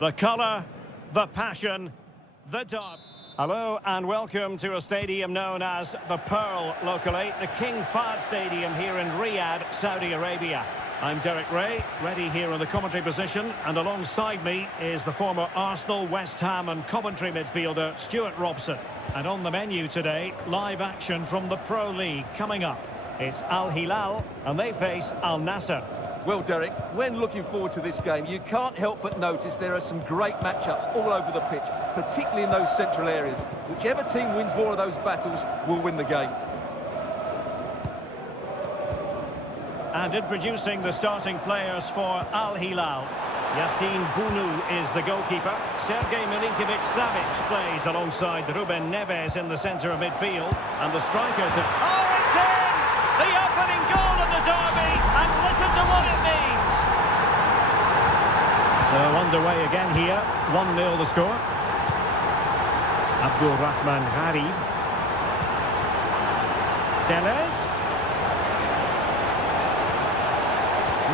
The colour, the passion, the derby. Hello and welcome to a stadium known as the Pearl locally, the King Fahd Stadium here in Riyadh, Saudi Arabia. I'm Derek Ray, ready here in the commentary position, and alongside me is the former Arsenal, West Ham and Coventry midfielder Stuart Robson. And on the menu today, live action from the Pro League coming up. It's Al Hilal and they face Al Nassr. Well, Derek, when looking forward to this game, you can't help but notice there are some great matchups all over the pitch, particularly in those central areas. Whichever team wins more of those battles will win the game. And introducing the starting players for Al Hilal. Yassine Bounou is the goalkeeper. Sergej Milinkovic-Savic plays alongside Ruben Neves in the centre of midfield. And the strikers have... Oh, it's in! The opening goal in the derby, and listen to what it means. So underway again here, 1-0 the score. Abdul Rahman Harib. Tellez.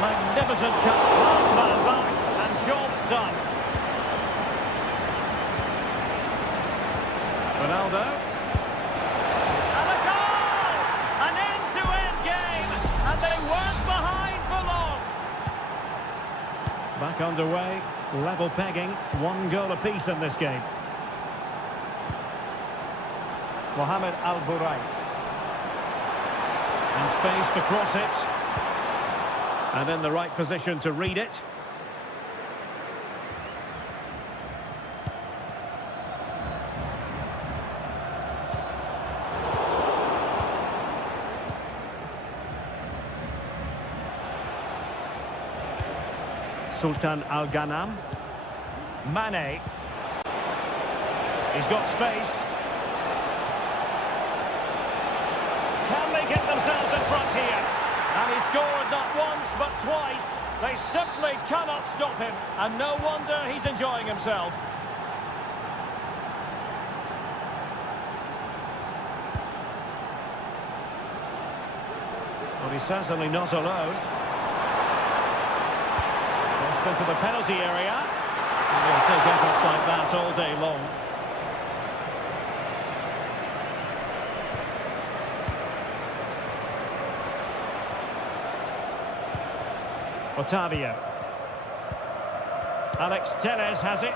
Magnificent cut, last man back, and job done. Ronaldo. And a goal! An end-to-end game, and they weren't behind for long. Back underway, level pegging, 1 goal apiece in this game. Mohamed Al-Buraik. And space to cross it. And in the right position to read it. Sultan Al-Ghanam. Mane. He's got space. Can they get themselves in front here? And he scored not once, but twice. They simply cannot stop him. And no wonder he's enjoying himself. Well, he's certainly not alone. Crossed into the penalty area. And he'll take efforts like that all day long. Otavio. Alex Tellez has it.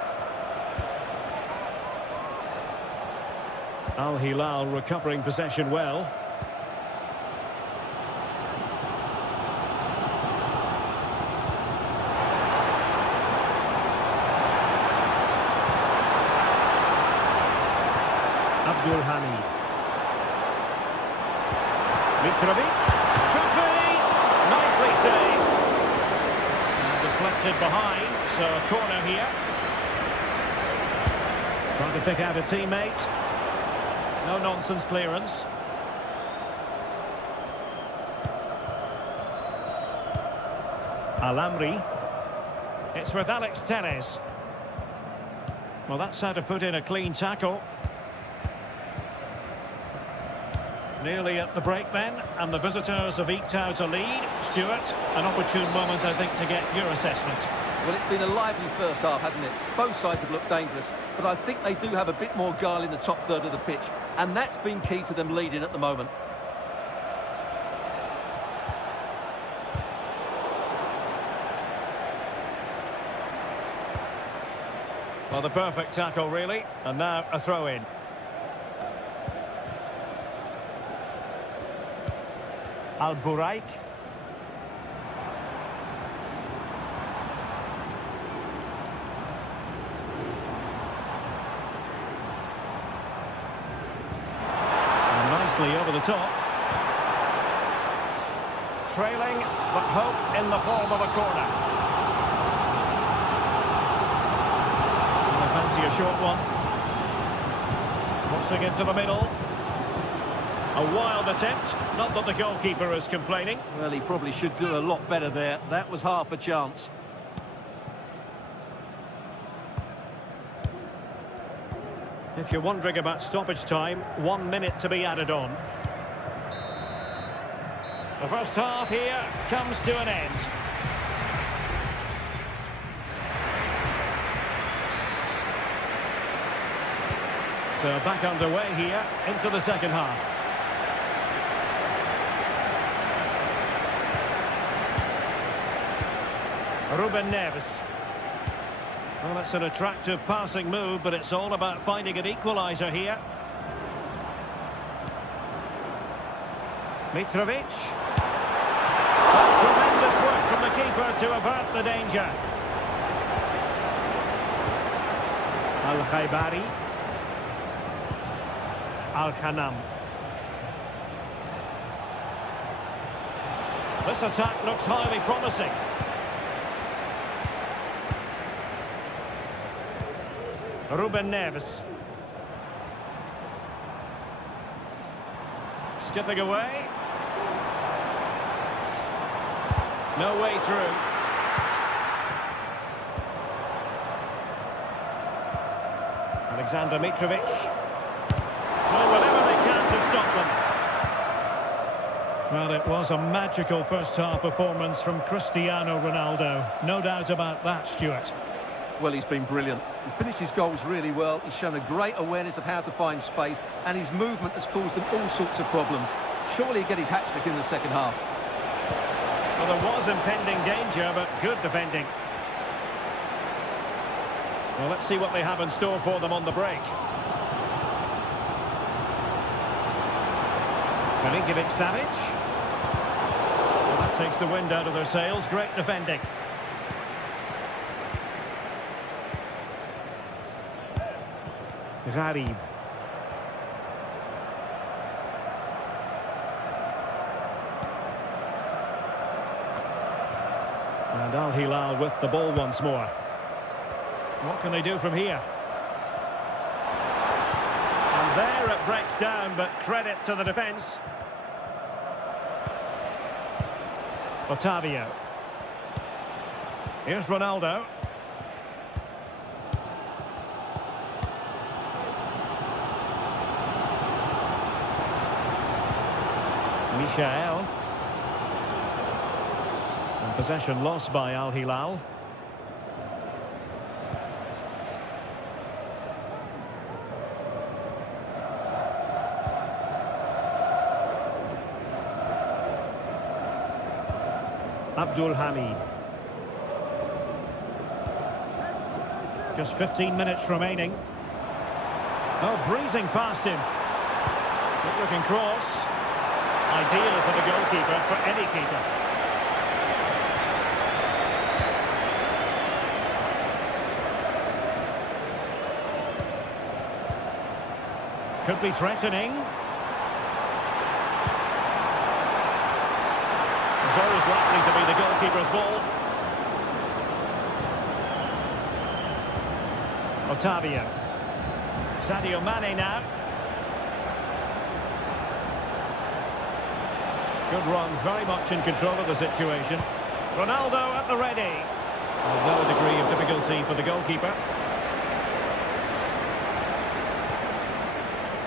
Al Hilal recovering possession well. Abdul Hamid. Mitrovic. Could be. Nicely saved. Deflected behind, so a corner here. Trying to pick out a teammate. No nonsense clearance. Alamri. It's with Alex Tellez. Well, that's how to put in a clean tackle. Nearly at the break then, and the visitors have eked out a lead. Stuart, an opportune moment, I think, to get your assessment. Well, it's been a lively first half, hasn't it? Both sides have looked dangerous, but I think they do have a bit more guile in the top third of the pitch, and that's been key to them leading at the moment. Well, the perfect tackle, really, and now a throw-in. Al-Buraik. Nicely over the top. Trailing, but hope in the form of a corner. I fancy a short one. Crossing into the middle. A wild attempt, not that the goalkeeper is complaining. Well, he probably should do a lot better there. That was half a chance. If you're wondering about stoppage time, 1 minute to be added on. The first half here comes to an end. So back underway here into the second half. Ruben Neves. Well, that's an attractive passing move, but it's all about finding an equaliser here. Mitrovic. Oh, tremendous work from the keeper to avert the danger. Al-Khaibari. Al-Khanam. This attack looks highly promising. Ruben Neves. Skipping away. No way through. Alexander Mitrovic. Well, whatever they can to stop them. Well, it was a magical first-half performance from Cristiano Ronaldo. No doubt about that, Stuart. Well, he's been brilliant. He finished his goals really well. He's shown a great awareness of how to find space, and his movement has caused them all sorts of problems. Surely he'll get his hat-trick in the second half. Well, there was impending danger, but good defending. Well, let's see what they have in store for them on the break. Milinkovic-Savic. Well, that takes the wind out of their sails. Great defending. Gharib. And Al Hilal with the ball once more. What can they do from here? And there it breaks down, but credit to the defence. Otavio. Here's Ronaldo. Michael. And possession lost by Al Hilal. Abdul Hamid. Just 15 minutes remaining. Oh, breezing past him. Good looking cross. Ideal for the goalkeeper, for any keeper. Could be threatening. It's always likely to be the goalkeeper's ball. Otavio. Sadio Mane now. Good run, very much in control of the situation. Ronaldo at the ready. With no degree of difficulty for the goalkeeper.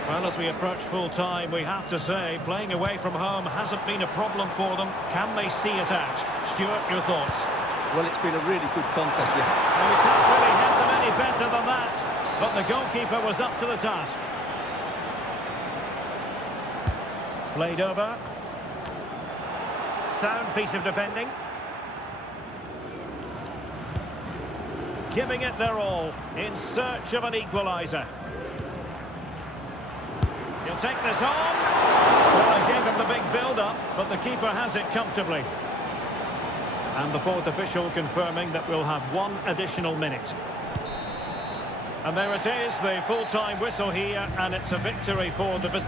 Well, as we approach full time, we have to say, playing away from home hasn't been a problem for them. Can they see it out? Stuart, your thoughts? Well, it's been a really good contest. Well, you can't really hit them any better than that. But the goalkeeper was up to the task. Played over. Sound piece of defending. Giving it their all in search of an equaliser. He'll take this on. Well, I gave him the big build-up, but the keeper has it comfortably. And the fourth official confirming that we'll have one additional minute. And there it is, the full-time whistle here, and it's a victory for the...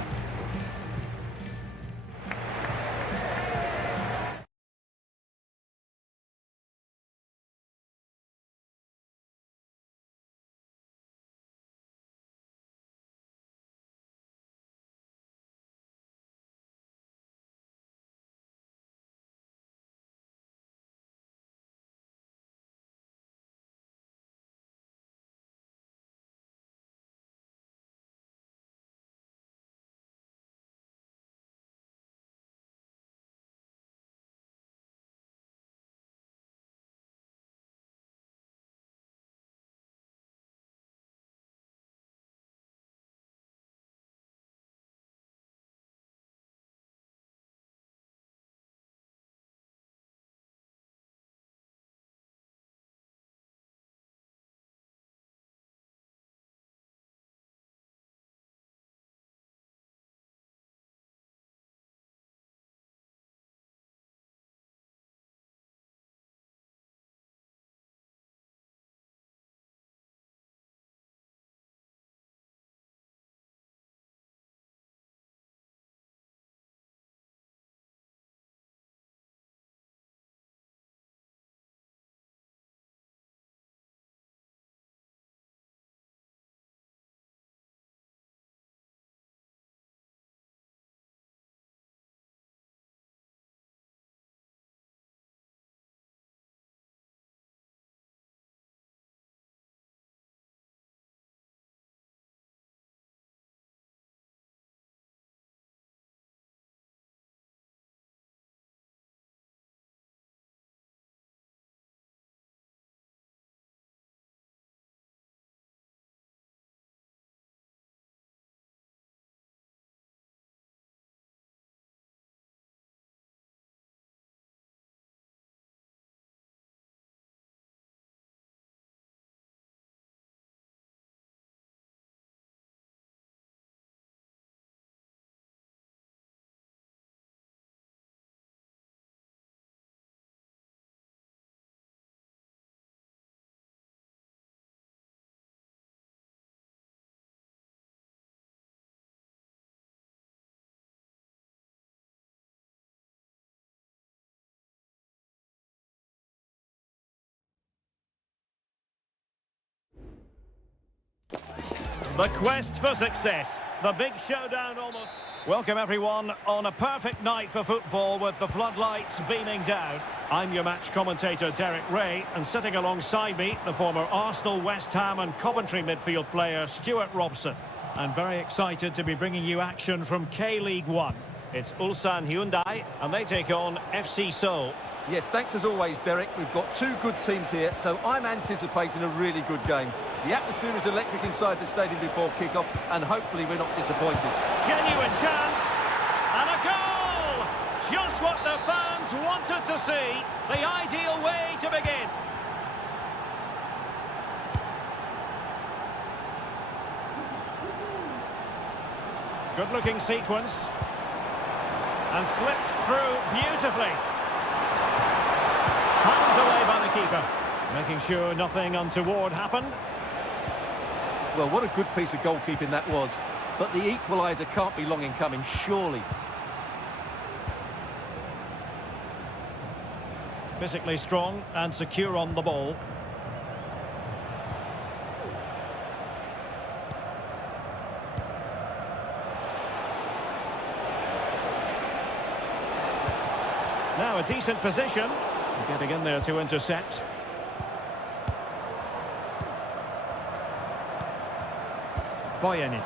The quest for success. The big showdown almost. Welcome everyone on a perfect night for football with the floodlights beaming down. I'm your match commentator Derek Ray, and sitting alongside me, the former Arsenal, West Ham and Coventry midfield player Stuart Robson. I'm very excited to be bringing you action from K-League 1. It's Ulsan Hyundai, and they take on FC Seoul. Yes, thanks as always, Derek. We've got two good teams here, so I'm anticipating a really good game. The atmosphere is electric inside the stadium before kick-off, and hopefully we're not disappointed. Genuine chance, and a goal! Just what the fans wanted to see. The ideal way to begin. Good-looking sequence. And slipped through beautifully. Handed away by the keeper. Making sure nothing untoward happened. Well, what a good piece of goalkeeping that was. But the equaliser can't be long in coming, surely. Physically strong and secure on the ball. Now a decent position. Getting in there to intercept. Bojanic.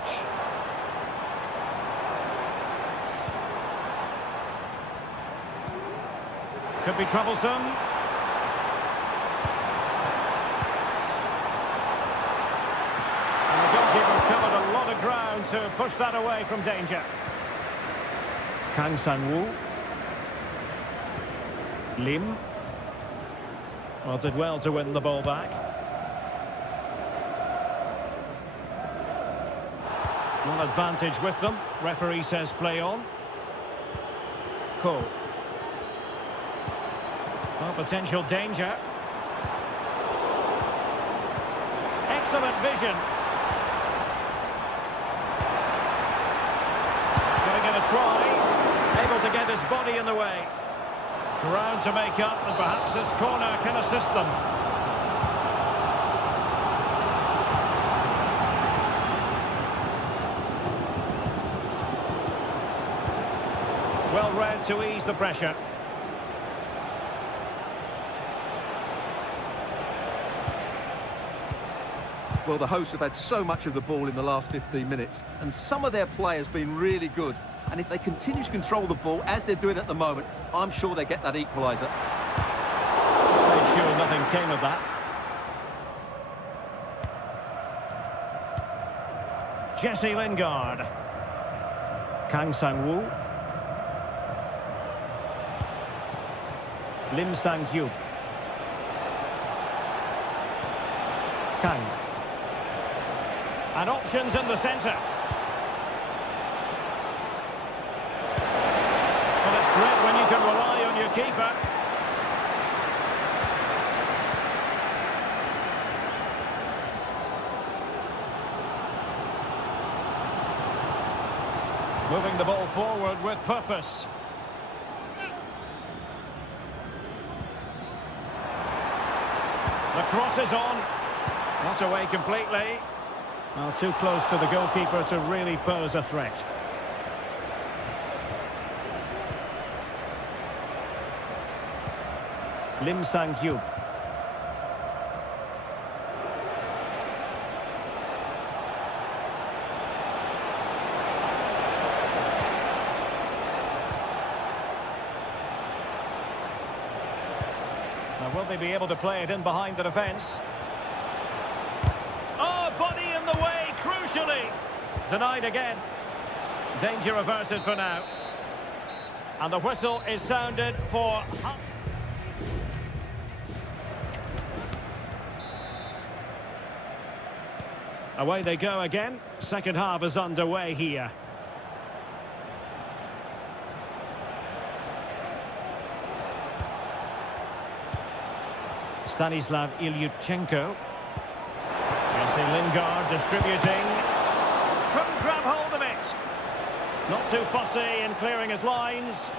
Could be troublesome. And the goalkeeper covered a lot of ground to push that away from danger. Kang Sang-woo. Lim. Well, did well to win the ball back. One advantage with them. Referee says play on. Ko. Well, potential danger. Excellent vision. Giving it a try. Able to get his body in the way. Ground to make up, and perhaps this corner can assist them. Well read to ease the pressure. Well, the hosts have had so much of the ball in the last 15 minutes, and some of their players been really good. And if they continue to control the ball, as they're doing at the moment, I'm sure they get that equaliser. Made sure nothing came of that. Jesse Lingard. Kang Sang-woo. Lim Sang-hyuk. Kang. And options in the centre. Well, it's great when you can rely on your keeper. Moving the ball forward with purpose. The cross is on. Not away completely. Well, too close to the goalkeeper to really pose a threat. Lim Sang-hyuk. Now, will they be able to play it in behind the defence? Oh, body in the way, crucially. Denied again. Danger averted for now. And the whistle is sounded for... Away they go again. Second half is underway here. Stanislav Ilyutchenko. Jesse Lingard distributing. Couldn't grab hold of it. Not too fussy in clearing his lines.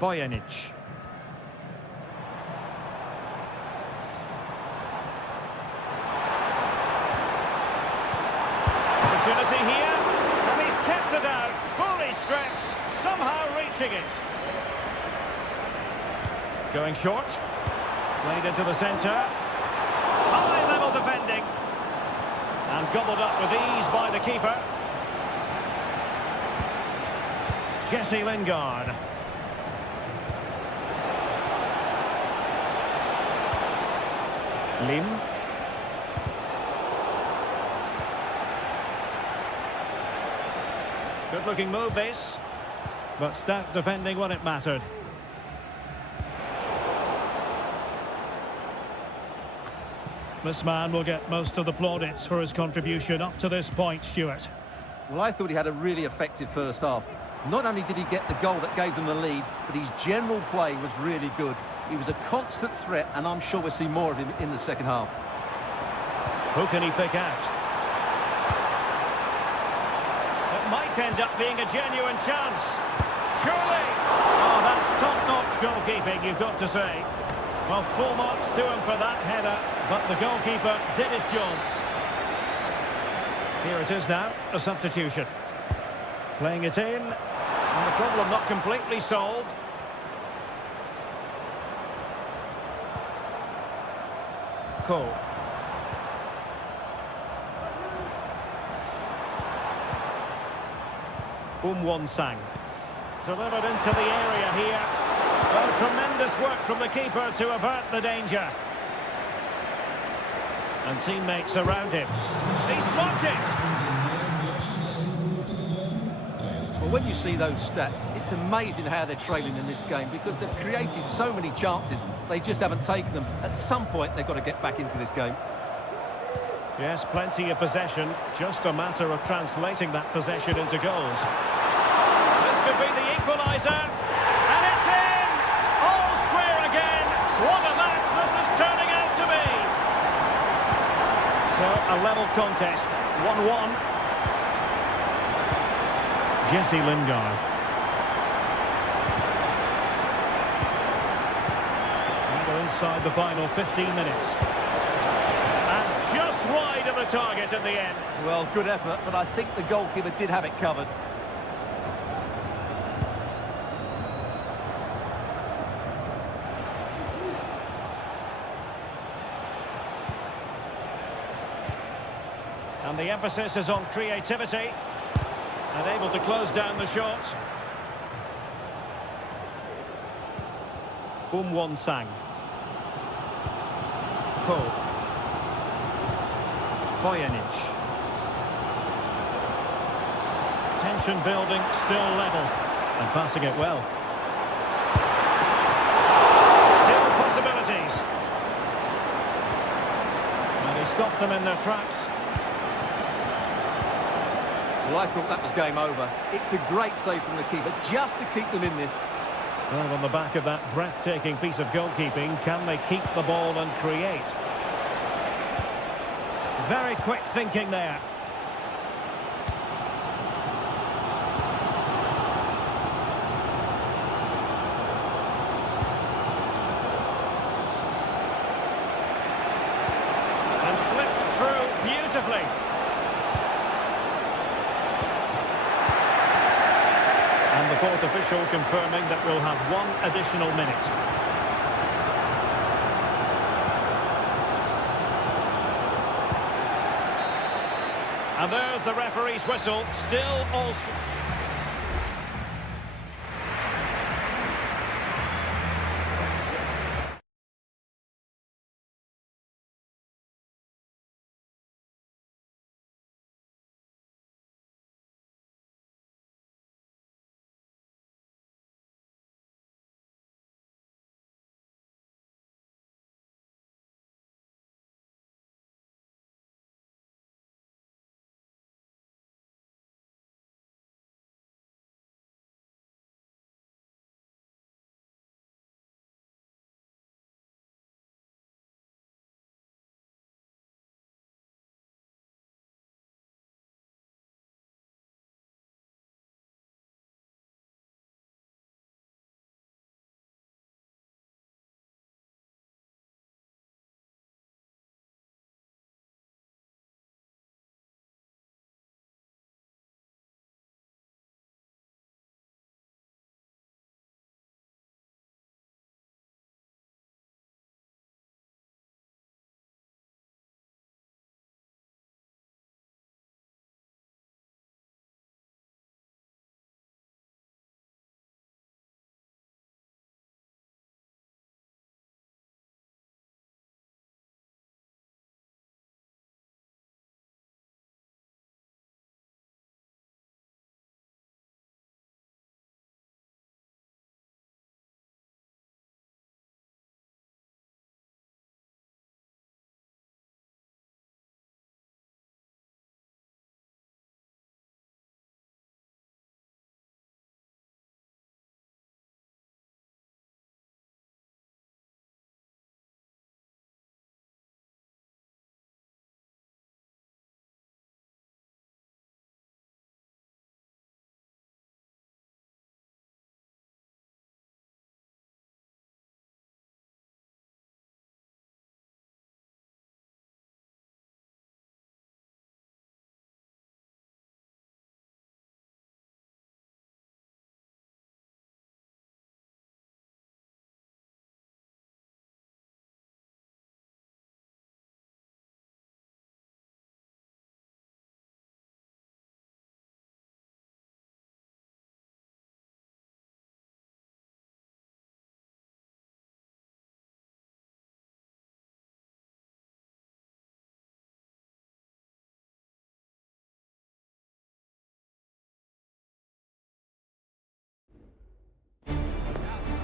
Bojanic. watching it. Going short. Played into the centre. High-level defending. And gobbled up with ease by the keeper. Jesse Lingard. Lim. Good-looking move, this. But stout defending when it mattered. This man will get most of the plaudits for his contribution up to this point, Stuart. Well, I thought he had a really effective first half. Not only did he get the goal that gave them the lead, but his general play was really good. He was a constant threat, and I'm sure we'll see more of him in the second half. Who can he pick out? It might end up being a genuine chance. Surely! Oh, that's top-notch goalkeeping, you've got to say. Well, full marks to him for that header, but the goalkeeper did his job. Here it is now, a substitution. Playing it in, and the problem not completely solved. Cole. Sang. Delivered into the area here. Well, tremendous work from the keeper to avert the danger. And teammates around him. He's blocked it! Well, when you see those stats, it's amazing how they're trailing in this game because they've created so many chances, they just haven't taken them. At some point, they've got to get back into this game. Yes, plenty of possession. Just a matter of translating that possession into goals. This could be the equaliser. And it's in! All square again. What a match this is turning out to be. So, a level contest. 1-1. Jesse Lingard. And we're inside the final 15 minutes. And just wide of the target in the end. Well, good effort, but I think the goalkeeper did have it covered. And the emphasis is on creativity. And able to close down the shots. Sang. Cole. Bojanic. Tension building, still level. And passing it well. Still possibilities. And he stopped them in their tracks. Well, I thought that was game over. It's a great save from the keeper, just to keep them in this. Well, on the back of that breathtaking piece of goalkeeping, can they keep the ball and create? Very quick thinking there. And slipped through beautifully. And the fourth official confirming that we'll have one additional minute. And there's the referee's whistle, still all...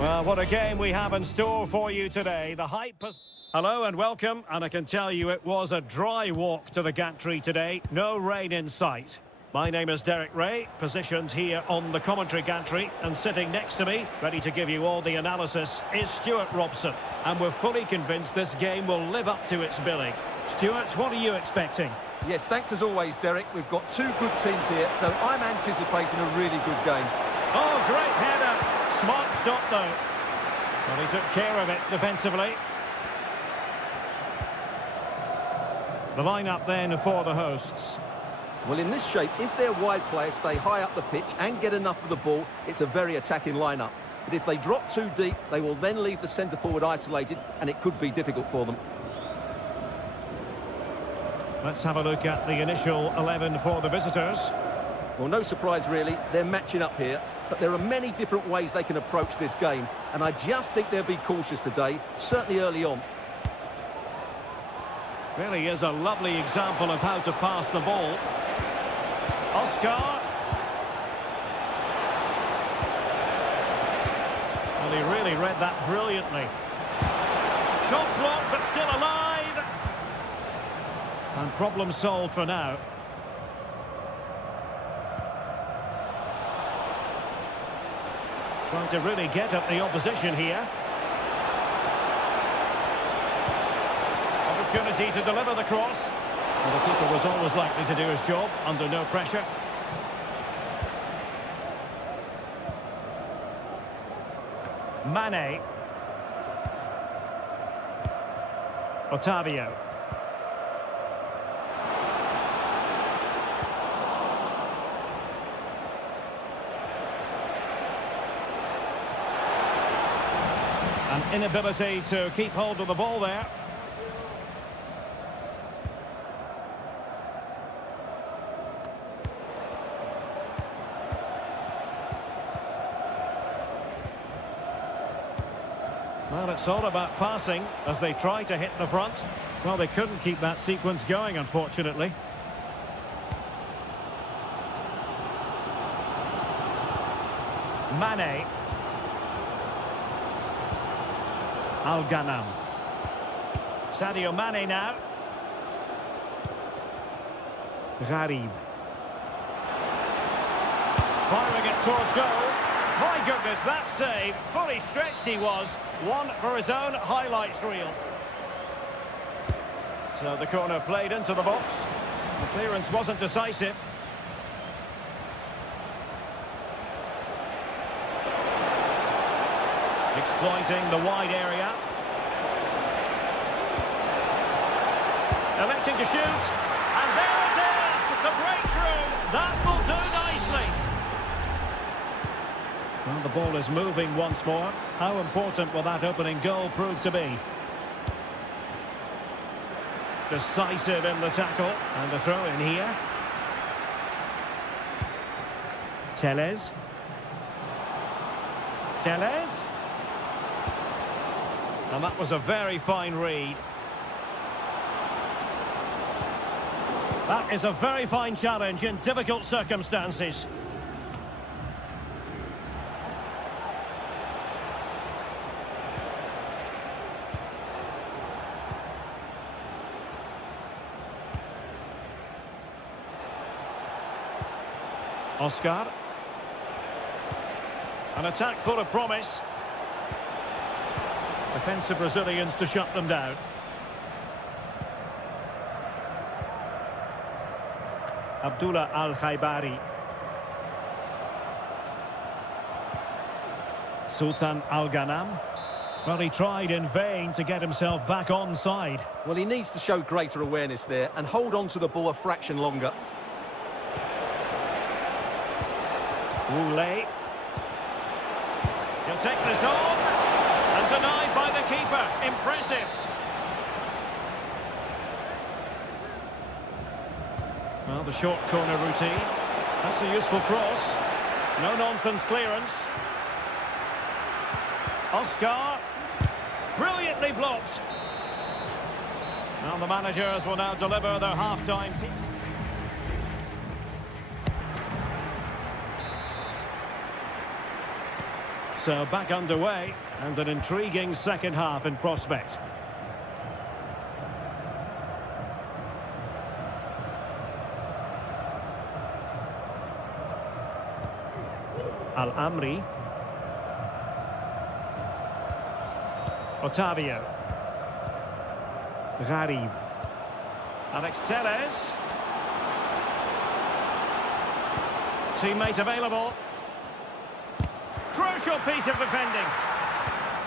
Well, what a game we have in store for you today. The hype has... Hello and welcome, and I can tell you it was a dry walk to the gantry today. No rain in sight. My name is Derek Ray, positioned here on the commentary gantry, and sitting next to me, ready to give you all the analysis, is Stuart Robson. And we're fully convinced this game will live up to its billing. Stuart, what are you expecting? Yes, thanks as always, Derek. We've got two good teams here, so I'm anticipating a really good game. Oh, great header. Smart stop, though. Well, he took care of it defensively. The lineup then for the hosts. Well, in this shape, if their wide players stay high up the pitch and get enough of the ball, it's a very attacking lineup. But if they drop too deep, they will then leave the centre-forward isolated, and it could be difficult for them. Let's have a look at the initial 11 for the visitors. Well, no surprise, really. They're matching up here, but there are many different ways they can approach this game, and I just think they'll be cautious today, certainly early on. Really is a lovely example of how to pass the ball. Oscar. Well, he really read that brilliantly. Shot blocked, but still alive. And problem solved for now. Trying to really get at the opposition here. Opportunity to deliver the cross. Well, the keeper was always likely to do his job under no pressure. Mane. Otavio. An inability to keep hold of the ball there. Well, it's all about passing as they try to hit the front. Well, they couldn't keep that sequence going, unfortunately. Mane. Al-Ghanam. Sadio Mane now. Gharib. Firing it towards goal. My goodness, that save. Fully stretched he was. One for his own highlights reel. So the corner played into the box. The clearance wasn't decisive. Exploiting the wide area. Electing to shoot. And there it is! The breakthrough! That will do nicely. Well, the ball is moving once more. How important will that opening goal prove to be? Decisive in the tackle. And the throw in here. Tellez. Tellez. And that was a very fine read. That is a very fine challenge in difficult circumstances. Oscar. An attack full of promise. Defensive Brazilians to shut them down. Abdullah Al-Khaibari. Sultan Al-Ghanam. Well, he tried in vain to get himself back onside. Well, he needs to show greater awareness there and hold on to the ball a fraction longer. Roulet. He'll take this on. And denied by the keeper. Impressive. Well, the short corner routine. That's a useful cross. No-nonsense clearance. Oscar. Brilliantly blocked. Well, the managers will now deliver their half-time team. So back underway, and an intriguing second half in prospect. Al-Amri. Otavio. Gharib. Alex Telles. Teammate available. Crucial piece of defending.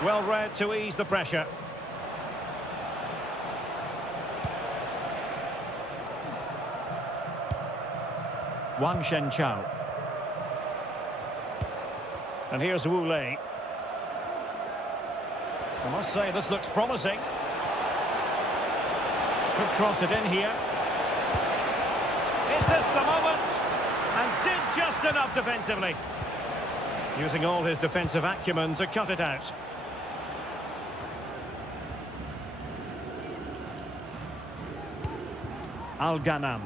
Well read to ease the pressure. Wang Shenchao. And here's Wu Lei. I must say, this looks promising. Could cross it in here. Is this the moment? And did just enough defensively. Using all his defensive acumen to cut it out. Al-Ghanam.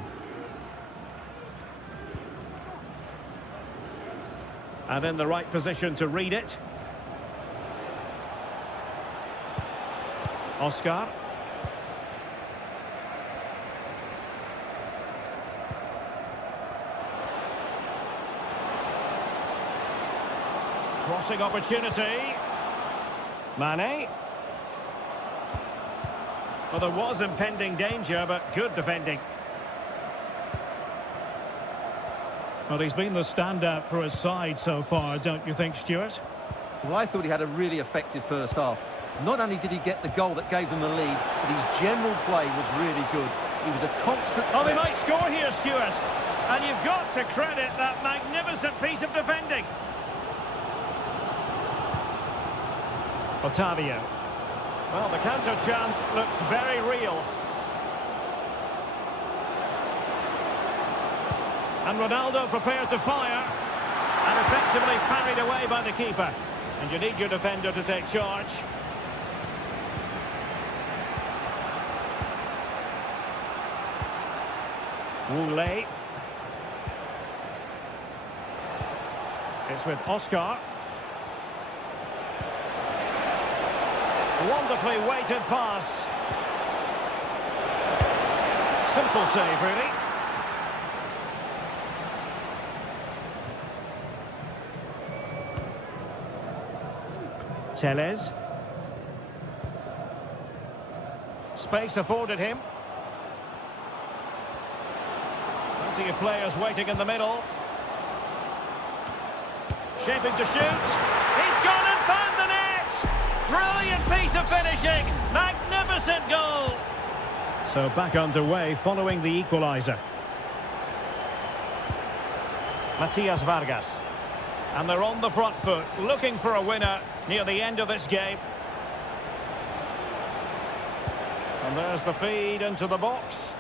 And in the right position to read it. Oscar. Crossing opportunity. Mane. Well, there was impending danger, but good defending. Well, he's been the standout for his side so far, don't you think, Stuart? Well, I thought he had a really effective first half. Not only did he get the goal that gave them the lead, but his general play was really good. He was a constant... Oh, they might score here, Stuart. And you've got to credit that magnificent piece of defending. Otavio. Well, the counter chance looks very real. And Ronaldo prepared to fire. And effectively parried away by the keeper. And you need your defender to take charge. Wu Lei. It's with Oscar. Wonderfully weighted pass. Simple save, really. Telles. Space afforded him. Plenty of players waiting in the middle. Shaping to shoot. He's gone and found the net! Brilliant piece of finishing! Magnificent goal! So back underway following the equaliser. Matias Vargas. And they're on the front foot, looking for a winner near the end of this game. And there's the feed into the box.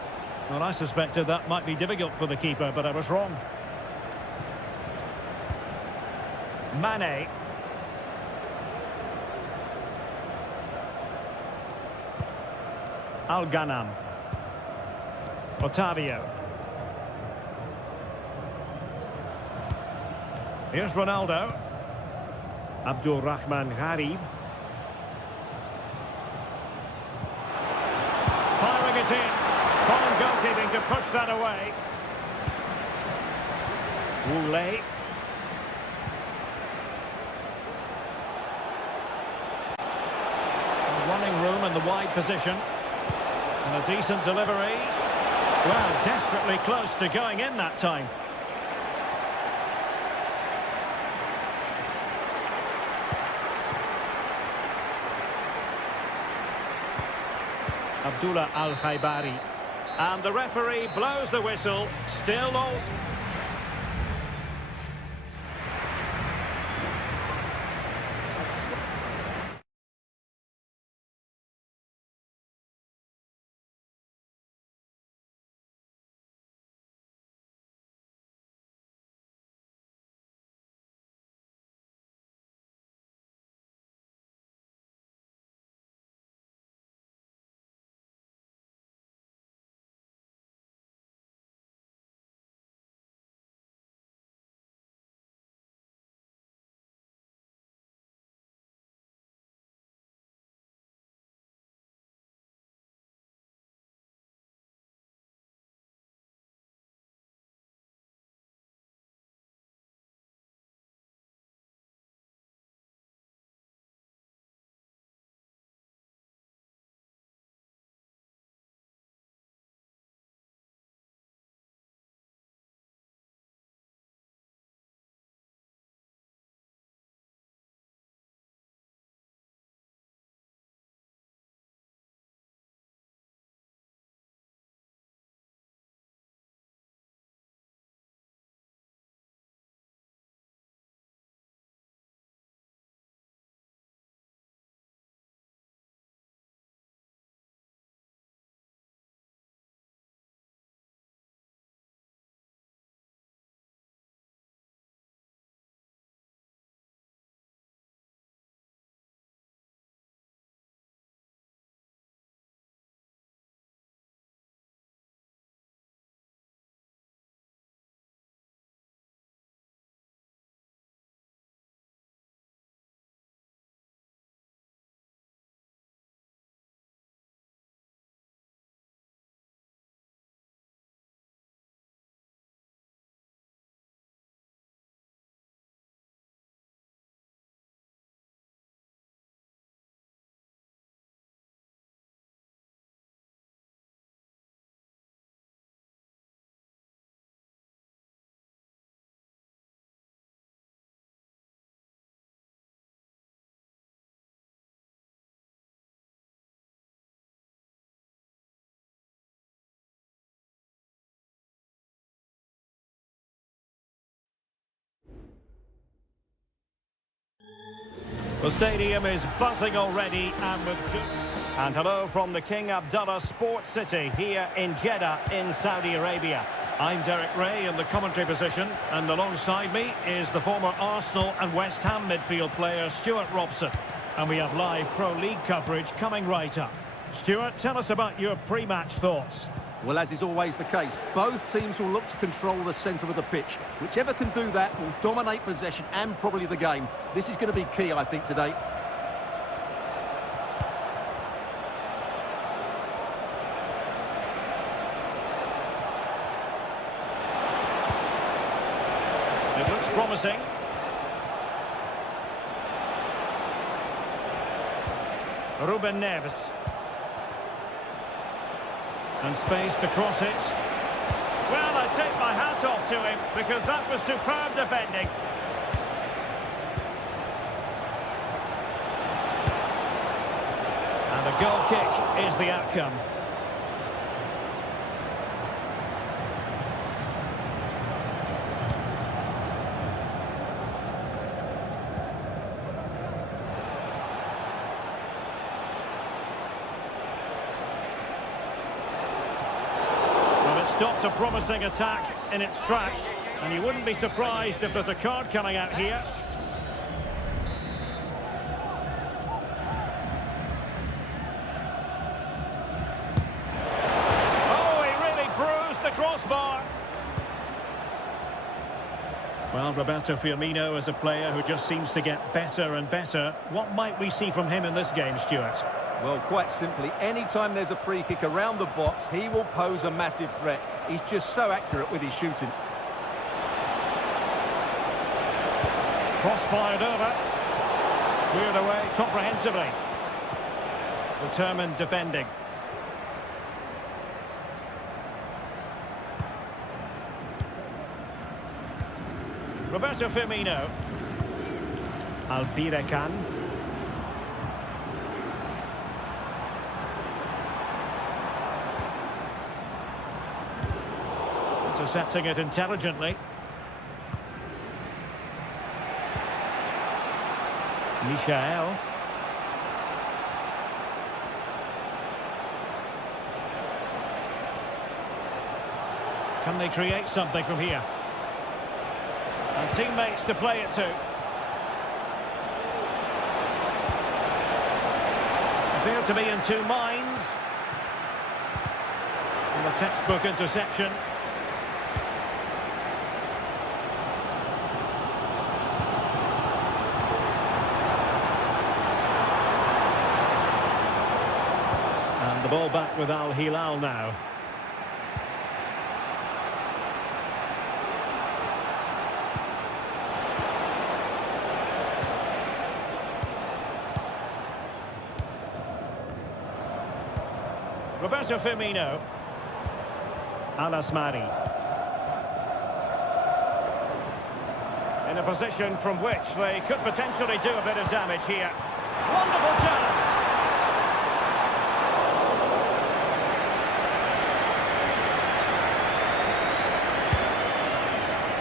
Well, I suspected that might be difficult for the keeper, but I was wrong. Mane. Al-Ghanam. Otavio. Here's Ronaldo. Abdul Rahman Gharib. Firing it in. Fine goalkeeping to push that away. Wu Lei. Running room in the wide position. And a decent delivery. Well, desperately close to going in that time. Abdullah Al-Khaibari. And the referee blows the whistle. Still all... The stadium is buzzing already and with good... And hello from the King Abdullah Sports City here in Jeddah in Saudi Arabia. I'm Derek Ray in the commentary position, and alongside me is the former Arsenal and West Ham midfield player Stuart Robson. And we have live Pro League coverage coming right up. Stuart, tell us about your pre-match thoughts. Well, as is always the case, both teams will look to control the centre of the pitch. Whichever can do that will dominate possession and probably the game. This is going to be key, I think, today. It looks promising. Ruben Neves. And space to cross it. Well, I take my hat off to him because that was superb defending. And the goal kick is the outcome. Stopped a promising attack in its tracks, and you wouldn't be surprised if there's a card coming out here. Oh, he really bruised the crossbar. Well, Roberto Firmino is a player who just seems to get better and better. What might we see from him in this game, Stuart? Well, quite simply, any-time there's a free kick around the box, he will pose a massive threat. He's just so accurate with his shooting. Cross fired over. Cleared away comprehensively. Determined defending. Roberto Firmino. Albirekan. Intercepting it intelligently. Michael. Can they create something from here? And teammates to play it to. Appear to be in two minds. And the textbook interception. And the ball back with Al Hilal now. Roberto Firmino. Al-Asmari. In a position from which they could potentially do a bit of damage here. Wonderful chance!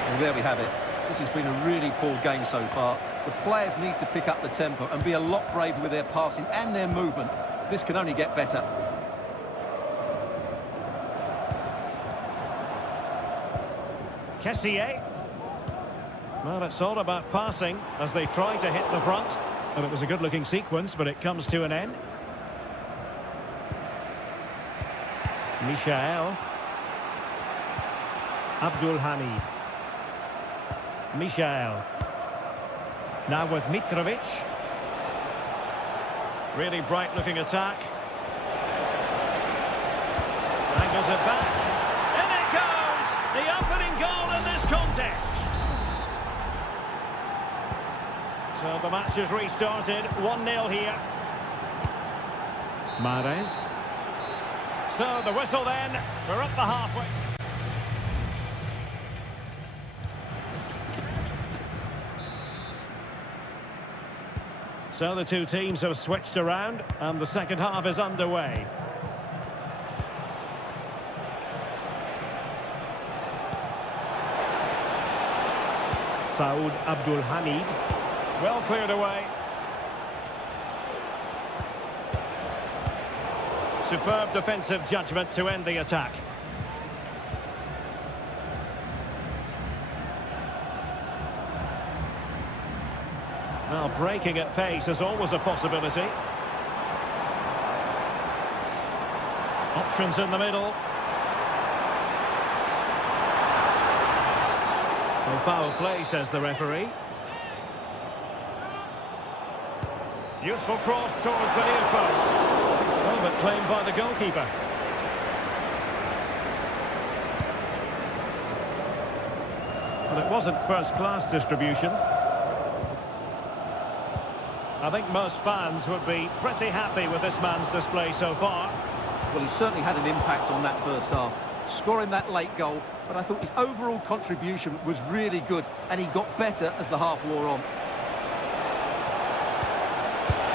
Well, there we have it. This has been a really poor game so far. The players need to pick up the tempo and be a lot braver with their passing and their movement. This can only get better. Kessié. Well, it's all about passing as they try to hit the front. And it was a good-looking sequence, but it comes to an end. Michael. Abdul Hamid. Michael. Now with Mitrovic. Really bright-looking attack. Angles it back. In it goes! The opening goal in this contest. So the match has restarted. 1-0 here. Mahrez. So the whistle then. We're up the halfway. So the two teams have switched around and the second half is underway. Saud Abdul Hamid. Well cleared away. Superb defensive judgment to end the attack. Well, breaking at pace is always a possibility. Options in the middle. Well, foul play, says the referee. Useful cross towards the near post. Oh, but claimed by the goalkeeper. Well, it wasn't first-class distribution. I think most fans would be pretty happy with this man's display so far. Well, he certainly had an impact on that first half, scoring that late goal, but I thought his overall contribution was really good, and he got better as the half wore on.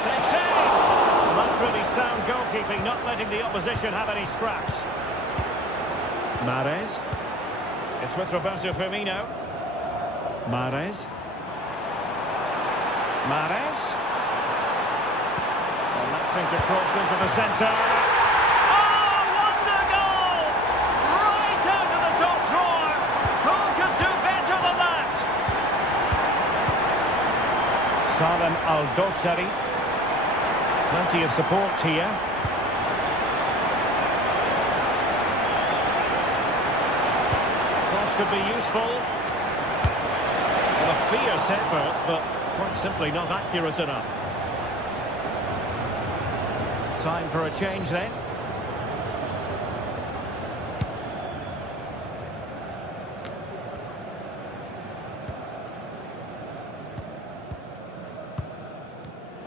Takes it! That's really sound goalkeeping, not letting the opposition have any scraps. Mahrez. It's with Roberto Firmino. Mahrez. Mahrez. Electing to cross into the centre. Oh, wonder goal! Right out of the top drawer. Who could do better than that? Salem Al-Dossari. Plenty of support here. Cross could be useful. Well, a fierce effort, but quite simply not accurate enough. Time for a change then.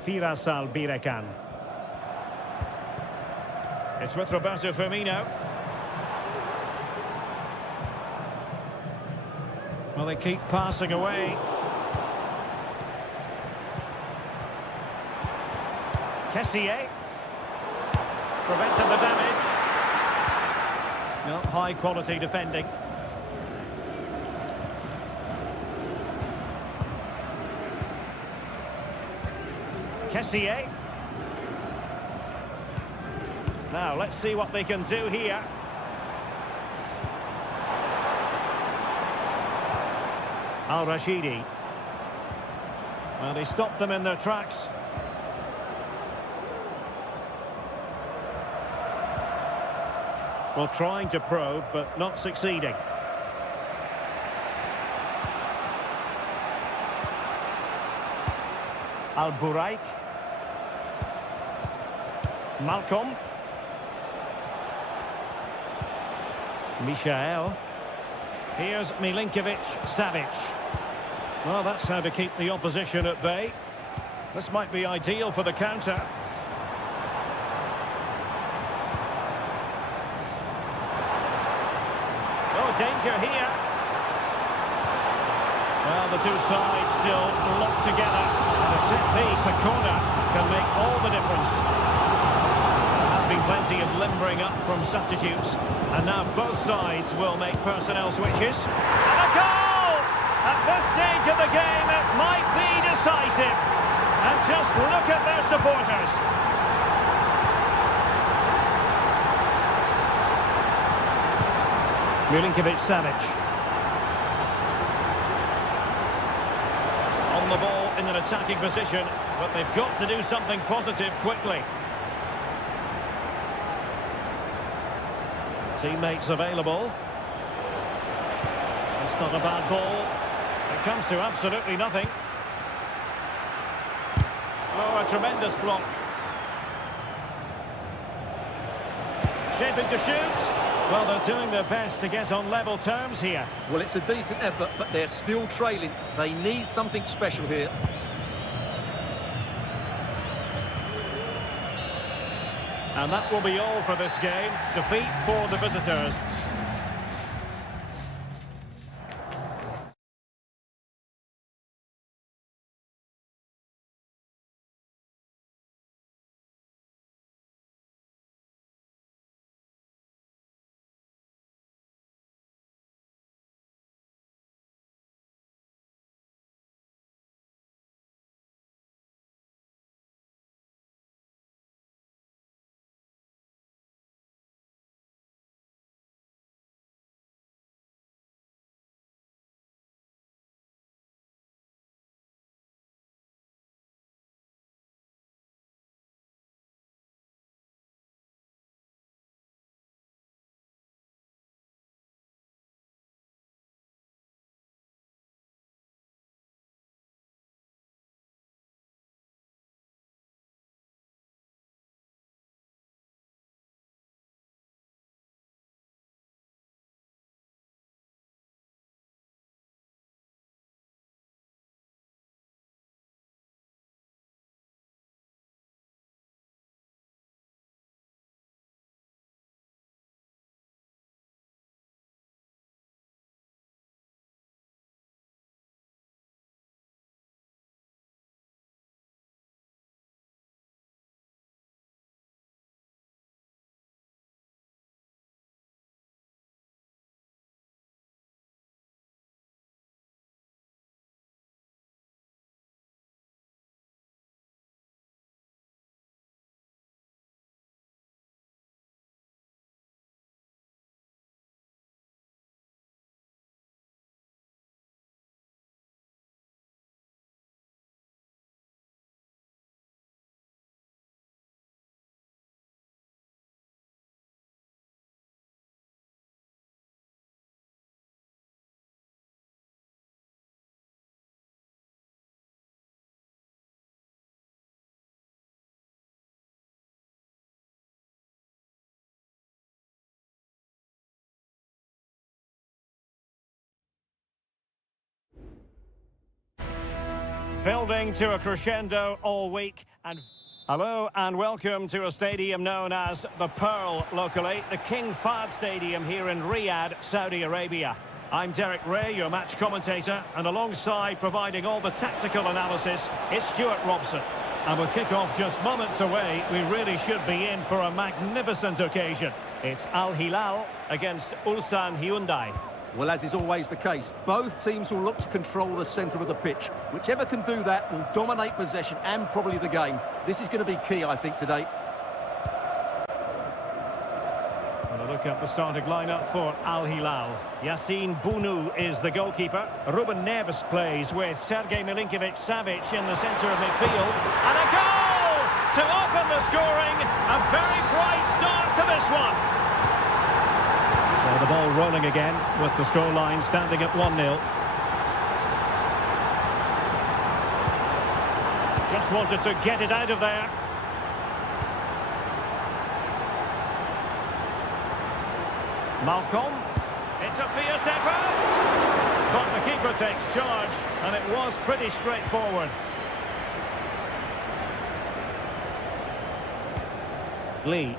Firas Al-Birekan. It's with Roberto Firmino. Well, they keep passing away. Kessié. Prevented the damage. Not high quality defending. Kessié. Now let's see what they can do here. Al-Rashidi. Well, they stopped them in their tracks. Well, trying to probe, but not succeeding. Al-Buraik. Malcolm. Michael. Here's Milinkovic-Savic. Well, that's how to keep the opposition at bay. This might be ideal for the counter. Danger here. Well, the two sides still locked together. And a set piece, a corner, can make all the difference. There has been plenty of limbering up from substitutes. And now both sides will make personnel switches. And a goal! At this stage of the game, it might be decisive. And just look at their supporters. Milinkovic-Savic. On the ball in an attacking position, but they've got to do something positive quickly. Teammates available. It's not a bad ball. It comes to absolutely nothing. Oh, a tremendous block. Shaping to shoot. Well, they're doing their best to get on level terms here. Well, it's a decent effort, but they're still trailing. They need something special here. And that will be all for this game. Defeat for the visitors. Building to a crescendo all week. And hello and welcome to a stadium known as the Pearl locally, the King Fahd Stadium here in Riyadh, Saudi Arabia. I'm Derek Ray, your match commentator, and alongside providing all the tactical analysis is Stuart Robson. And with kick-off just moments away, we really should be in for a magnificent occasion. It's Al Hilal against Ulsan Hyundai. Well, as is always the case, both teams will look to control the centre of the pitch. Whichever can do that will dominate possession and probably the game. This is going to be key, I think, today. And a look at the starting lineup for Al Hilal. Yassine Bounou is the goalkeeper. Ruben Neves plays with Sergei Milinkovic-Savic in the centre of midfield. And a goal to open the scoring. A very bright start to this one. So the ball rolling again with the scoreline standing at 1-0. Just wanted to get it out of there. Malcolm, it's a fierce effort, but the keeper takes charge, and it was pretty straightforward. Lee.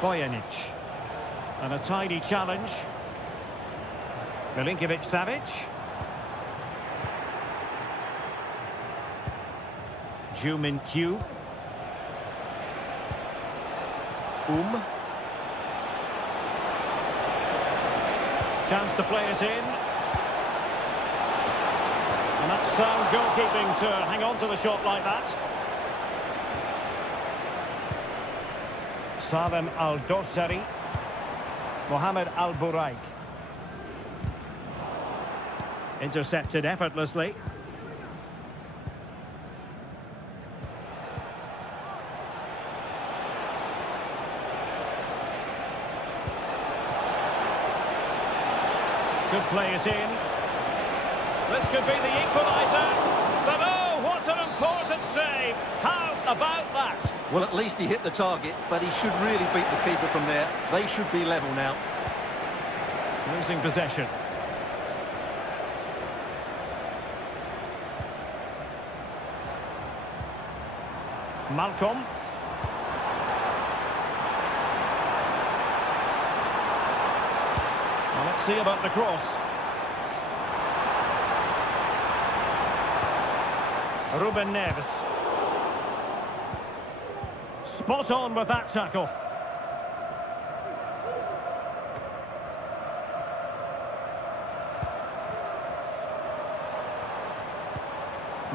Bojanic. And a tidy challenge. Milinkovic-Savic. Ju-Min-Kyu. Chance to play it in. And that's sound goalkeeping to hang on to the shot like that. Salem Al-Dosari. Mohamed Al-Buraik. Intercepted effortlessly. Could play it in. This could be the equaliser. But oh, what an important save. How about that? Well, at least he hit the target, but he should really beat the keeper from there. They should be level now. Losing possession. Malcolm. Well, let's see about the cross. Ruben Neves. Spot on with that tackle.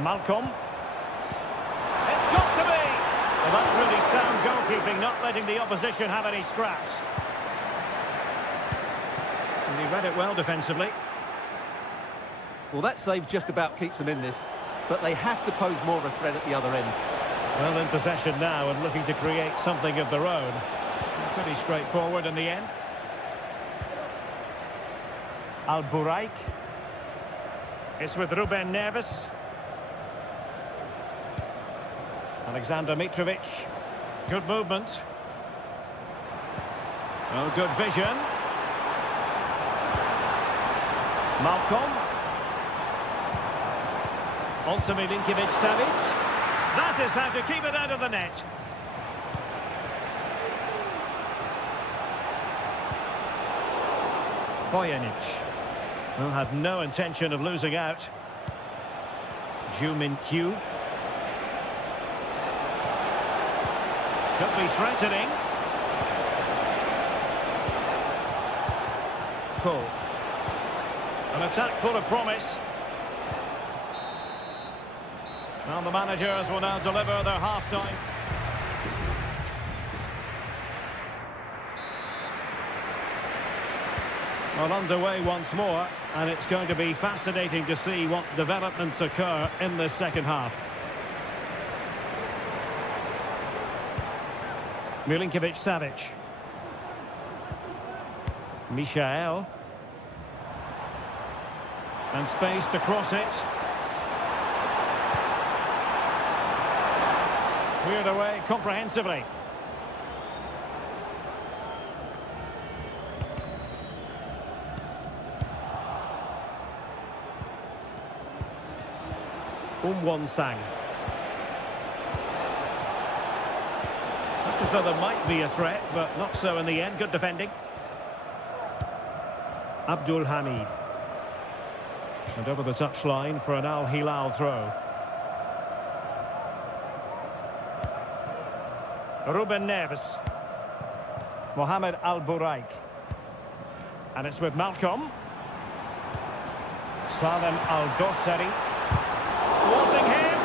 Malcolm. It's got to be! Well, that's really sound goalkeeping, not letting the opposition have any scraps. And he read it well defensively. Well, that save just about keeps them in this, but they have to pose more of a threat at the other end. Well, in possession now and looking to create something of their own. Pretty straightforward in the end. Al-Buraik. It's with Ruben Neves. Alexander Mitrovic. Good movement. Oh, good vision. Malcolm. Milinkovic-Savic. That is how to keep it out of the net. Bojanic, who had no intention of losing out. Ju-Min-Kyu. Could be threatening. Cole. An attack full of promise. Well, the managers will now deliver their half-time. Well, underway once more, and it's going to be fascinating to see what developments occur in this second half. Milinkovic-Savic. Michael. And space to cross it. Cleared away comprehensively. Sang. Looked as though there might be a threat, but not so in the end. Good defending. Abdul Hamid. And over the touchline for an Al Hilal throw. Ruben Neves. Mohamed Al Buraik. And it's with Malcolm. Salem Al Dosseri. Forcing him.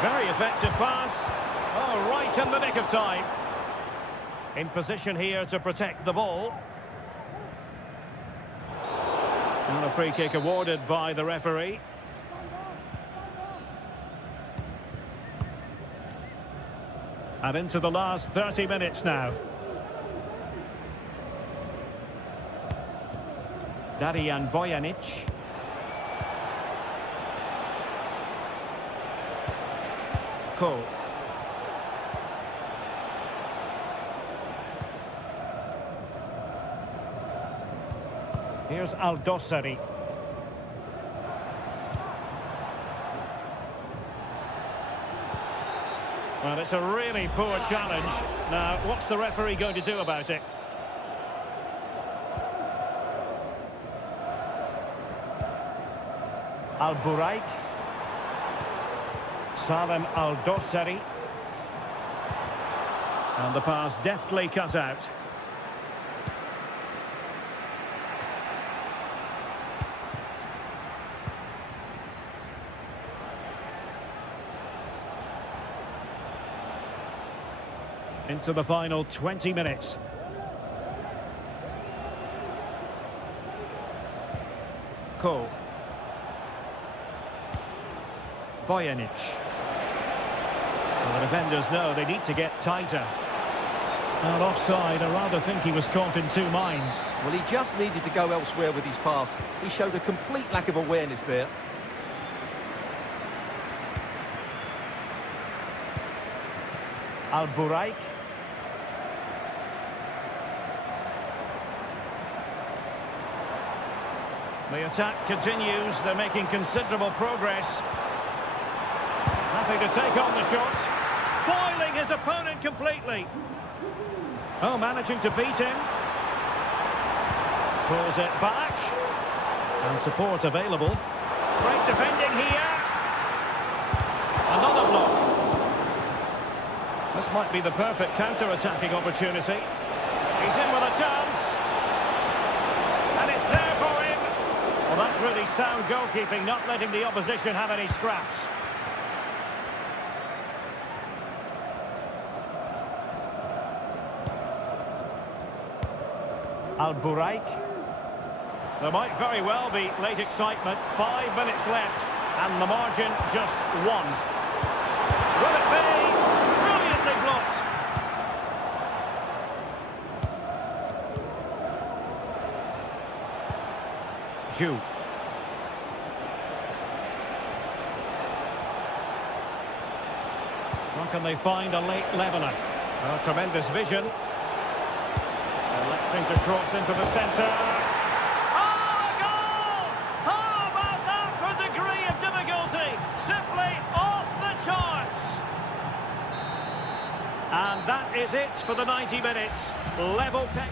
Very effective pass. Oh, right in the nick of time. In position here to protect the ball. And a free kick awarded by the referee. And into the last 30 minutes now. Darijan Bojanic. Cole. Here's Al Dosseri. Well, it's a really poor challenge. Now, what's the referee going to do about it? Al Buraik. Salem Al Dosseri. And the pass deftly cut out. Into the final 20 minutes. Cole. Bojanic. Well, the defenders know they need to get tighter. And offside, I rather think he was caught in two minds. Well, he just needed to go elsewhere with his pass. He showed a complete lack of awareness there. Al Buraik. The attack continues. They're making considerable progress. Happy to take on the shot. Foiling his opponent completely. Oh, managing to beat him. Pulls it back. And support available. Great defending here. Another block. This might be the perfect counter-attacking opportunity. He's in with a chance. And it's there for him. Well, that's really sound goalkeeping, not letting the opposition have any scraps. Al Buraik. There might very well be late excitement. 5 minutes left, and the margin just one. Will it be? Brilliantly blocked. Jew. How can they find a late leveller? Oh, tremendous vision. Electing to cross into the centre. Oh, a goal! How about that for degree of difficulty? Simply off the charts. And that is it for the 90 minutes. Level pick.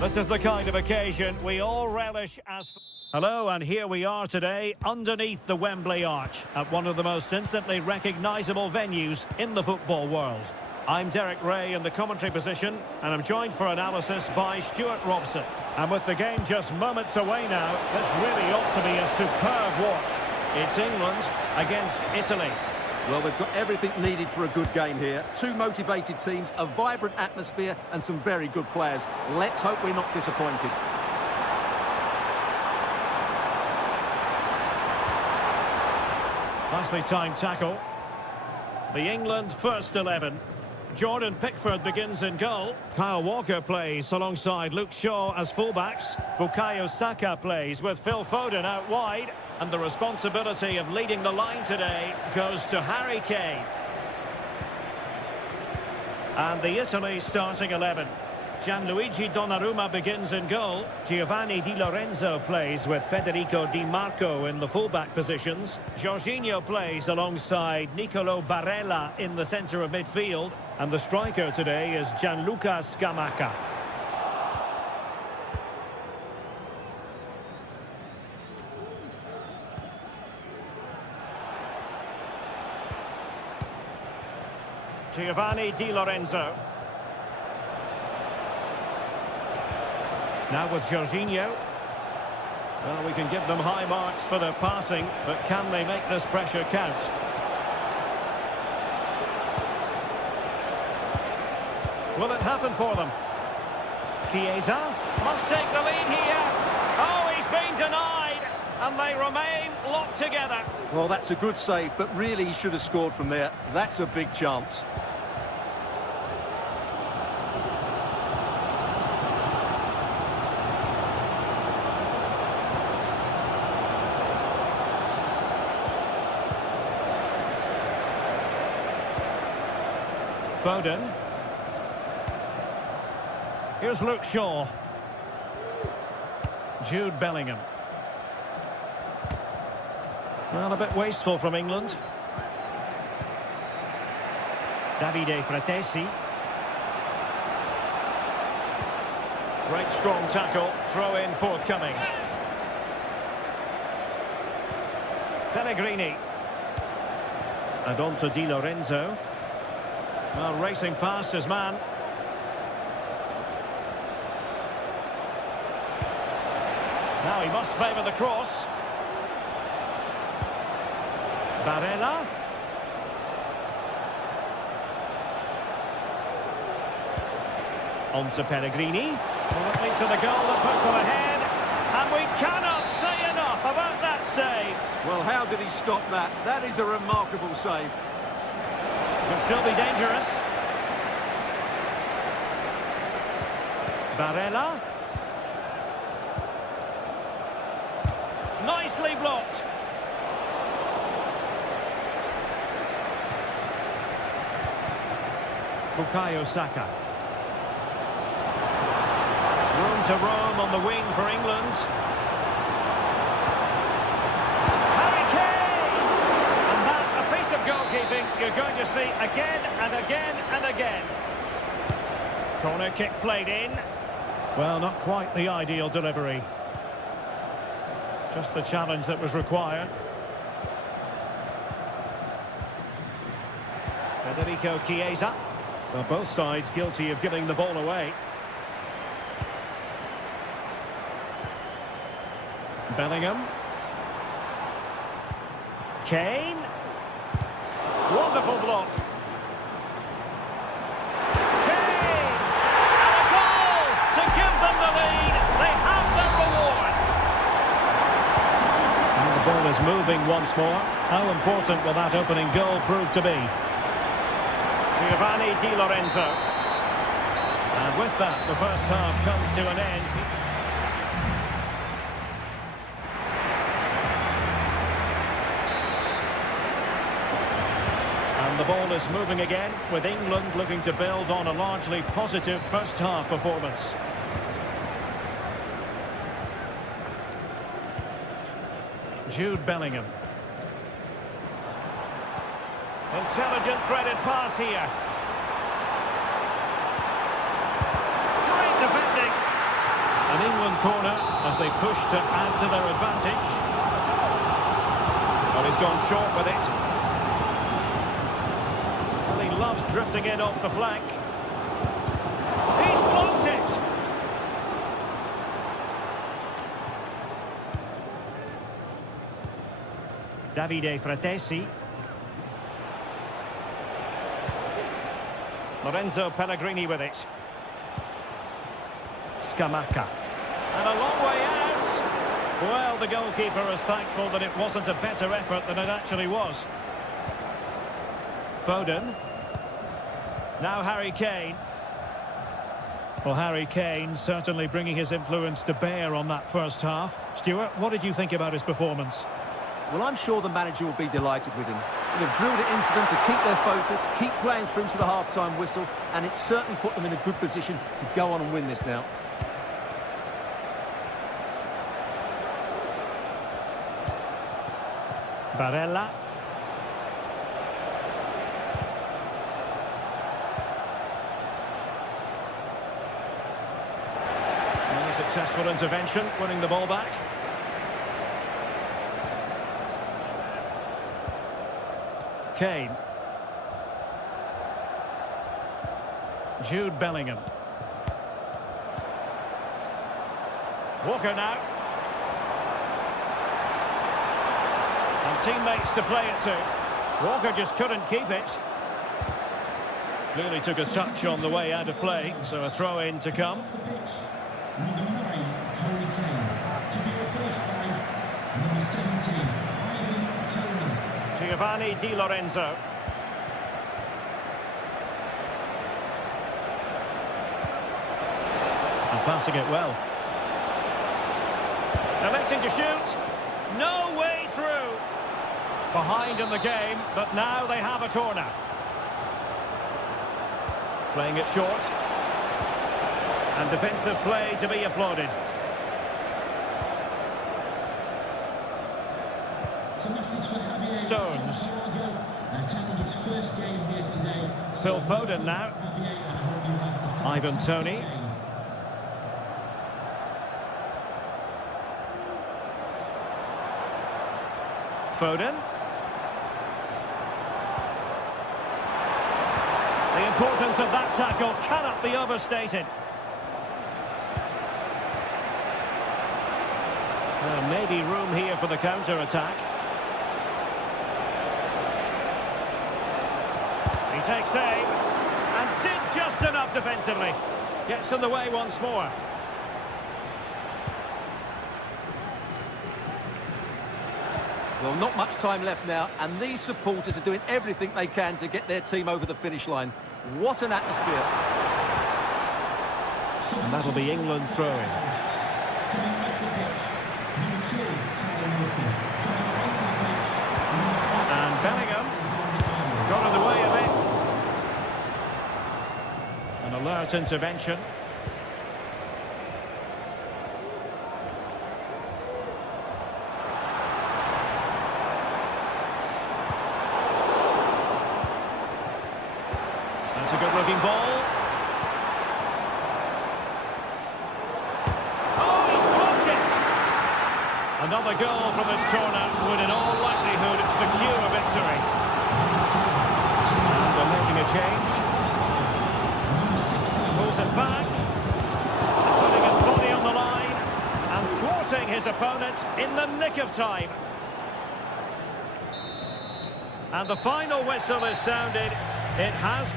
This is the kind of occasion we all relish as... Hello, and here we are today underneath the Wembley Arch at one of the most instantly recognisable venues in the football world. I'm Derek Ray in the commentary position, and I'm joined for analysis by Stuart Robson. And with the game just moments away now, this really ought to be a superb watch. It's England against Italy. Well, they've got everything needed for a good game here. Two motivated teams, a vibrant atmosphere, and some very good players. Let's hope we're not disappointed. Nicely timed tackle. The England first 11. Jordan Pickford begins in goal. Kyle Walker plays alongside Luke Shaw as fullbacks. Bukayo Saka plays with Phil Foden out wide. And the responsibility of leading the line today goes to Harry Kane. And the Italy starting 11. Gianluigi Donnarumma begins in goal. Giovanni Di Lorenzo plays with Federico Di Marco in the fullback positions. Jorginho plays alongside Nicolo Barella in the centre of midfield. And the striker today is Gianluca Scamacca. Giovanni Di Lorenzo. Now with Jorginho. Well, we can give them high marks for their passing, but can they make this pressure count? Will it happen for them? Chiesa must take the lead here. Oh, he's been denied, and they remain locked together. Well, that's a good save, but really he should have scored from there. That's a big chance. Foden. Here's Luke Shaw. Jude Bellingham. Well, a bit wasteful from England. Davide Fratesi. Great strong tackle. Throw in forthcoming. Pellegrini. And on to Di Lorenzo. Well, racing past his man. Now he must favour the cross. Barella. On to Pellegrini. Will it lead to the goal that puts them ahead? And we cannot say enough about that save. Well, how did he stop that? That is a remarkable save. Could still be dangerous. Barella. Nicely blocked. Bukayo Saka. Room to roam on the wing for England. Harry Kane! And that, a piece of goalkeeping you're going to see again and again and again. Corner kick played in. Well, not quite the ideal delivery. Just the challenge that was required. Federico Chiesa. Well, both sides guilty of giving the ball away. Bellingham. Kane. Wonderful block. Kane! And a goal to give them the lead. They have their reward. And the ball is moving once more. How important will that opening goal prove to be? Giovanni Di Lorenzo. And with that, the first half comes to an end. And the ball is moving again, with England looking to build on a largely positive first half performance. Jude Bellingham. Intelligent threaded pass here. Great defending. An England corner as they push to add to their advantage. Well, he's gone short with it. Well, he loves drifting in off the flank. He's blocked it! Davide Fratesi. Lorenzo Pellegrini with it. Scamacca. And a long way out. Well, the goalkeeper is thankful that it wasn't a better effort than it actually was. Foden. Now Harry Kane. Well, Harry Kane certainly bringing his influence to bear on that first half. Stuart, what did you think about his performance? Well, I'm sure the manager will be delighted with him. They've drilled it into them to keep their focus, keep playing through to the half-time whistle, and it's certainly put them in a good position to go on and win this now. Barella. And a successful intervention, winning the ball back. Kane. Jude Bellingham. Walker now. And teammates to play it to. Walker just couldn't keep it. Clearly took a touch on the way out of play, so a throw-in to come. Number 9, Harry Kane, to be replaced by number 17, Ivan Toney. Giovanni Di Lorenzo. And passing it well. Electing to shoot. No way through. Behind in the game, but now they have a corner. Playing it short. And defensive play to be applauded. It's a message for Javier Stones. attending his first game here today. Phil Foden now. Javier, I hope you have a Ivan fantastic Toney. game. Foden. The importance of that tackle cannot be overstated. Maybe room here for the counter-attack. He takes aim and did just enough defensively. Gets in the way once more. Well, not much time left now, and these supporters are doing everything they can to get their team over the finish line. What an atmosphere. And that'll be England's throw-in. Coming off the pitch, number 2, Kyle Walker. Coming onto the pitch, number 8, And Bellingham Alexander Arnold. got in the way of it. An alert intervention. That's a good-looking ball. Oh, he's blocked it! Another goal from this corner would in all likelihood secure a victory. And they're making a change. Pulls it back. Putting his body on the line. And thwarting his opponent in the nick of time. And the final whistle is sounded. It has...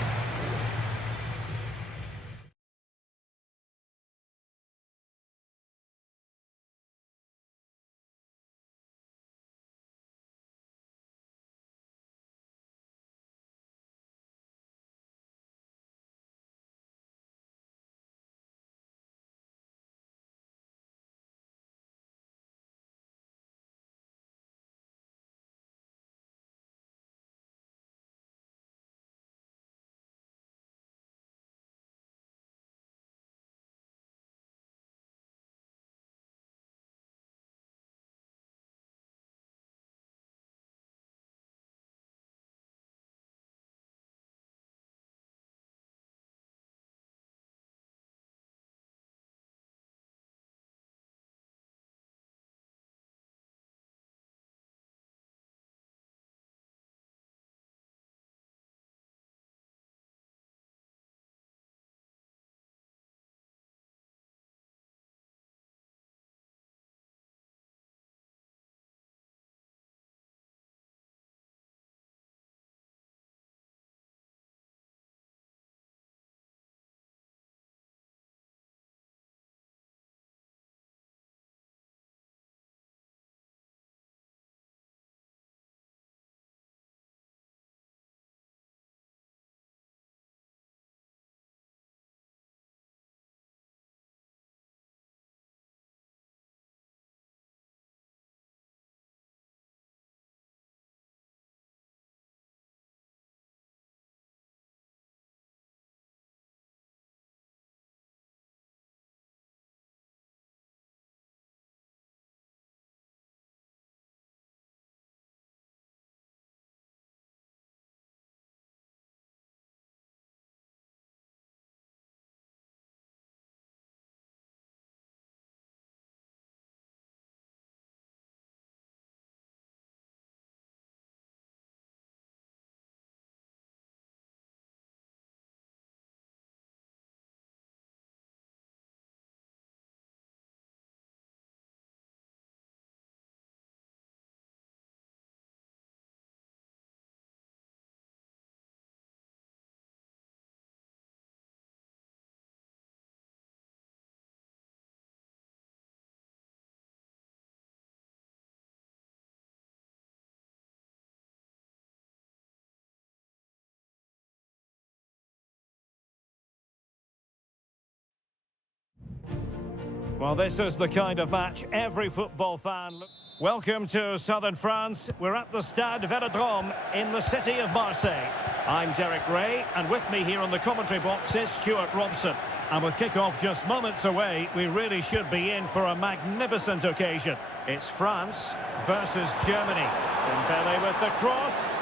Well, this is the kind of match every football fan... Welcome to southern France. We're at the Stade Vélodrome in the city of Marseille. I'm Derek Ray, and with me here on the commentary box is Stuart Robson. And with kick-off just moments away, we really should be in for a magnificent occasion. It's France versus Germany. Dembele with the cross.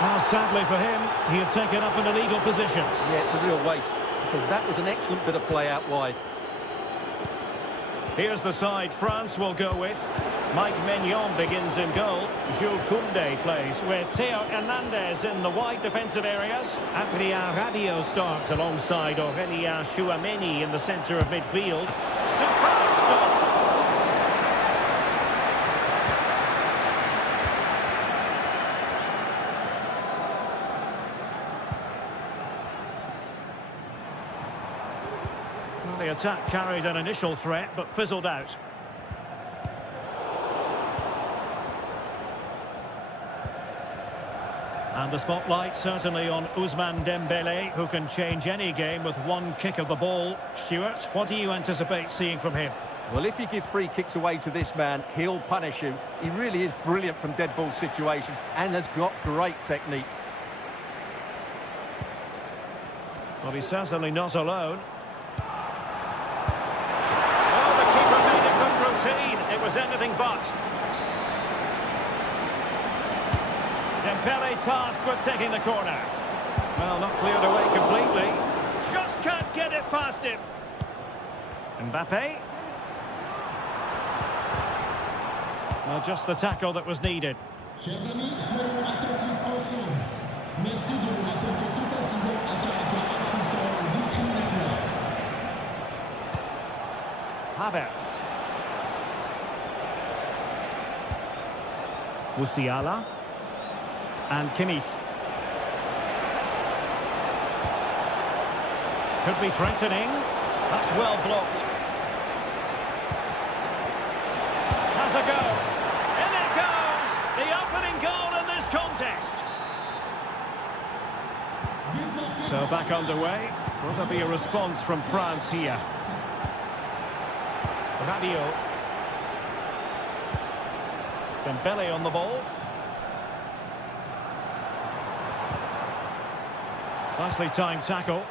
Now, sadly for him, he had taken up an illegal position. Yeah, it's a real waste, because that was an excellent bit of play out wide. Here's the side France will go with. Mike Maignan begins in goal. Jules Koundé plays with Theo Hernandez in the wide defensive areas. Adrien Rabiot starts alongside Aurélien Tchouameni in the centre of midfield. Superb stop. Well, the attack carried an initial threat but fizzled out. And the spotlight certainly on Ousmane Dembele, who can change any game with one kick of the ball. Stuart, what do you anticipate seeing from him? Well, if you give free kicks away to this man, he'll punish you. He really is brilliant from dead ball situations and has got great technique. Well, he's certainly not alone. Oh, the keeper made it look routine. It was anything but. Dembele tasked with taking the corner. Well, not cleared away completely. Just can't get it past him. Mbappe. Well, just the tackle that was needed. Chers amis, soyons attentifs ensemble. Merci de nous rapporter tout incident à caractère insultant ou discriminatoire. Havertz. Musiala. And Kimmich. Could be threatening. That's well blocked. Has a go. In it goes! The opening goal in this contest. So back underway. Will there be a response from France here? Rabiot. Dembele on the ball. Nicely timed tackle.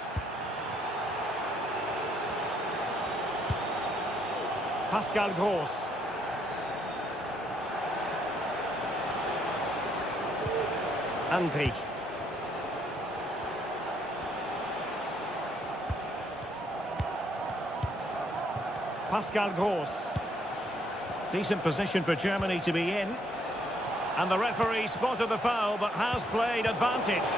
Pascal Gross. Andri. Pascal Gross. Decent position for Germany to be in. And the referee spotted the foul but has played advantage.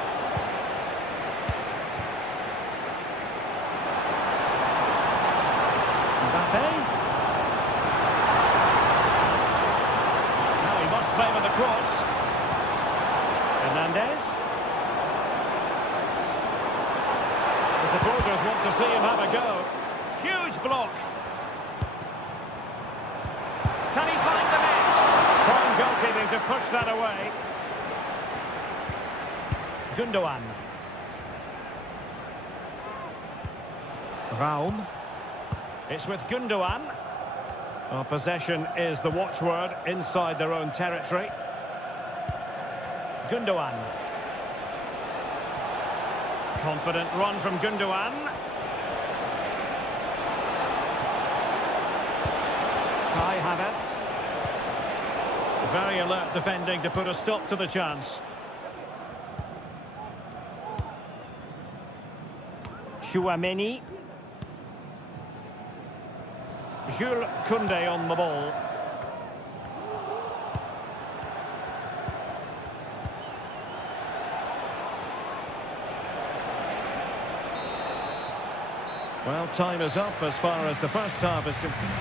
Now he must favour the cross. Hernandez. The supporters want to see him have a go. Huge block. Can he find the net? Fine goalkeeping to push that away. Gundogan. Raum. It's with Gundogan. Well, possession is the watchword inside their own territory. Gundogan. Confident run from Gundogan. Kai Havertz. Very alert defending to put a stop to the chance. Tchouameni. Jules Koundé on the ball. Well, time is up as far as the first half is concerned.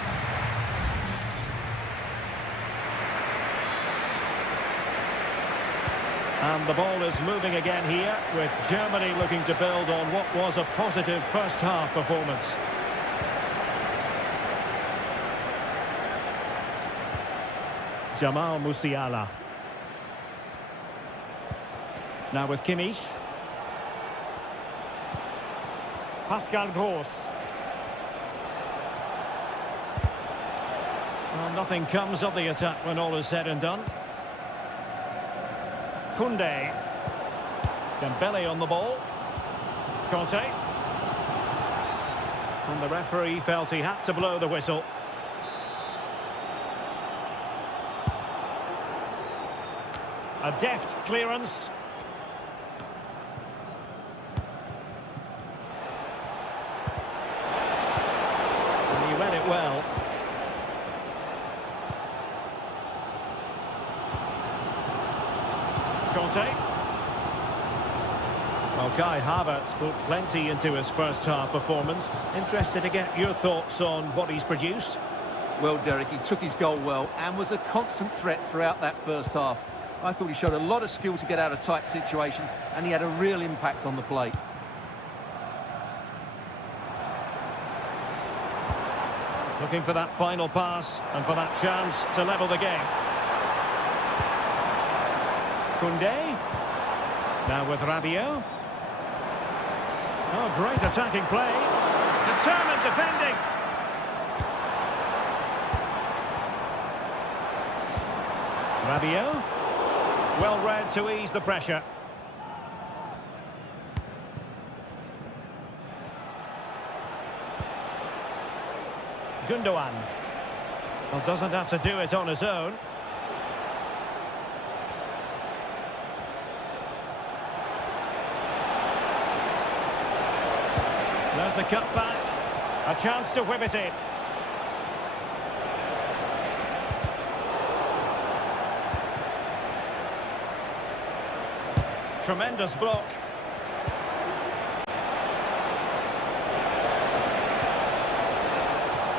And the ball is moving again here, with Germany looking to build on what was a positive first half performance. Jamal Musiala. Now with Kimmich. Pascal Gross. Well, nothing comes of the attack when all is said and done. Koundé. Dembele on the ball. Conte. And the referee felt he had to blow the whistle. A deft clearance. And he read it well. Conte. Well, Kai Havertz put plenty into his first half performance. Interested to get your thoughts on what he's produced. Well, Derek, he took his goal well and was a constant threat throughout that first half. I thought he showed a lot of skill to get out of tight situations, and he had a real impact on the plate. Looking for that final pass and for that chance to level the game. Koundé. Now with Rabiot. Oh, great attacking play. Determined defending. Rabiot. Well read to ease the pressure. Gundogan. Well, doesn't have to do it on his own. There's the cut back. A chance to whip it in. Tremendous block.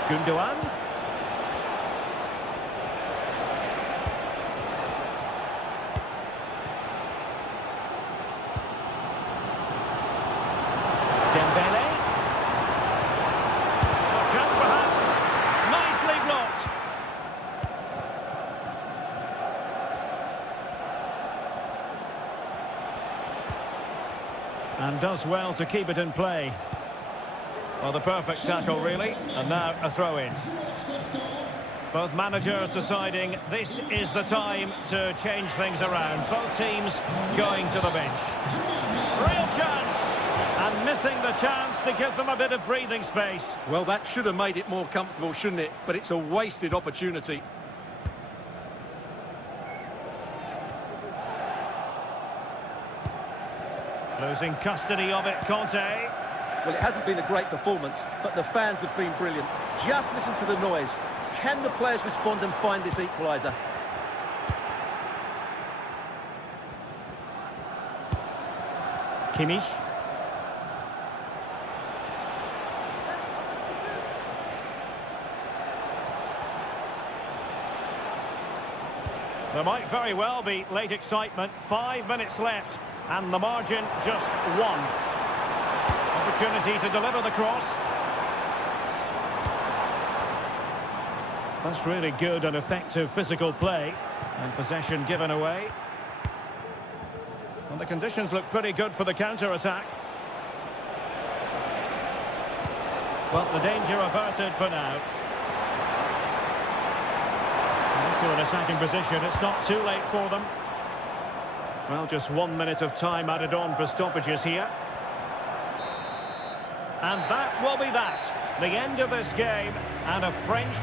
Gundogan. Dembele. Chance perhaps. Nicely blocked. And does well to keep it in play. Well, the perfect tackle, really. And now a throw-in. Both managers deciding this is the time to change things around. Both teams going to the bench. Real chance. And missing the chance to give them a bit of breathing space. Well, that should have made it more comfortable, shouldn't it? But it's a wasted opportunity. Losing custody of it, Conte. Well, it hasn't been a great performance, but the fans have been brilliant. Just listen to the noise. Can the players respond and find this equaliser? Kimmich. There might very well be late excitement. 5 minutes left, and the margin just one. Opportunity to deliver the cross. That's really good and effective physical play. And possession given away. Well, the conditions look pretty good for the counter-attack. Well, the danger averted for now. Also an attacking position. It's not too late for them. Well, just 1 minute of time added on for stoppages here. And that will be that. The end of this game, and a French...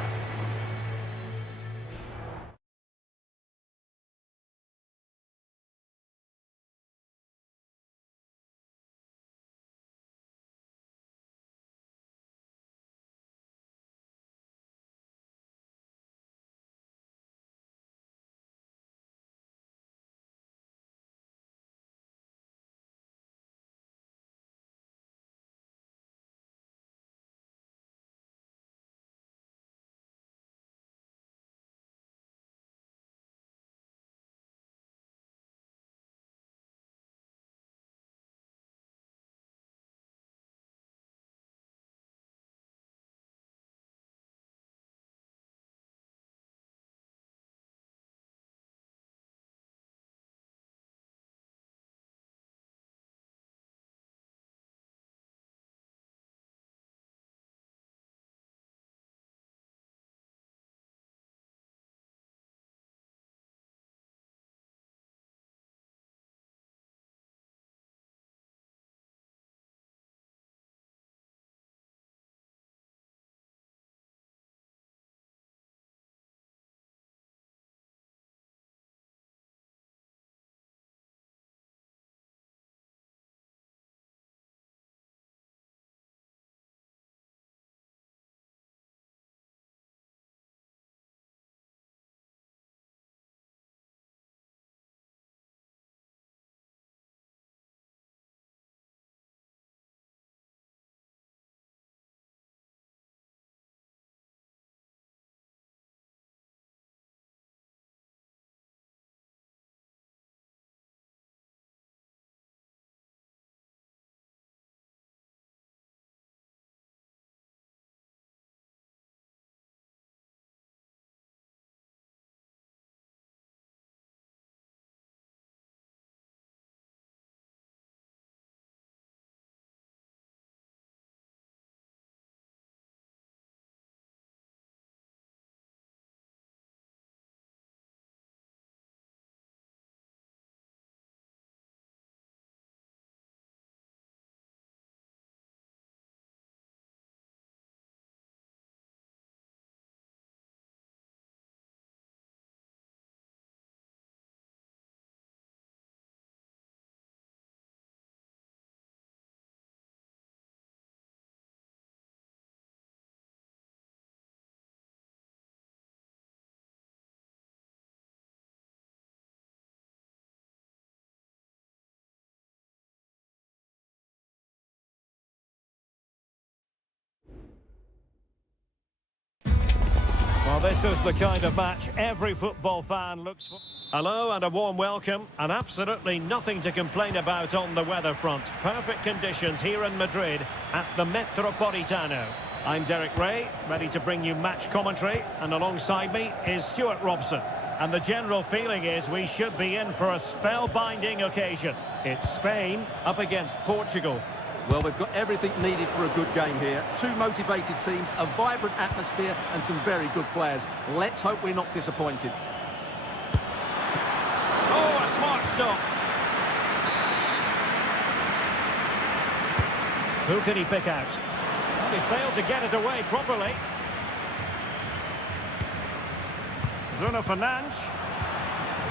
Well, this is the kind of match every football fan looks for. Hello and a warm welcome, and absolutely nothing to complain about on the weather front. Perfect conditions here in Madrid at the Metropolitano. I'm Derek Ray, ready to bring you match commentary, and alongside me is Stuart Robson. And the general feeling is we should be in for a spellbinding occasion. It's Spain up against Portugal. Well, they've got everything needed for a good game here. Two motivated teams, a vibrant atmosphere and some very good players. Let's hope we're not disappointed. Oh, a smart stop. Who can he pick out? Well, he failed to get it away properly. Bruno Fernandes.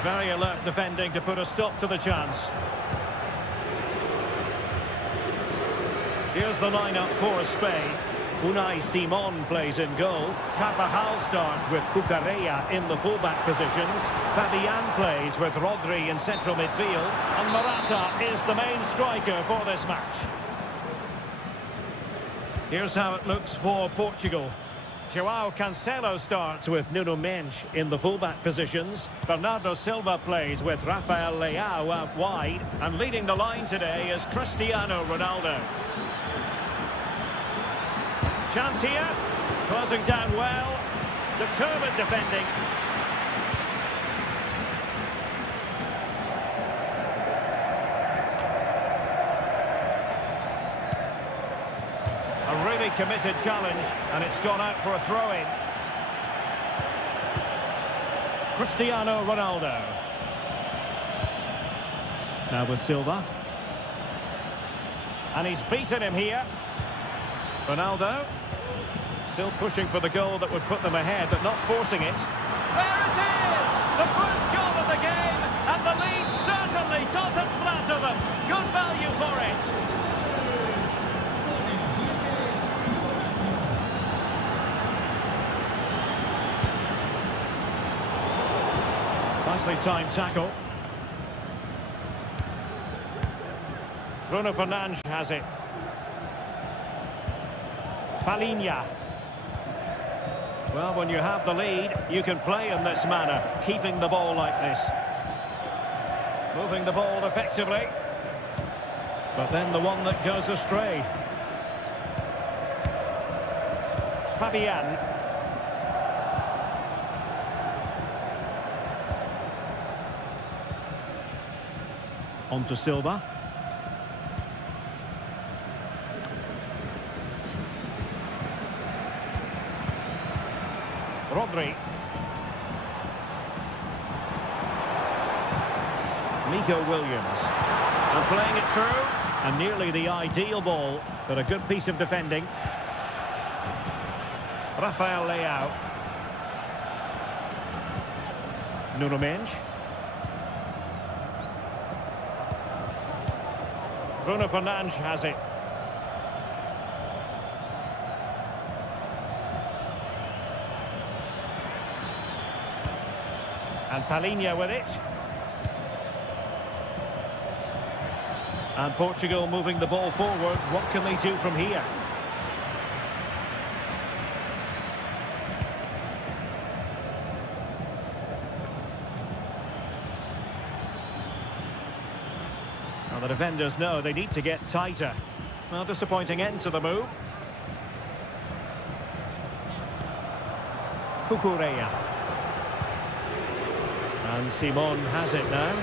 Very alert defending to put a stop to the chance. Here's the lineup for Spain. Unai Simon plays in goal. Carvajal starts with Cucurella in the fullback positions. Fabian plays with Rodri in central midfield. And Morata is the main striker for this match. Here's how it looks for Portugal. João Cancelo starts with Nuno Mendes in the fullback positions. Bernardo Silva plays with Rafael Leao out wide. And leading the line today is Cristiano Ronaldo. Chance here, closing down well, determined defending. A really committed challenge, and it's gone out for a throw-in. Cristiano Ronaldo. Now with Silva. And he's beaten him here. Ronaldo. Still pushing for the goal that would put them ahead, but not forcing it. There it is! The first goal of the game, and the lead certainly doesn't flatter them. Good value for it. Nicely timed tackle. Bruno Fernandes has it. Palinha. Well, when you have the lead, you can play in this manner, keeping the ball like this. Moving the ball effectively. But then the one that goes astray. Fabian. On to Silva. Rodri. Nico Williams. And playing it through. And nearly the ideal ball, but a good piece of defending. Rafael Leao. Nuno Mendes. Bruno Fernandes has it. And Palinha with it. And Portugal moving the ball forward. What can they do from here? Well, the defenders know they need to get tighter. Well, disappointing end to the move. Cucurella. And Simon has it now.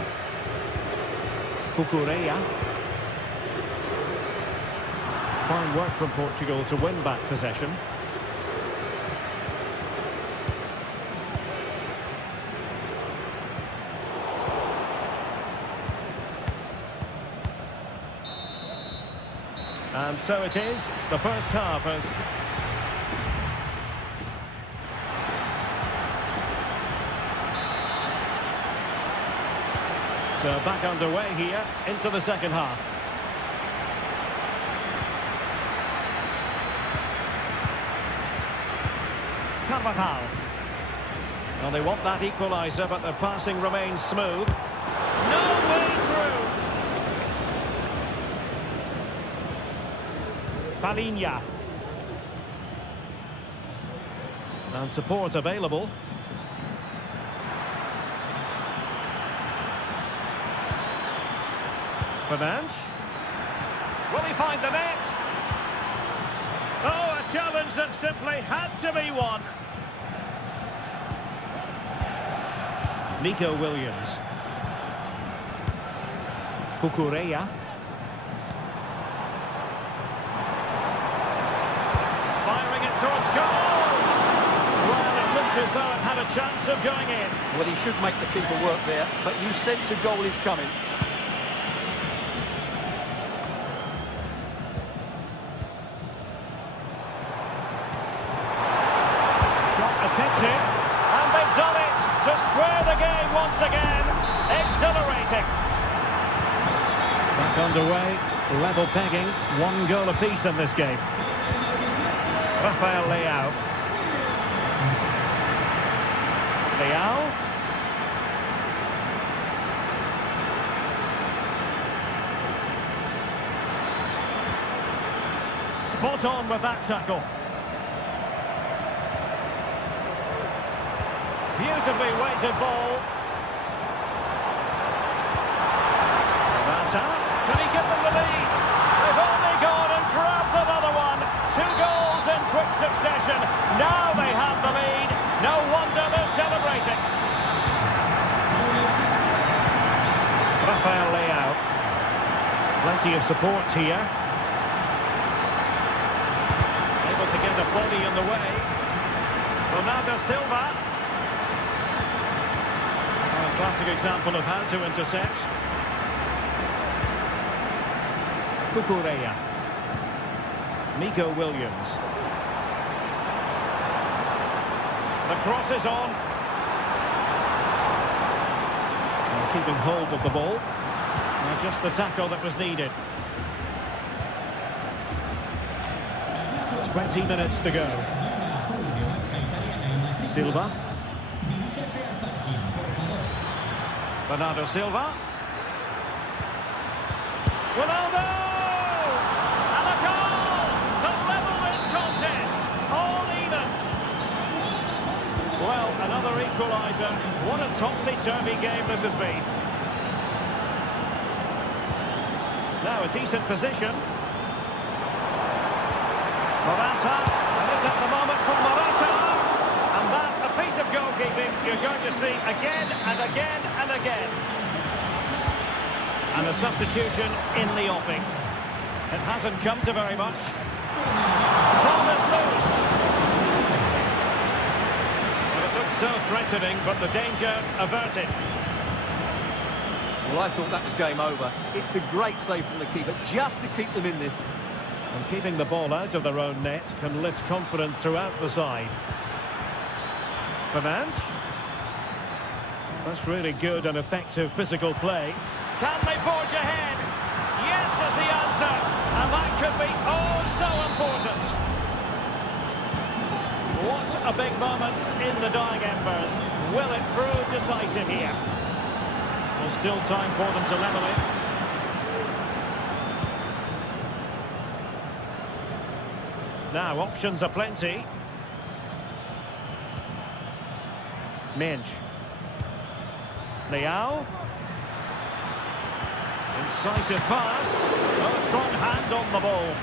Cucurella. Fine work from Portugal to win back possession. And so it is. The first half has... So back underway here into the second half. Carvajal. Well, they want that equaliser, but their passing remains smooth. No way through. Palinha. And support available. Fernandes. Will he find the net? Oh, a challenge that simply had to be won. Nico Williams. Cucurella. Firing it towards goal. Well, it looked as though it had a chance of going in. Well, he should make the keeper work there, but you sense a goal is coming. Attempted, and they've done it to square the game once again. Exhilarating. Back underway, level pegging, 1 goal apiece in this game. Rafael Leao. Leao. Spot on with that tackle. Beautifully weighted ball. Morata. Can he give them the lead? They've only gone and grabbed another one. 2 goals in quick succession. Now they have the lead. No wonder they're celebrating. Rafael Leao. Plenty of support here. Able to get a body in the way. Ronaldo Silva. Classic example of how to intercept. Cucurella. Nico Williams. The cross is on. And keeping hold of the ball. Now just the tackle that was needed. 20 minutes to go. Silva. Bernardo Silva. Ronaldo! And a goal to level this contest. All even. Well, another equaliser. What a topsy-turvy game this has been. Now a decent position. Morata. And is at the moment from Morata. And that, a piece of goalkeeping you're going to see again and again and again. And a substitution in the offing. It hasn't come to very much. Ball is loose. Well, it looked so threatening, but the danger averted. Well, I thought that was game over. It's a great save from the keeper, just to keep them in this. And keeping the ball out of their own net can lift confidence throughout the side. Fernandes. That's really good and effective physical play. Can they forge ahead? Yes is the answer. And that could be oh so important. What a big moment in the dying embers. Will it prove decisive here? There's still time for them to level it. Now options are plenty. Minge. Leao. Incisive pass. Oh, strong hand on the ball.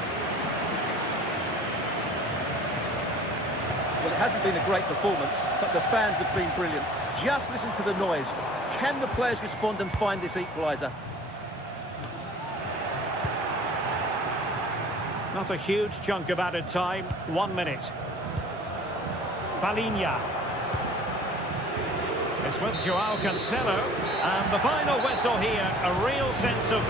Well, it hasn't been a great performance, but the fans have been brilliant. Just listen to the noise. Can the players respond and find this equaliser? Not a huge chunk of added time. 1 minute. Balinha. It's with Joao Cancelo. And the final whistle here. A real sense of...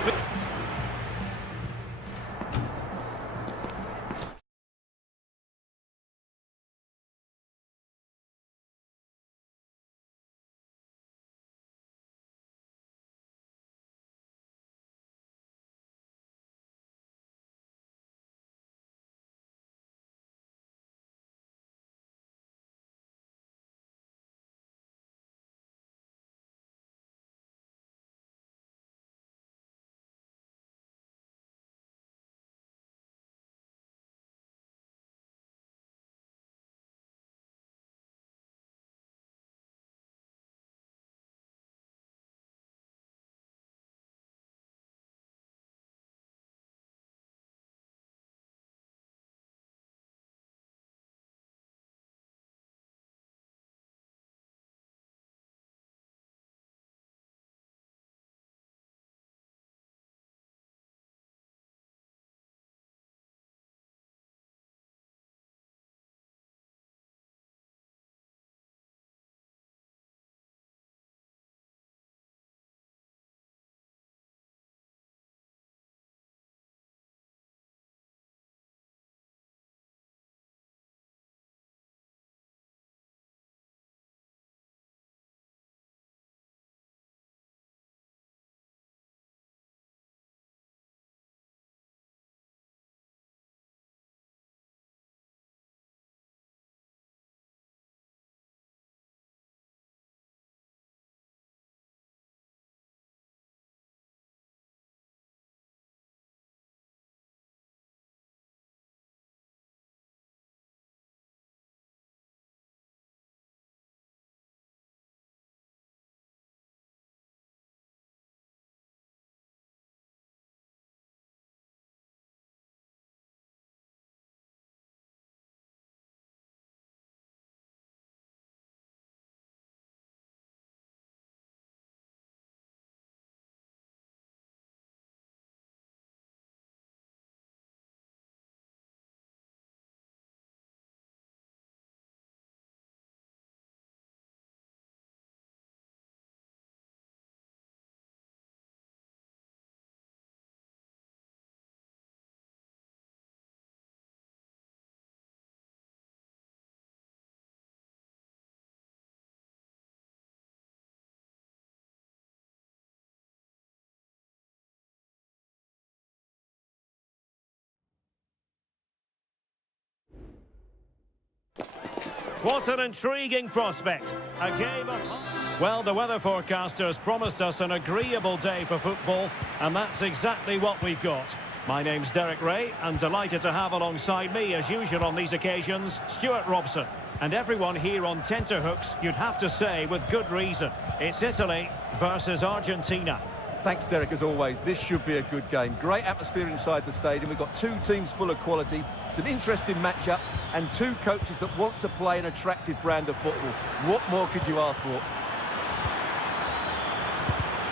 What an intriguing prospect. A game of... Well, the weather forecasters promised us an agreeable day for football, and that's exactly what we've got. My name's Derek Ray, and delighted to have alongside me, as usual on these occasions, Stuart Robson. And everyone here on tenterhooks, you'd have to say, with good reason. It's Italy versus Argentina. Thanks, Derek, as always. This should be a good game. Great atmosphere inside the stadium. We've got two teams full of quality, some interesting matchups, and two coaches that want to play an attractive brand of football. What more could you ask for?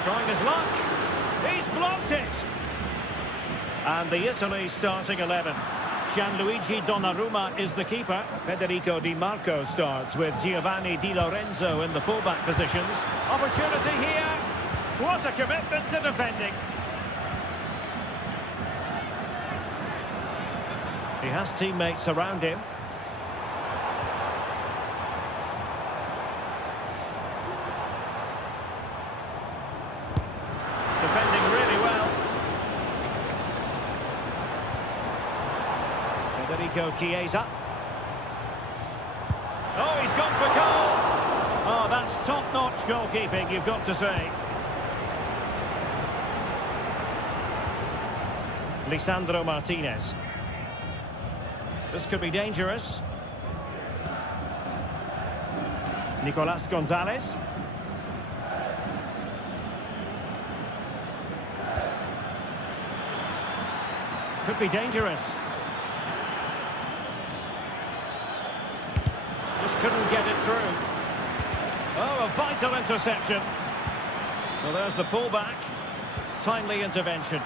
Trying his luck. He's blocked it. And the Italy starting 11. Gianluigi Donnarumma is the keeper. Federico Di Marco starts with Giovanni Di Lorenzo in the fullback positions. Opportunity here. What a commitment to defending. He has teammates around him. Defending really well. Federico Chiesa. Oh, he's gone for goal. Oh, that's top-notch goalkeeping, you've got to say. Lisandro Martinez. This could be dangerous. Nicolas Gonzalez. Could be dangerous. Just couldn't get it through. Oh, a vital interception. Well, there's the pullback. Timely intervention.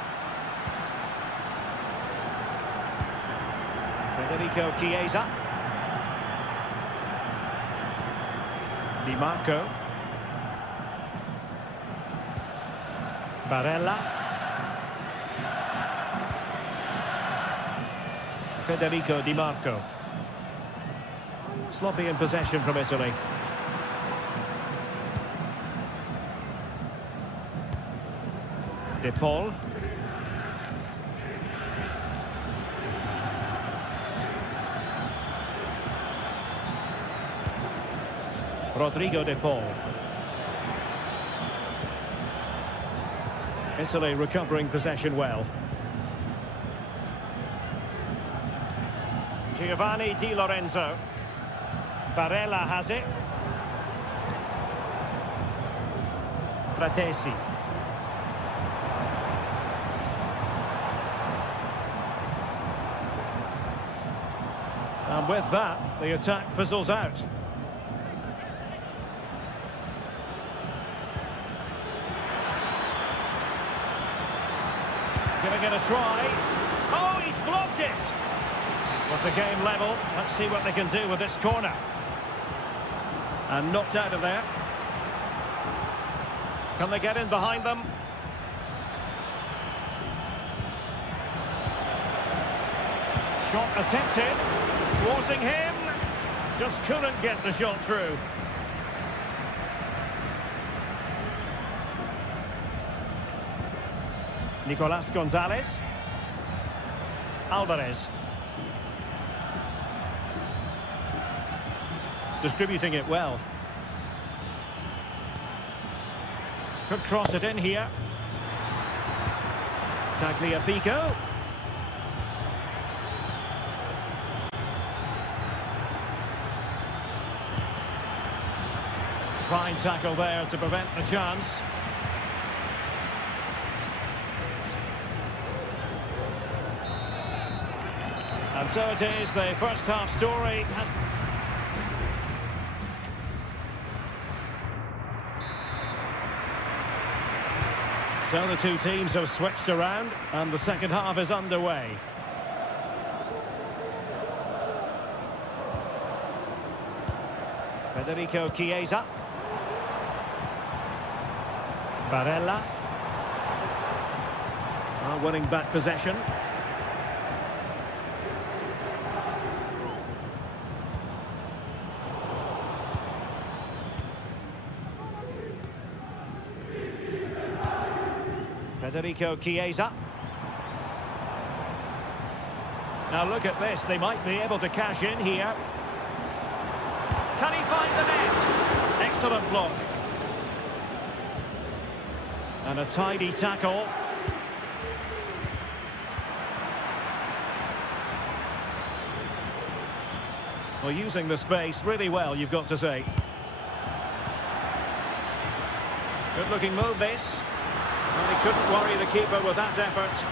Federico Chiesa. Di Marco. Barella. Federico Di Marco. Sloppy in possession from Italy. De Paul. Rodrigo De Paul. Italy recovering possession well. Giovanni Di Lorenzo. Barella has it. Fratesi. And with that, the attack fizzles out. Giving it a try. Oh, he's blocked it! With the game level, let's see what they can do with this corner. And knocked out of there. Can they get in behind them? Shot attempted. Thwarting him. Just couldn't get the shot through. Nicolas Gonzalez. Alvarez. Distributing it well. Could cross it in here. Tagliafico. Fine tackle there to prevent the chance. And so it is, the first half story has... So the two teams have switched around and the second half is underway. Federico Chiesa. Barella. Winning back possession. Federico Chiesa. Now look at this, they might be able to cash in here. Can he find the net? Excellent block. And a tidy tackle. Well, using the space really well, you've got to say. Good-looking move, this. And he couldn't worry the keeper with that effort.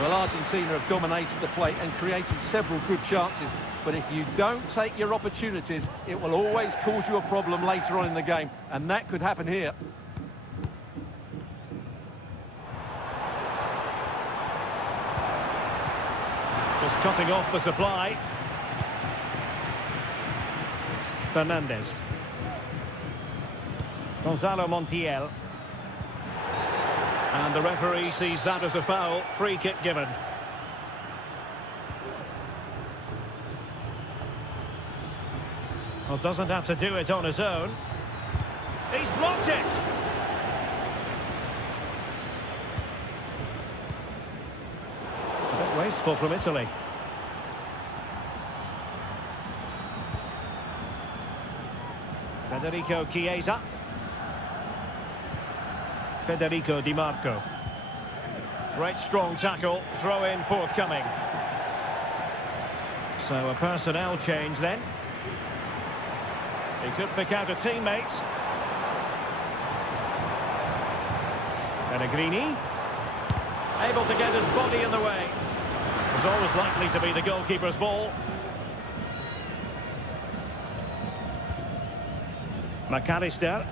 Well, Argentina have dominated the plate and created several good chances. But if you don't take your opportunities, it will always cause you a problem later on in the game. And that could happen here. Just cutting off the supply. Fernandez. Gonzalo Montiel. And the referee sees that as a foul. Free kick given. Well, doesn't have to do it on his own. He's blocked it! A bit wasteful from Italy. Federico Chiesa. Federico Di Marco. Great strong tackle, throw in forthcoming. So a personnel change then. He could pick out a teammate. Pellegrini. Able to get his body in the way. Was always likely to be the goalkeeper's ball. McAllister.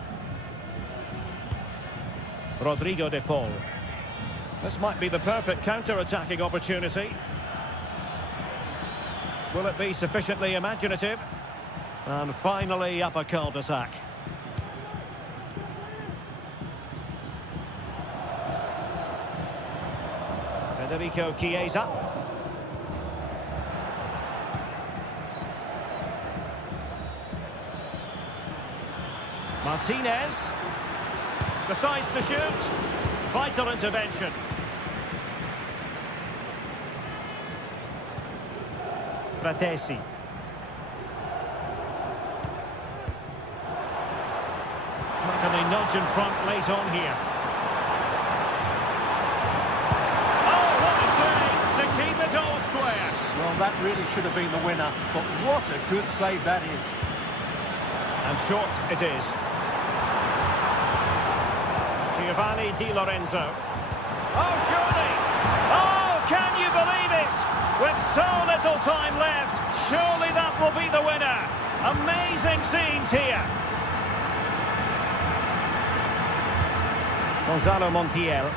Rodrigo de Paul. This might be the perfect counter-attacking opportunity. Will it be sufficiently imaginative? And finally up a cul-de-sac. Federico Chiesa. Martinez. Decides to shoot. Vital intervention. Fratesi. How can they nudge in front late on here? Oh, what a save to keep it all square. Well, that really should have been the winner, but what a good save that is. And short it is. Giovanni Di Lorenzo. Oh, surely! Oh, can you believe it? With so little time left, surely that will be the winner. Amazing scenes here. Gonzalo Montiel.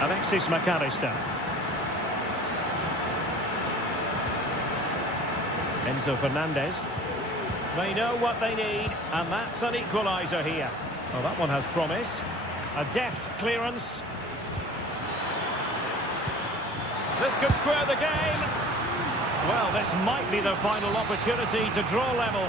Alexis McAllister. Enzo Fernandez. They know what they need, and that's an equaliser here. Oh, that one has promise. A deft clearance. This could square the game. Well, this might be the final opportunity to draw level.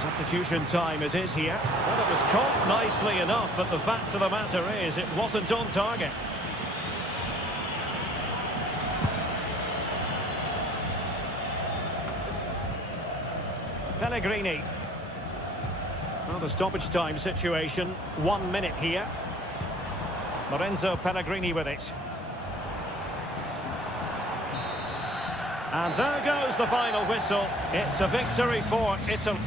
Substitution time it is here. Well, it was caught nicely enough, but the fact of the matter is it wasn't on target. Pellegrini. Well, the stoppage time situation, 1 minute here. Lorenzo Pellegrini with it. And there goes the final whistle. It's a victory for Italy.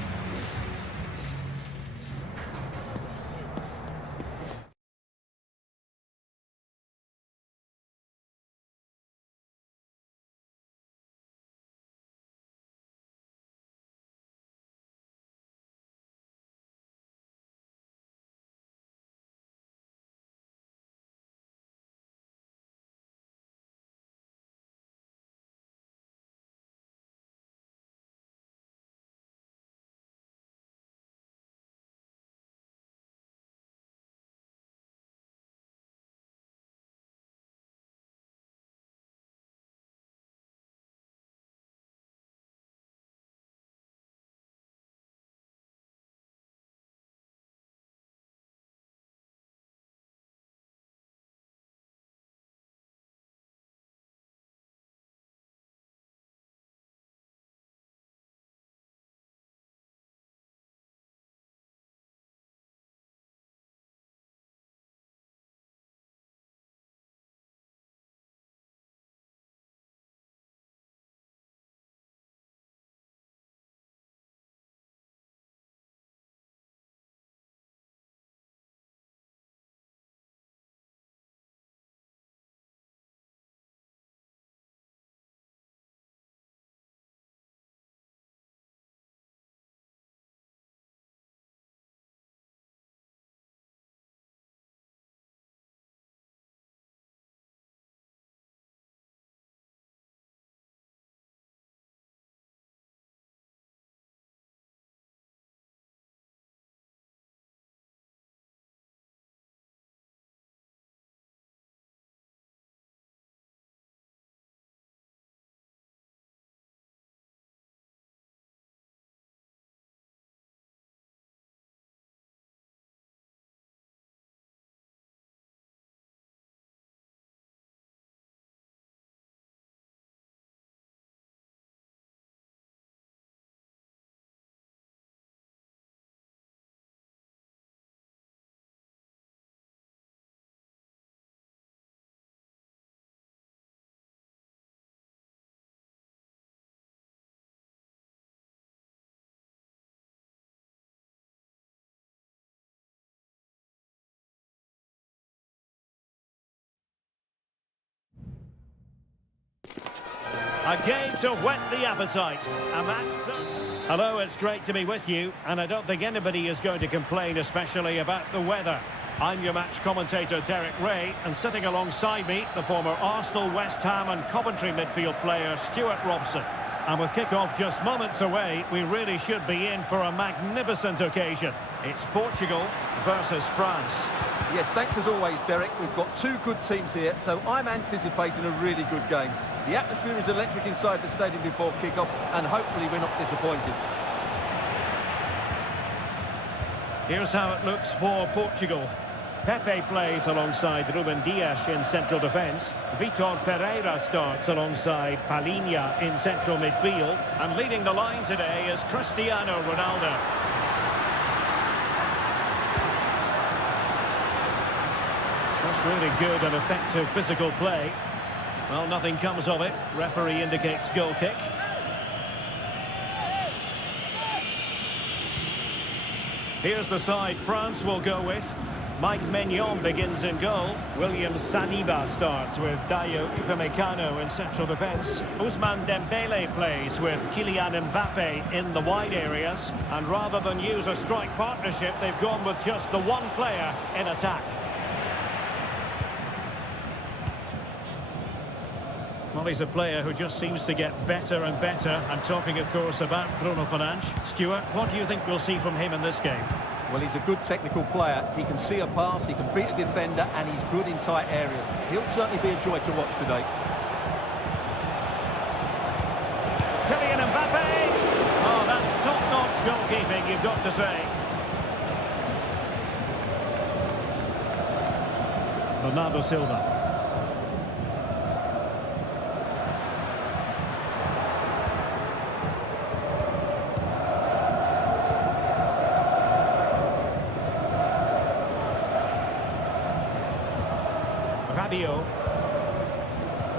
A game to whet the appetite. And that's... Hello, it's great to be with you, and I don't think anybody is going to complain, especially about the weather. I'm your match commentator, Derek Ray, and sitting alongside me, the former Arsenal, West Ham and Coventry midfield player, Stuart Robson. And with kick-off just moments away, we really should be in for a magnificent occasion. It's Portugal versus France. Yes, thanks as always, Derek. We've got two good teams here, so I'm anticipating a really good game. The atmosphere is electric inside the stadium before kick-off, and hopefully we're not disappointed. Here's how it looks for Portugal. Pepe plays alongside Ruben Dias in central defence. Vitor Ferreira starts alongside Palhinha in central midfield. And leading the line today is Cristiano Ronaldo. That's really good and effective physical play. Well, nothing comes of it. Referee indicates goal kick. Here's the side France will go with. Mike Maignan begins in goal. William Saliba starts with Dayo Upamecano in central defence. Ousmane Dembele plays with Kylian Mbappe in the wide areas. And rather than use a strike partnership, they've gone with just the one player in attack. Well, he's a player who just seems to get better and better. I'm talking, of course, about Bruno Fernandes. Stuart, what do you think we'll see from him in this game? Well, he's a good technical player. He can see a pass, he can beat a defender, and he's good in tight areas. He'll certainly be a joy to watch today. Kylian Mbappe! Oh, that's top-notch goalkeeping, you've got to say. Bernardo Silva.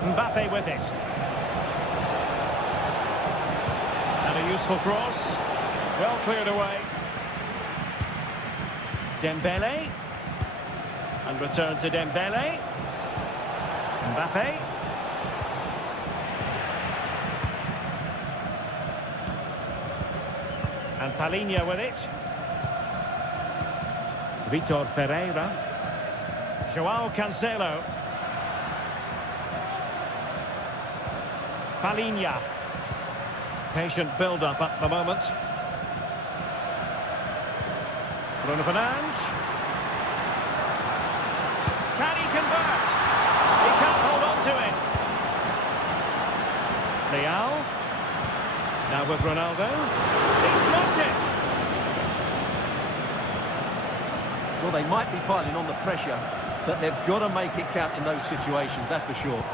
Mbappe with it. And a useful cross. Well cleared away. Dembele. And return to Dembele. Mbappe. And Palhinha with it. Vitor Ferreira. Joao Cancelo. Palhinha. Patient build-up at the moment. Bruno Fernandes. Can he convert? He can't hold on to it. Leal. Now with Ronaldo. He's blocked it. Well, they might be piling on the pressure, but they've got to make it count in those situations, that's for sure.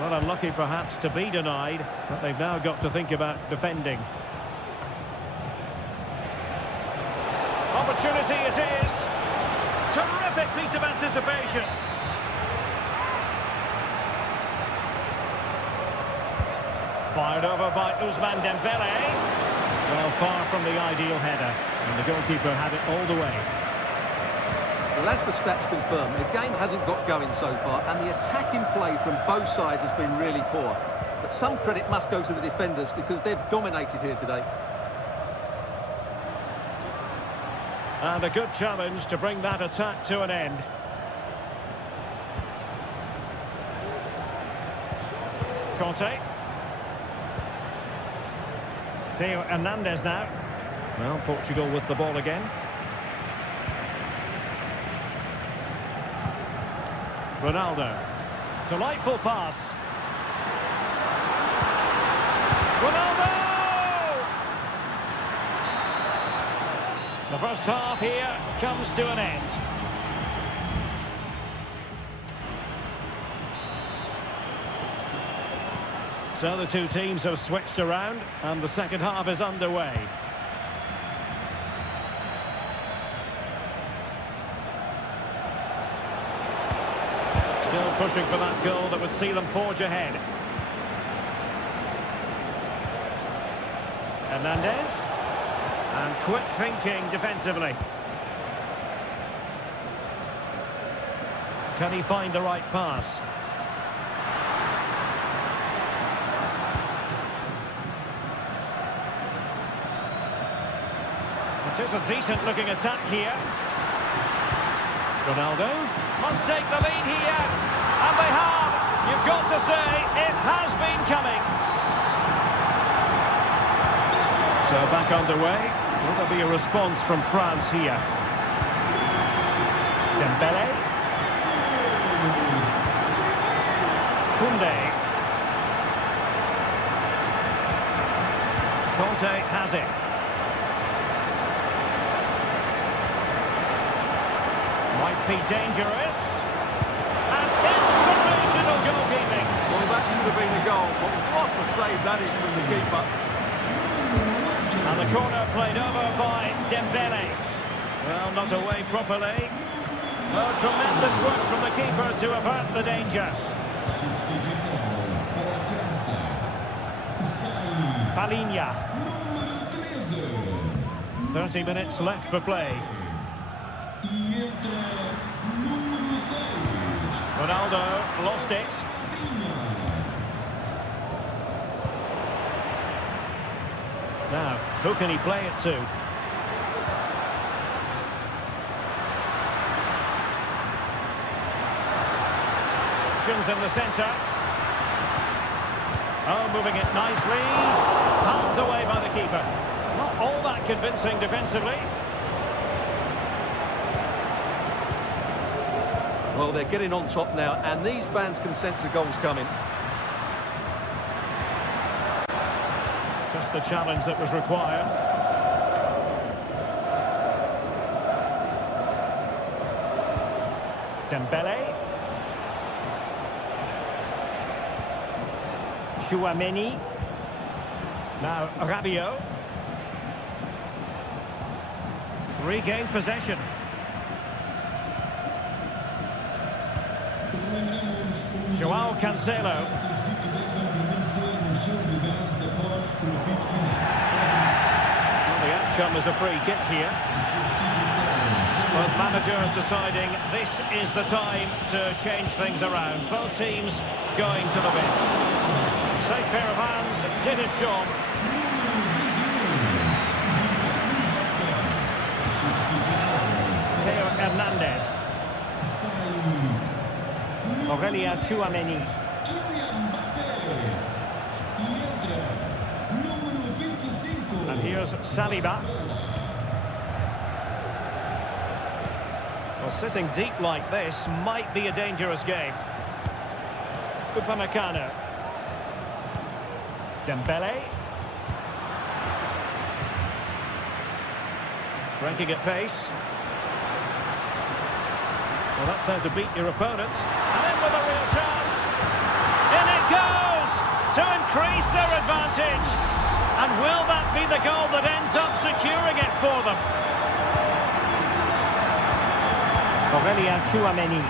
Well, unlucky perhaps to be denied, but they've now got to think about defending. Opportunity it is. Terrific piece of anticipation. Fired over by Ousmane Dembele. Well, far from the ideal header, and the goalkeeper had it all the way. Well, as the stats confirm, the game hasn't got going so far, and the attacking play from both sides has been really poor. But some credit must go to the defenders because they've dominated here today. And a good challenge to bring that attack to an end. Conte. Theo Hernandez now. Well, Portugal with the ball again. Ronaldo. Delightful pass. Ronaldo! The first half here comes to an end. So the two teams have switched around and the second half is underway. Still pushing for that goal that would see them forge ahead. Hernandez. And quick thinking defensively. Can he find the right pass? It is a decent-looking attack here. Ronaldo must take the lead here. And they have. You've got to say, it has been coming. So back underway. Will there be a response from France here? Dembele. Koundé. Conte has it. Might be dangerous. And inspirational goalkeeping. Well, that should have been a goal, but what a save that is from the keeper. And the corner played over by Dembele. Well, not away properly. Oh, tremendous work from the keeper to avert the danger. Palinha. 30 minutes left for play. Ronaldo lost it. Now, who can he play it to? Options in the centre. Oh, moving it nicely. Palmed away by the keeper. Not all that convincing defensively. Well, they're getting on top now, and these fans can sense the goals coming. Just the challenge that was required. Dembele. Chouameni. Now Rabiot. Regained possession. João Cancelo. Well, the outcome is a free kick here. Well, managers deciding this is the time to change things around. Both teams going to the bench. Safe pair of hands, did his job. Theo Hernandez. Aurélien Chouameni. And here's Saliba. Well, sitting deep like this might be a dangerous game. Upamecano. Dembele. Breaking at pace. Well, that's how to beat your opponent. And in with a real chance. In it goes to increase their advantage. And will that be the goal that ends up securing it for them? Aurélien Chouameni.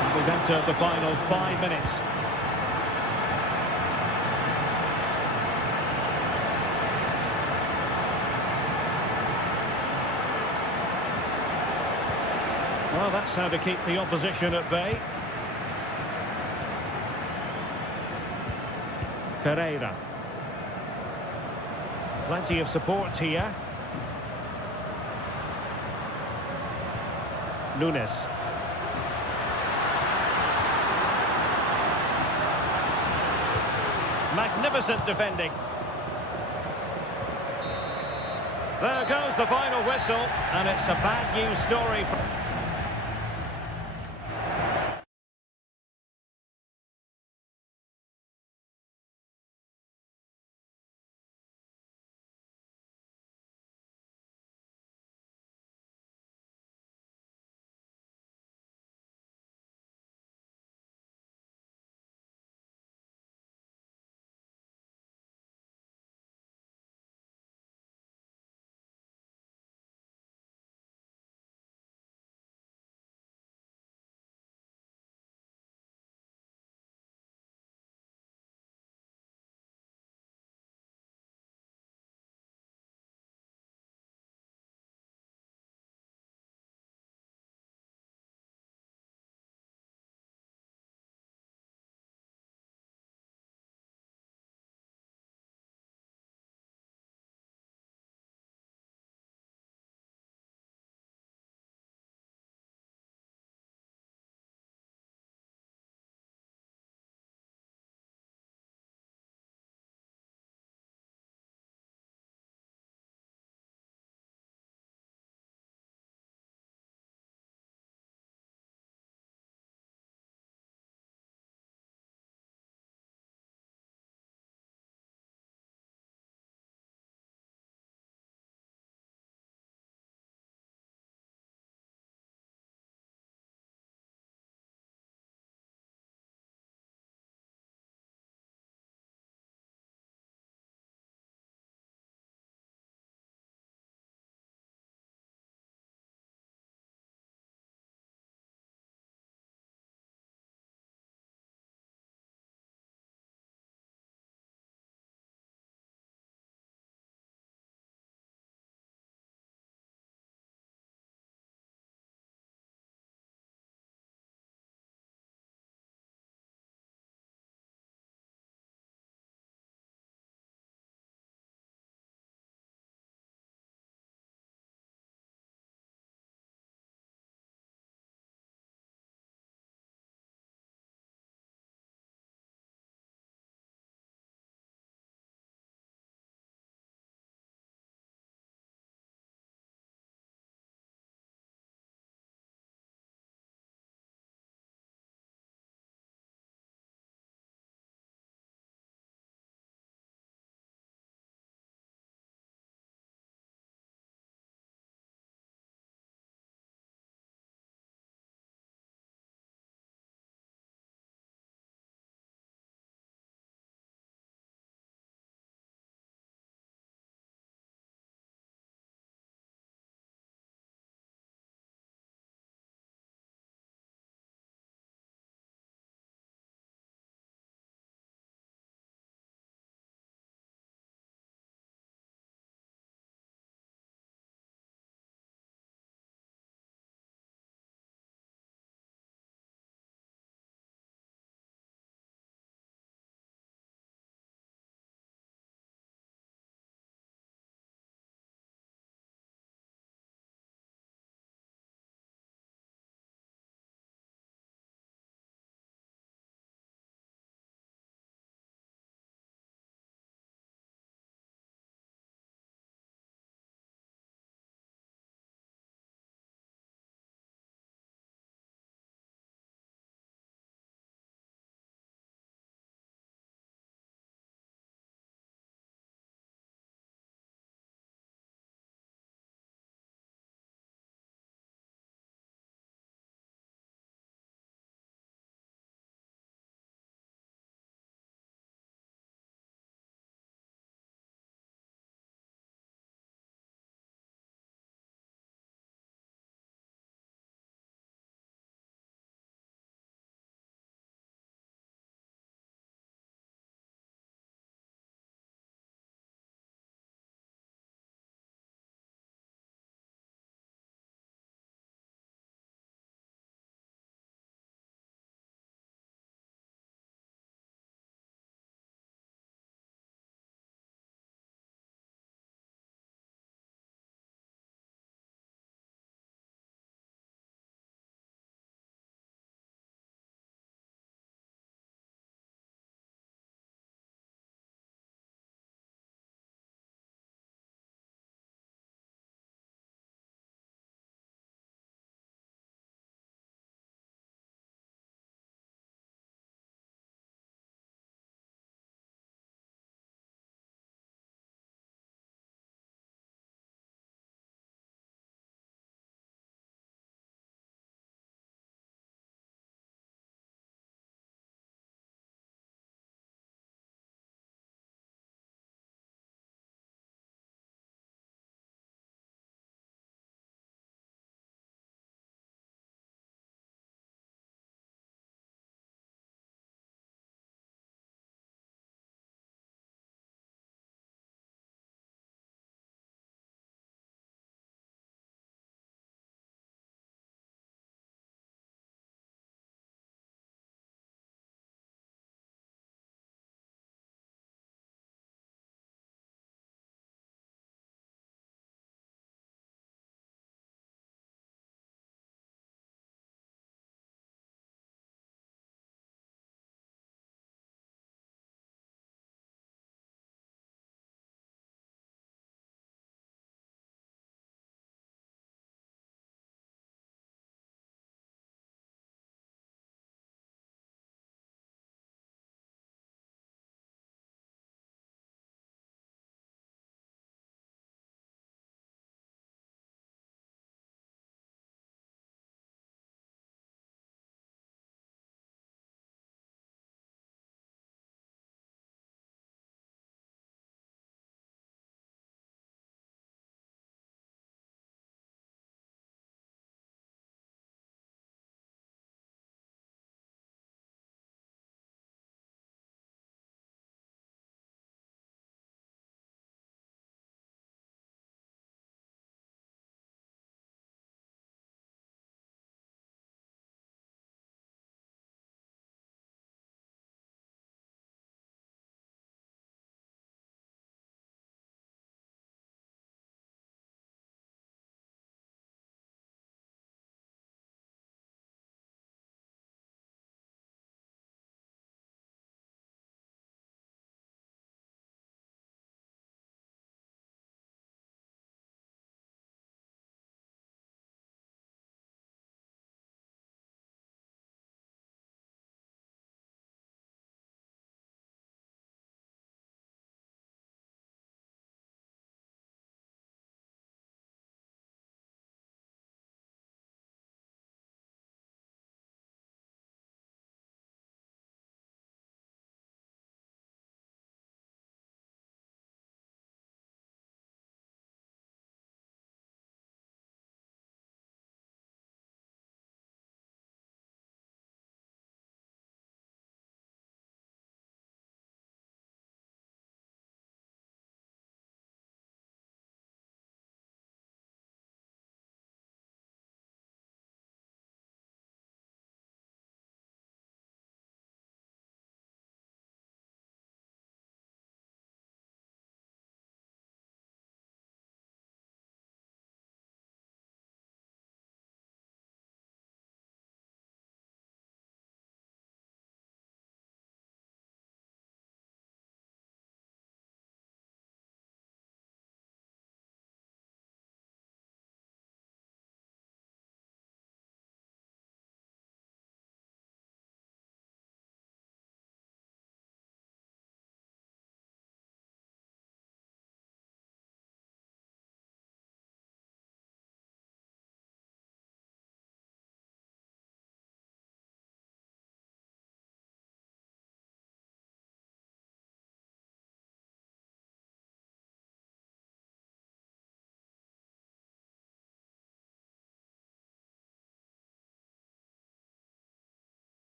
And we've entered the final 5 minutes. Well, that's how to keep the opposition at bay. Ferreira. Plenty of support here. Nunes. Magnificent defending. There goes the final whistle, and it's a bad news story for...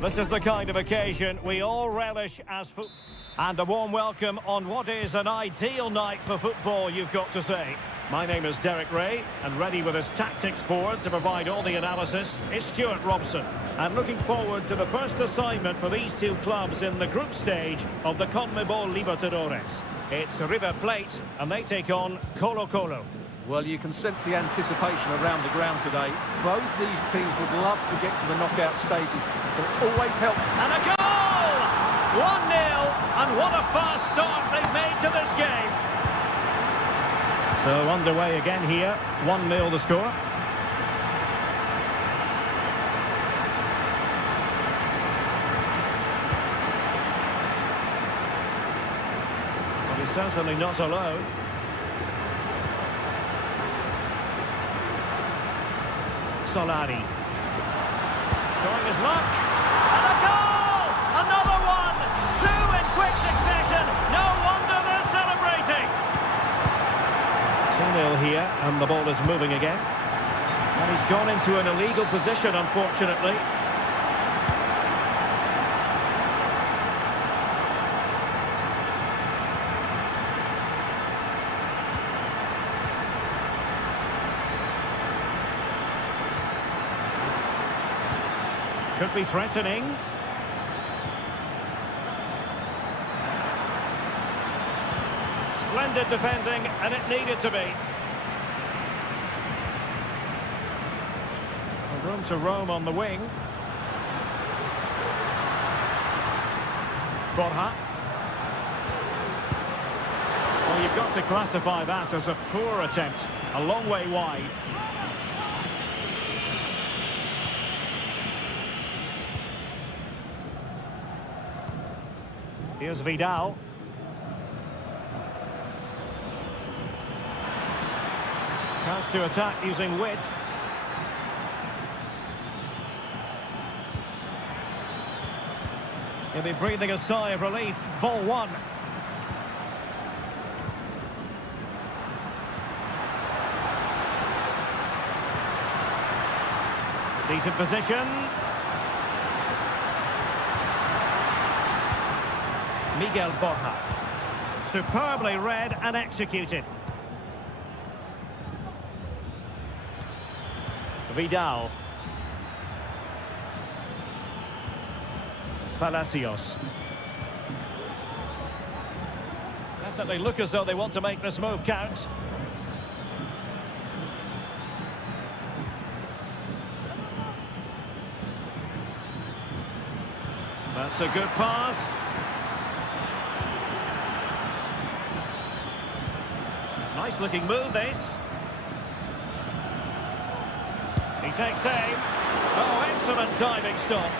This is the kind of occasion we all relish as football. And a warm welcome on what is an ideal night for football, you've got to say. My name is Derek Ray, and ready with his tactics board to provide all the analysis is Stuart Robson. And looking forward to the first assignment for these two clubs in the group stage of the CONMEBOL Libertadores. It's River Plate, and they take on Colo Colo. Well, you can sense the anticipation around the ground today. Both these teams would love to get to the knockout stages, so it's always helpful. And a goal! 1-0, and what a fast start they've made to this game. So underway again here, 1-0 the score. Well, he's certainly not alone. Solari. Showing his luck. And a goal! Another one! Two in quick succession. No wonder they're celebrating. 2-0 here, and the ball is moving again. And he's gone into an illegal position, unfortunately. Could be threatening. Splendid defending, and it needed to be. Room to roam on the wing. Borja. Well, you've got to classify that as a poor attempt. A long way wide. Here's Vidal. Chance to attack using width. He'll be breathing a sigh of relief. Ball one. Decent position. Miguel Borja. Superbly read and executed. Vidal. Palacios. Definitely look as though they want to make this move count. That's a good pass. Nice looking move, this. He takes aim. Oh, excellent diving stop.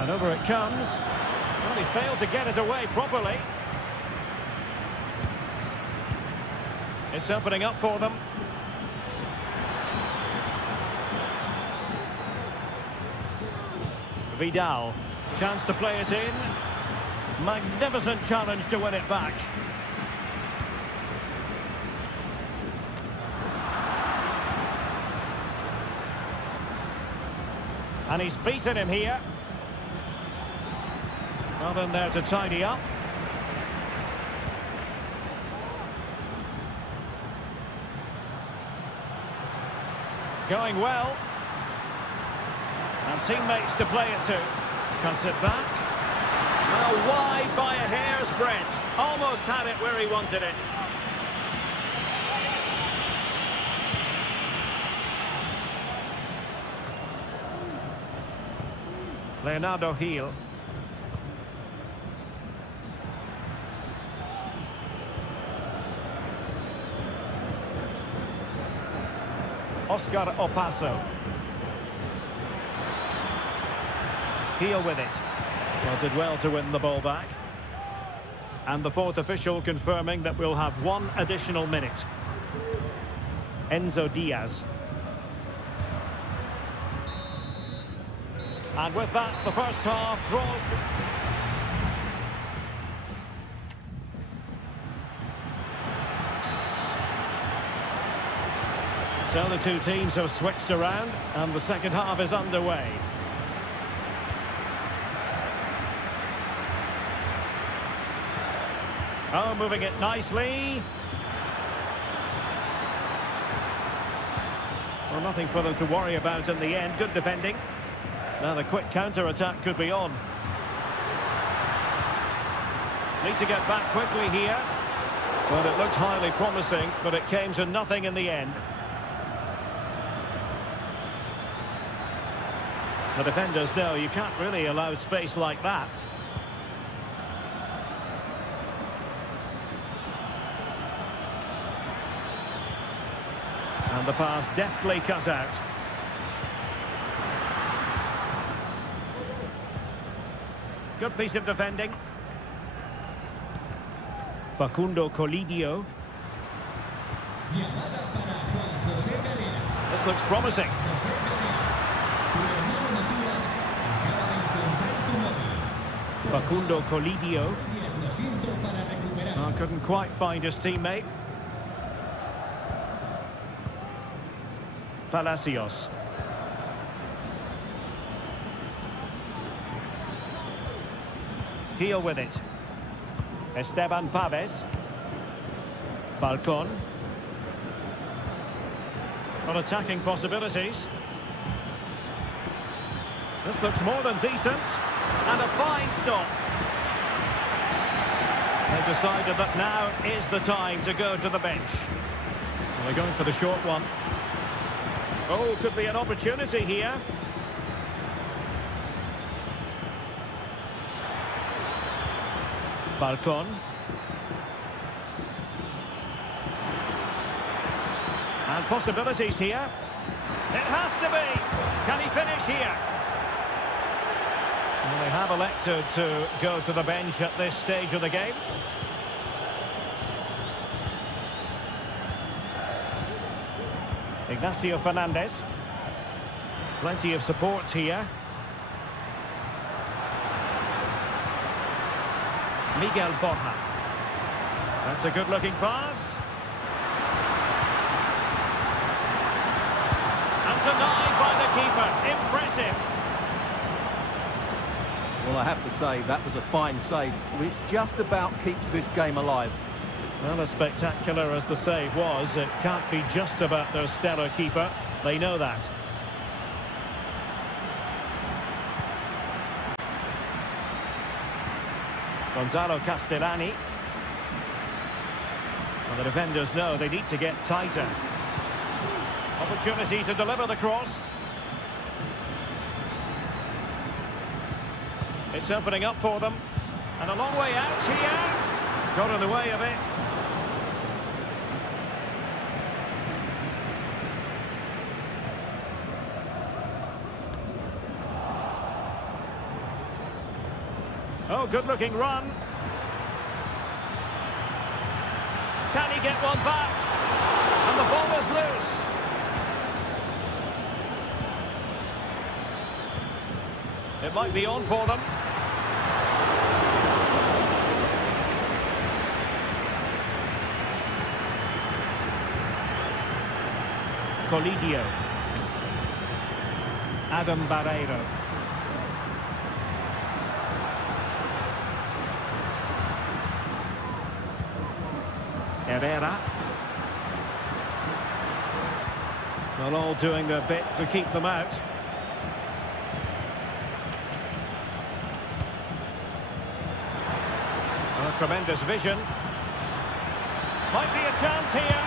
And over it comes. Well, he failed to get it away properly. It's opening up for them. Vidal. Chance to play it in. Magnificent challenge to win it back. And he's beaten him here. Well in there to tidy up. Going well. And teammates to play it to. Cuts it back. Well, wide by a hair's breadth. Almost had it where he wanted it. Leonardo Gil. Oscar Opaso. Gil with it. Well, did well to win the ball back. And the fourth official confirming that we'll have one additional minute. Enzo Diaz. And with that, the first half draws to... So the two teams have switched around and the second half is underway. Oh, moving it nicely. Well, nothing for them to worry about in the end. Good defending. Now the quick counter-attack could be on. Need to get back quickly here. Well, it looked highly promising, but it came to nothing in the end. The defenders know you can't really allow space like that. And the pass deftly cut out. Good piece of defending. Facundo Colidio. Llamada para Juan José Galera. This looks promising. José Galera, tu hermano Matías acaba de encontrar tu móvil. Facundo Colidio. Bien, lo siento para recuperar. Oh, couldn't quite find his teammate. Palacios. Heel with it. Esteban Paves. Falcon. On attacking possibilities. This looks more than decent. And a fine stop. They decided that now is the time to go to the bench. Well, they're going for the short one. Oh, could be an opportunity here. Falcon. And possibilities here. It has to be. Can he finish here? Well, they have elected to go to the bench at this stage of the game. Ignacio Fernandez. Plenty of support here. Miguel Borja. That's a good-looking pass. And denied by the keeper. Impressive. Well, I have to say, that was a fine save, which just about keeps this game alive. Well, as spectacular as the save was, it can't be just about their stellar keeper. They know that. Gonzalo Castellani. Well, the defenders know they need to get tighter. Opportunity to deliver the cross. It's opening up for them. And a long way out here. Got in the way of it. Oh, good-looking run. Can he get one back? And the ball is loose. It might be on for them. Colidio. Adam Barreiro. Herrera. Well, all doing their bit to keep them out. Oh, tremendous vision. Might be a chance here.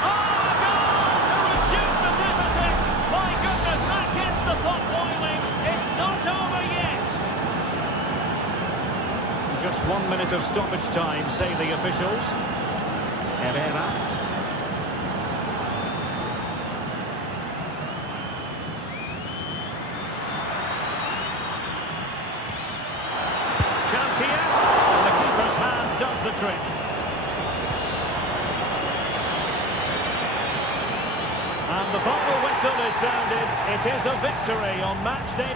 Oh, a goal to reduce the deficit. My goodness, that gets the pot boiling. It's not over yet. Just 1 minute of stoppage time, say the officials. Herrera. Chance here. And the keeper's hand does the trick. And the final whistle is sounded. It is a victory on match day.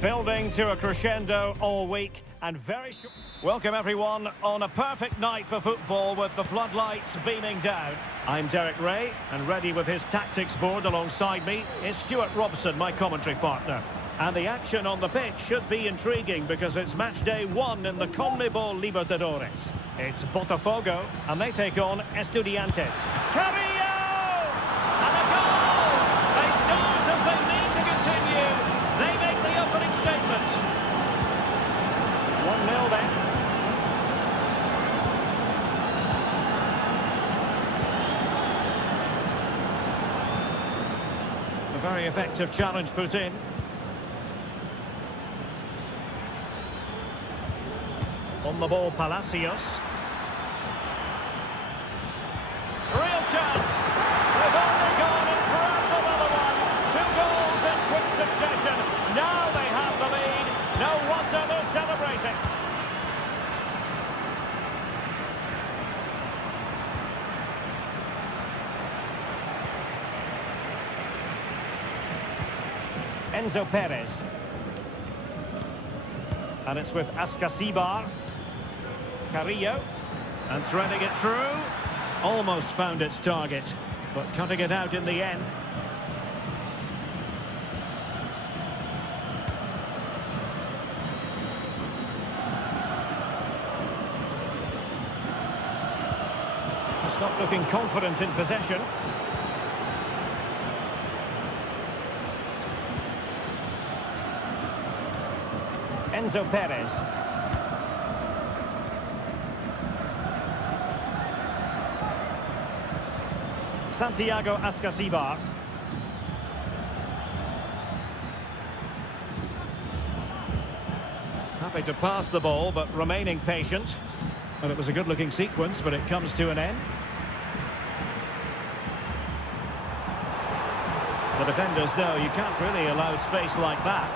Building to a crescendo all week and very short. Welcome everyone on a perfect night for football with the floodlights beaming down. I'm Derek Ray and ready with his tactics board alongside me is Stuart Robson, my commentary partner. And the action on the pitch should be intriguing because it's match day 1 in the CONMEBOL Libertadores. It's Botafogo and they take on Estudiantes. Carrillo! And a goal! They start as they need to continue. They make the opening statement. 1-0 then. A very effective challenge put in. On the ball, Palacios. Real chance. They've only gone and grabbed another one. 2 goals in quick succession. Now they have the lead. No wonder they're celebrating. Enzo Perez. And it's with Ascasibar. Carrillo. And threading it through. Almost found its target, but cutting it out in the end. Just not looking confident in possession. Enzo Perez. Santiago Ascasibar. Happy to pass the ball, but remaining patient. Well, it was a good-looking sequence, but it comes to an end. The defenders know you can't really allow space like that.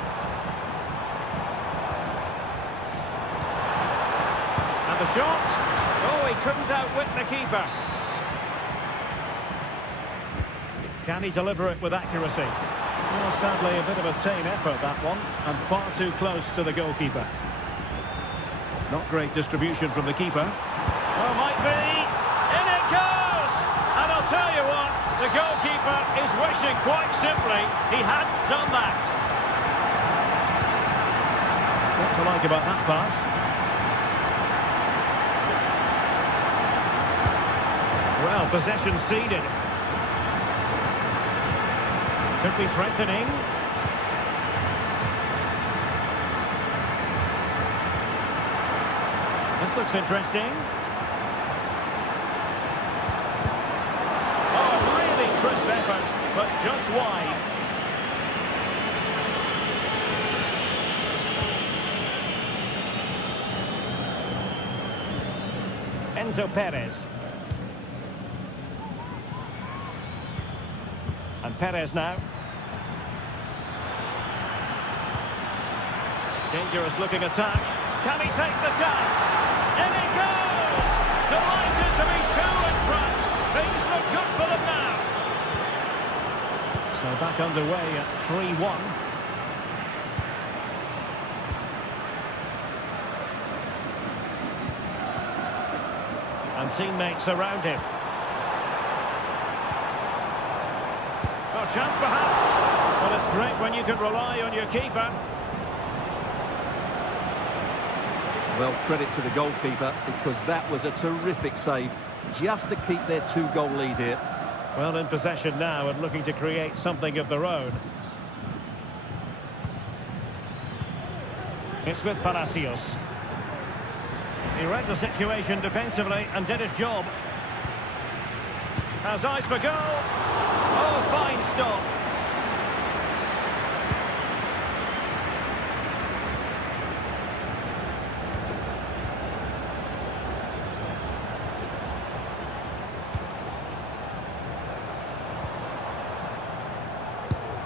And the shot. Oh, he couldn't outwit the keeper. Can he deliver it with accuracy? Well, sadly, a bit of a tame effort, that one, and far too close to the goalkeeper. Not great distribution from the keeper. Oh, might be. In it goes! And I'll tell you what, the goalkeeper is wishing quite simply he hadn't done that. What to like about that pass? Well, possession ceded. Could be threatening. This looks interesting. Oh, really crisp effort, but just wide. Enzo Perez. And Perez now. Dangerous looking attack. Can he take the chance? In he goes! Delighted to be 2 in front. Things look good for them now. So back underway at 3-1. And teammates around him. Oh, chance perhaps. Well, it's great when you can rely on your keeper. Well, credit to the goalkeeper because that was a terrific save just to keep their 2-goal lead here. Well, in possession now and looking to create something of their own. It's with Palacios. He read the situation defensively and did his job. Has eyes for goal. Oh, fine stop.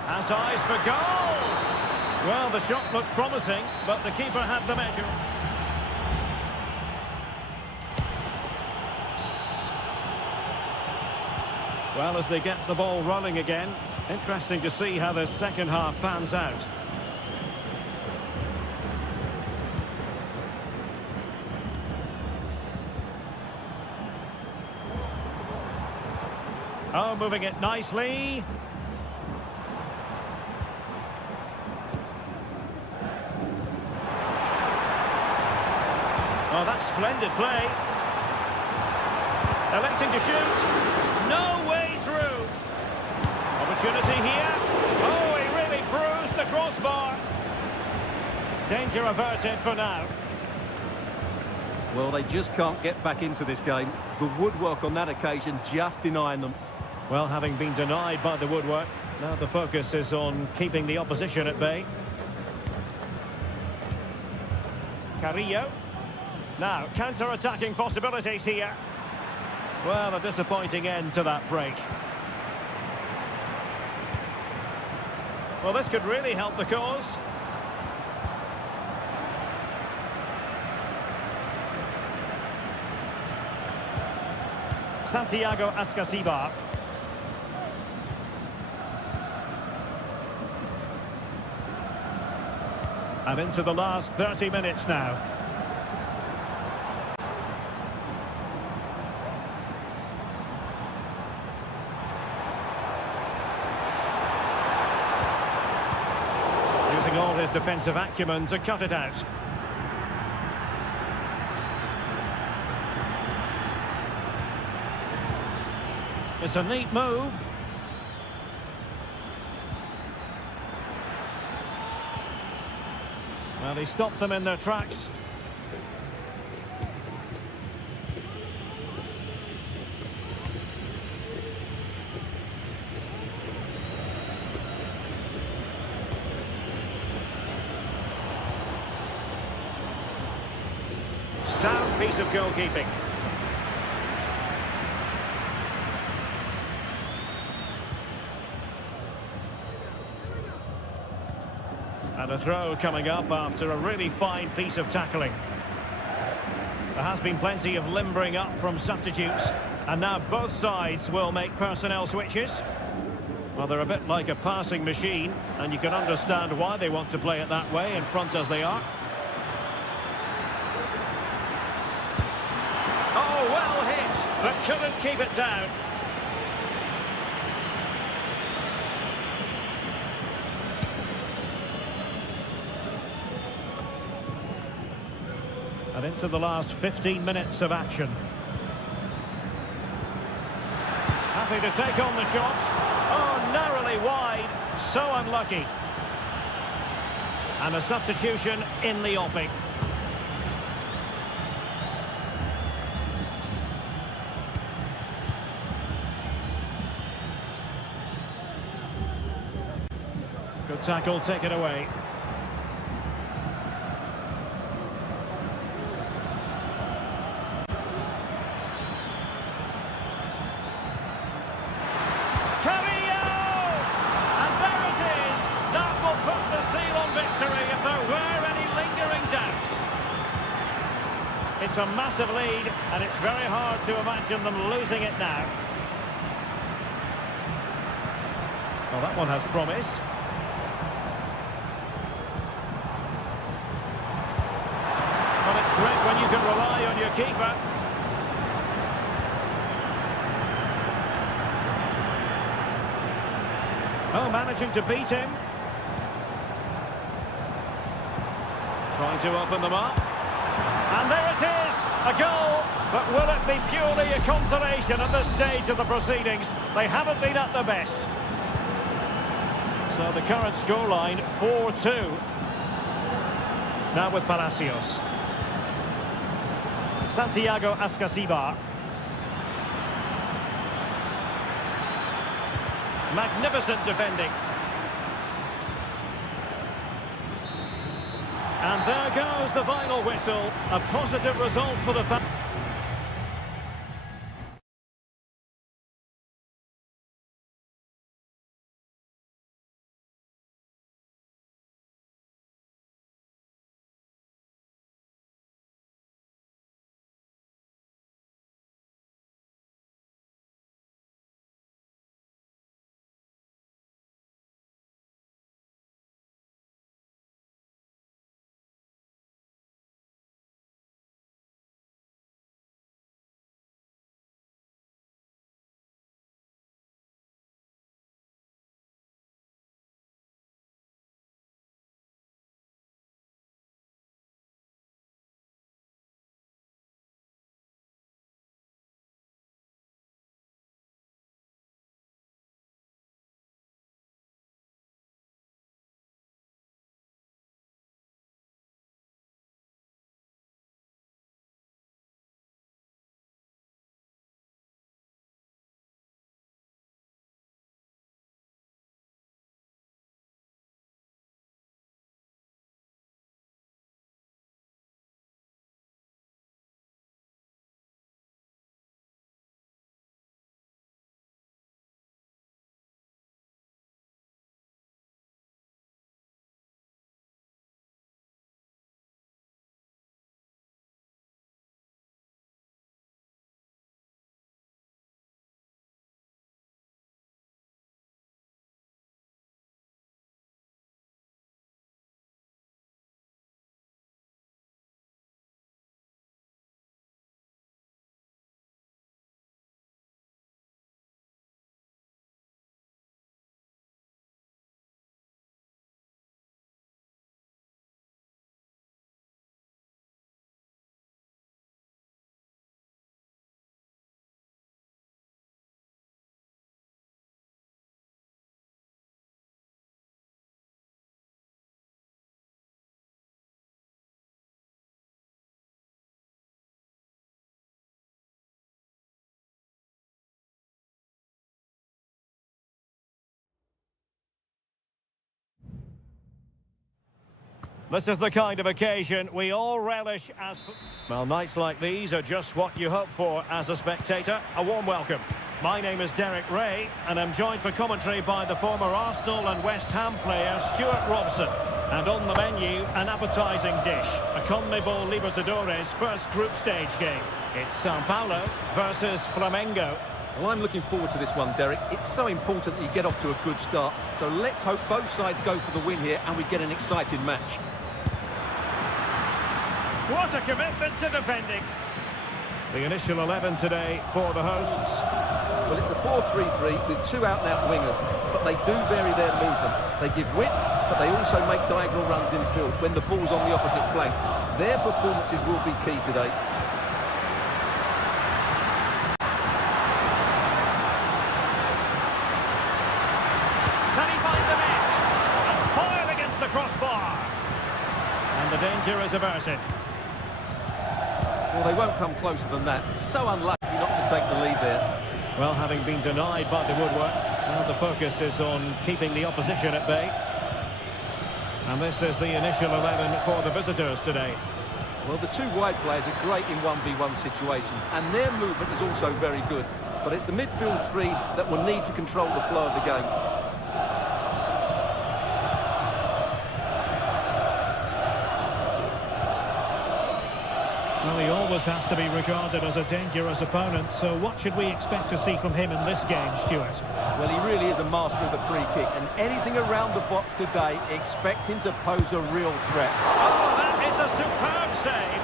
Has eyes for goal. Well, the shot looked promising, but the keeper had the measure. Well, as they get the ball rolling again, interesting to see how the second half pans out. Oh, moving it nicely. Oh, that's splendid play. Electing to shoot. No way through. Opportunity here. Oh, he really bruised the crossbar. Danger averted for now. Well, they just can't get back into this game. The woodwork on that occasion just denying them. Well, having been denied by the woodwork, now the focus is on keeping the opposition at bay. Carrillo. Now, counter-attacking possibilities here. Well, a disappointing end to that break. Well, this could really help the cause. Santiago Ascasibar. And into the last 30 minutes now. Using all his defensive acumen to cut it out. It's a neat move. Well, he stopped them in their tracks. Sound piece of goalkeeping. And a throw coming up after a really fine piece of tackling. There has been plenty of limbering up from substitutes. And now both sides will make personnel switches. Well, they're a bit like a passing machine, and you can understand why they want to play it that way, in front as they are. Oh, well hit, but couldn't keep it down. And into the last 15 minutes of action. Happy to take on the shot. Oh, narrowly wide. So unlucky. And a substitution in the offing. Good tackle, take it away. It's a massive lead, and it's very hard to imagine them losing it now. Well, that one has promise. Well, it's great when you can rely on your keeper. Oh, managing to beat him. Trying to open them up. And there it is, a goal, but will it be purely a consolation at this stage of the proceedings? They haven't been at their best. So the current scoreline, 4-2. Now with Palacios. Santiago Ascasibar. Magnificent defending. And there goes the final whistle. A positive result for the fans. This is the kind of occasion we all relish as... Well, nights like these are just what you hope for as a spectator. A warm welcome. My name is Derek Ray, and I'm joined for commentary by the former Arsenal and West Ham player Stuart Robson. And on the menu, an appetising dish, a CONMEBOL Libertadores first group stage game. It's Sao Paulo versus Flamengo. Well, I'm looking forward to this one, Derek. It's so important that you get off to a good start. So let's hope both sides go for the win here and we get an exciting match. What a commitment to defending. The initial 11 today for the hosts. Well, it's a 4-3-3 with two out-and-out wingers, but they do vary their movement. They give width, but they also make diagonal runs in field when the ball's on the opposite flank. Their performances will be key today. Can he find the net? And fire against the crossbar. And the danger is averted. Well, they won't come closer than that. So unlucky not to take the lead there. Well, having been denied by the woodwork, now the focus is on keeping the opposition at bay. And this is the initial 11 for the visitors today. Well, the two wide players are great in 1v1 situations, and their movement is also very good. But it's the midfield three that will need to control the flow of the game. Well, he always has to be regarded as a dangerous opponent, so what should we expect to see from him in this game, Stuart? Well, he really is a master of the free kick, and anything around the box today, expect him to pose a real threat. Oh, that is a superb save!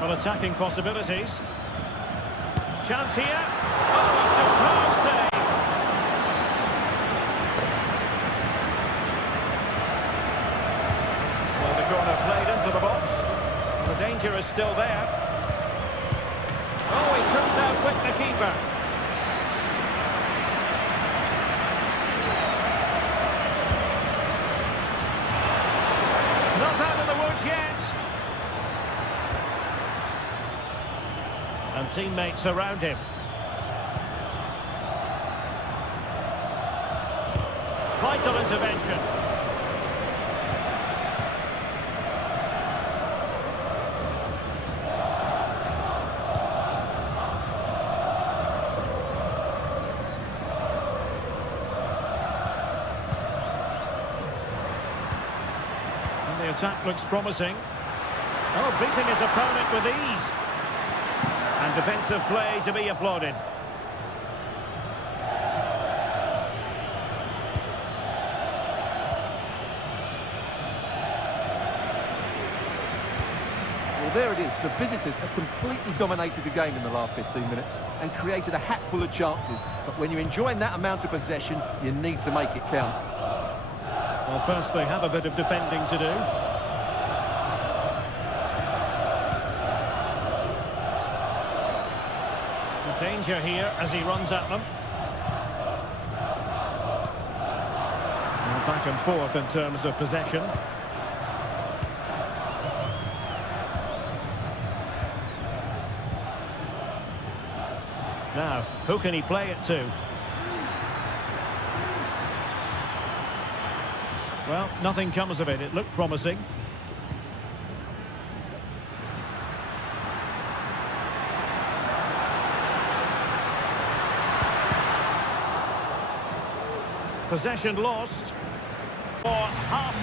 Well, attacking possibilities. Chance here. Oh, a superb save. Well, the corner played into the box. The danger is still there. Oh, he couldn't outwit the keeper. Not out of the woods yet. And teammates around him. Vital intervention. And the attack looks promising. Oh, beating his opponent with ease. And defensive play to be applauded. Well, there it is. The visitors have completely dominated the game in the last 15 minutes and created a hatful of chances. But when you're enjoying that amount of possession, you need to make it count. Well, first they have a bit of defending to do. Danger here as he runs at them. Well, back and forth in terms of possession. Now, who can he play it to? Well, nothing comes of it. It looked promising. Possession lost for half.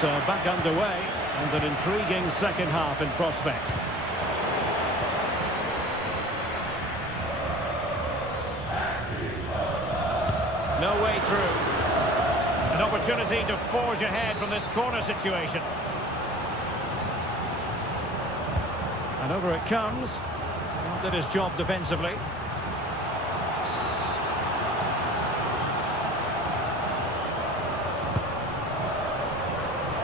So back underway and an intriguing second half in prospect. No way through. An opportunity to forge ahead from this corner situation. And over it comes. Well, did his job defensively.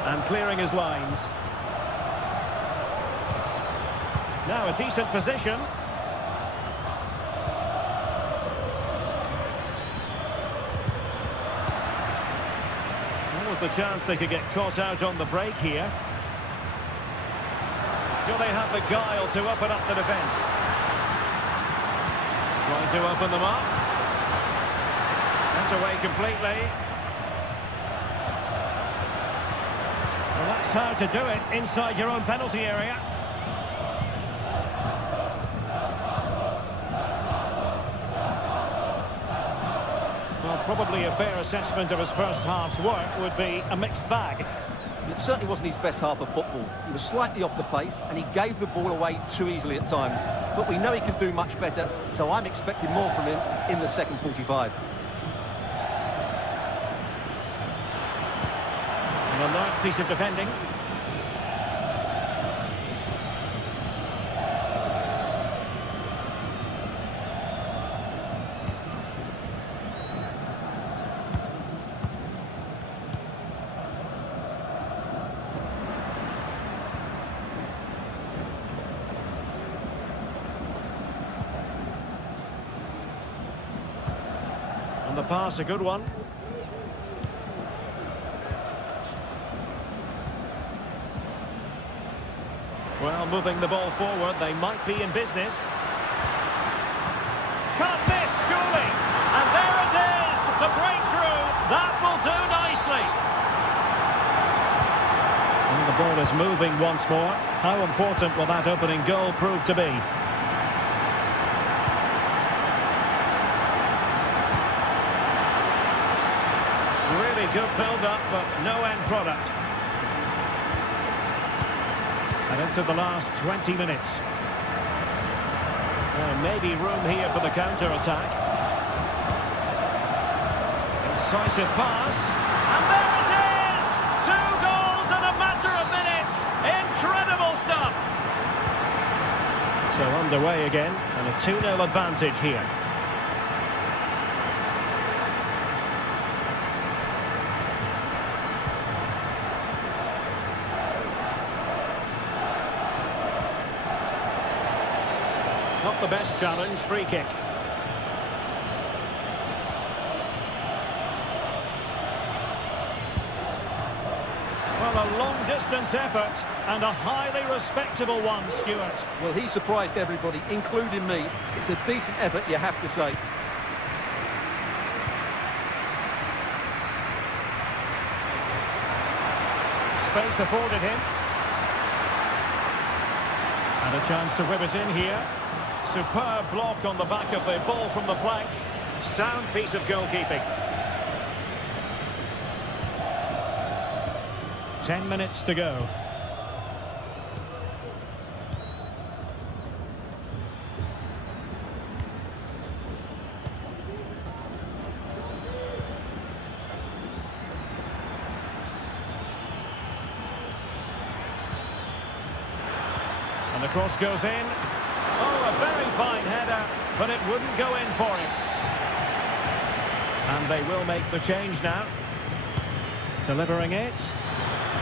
And clearing his lines. Now a decent position. was the chance they could get caught out on the break here. Do they have the guile to open up the defence? Trying to open them up. That's away completely. Well, that's how to do it inside your own penalty area. Well, probably a fair assessment of his first half's work would be a mixed bag. It certainly wasn't his best half of football. He was slightly off the pace and he gave the ball away too easily at times. But we know he can do much better, so I'm expecting more from him in the second 45. An alert piece of defending. The pass, a good one. Well, moving the ball forward, they might be in business. Can't miss, surely. And there it is, the breakthrough. That will do nicely. And the ball is moving once more. How important will that opening goal prove to be? Good build-up, but no end product. And into the last 20 minutes. Maybe room here for the counter-attack. Incisive pass. And there it is! 2 goals in a matter of minutes! Incredible stuff! So underway again, and a 2-0 advantage here. Not the best challenge, free kick. Well, a long-distance effort and a highly respectable one, Stuart. Well, he surprised everybody, including me. It's a decent effort, you have to say. Space afforded him. And a chance to whip it in here. Superb block on the back of the ball from the flank. Sound piece of goalkeeping. 10 minutes to go. And the cross goes in. Oh, a very fine header, but it wouldn't go in for him. And they will make the change now. Delivering it.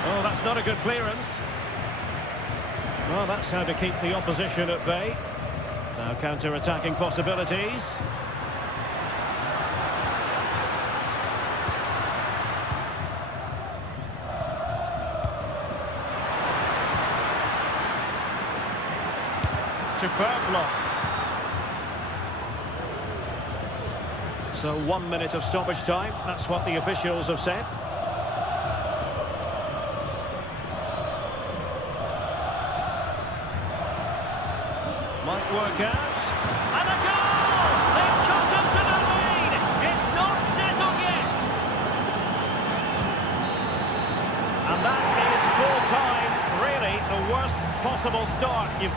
Oh, that's not a good clearance. Well, that's how to keep the opposition at bay. Now counter-attacking possibilities. Superb block. So 1 minute of stoppage time. That's what the officials have said. Might work out. And a goal! They've cut into the lead! It's not settled yet! And that is full time. Really, the worst possible start. You've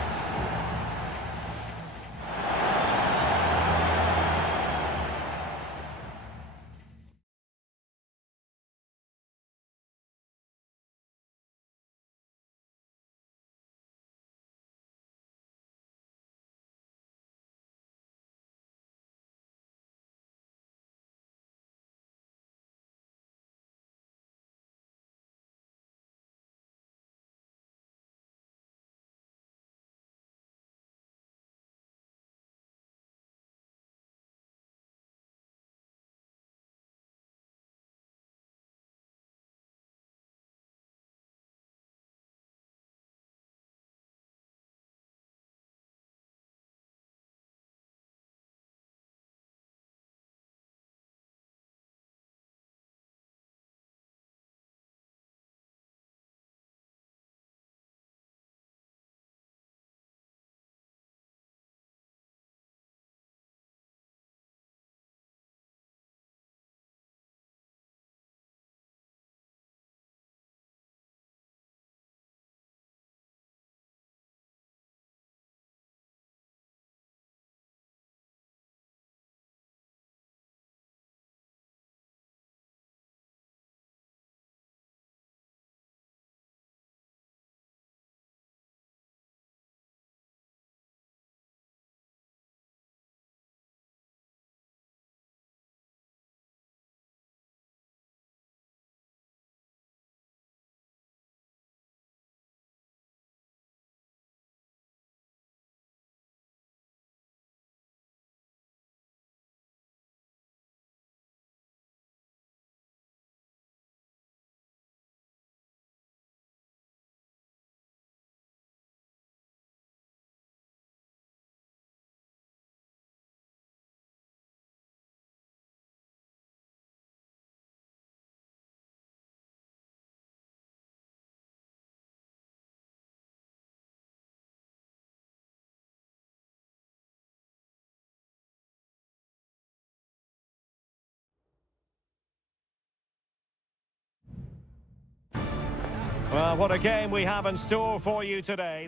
Well, what a game we have in store for you today.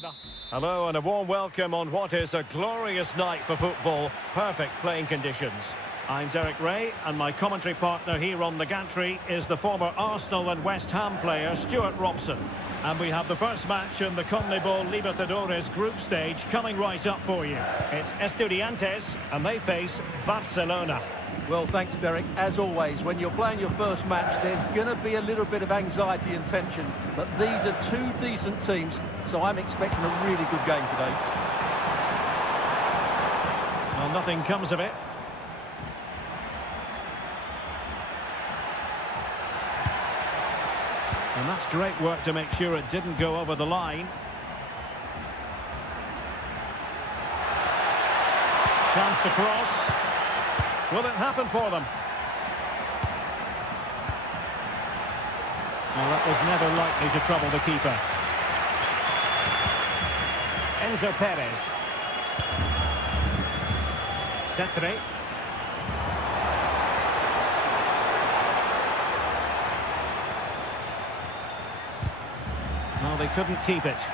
Hello and a warm welcome on what is a glorious night for football. Perfect playing conditions. I'm Derek Ray, and my commentary partner here on the gantry is the former Arsenal and West Ham player Stuart Robson. And we have the first match in the CONMEBOL Libertadores group stage coming right up for you. It's Estudiantes, and they face Barcelona. Well, thanks, Derek. As always, when you're playing your first match, there's going to be a little bit of anxiety and tension. But these are two decent teams, so I'm expecting a really good game today. Well, nothing comes of it. And that's great work to make sure it didn't go over the line. Chance to cross. Will it happen for them? Well, that was never likely to trouble the keeper. Enzo Perez. Cetre. No, they couldn't keep it.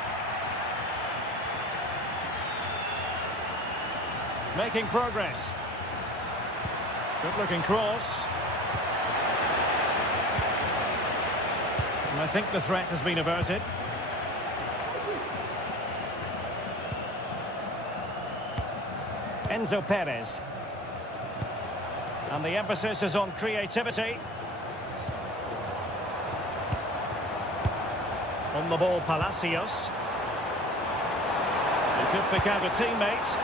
Making progress. Good-looking cross. And I think the threat has been averted. Enzo Perez. And the emphasis is on creativity. On the ball, Palacios. He could pick out a teammate.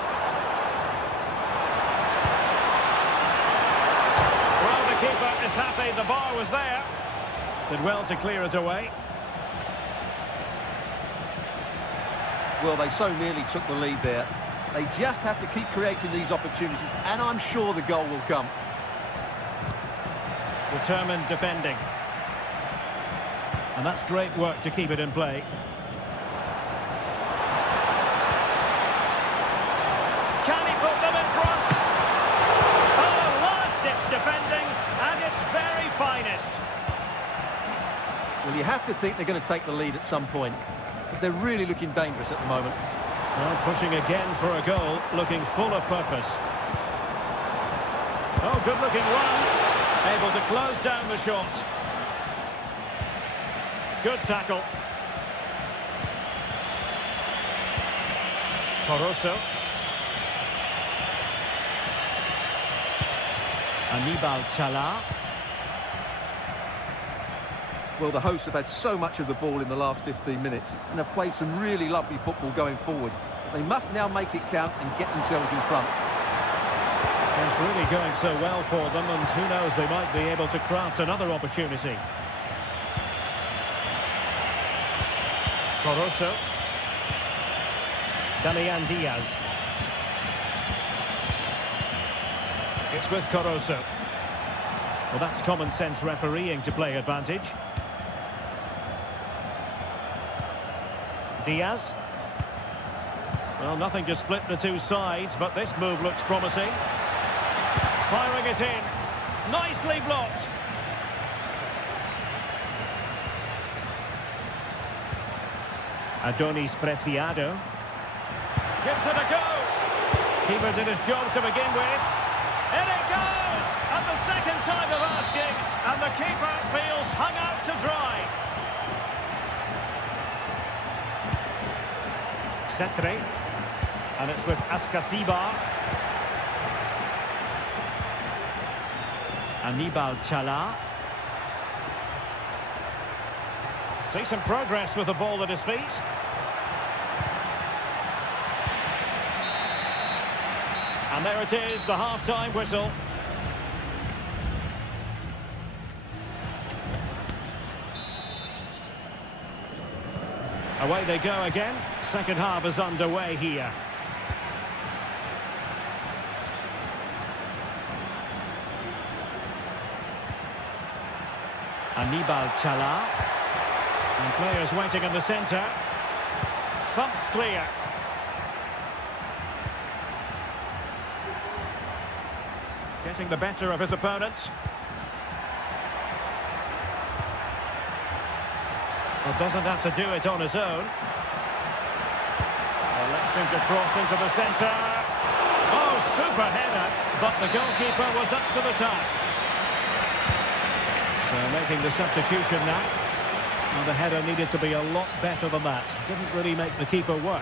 Well, the keeper is happy. The bar was there. Did well to clear it away. Well, they so nearly took the lead there. They just have to keep creating these opportunities, and I'm sure the goal will come. Determined defending. And that's great work to keep it in play. Can he put them in front? Oh, last-ditch defending, and its very finest. Well, you have to think they're going to take the lead at some point, because they're really looking dangerous at the moment. Well, pushing again for a goal, looking full of purpose. Oh, good-looking run. Able to close down the shot. Good tackle. Corozo. Anibal Chala. Well, the hosts have had so much of the ball in the last 15 minutes and have played some really lovely football going forward. They must now make it count and get themselves in front. It's really going so well for them, and who knows, they might be able to craft another opportunity. Corozo. Damian Diaz. It's with Corozo. Well, that's common sense refereeing to play advantage. Diaz. Well, nothing to split the two sides, but this move looks promising. Firing it in. Nicely blocked. Adonis Preciado. Gives it a go. Keeper did his job to begin with. In it goes! And the second time of asking, and the keeper feels hung out to dry. Cetre. And it's with Ascasiba. Anibal Chala. Decent progress with the ball at his feet. And there it is, the half-time whistle. Away they go again. Second half is underway here. Anibal Chala. And players waiting in the centre. Thumped clear. Getting the better of his opponent. Well, doesn't have to do it on his own. Electing to cross into the centre. Oh, super header, but the goalkeeper was up to the task. So making the substitution now. Well, the header needed to be a lot better than that. Didn't really make the keeper work.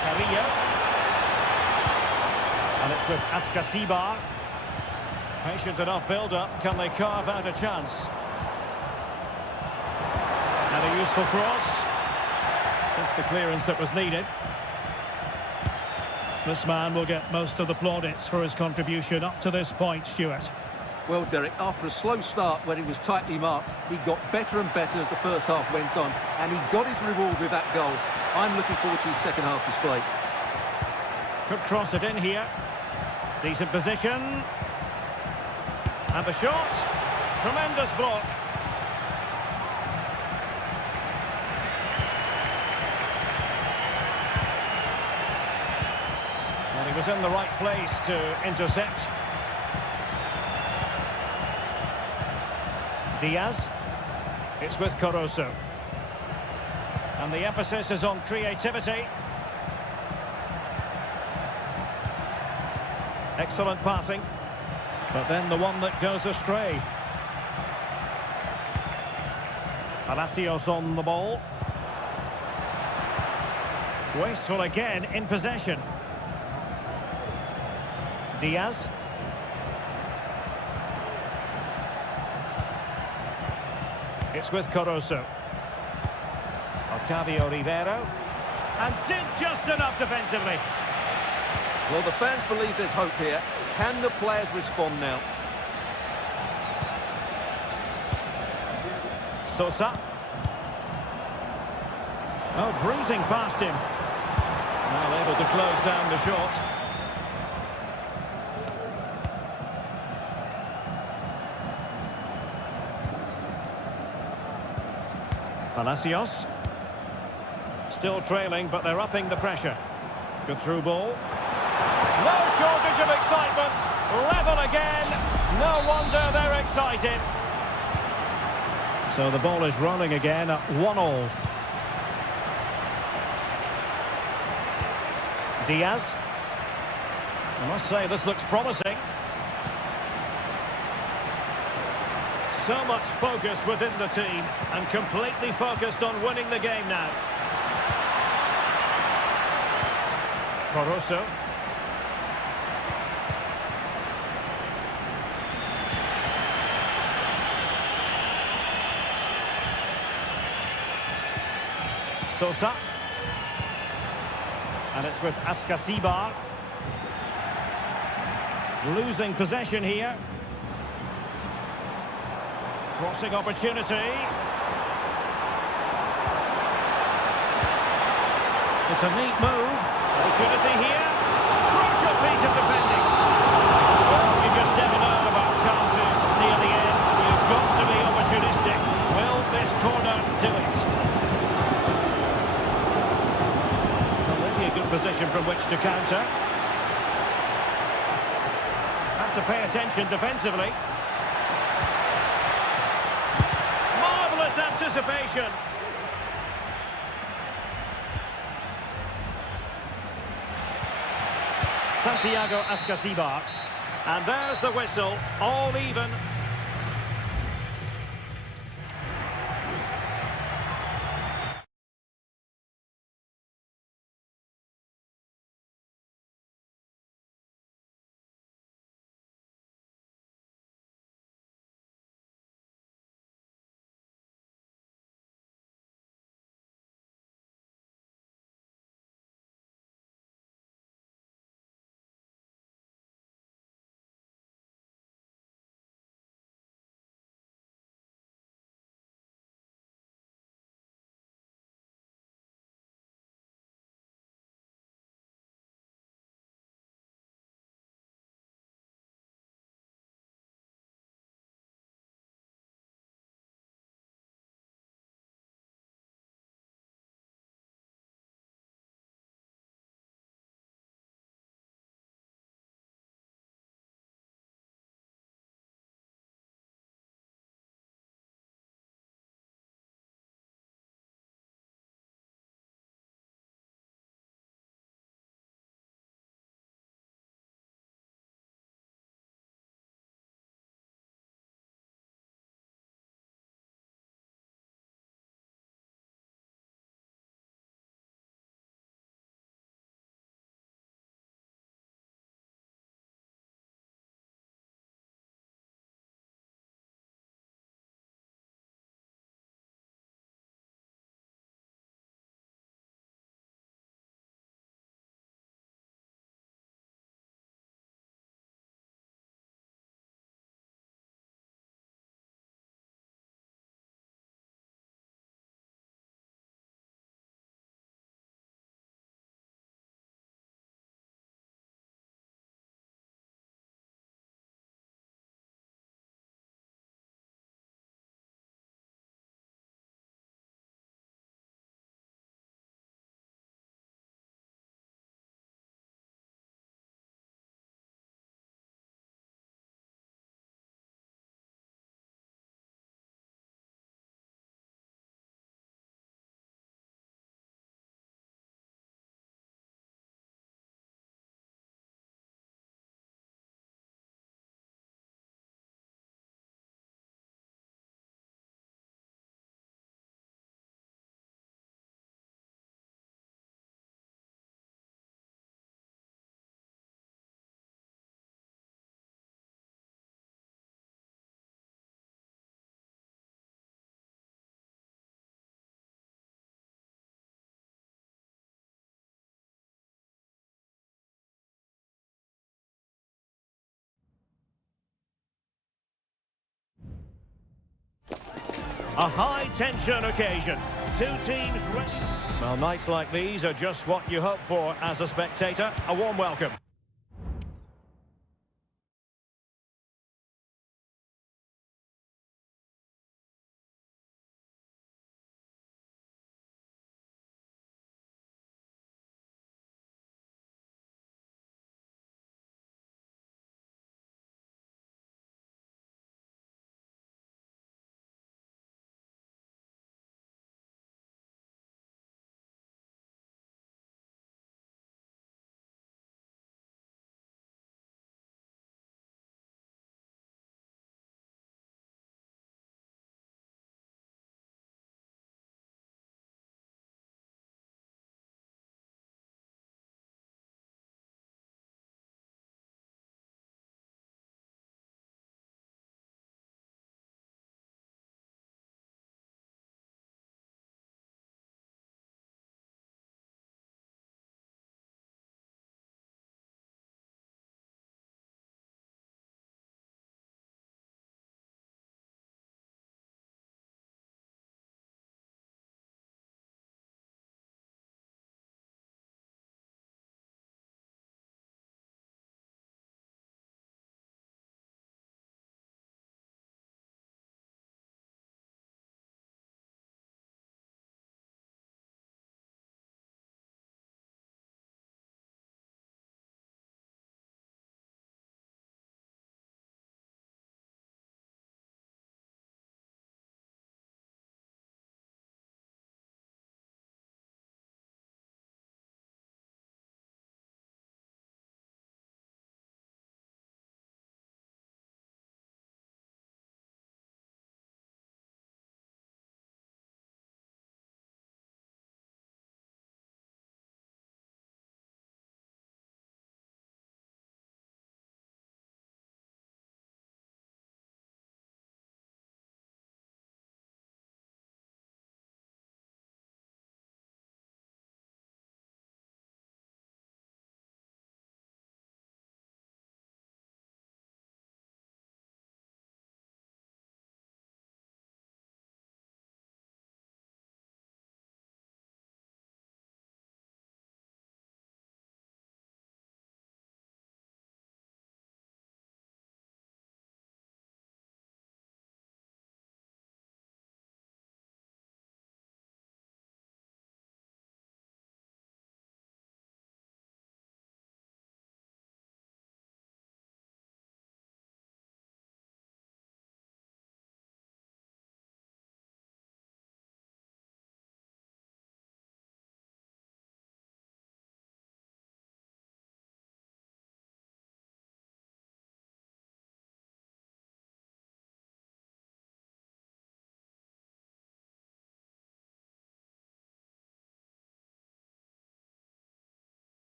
Carrillo. And it's with Ascasibar. Patient enough build-up. Can they carve out a chance? And a useful cross. That's the clearance that was needed. This man will get most of the plaudits for his contribution up to this point, Stuart. Well, Derek, after a slow start when he was tightly marked, he got better and better as the first half went on, and he got his reward with that goal. I'm looking forward to his second half display. Could cross it in here. Decent position. And the shot. Tremendous block. And he was in the right place to intercept. Diaz. It's with Caruso. And the emphasis is on creativity. Excellent passing. But then the one that goes astray. Palacios on the ball. Wasteful again in possession. Diaz. It's with Caruso. Otavio Rivero. And did just enough defensively. Well, the fans believe there's hope here. Can the players respond now? Sosa. Oh, breezing past him. Well, able to close down the shot. Palacios. Still trailing, but they're upping the pressure. Good through ball. No shortage of excitement. Level again. No wonder they're excited. So the ball is rolling again at 1-1. Diaz. I must say this looks promising. So much focus within the team and completely focused on winning the game now. Caruso. Sosa. And it's with Ascasibar. Losing possession here. Crossing opportunity. It's a neat move. Opportunity here. Crucial piece of defending. Well, you just never know about chances near the end. You've got to be opportunistic. Will this corner do it? Well, maybe a good position from which to counter. Have to pay attention defensively. Marvellous anticipation. Santiago Ascasibar. And there's the whistle, all even. A high-tension occasion. Two teams ready. Well, nights like these are just what you hope for as a spectator. A warm welcome.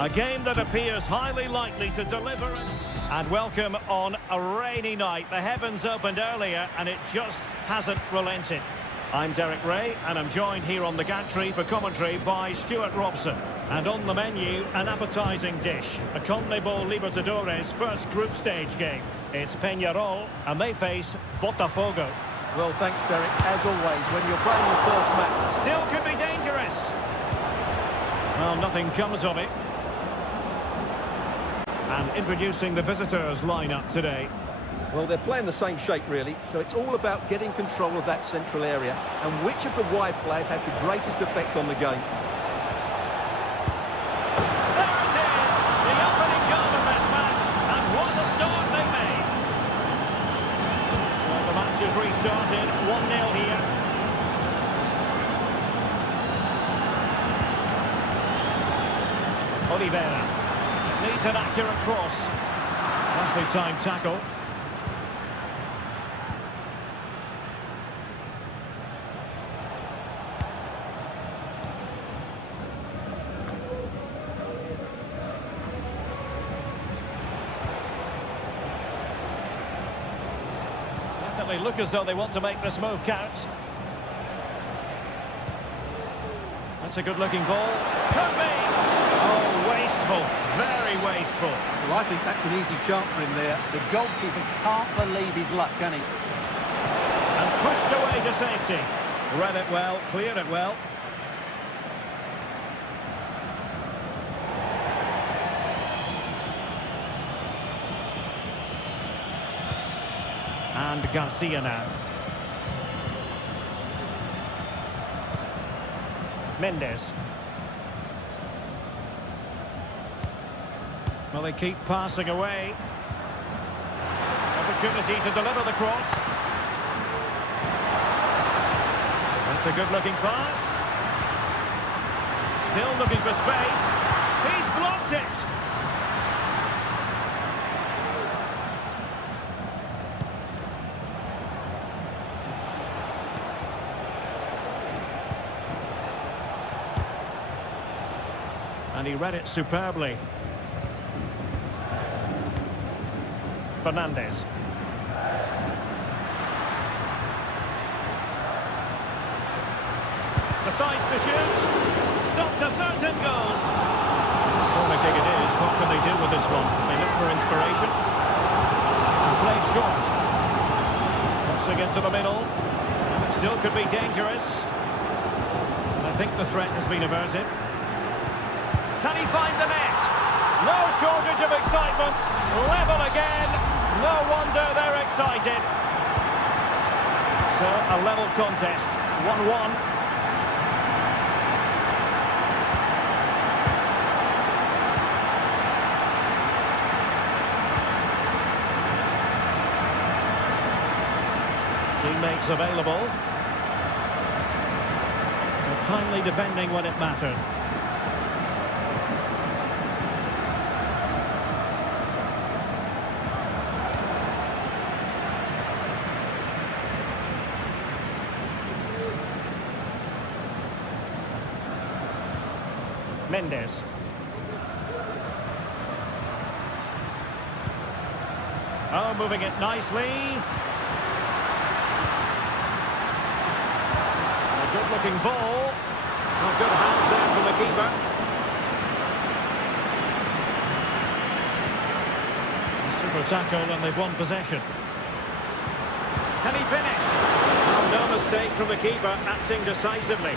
A game that appears highly likely to deliver. And welcome on a rainy night. The heavens opened earlier and it just hasn't relented. I'm Derek Ray and I'm joined here on the gantry for commentary by Stuart Robson. And on the menu, an appetising dish. A CONMEBOL Libertadores first group stage game. It's Peñarol and they face Botafogo. Well, thanks, Derek. As always, when you're playing your first match... Still could be dangerous. Well, nothing comes of it. And introducing the visitors' lineup today. Well, they're playing the same shape, really, so it's all about getting control of that central area and which of the wide players has the greatest effect on the game. There it is! The opening goal of this match, and what a start they made! So the match is restarted, 1-0 here. Oliveira. Needs an accurate cross. Nicely timed tackle. Definitely look as though they want to make this move count. That's a good-looking ball. Could be! Oh, wasteful. Very wasteful. Well, I think that's an easy chance for him there. The goalkeeper can't believe his luck, can he? And pushed away to safety. Read it well, cleared it well. And Garcia now. Mendes. Well, they keep passing away. Opportunity to deliver the cross. That's a good-looking pass. Still looking for space. He's blocked it. And he read it superbly. Fernandez. Decides to shoot. Stopped a certain goal. Corner kick it is. What can they do with this one? They look for inspiration. Played short. Crossing into the middle. And it still could be dangerous. I think the threat has been averted. Can he find the net? No shortage of excitement. Level again. No wonder they're excited. So, a level contest. 1-1. Teammates available. But timely defending when it mattered. Mendes. Oh, moving it nicely. A good-looking ball. Oh, good hands there from the keeper. A super tackle and they've won possession. Can he finish? Oh, no mistake from the keeper, acting decisively.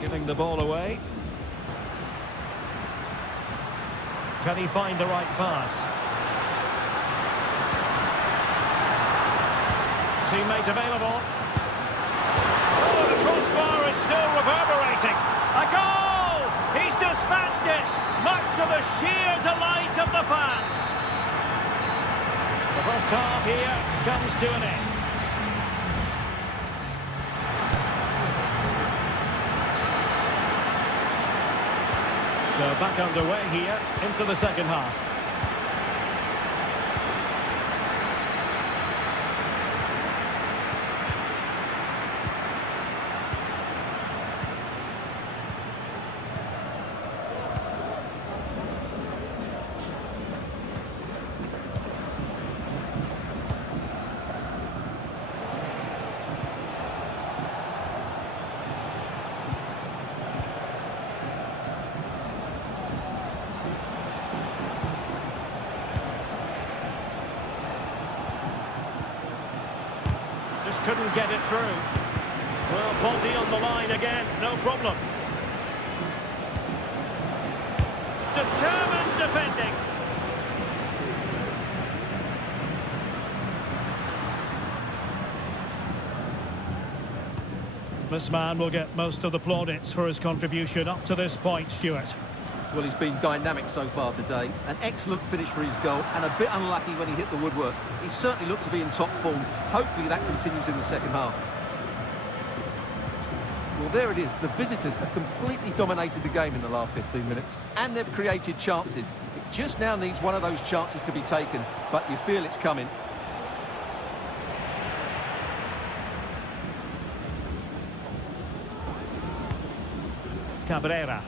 Giving the ball away. Can he find the right pass? Teammate available. Oh, the crossbar is still reverberating. A goal! He's dispatched it, much to the sheer delight of the fans. The first half here comes to an end. So back underway here into the second half. couldn't get it through. Well, body on the line again, no problem. Determined defending. This man will get most of the plaudits for his contribution up to this point, Stuart. Well, he's been dynamic so far today. An excellent finish for his goal and a bit unlucky when he hit the woodwork. He certainly looked to be in top form. Hopefully that continues in the second half. Well, there it is. The visitors have completely dominated the game in the last 15 minutes. And they've created chances. It just now needs one of those chances to be taken, but you feel it's coming. Cabrera.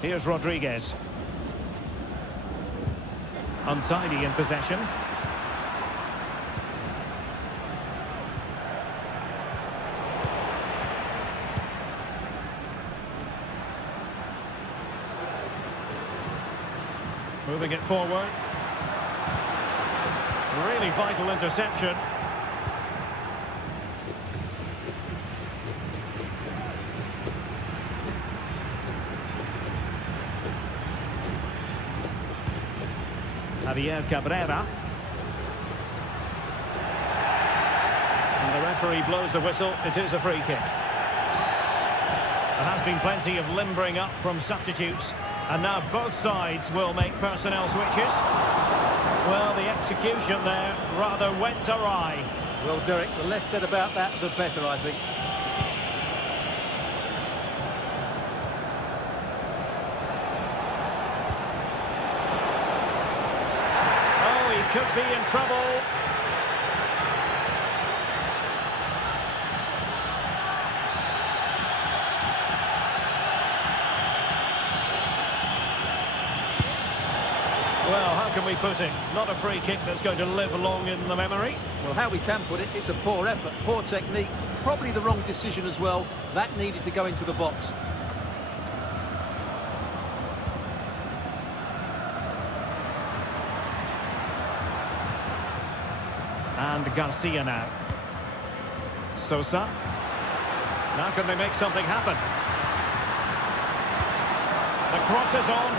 Here's Rodriguez. Untidy in possession. Moving it forward. Really vital interception. Javier Cabrera. And the referee blows the whistle. It is a free kick. There has been plenty of limbering up from substitutes. And now both sides will make personnel switches. Well, the execution there rather went awry. Well, Derek, the less said about that, the better, I think. Could be in trouble. Well, how can we put it? Not a free kick that's going to live long in the memory. Well, how we can put it, it's a poor effort, poor technique, probably the wrong decision as well. That needed to go into the box. And Garcia now. Sosa. Now can they make something happen? The cross is on.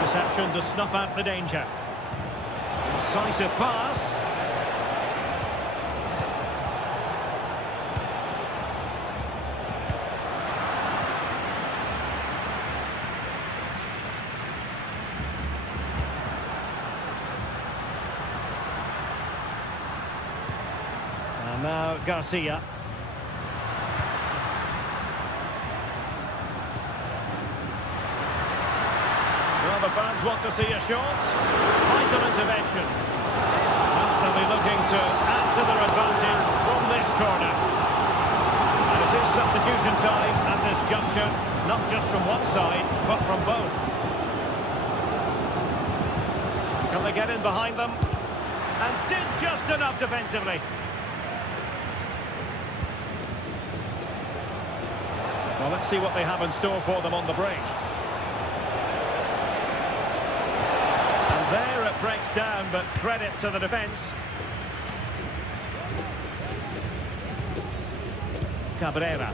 Interception to snuff out the danger. Decisive pass. And now Garcia. Well, the fans want to see a shot. Vital intervention. Well, they'll be looking to add to their advantage from this corner. And it is substitution time at this juncture, not just from one side, but from both. Can they get in behind them? And did just enough defensively. Well, let's see what they have in store for them on the break. And there it breaks down, but credit to the defence. Cabrera.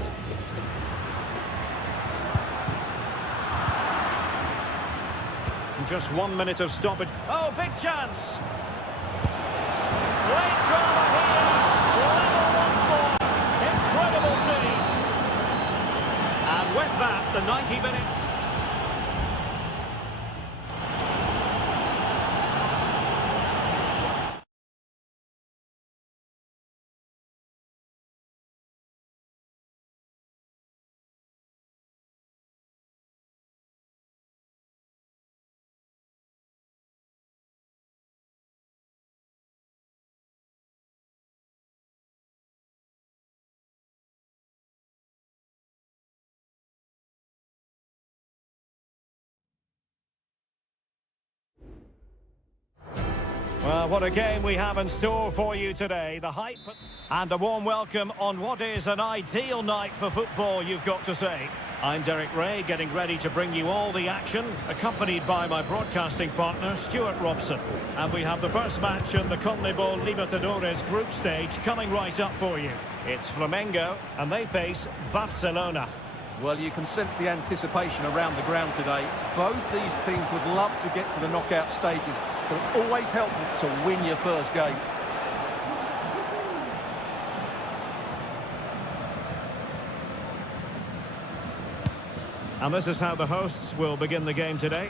Just 1 minute of stoppage. Oh, big chance! Late drama here. Level once more. Incredible scenes. And with that, the 90 minutes. Well, what a game we have in store for you today. The hype and a warm welcome on what is an ideal night for football, you've got to say. I'm Derek Ray, getting ready to bring you all the action, accompanied by my broadcasting partner, Stuart Robson. And we have the first match in the CONMEBOL Libertadores group stage coming right up for you. It's Flamengo, and they face Barcelona. Well, you can sense the anticipation around the ground today. Both these teams would love to get to the knockout stages, so it's always helpful to win your first game. And this is how the hosts will begin the game today.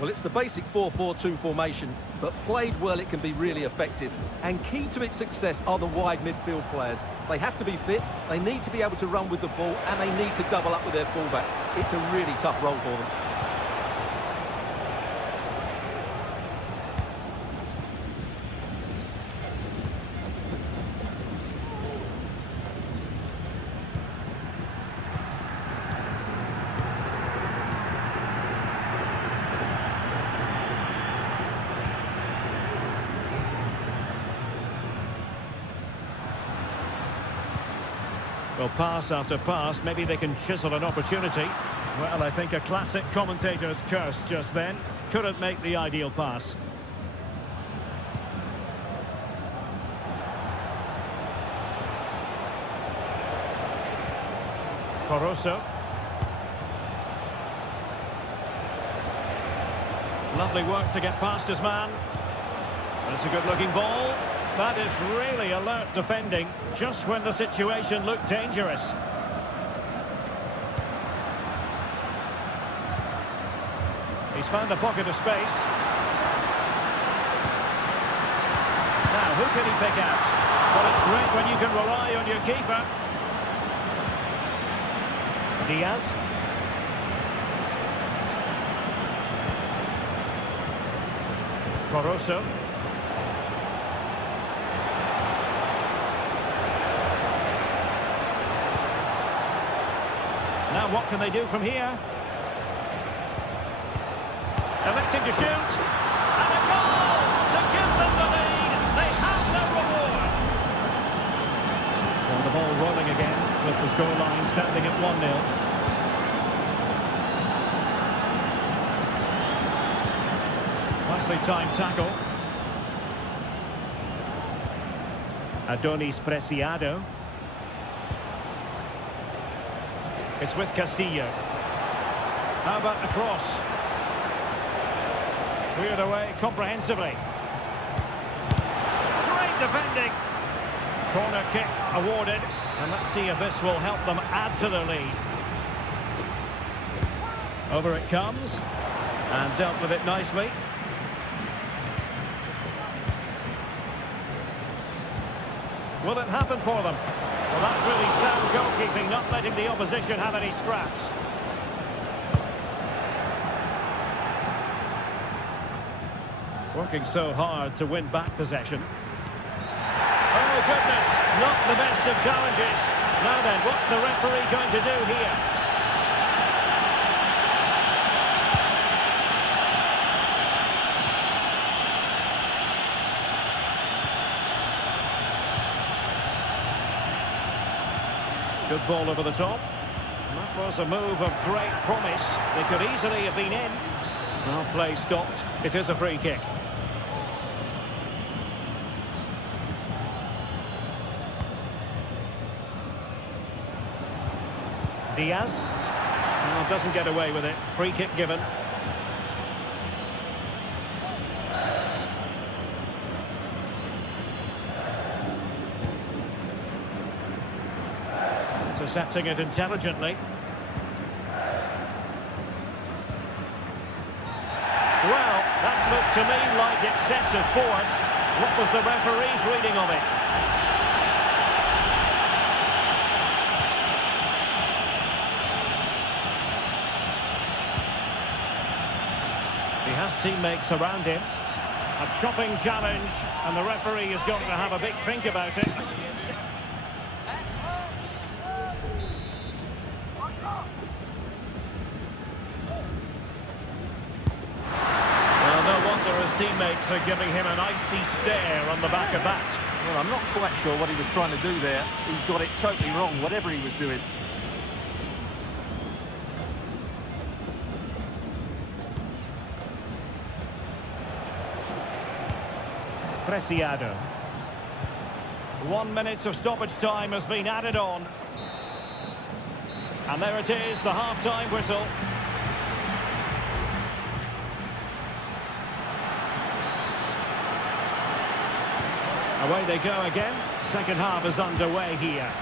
Well, it's the basic 4-4-2 formation, but played well it can be really effective. And key to its success are the wide midfield players. They have to be fit, they need to be able to run with the ball, and they need to double up with their fullbacks. It's a really tough role for them. Well, pass after pass, maybe they can chisel an opportunity. Well, I think a classic commentator's curse just then. Couldn't make the ideal pass. Poroso. Lovely work to get past his man. That's a good-looking ball. That is really alert defending, just when the situation looked dangerous. He's found a pocket of space. Now, who can he pick out? Well, it's great when you can rely on your keeper. Diaz. Poroso. Now what can they do from here? Electing to shoot. And a goal to give them the lead. They have the reward. So the ball rolling again with the scoreline standing at 1-0. Nicely timed tackle. Adonis Preciado. It's with Castillo. How about the cross? Cleared away comprehensively. Great defending. Corner kick awarded. And let's see if this will help them add to the lead. Over it comes. And dealt with it nicely. Will it happen for them? Well, that's really sound goalkeeping, not letting the opposition have any scraps. Working so hard to win back possession. Oh, goodness, not the best of challenges. Now then, what's the referee going to do here? Good ball over the top. And that was a move of great promise. They could easily have been in. Well, play stopped. It is a free kick. Diaz. Well, doesn't get away with it. Free kick given. Intercepting it intelligently. Well, that looked to me like excessive force. What was the referee's reading of it? He has teammates around him. A chopping challenge, and the referee has got to have a big think about it. Teammates are giving him an icy stare on the back of that. Well, I'm not quite sure what he was trying to do there. He got it totally wrong, whatever he was doing. Preciado. 1 minute of stoppage time has been added on. And there it is, the half-time whistle. Away they go again. Second half is underway here.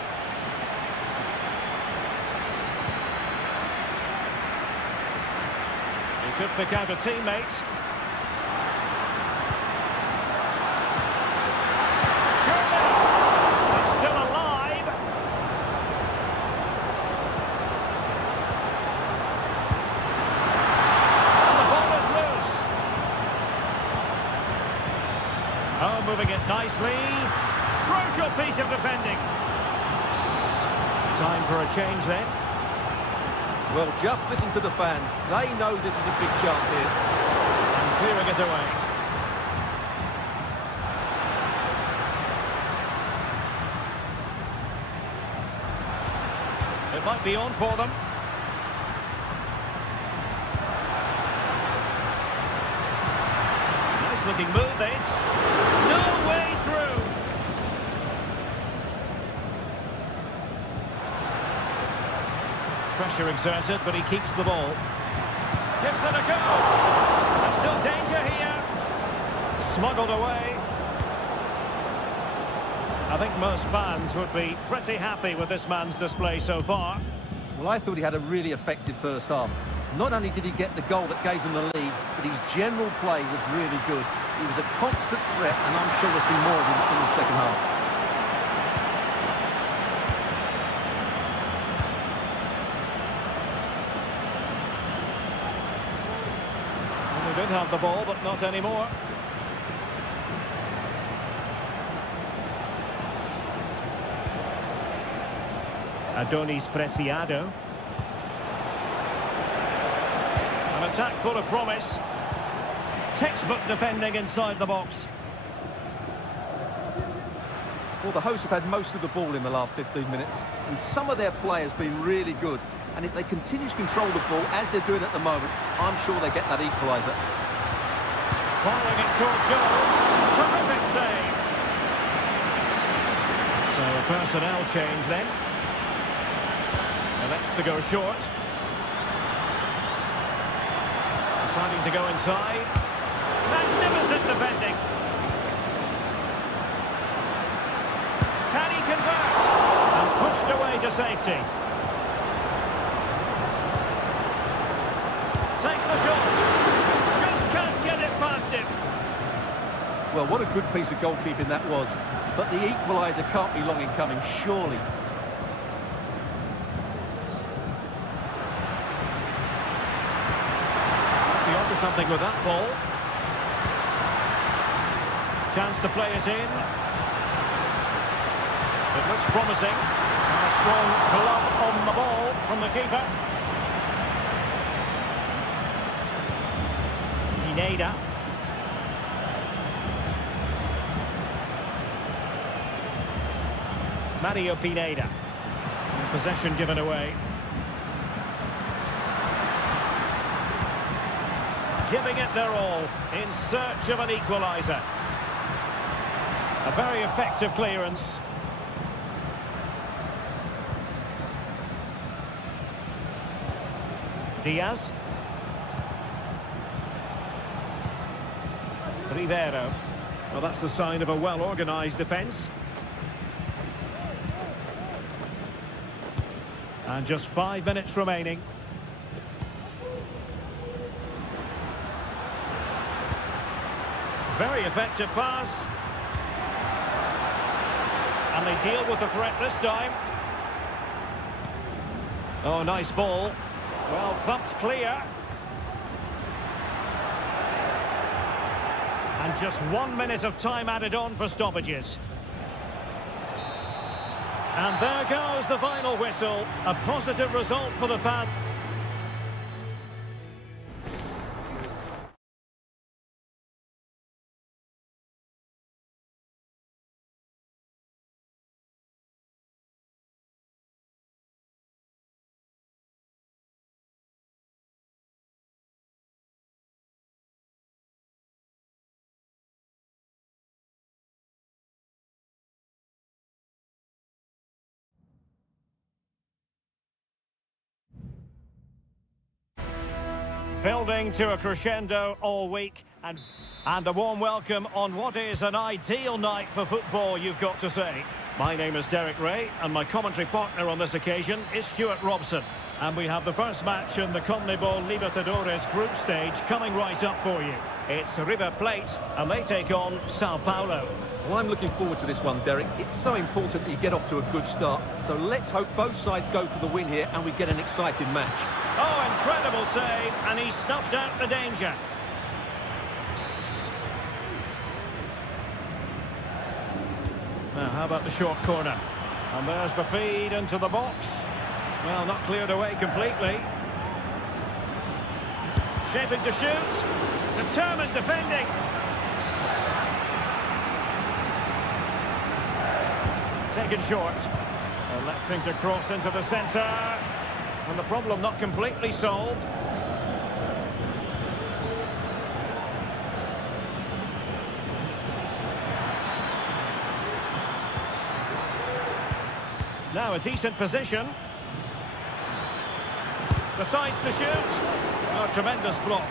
He could pick out a teammate. Surely! It's still alive. And the ball is loose. Oh, moving it nicely. Crucial piece of defending. Time for a change then. Well, just listen to the fans. They know this is a big chance here. And clearing it away. It might be on for them. Nice looking move this. No way through. Pressure exerted, but he keeps the ball. Gives it a go. There's still danger here. Smuggled away. I think most fans would be pretty happy with this man's display so far. Well, I thought he had a really effective first half. Not only did he get the goal that gave them the lead, but his general play was really good. He was a constant threat, and I'm sure we'll see more of him in the second half. They did have the ball, but not anymore. Adonis Preciado. An attack full of promise. Textbook defending inside the box. Well, the hosts have had most of the ball in the last 15 minutes, and some of their play has been really good. And if they continue to control the ball, as they're doing at the moment, I'm sure they get that equaliser. Firing it towards goal. Terrific save. So a personnel change then. Elects to go short. Deciding to go inside. Magnificent defending. Can he convert? And pushed away to safety. Takes the shot. Just can't get it past him. Well, what a good piece of goalkeeping that was. But the equaliser can't be long in coming, surely. Be onto something with that ball. Chance to play it in. It looks promising. And a strong glove on the ball from the keeper. Pineda. Mario Pineda. And possession given away. Giving it their all in search of an equaliser. A very effective clearance. Diaz. Rivero. Well, that's the sign of a well-organised defence. And just 5 minutes remaining. Very effective pass. And they deal with the threat this time. Oh, nice ball. Well, thumped clear. And just 1 minute of time added on for stoppages. And there goes the final whistle. A positive result for the fans. Building to a crescendo all week, and a warm welcome on what is an ideal night for football, you've got to say. My name is Derek Ray, and my commentary partner on this occasion is Stuart Robson. And we have the first match in the CONMEBOL Libertadores group stage coming right up for you. It's River Plate, and they take on Sao Paulo. Well, I'm looking forward to this one, Derek. It's so important that you get off to a good start. So let's hope both sides go for the win here and we get an exciting match. Oh, incredible save, and he snuffed out the danger. Now, how about the short corner? And there's the feed into the box. Well, not cleared away completely. Shaping to shoot. Determined defending. Taken short. Electing to cross into the centre. And the problem not completely solved. Now a decent position. Decides to shoot. Oh, tremendous block.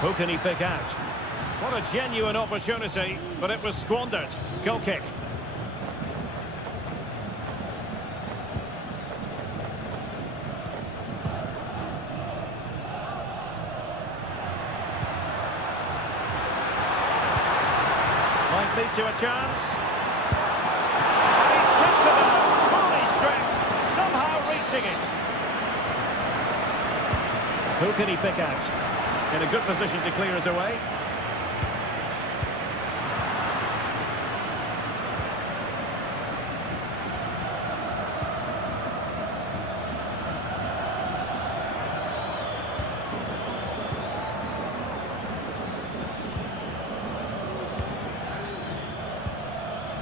Who can he pick out? What a genuine opportunity, but it was squandered. Goal kick. Might lead to a chance. He's tipped it out, fully stretched, somehow reaching it. Who can he pick out? In a good position to clear it away.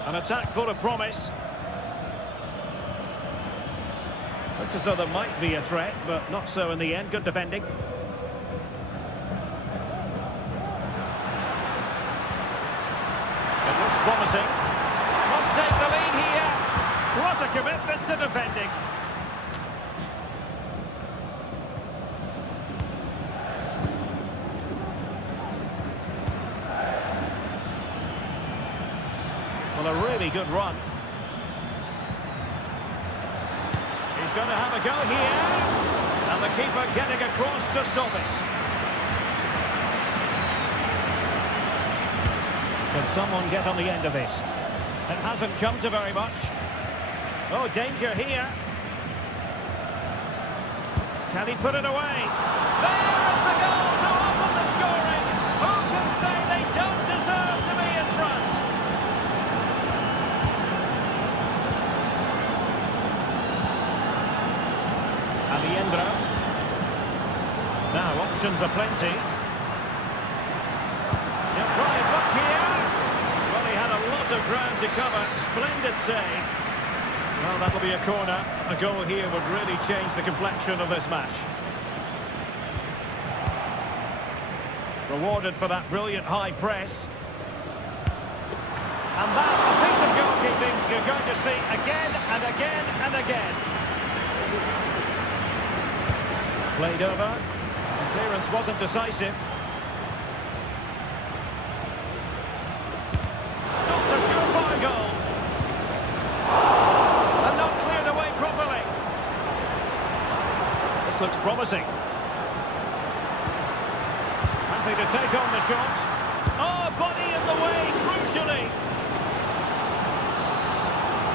An attack full of promise. Looked as though there might be a threat, but not so in the end. Good defending. Promising. Must take the lead here. What a commitment to defending. Well, a really good run. He's going to have a go here. And the keeper getting across to stop it. Can someone get on the end of this? It hasn't come to very much. Oh, danger here. Can he put it away? There is the goal to open the scoring. Who can say they don't deserve to be in front? Aliendro. Now, options are plenty. He'll try his luck here. Of ground to cover, splendid save. Well, that'll be a corner. A goal here would really change the complexion of this match. Rewarded for that brilliant high press. And that, a piece of goalkeeping you're going to see again and again and again. Played over. The clearance wasn't decisive. Goal. And not cleared away properly. This looks promising. Happy to take on the shot. Oh, body in the way, crucially.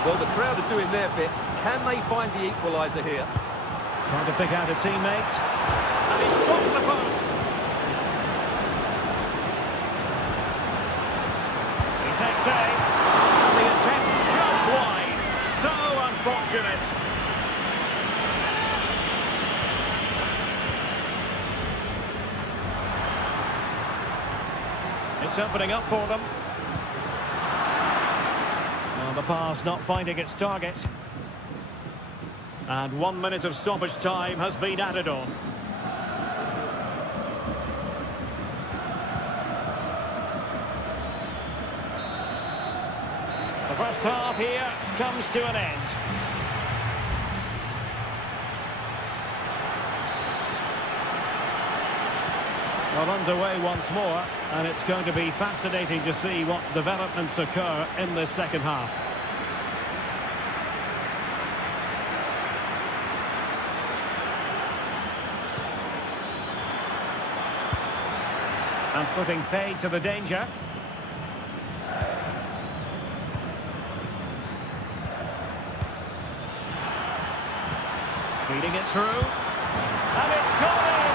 Well, the crowd are doing their bit. Can they find the equaliser here? Trying to pick out a teammate. And he's struck the post. He takes aim. Unfortunate. It's opening up for them. Well, the pass not finding its target. And 1 minute of stoppage time has been added on. First half here comes to an end. Well, underway once more, and it's going to be fascinating to see what developments occur in this second half. And putting paid to the danger. Feeding it through. And it's gone in!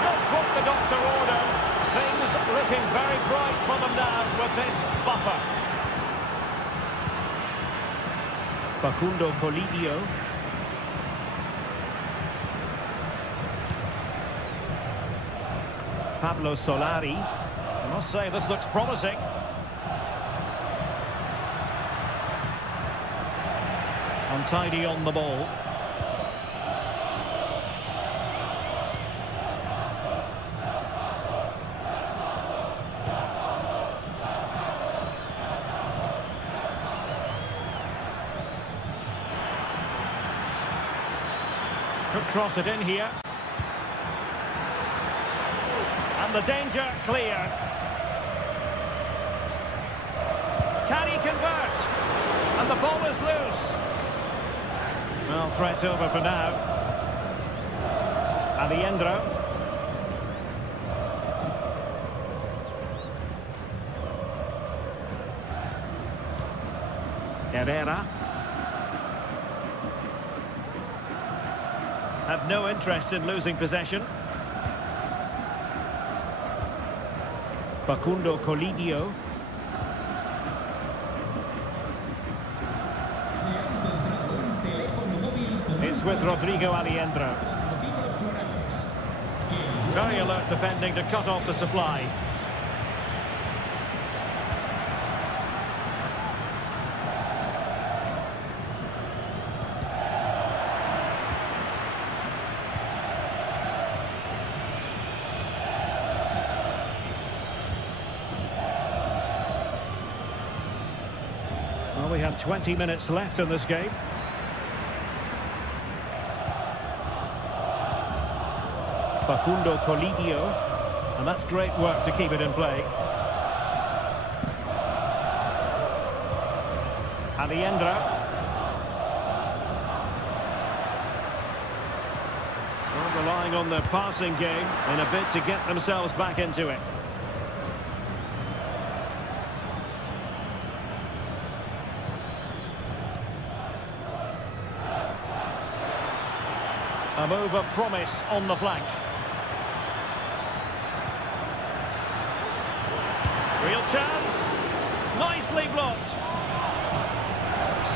Just what the doctor ordered. Things looking very bright for them now with this buffer. Facundo Colidio. Pablo Solari. I must say this looks promising. Untidy on the ball. Could cross it in here. And the danger cleared. Can he convert? And the ball is loose. Well, threat over for now. Aliendro. Herrera. Have no interest in losing possession. Facundo Colidio. It's with Rodrigo Aliendro. Very alert defending to cut off the supply. Well, we have 20 minutes left in this game. Facundo Colidio, and that's great work to keep it in play. Aliendro. Well, relying on their passing game in a bid to get themselves back into it. A move of promise on the flank. Real chance. Nicely blocked.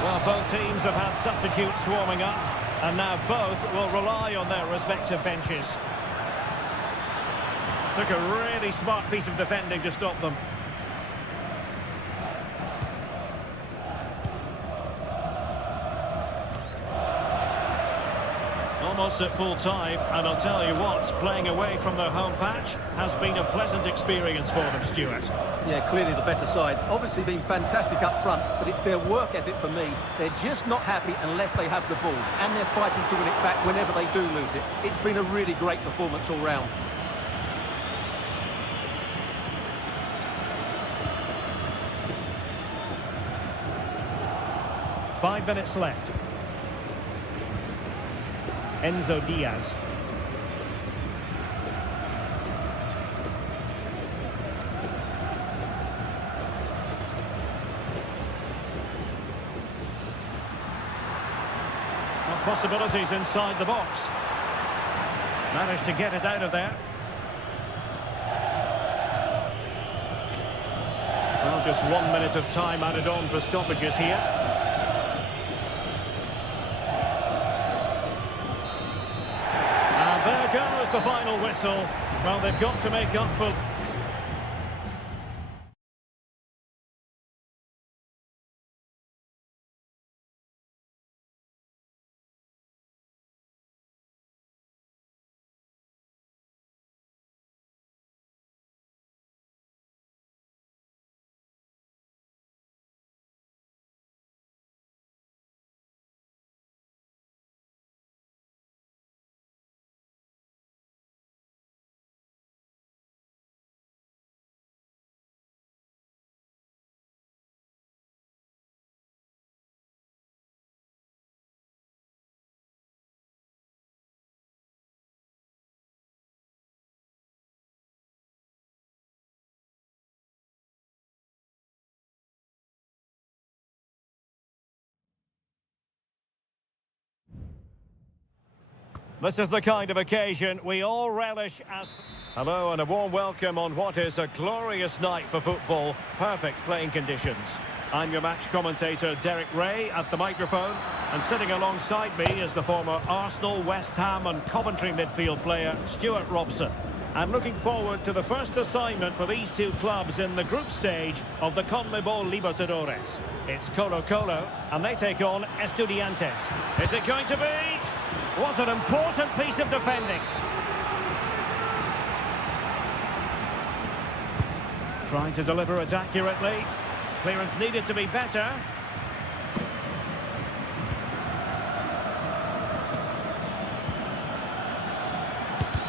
Well, both teams have had substitutes warming up, and now both will rely on their respective benches. Took a really smart piece of defending to stop them. Almost at full time, and I'll tell you what, playing away from their home patch has been a pleasant experience for them, Stuart. Yeah, clearly the better side. Obviously been fantastic up front, but it's their work ethic for me. They're just not happy unless they have the ball, and they're fighting to win it back whenever they do lose it. It's been a really great performance all round. Five minutes left. Enzo Diaz. Well, possibilities inside the box. Managed to get it out of there. Well, just 1 minute of time added on for stoppages here. There goes the final whistle. Well, they've got to make up for This is the kind of occasion we all relish as... Hello and a warm welcome on what is a glorious night for football. Perfect playing conditions. I'm your match commentator Derek Ray at the microphone, and sitting alongside me is the former Arsenal, West Ham and Coventry midfield player Stuart Robson. And looking forward to the first assignment for these two clubs in the group stage of the CONMEBOL Libertadores. It's Colo-Colo, and they take on Estudiantes. Is it going to be? What an important piece of defending. Trying to deliver it accurately. Clearance needed to be better.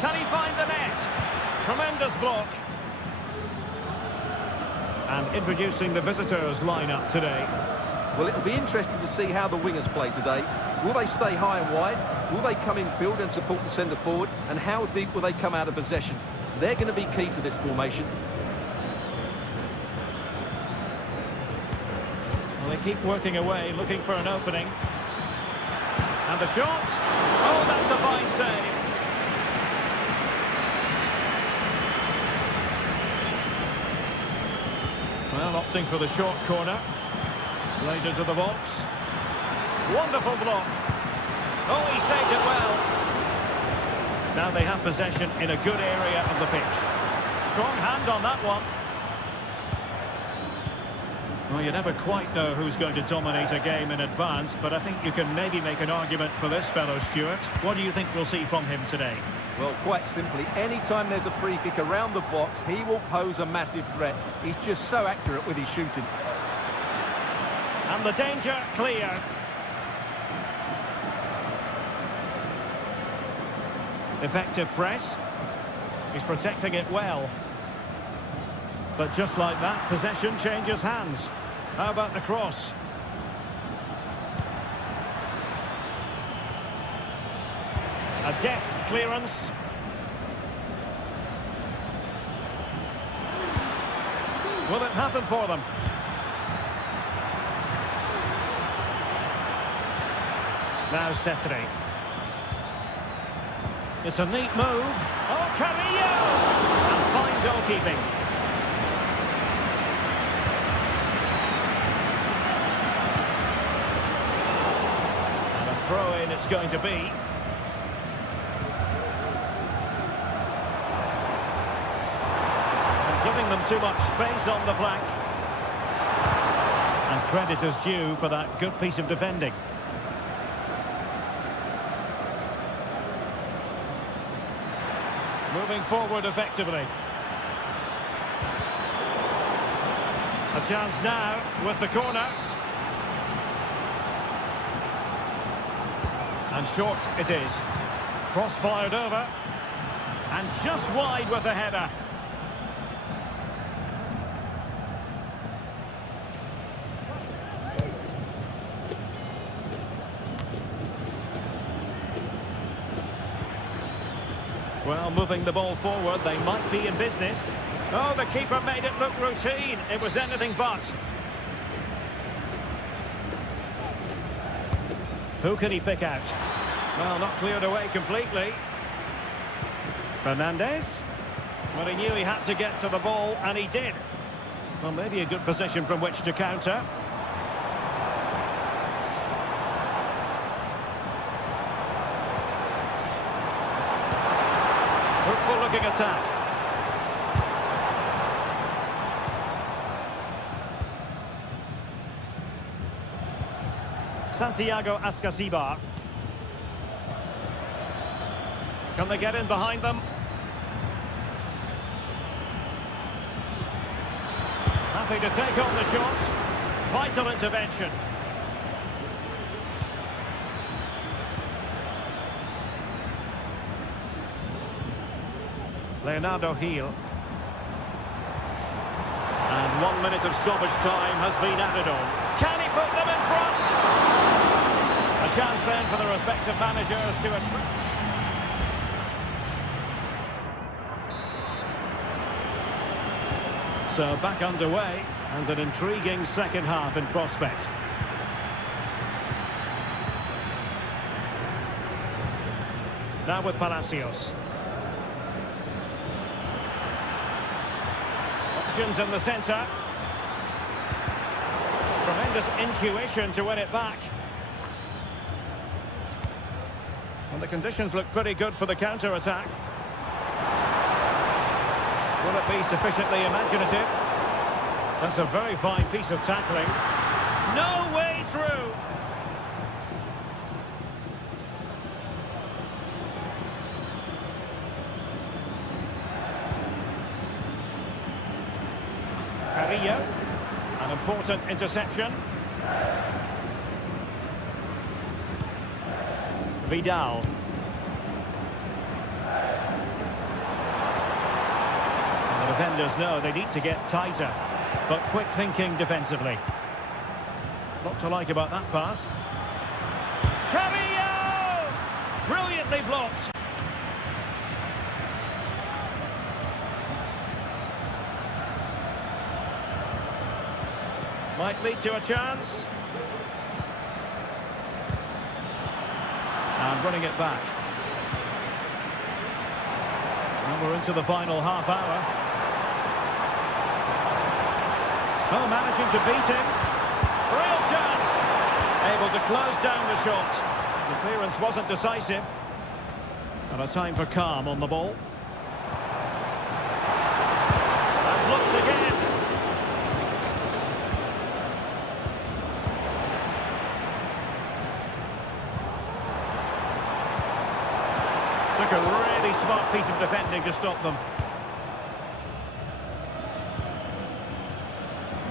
Can he find the net? Tremendous block. And introducing the visitors lineup today. Well, it'll be interesting to see how the wingers play today. Will they stay high and wide? Will they come in field and support the centre forward? And how deep will they come out of possession? They're going to be key to this formation. Well, they keep working away, looking for an opening. And the shot. Oh, that's a fine save. Well, opting for the short corner. Laid into the box. Wonderful block. Oh, he saved it well. Now they have possession in a good area of the pitch. Strong hand on that one. Well, you never quite know who's going to dominate a game in advance, but I think you can maybe make an argument for this fellow, Stuart. What do you think we'll see from him today? Well, quite simply, anytime there's a free kick around the box, he will pose a massive threat. He's just so accurate with his shooting. And the danger clear. Effective press. He's protecting it well. But just like that, possession changes hands. How about the cross? A deft clearance. Will it happen for them? Now Setri. It's a neat move. Oh, Carrillo! And fine goalkeeping. And a throw-in it's going to be. And giving them too much space on the flank. And credit is due for that good piece of defending. Moving forward effectively. A chance now with the corner. And short it is. Cross fired over. And just wide with the header. Well, moving the ball forward, they might be in business. Oh, the keeper made it look routine. It was anything but. Who can he pick out? Well, not cleared away completely. Fernandez. Well, he knew he had to get to the ball, and he did. Well, maybe a good position from which to counter. Looking attack. Santiago Ascasibar. Can they get in behind them? Happy to take on the shot. Vital intervention. Leonardo Gil. And 1 minute of stoppage time has been added on. Can he put them in front? A chance then for the respective managers to attract. So back underway, and an intriguing second half in prospect. Now with Palacios. Options in the centre. Tremendous intuition to win it back. And the conditions look pretty good for the counter-attack. Will it be sufficiently imaginative? That's a very fine piece of tackling. No way through! Carrillo. An important interception. Vidal. And the defenders know they need to get tighter, but quick thinking defensively. Lot to like about that pass. Carrillo! Brilliantly blocked. Might lead to a chance. And running it back. And we're into the final half hour. Oh, managing to beat him. Real chance. Able to close down the shot. The clearance wasn't decisive. And a time for calm on the ball. And looked again. Took a really smart piece of defending to stop them.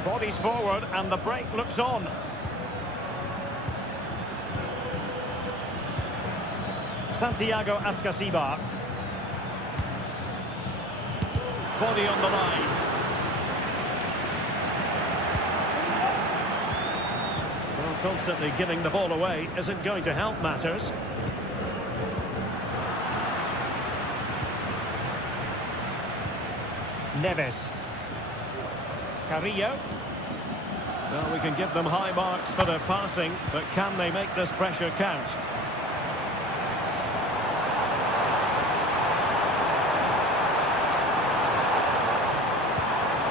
Bodies forward and the break looks on. Santiago Ascasibar. Body on the line. Well, constantly giving the ball away isn't going to help matters. Neves. Carrillo. Well, we can give them high marks for their passing, but can they make this pressure count?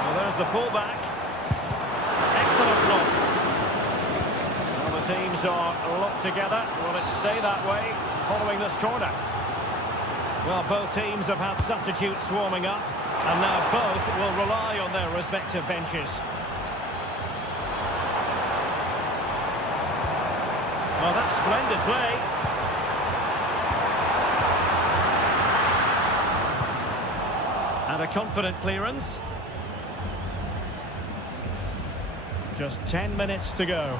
Well, there's the pullback. Excellent block. Well, the teams are locked together. Will it stay that way following this corner? Well, both teams have had substitutes warming up. And now both will rely on their respective benches. Well, that's splendid play. And a confident clearance. Just 10 minutes to go.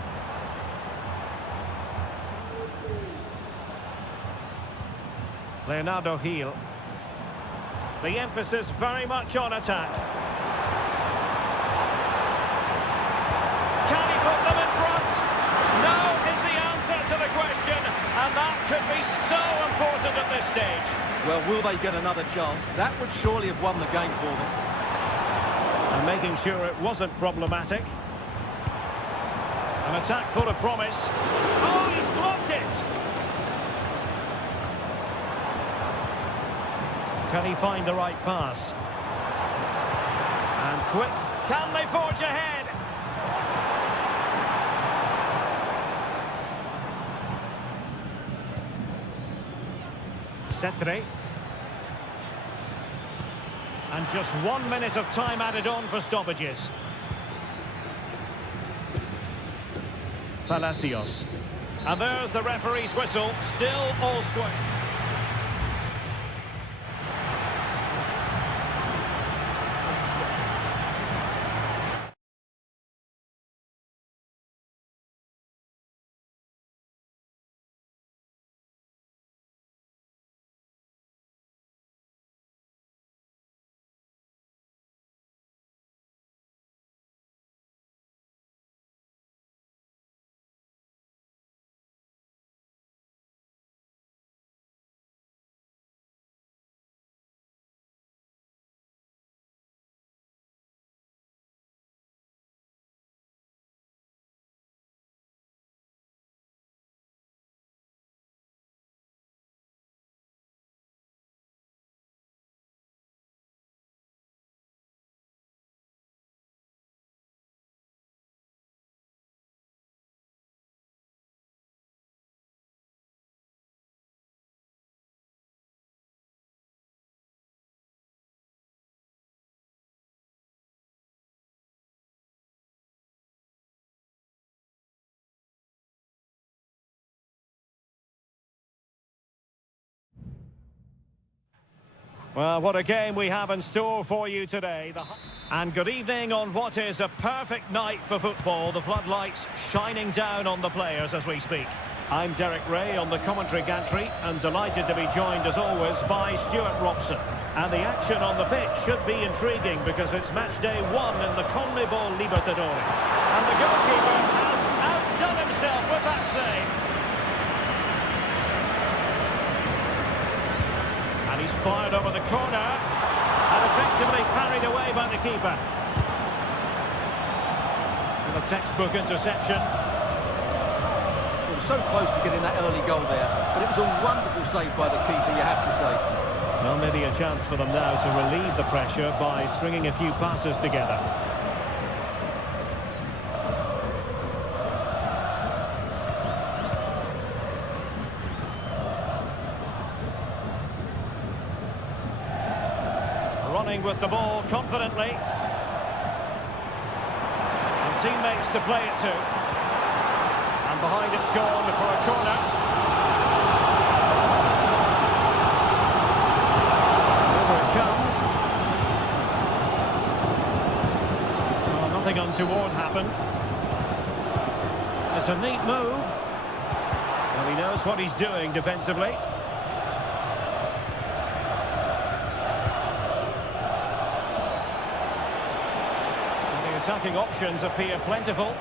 Leonardo Gil. The emphasis very much on attack. Can he put them in front? No is the answer to the question, and that could be so important at this stage. Well, will they get another chance? That would surely have won the game for them. And making sure it wasn't problematic. An attack full of promise. Oh, he's blocked it! Can he find the right pass? And quick, can they forge ahead? Cetre. And just 1 minute of time added on for stoppages. Palacios. And there's the referee's whistle, still all square. Well, what a game we have in store for you today. And good evening on what is a perfect night for football. The floodlights shining down on the players as we speak. I'm Derek Ray on the commentary gantry and delighted to be joined as always by Stuart Robson. And the action on the pitch should be intriguing because it's match day 1 in the CONMEBOL Libertadores. And the goalkeeper has outdone himself with that save. And he's fired over the corner and effectively parried away by the keeper. And a textbook interception. It was so close to getting that early goal there, but it was a wonderful save by the keeper, you have to say. Well, maybe a chance for them now to relieve the pressure by stringing a few passes together. Running with the ball confidently. And teammates to play it to. And behind it's gone for a corner. Over it comes. Well, nothing untoward happened. It's a neat move. Well, he knows what he's doing defensively. Attacking options appear plentiful.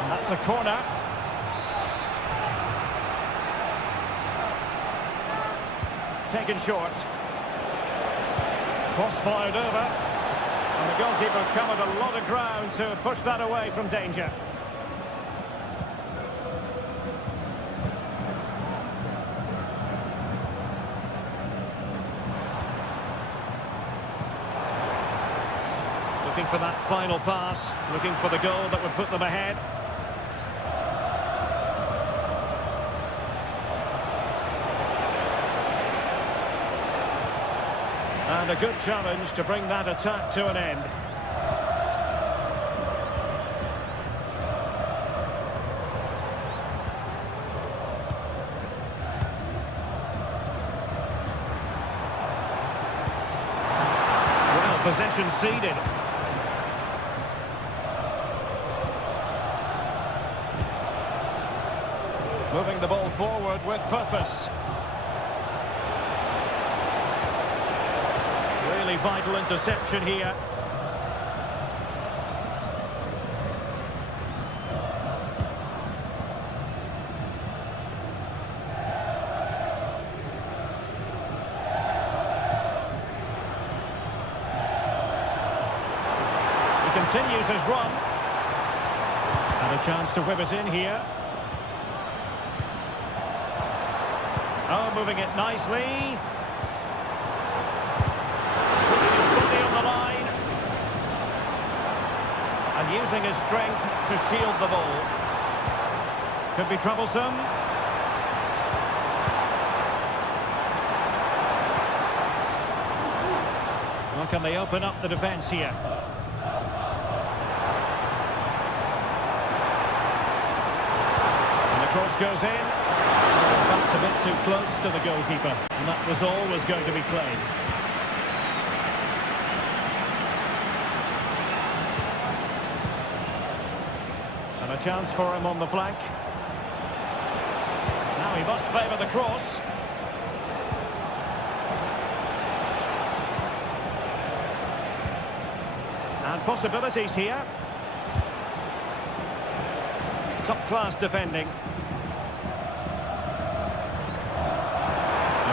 And that's a corner. Taken short. Cross fired over. And the goalkeeper covered a lot of ground to push that away from danger. Looking for that final pass, looking for the goal that would put them ahead. And a good challenge to bring that attack to an end. Well, possession ceded. Moving the ball forward with purpose. Really vital interception here. He continues his run. And a chance to whip it in here. Oh, moving it nicely. Putting his body on the line. And using his strength to shield the ball. Could be troublesome. Well, can they open up the defence here? And the cross goes in. A bit too close to the goalkeeper, and that was always going to be played. And a chance for him on the flank. Now he must favour the cross. And possibilities here. Top-class defending.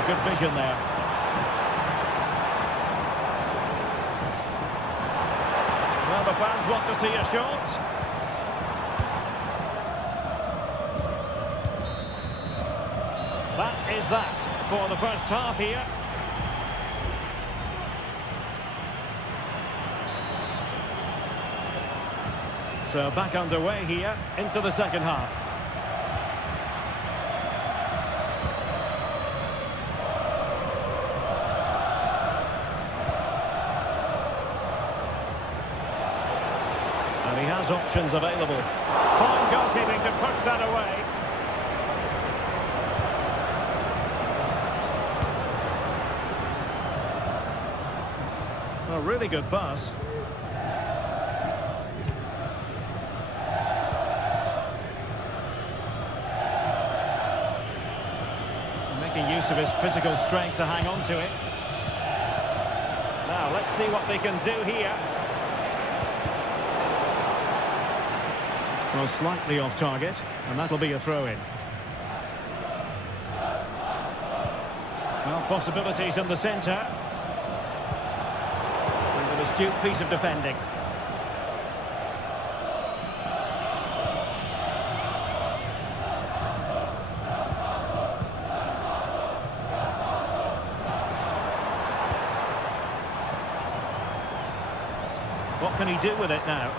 Good vision there. Well, the fans want to see a shot. That is that for the first half here. So back underway here into the second half. has options available. Fine goalkeeping to push that away. A really good pass. Making use of his physical strength to hang on to it. Now, let's see what they can do here. Well, slightly off target, and that'll be a throw-in. Well, possibilities in the centre. With an astute piece of defending. What can he do with it now?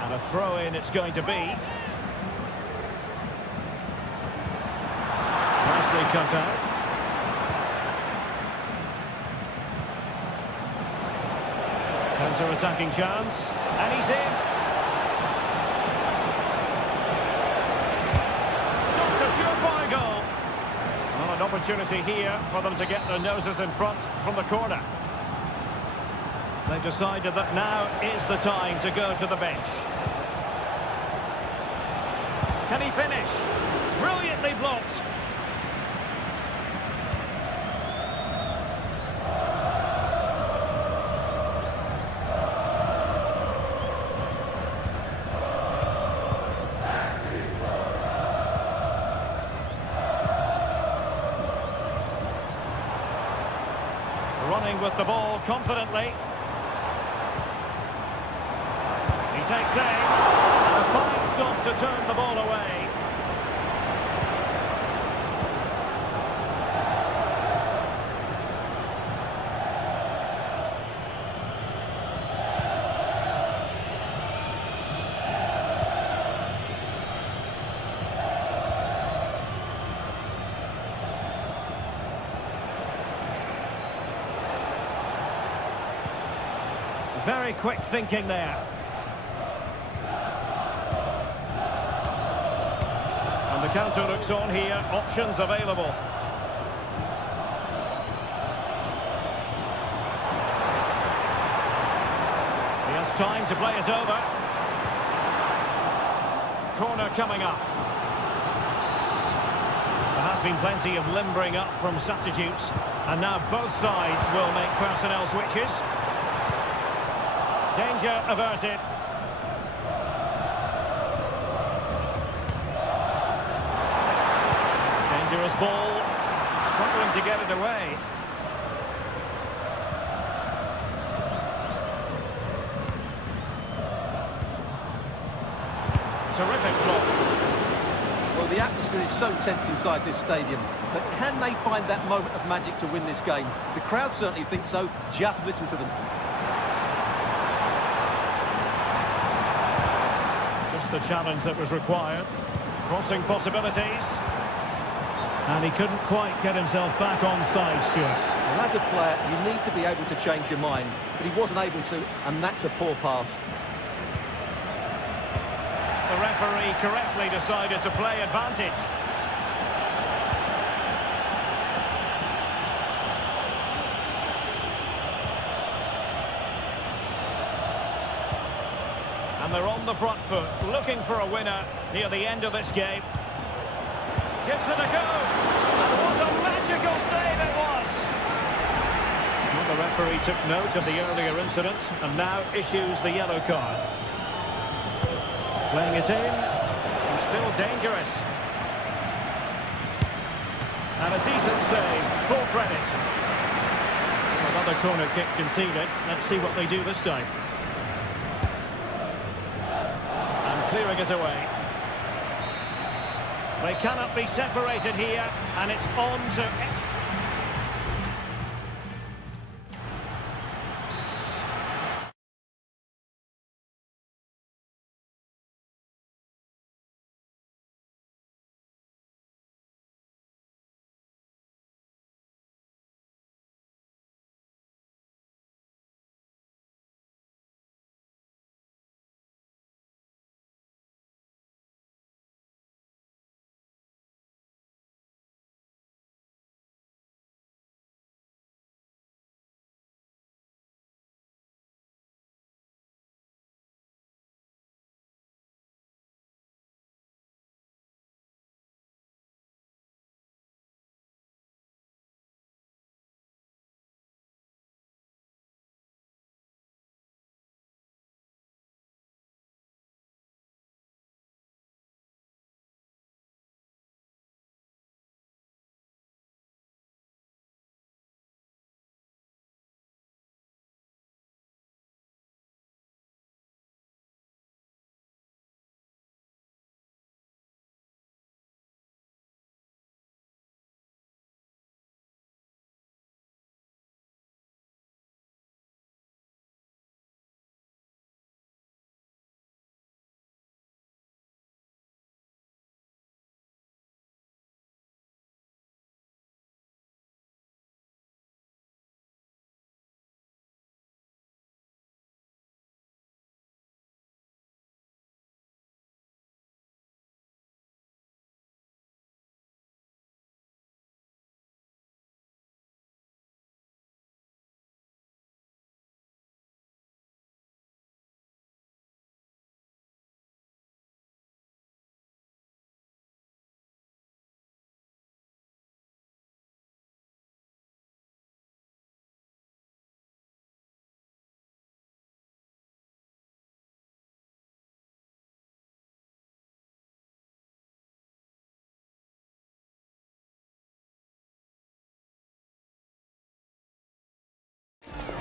And a throw-in it's going to be. Nicely cut out. Counter-attacking chance. And he's in. Not a surefire goal. Well, an opportunity here for them to get their noses in front from the corner. They've decided that now is the time to go to the bench. Can he finish? Brilliantly blocked. Running with the ball confidently. He takes aim. And a fine stop to turn the ball away. Very quick thinking there. And the counter looks on here. Options available. He has time to play it over. Corner coming up. There has been plenty of limbering up from substitutes. And now both sides will make personnel switches. Danger averted. Dangerous ball. Struggling to get it away. Terrific block. Well, the atmosphere is so tense inside this stadium, but can they find that moment of magic to win this game? The crowd certainly think so. Just listen to them. The challenge that was required. Crossing possibilities. And he couldn't quite get himself back on side, Stuart. Well, as a player, you need to be able to change your mind, but he wasn't able to, and that's a poor pass. The referee correctly decided to play advantage. And they're on the front foot, looking for a winner near the end of this game. Gives it a go. And what a magical save it was. Well, the referee took note of the earlier incident and now issues the yellow card. Playing it in. And still dangerous. And a decent save. Full credit. Another corner kick conceded. Let's see what they do this time. Clearing it away. They cannot be separated here, and it's on to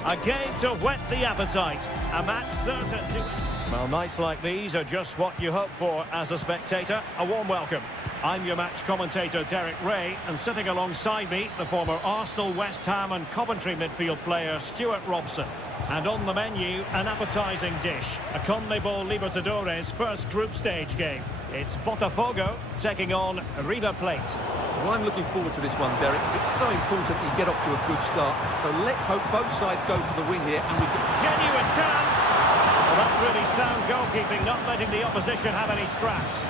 A game to whet the appetite. A match certain to... Well, nights like these are just what you hope for as a spectator. A warm welcome. I'm your match commentator, Derek Ray, and sitting alongside me, the former Arsenal, West Ham and Coventry midfield player, Stuart Robson. And on the menu, an appetising dish. A CONMEBOL Libertadores first group stage game. It's Botafogo taking on River Plate. Well, I'm looking forward to this one, Derek. It's so important that you get off to a good start. So let's hope both sides go for the win here and we can... Genuine chance! Well, that's really sound goalkeeping, not letting the opposition have any scraps.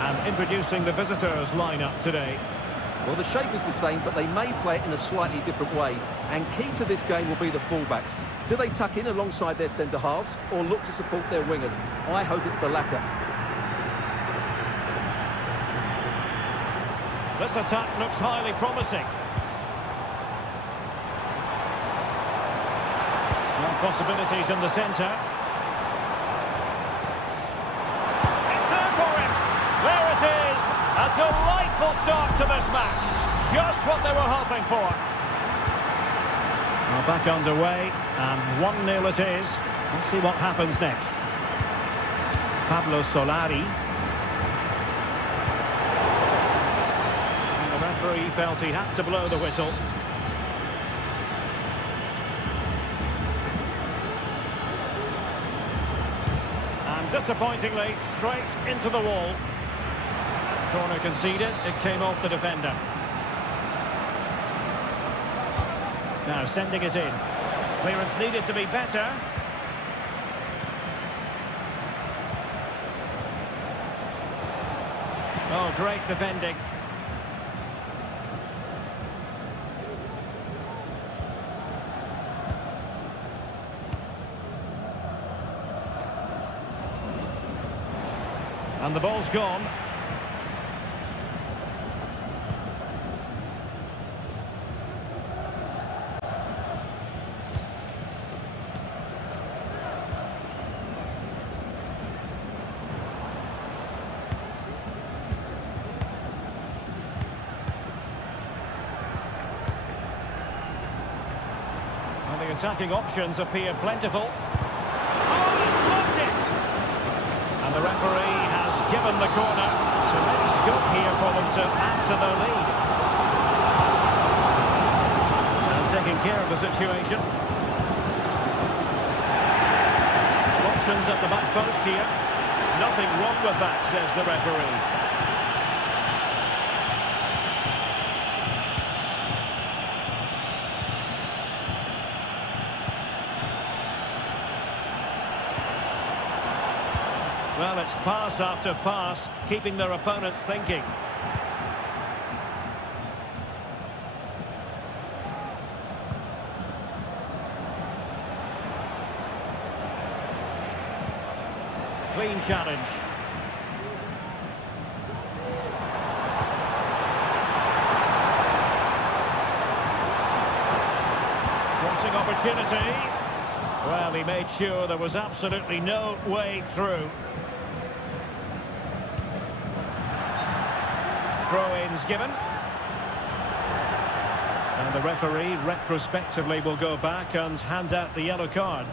And introducing the visitors' lineup today. Well, the shape is the same, but they may play it in a slightly different way. And key to this game will be the fullbacks. Do they tuck in alongside their centre-halves or look to support their wingers? I hope it's the latter. This attack looks highly promising. Well, possibilities in the centre. It's there for him. There it is. A delightful start to this match. Just what they were hoping for. Well, back underway, and 1-0 it is. Let's see what happens next. Pablo Solari. And the referee felt he had to blow the whistle. And disappointingly, straight into the wall. Corner conceded, it came off the defender. Now sending it in. Clearance needed to be better. Oh, great defending. And the ball's gone. The attacking options appear plentiful. Oh, he's blocked it! And the referee has given the corner. So maybe scope here for them to add to their lead. And taking care of the situation. Options at the back post here. Nothing wrong with that, says the referee. Well, it's pass after pass, keeping their opponents thinking. Clean challenge. Crossing opportunity. Well, he made sure there was absolutely no way through. Throw-ins given. And the referee retrospectively will go back and hand out the yellow card.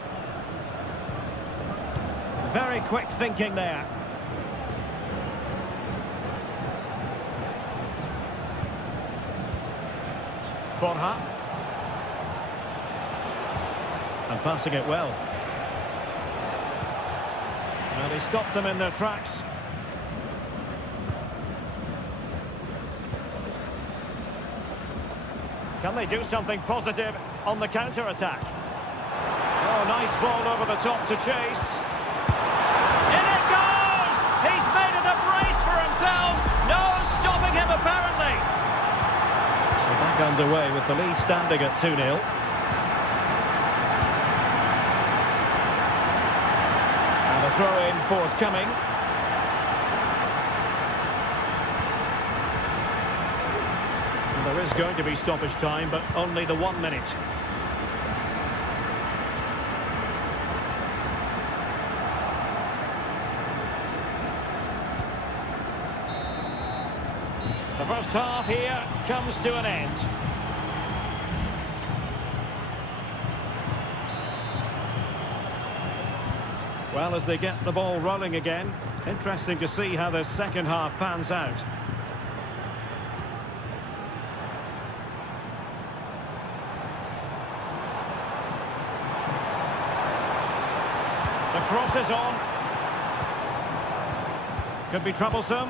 Very quick thinking there. Borja. And passing it well. Well, he stopped them in their tracks. Can they do something positive on the counter-attack? Oh, nice ball over the top to chase. In it goes! He's made it a brace for himself. No stopping him, apparently. We're back underway with the lead standing at 2-0. And a throw-in forthcoming. There is going to be stoppage time, but only the 1 minute. The first half here comes to an end. Well, as they get the ball rolling again, interesting to see how the second half pans out. The cross is on. Could be troublesome.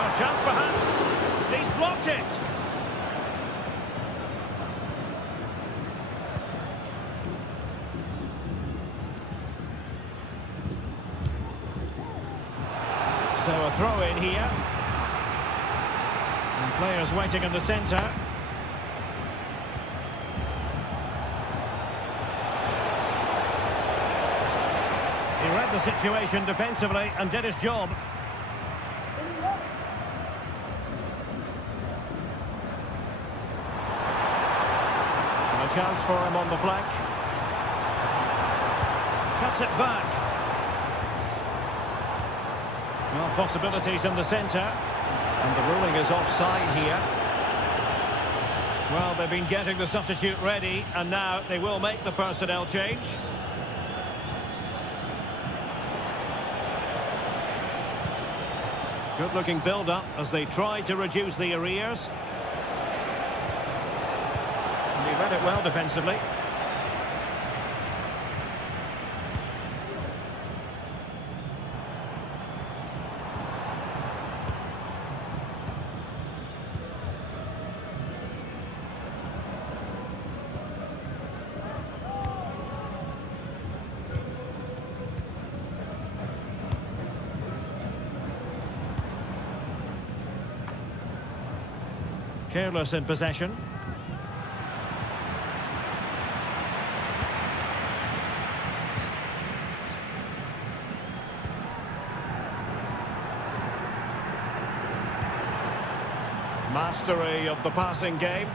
A chance perhaps. He's blocked it. So a throw in here. And players waiting in the centre. He read the situation defensively and did his job. And a chance for him on the flank. Cuts it back. Well, possibilities in the centre. And the ruling is offside here. Well, they've been getting the substitute ready, and now they will make the personnel change. Good-looking build-up as they try to reduce the arrears. And he read it well defensively. Careless in possession. Mastery of the passing game.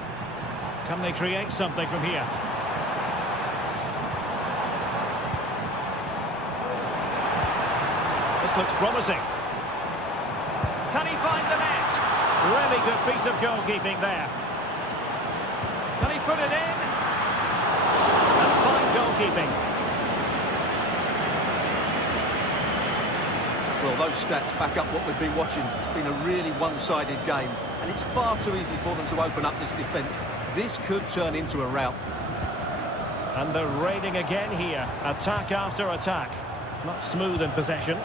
Can they create something from here? This looks promising. Can he find the net? Really good piece of goalkeeping there. Can he put it in? And fine goalkeeping. Well, those stats back up what we've been watching. It's been a really one-sided game, and it's far too easy for them to open up this defence. This could turn into a rout. And they're raiding again here. Attack after attack. Not smooth in possession.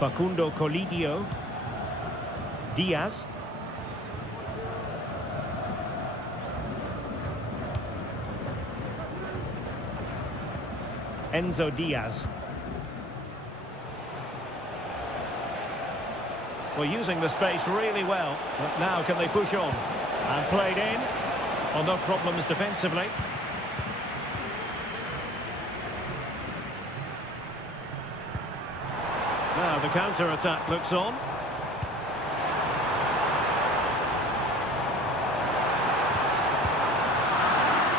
Facundo Colidio. Diaz. Enzo Diaz. Well, using the space really well. But now can they push on? And played in. Well, no problems defensively. Now the counter-attack looks on.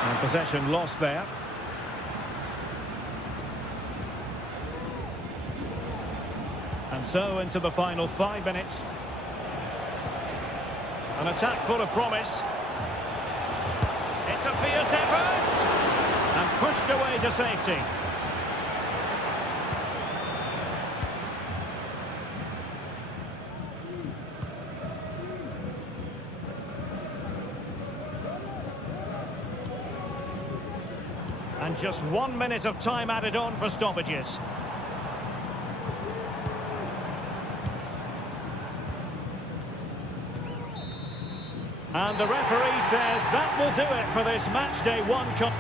And possession lost there. And so into the final 5 minutes. An attack full of promise. It's a fierce effort. And pushed away to safety. And just 1 minute of time added on for stoppages. And the referee says that will do it for this match day 1.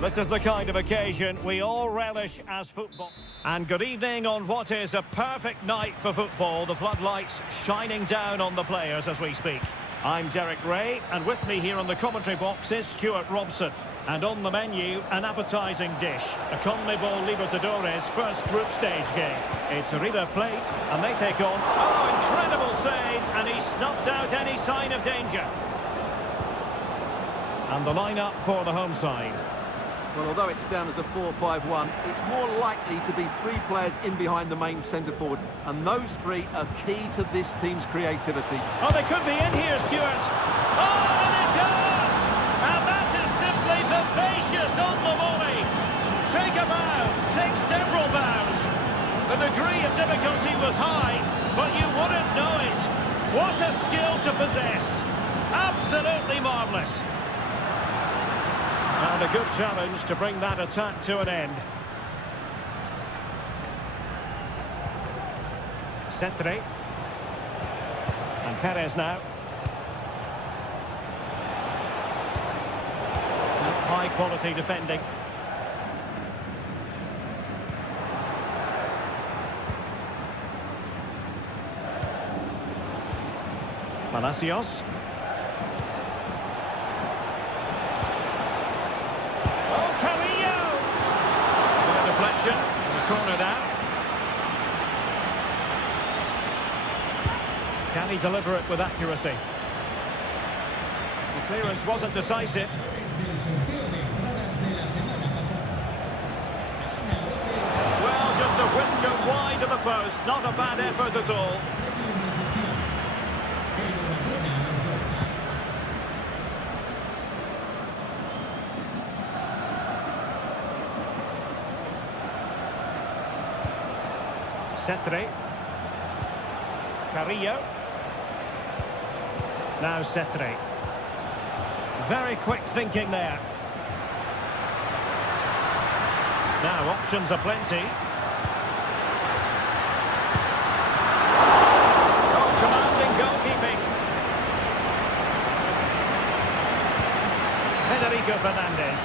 This is the kind of occasion we all relish as football. And good evening on what is a perfect night for football. The floodlights shining down on the players as we speak. I'm Derek Ray, and with me here on the commentary box is Stuart Robson. And on the menu, an appetising dish, a CONMEBOL Libertadores first group stage game. It's River Plate, and they take on... Oh, incredible save, and he snuffed out any sign of danger. And the lineup for the home side. Well, although it's down as a 4-5-1, it's more likely to be three players in behind the main centre-forward, and those three are key to this team's creativity. Oh, they could be in here, Stuart. Oh, and it does! And that is simply vivacious on the volley. Take a bow, take several bows. The degree of difficulty was high, but you wouldn't know it. What a skill to possess. Absolutely marvellous. And a good challenge to bring that attack to an end. Cetre. And Perez now. High quality defending. Palacios. Corner now. Can he deliver it with accuracy? The clearance wasn't decisive. Well, just a whisker wide of the post. Not a bad effort at all. Cetre. Carrillo. Now Cetre. Very quick thinking there. Now options are plenty. Oh, commanding goalkeeping. Federico Fernandez.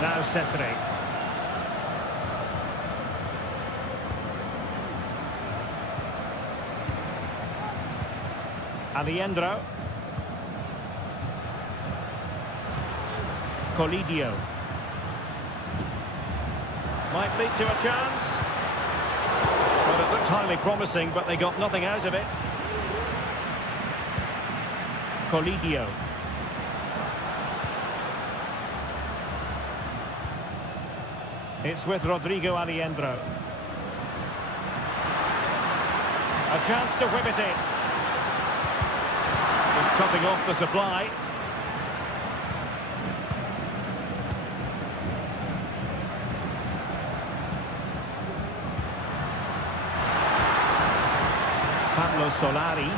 Now Cetre. Aliendro. Colidio. Might lead to a chance. Well, it looked highly promising, but they got nothing out of it. Colidio. It's with Rodrigo Aliendro. A chance to whip it in. Cutting off the supply. Pablo Solari.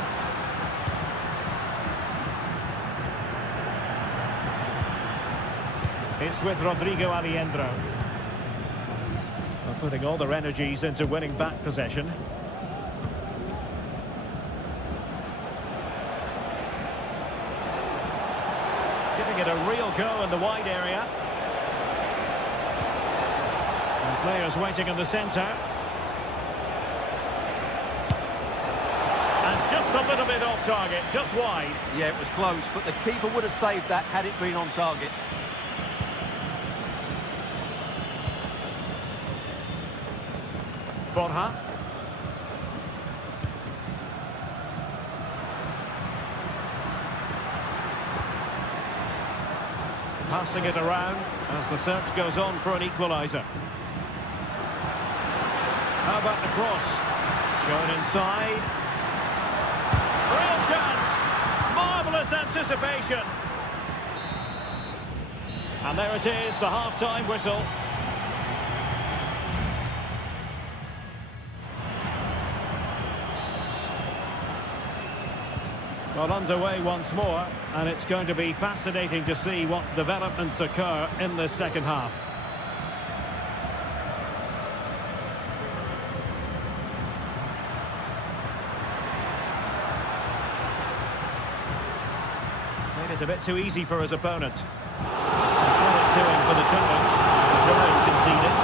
It's with Rodrigo Aliendro. They're putting all their energies into winning back possession. Giving it a real go in the wide area. And players waiting in the centre. And just a little bit off target, just wide. Yeah, it was close, but the keeper would have saved that had it been on target. Borja. Passing it around as the search goes on for an equaliser. How about the cross? Shown inside. Real chance. Marvellous anticipation. And there it is, the half-time whistle. Well, underway once more, and it's going to be fascinating to see what developments occur in this second half. Made it a bit too easy for his opponent. to him for the challenge. Giroud conceded.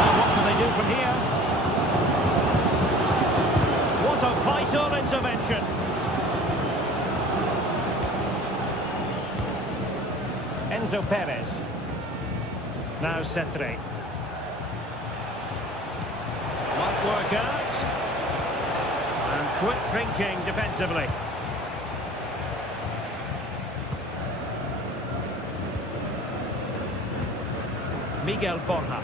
Now what can they do from here? What a vital intervention. Enzo Perez. Now Cetre. Might work out. And quick thinking defensively. Miguel Borja.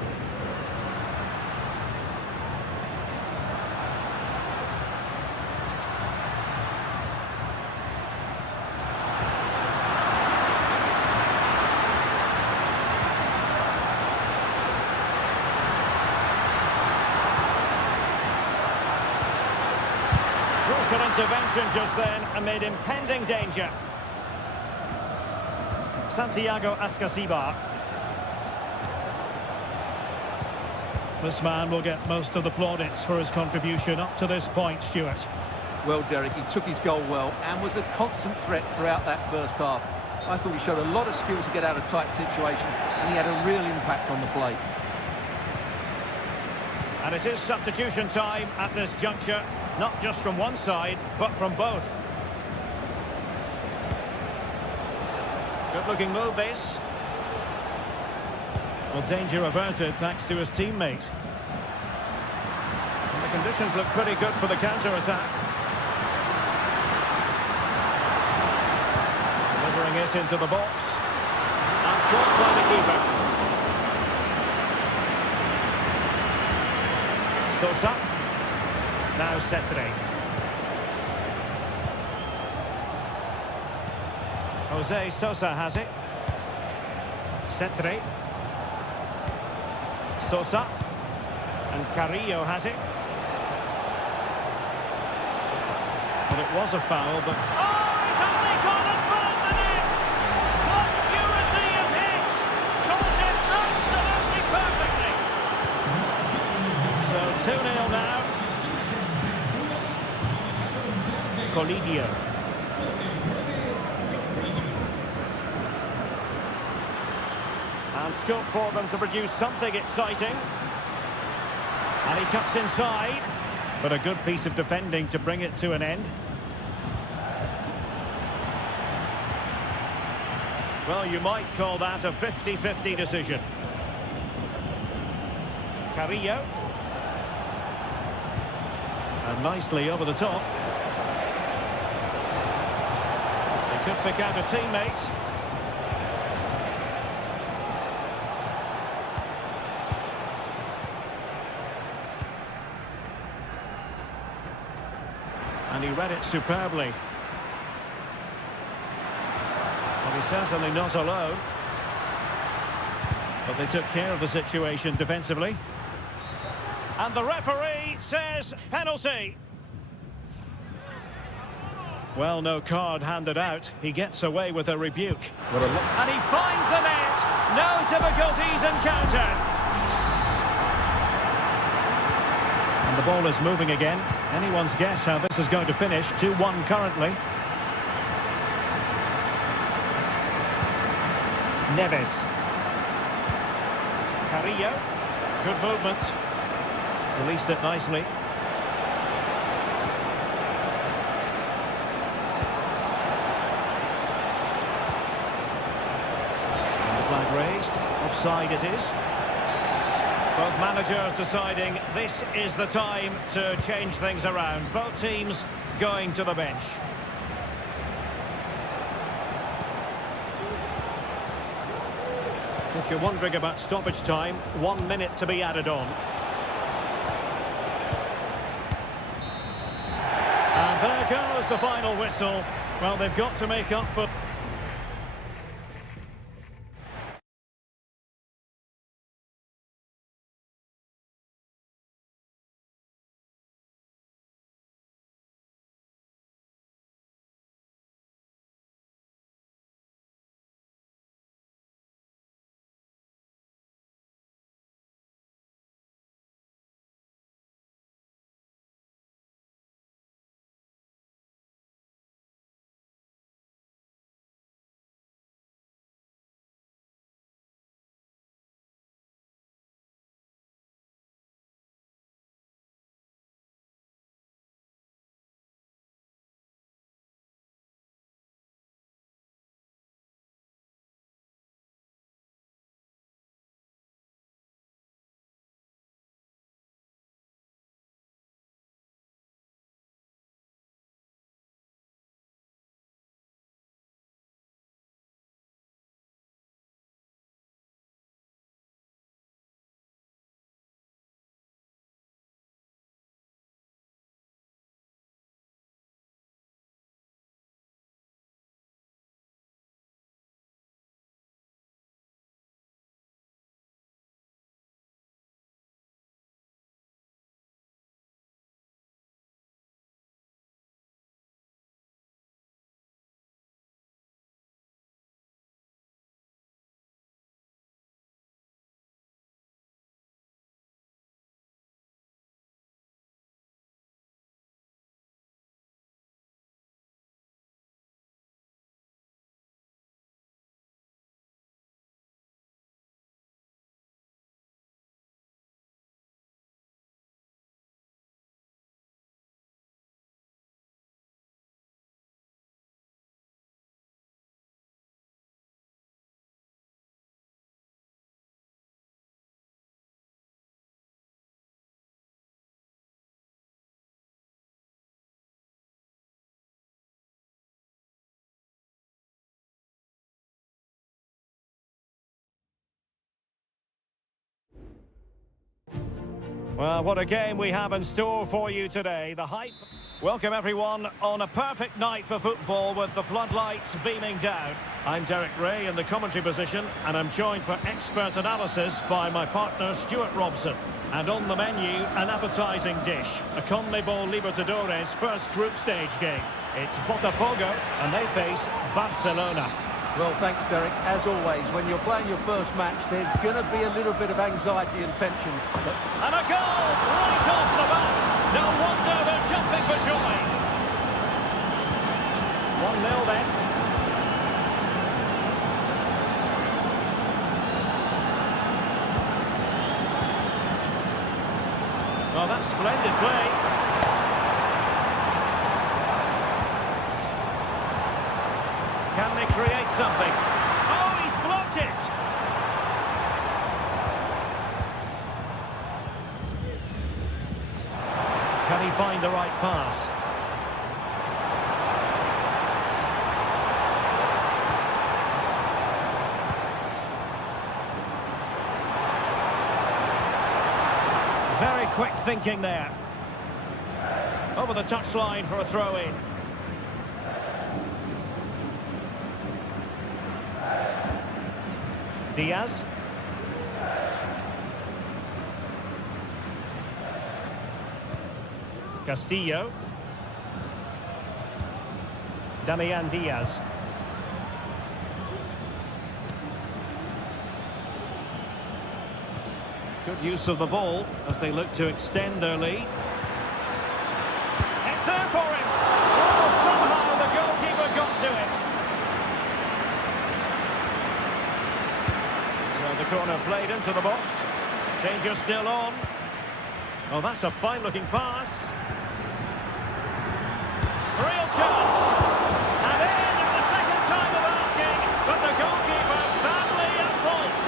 Crucial intervention just then amid impending danger. Santiago Ascasibar. This man will get most of the plaudits for his contribution up to this point, Stuart. Well, Derek, he took his goal well and was a constant threat throughout that first half. I thought he showed a lot of skill to get out of tight situations, and he had a real impact on the play. And it is substitution time at this juncture, not just from one side, but from both. Good-looking move, this. Well, danger averted thanks to his teammate. And the conditions look pretty good for the counter-attack. Delivering it into the box. And caught by the keeper. Sosa. Now Cetre. Jose Sosa has it. Cetre. Sosa. And Carrillo has it. But it was a foul, but... Oh, he's only gone and found the net! What purity of hit! Caught it absolutely perfectly! So 2-0 now. Colidio. And scope for them to produce something exciting. And he cuts inside. But a good piece of defending to bring it to an end. Well, you might call that a 50-50 decision. Carrillo. And nicely over the top. They could pick out a teammate. And he read it superbly. But he's certainly not alone. But they took care of the situation defensively. And the referee says penalty. Well, no card handed out. He gets away with a rebuke. And he finds the net. No difficulties encountered. And the ball is moving again. Anyone's guess how this is going to finish. 2-1 currently. Neves. Carrillo. Good movement. Released it nicely. And the flag raised. Offside it is. Both managers deciding this is the time to change things around. Both teams going to the bench. If you're wondering about stoppage time, 1 minute to be added on. And there goes the final whistle. Well, they've got to make up for... Well, what a game we have in store for you today. The hype. Welcome everyone on a perfect night for football with the floodlights beaming down. I'm Derek Ray in the commentary position and I'm joined for expert analysis by my partner Stuart Robson. And on the menu, an appetising dish, a CONMEBOL Libertadores first group stage game. It's Botafogo and they face Barcelona. Well, thanks, Derek. As always, when you're playing your first match, there's going to be a little bit of anxiety and tension. And a goal right off the bat. No wonder they're jumping for joy. 1-0 then. Well, that's splendid play. Can they create something? Oh, he's blocked it! Can he find the right pass? Very quick thinking there. Over the touchline for a throw-in. Diaz. Castillo. Damian Diaz. Good use of the ball as they look to extend their lead. It's there for him! Oh, somehow the goalkeeper got to it. So the corner played into the box. Danger still on. Oh, that's a fine-looking pass. Real chance. And in the second time of asking, but the goalkeeper badly at fault.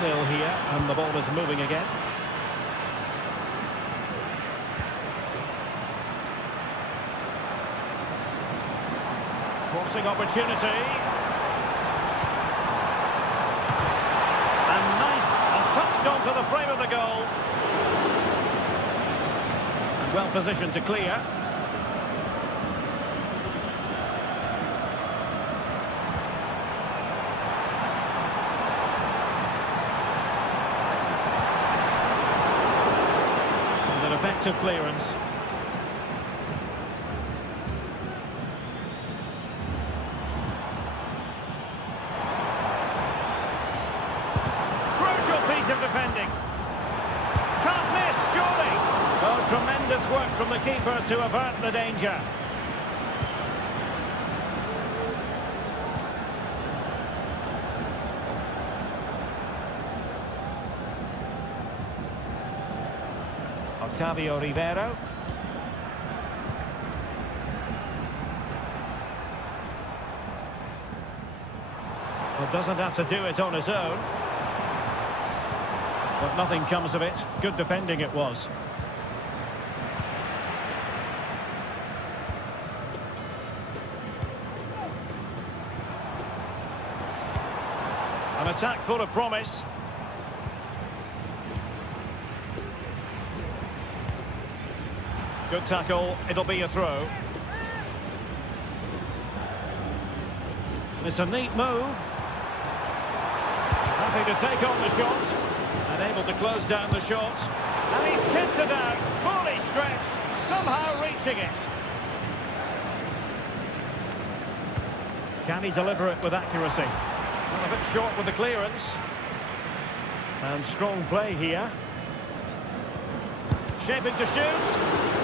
2-0 here, and the ball is moving again. Crossing opportunity. And nice, and touched onto the frame of the goal. And well positioned to clear. And an effective clearance. Piece of defending. Can't miss, surely. Oh, tremendous work from the keeper to avert the danger. Octavio Rivero. Well, doesn't have to do it on his own. But nothing comes of it. Good defending it was. An attack full of promise. Good tackle. It'll be a throw. It's a neat move. Happy to take on the shot. And able to close down the shot. And he's tipped it out, fully stretched, somehow reaching it. Can he deliver it with accuracy? Well, a bit short with the clearance. And strong play here. Shaping to shoot.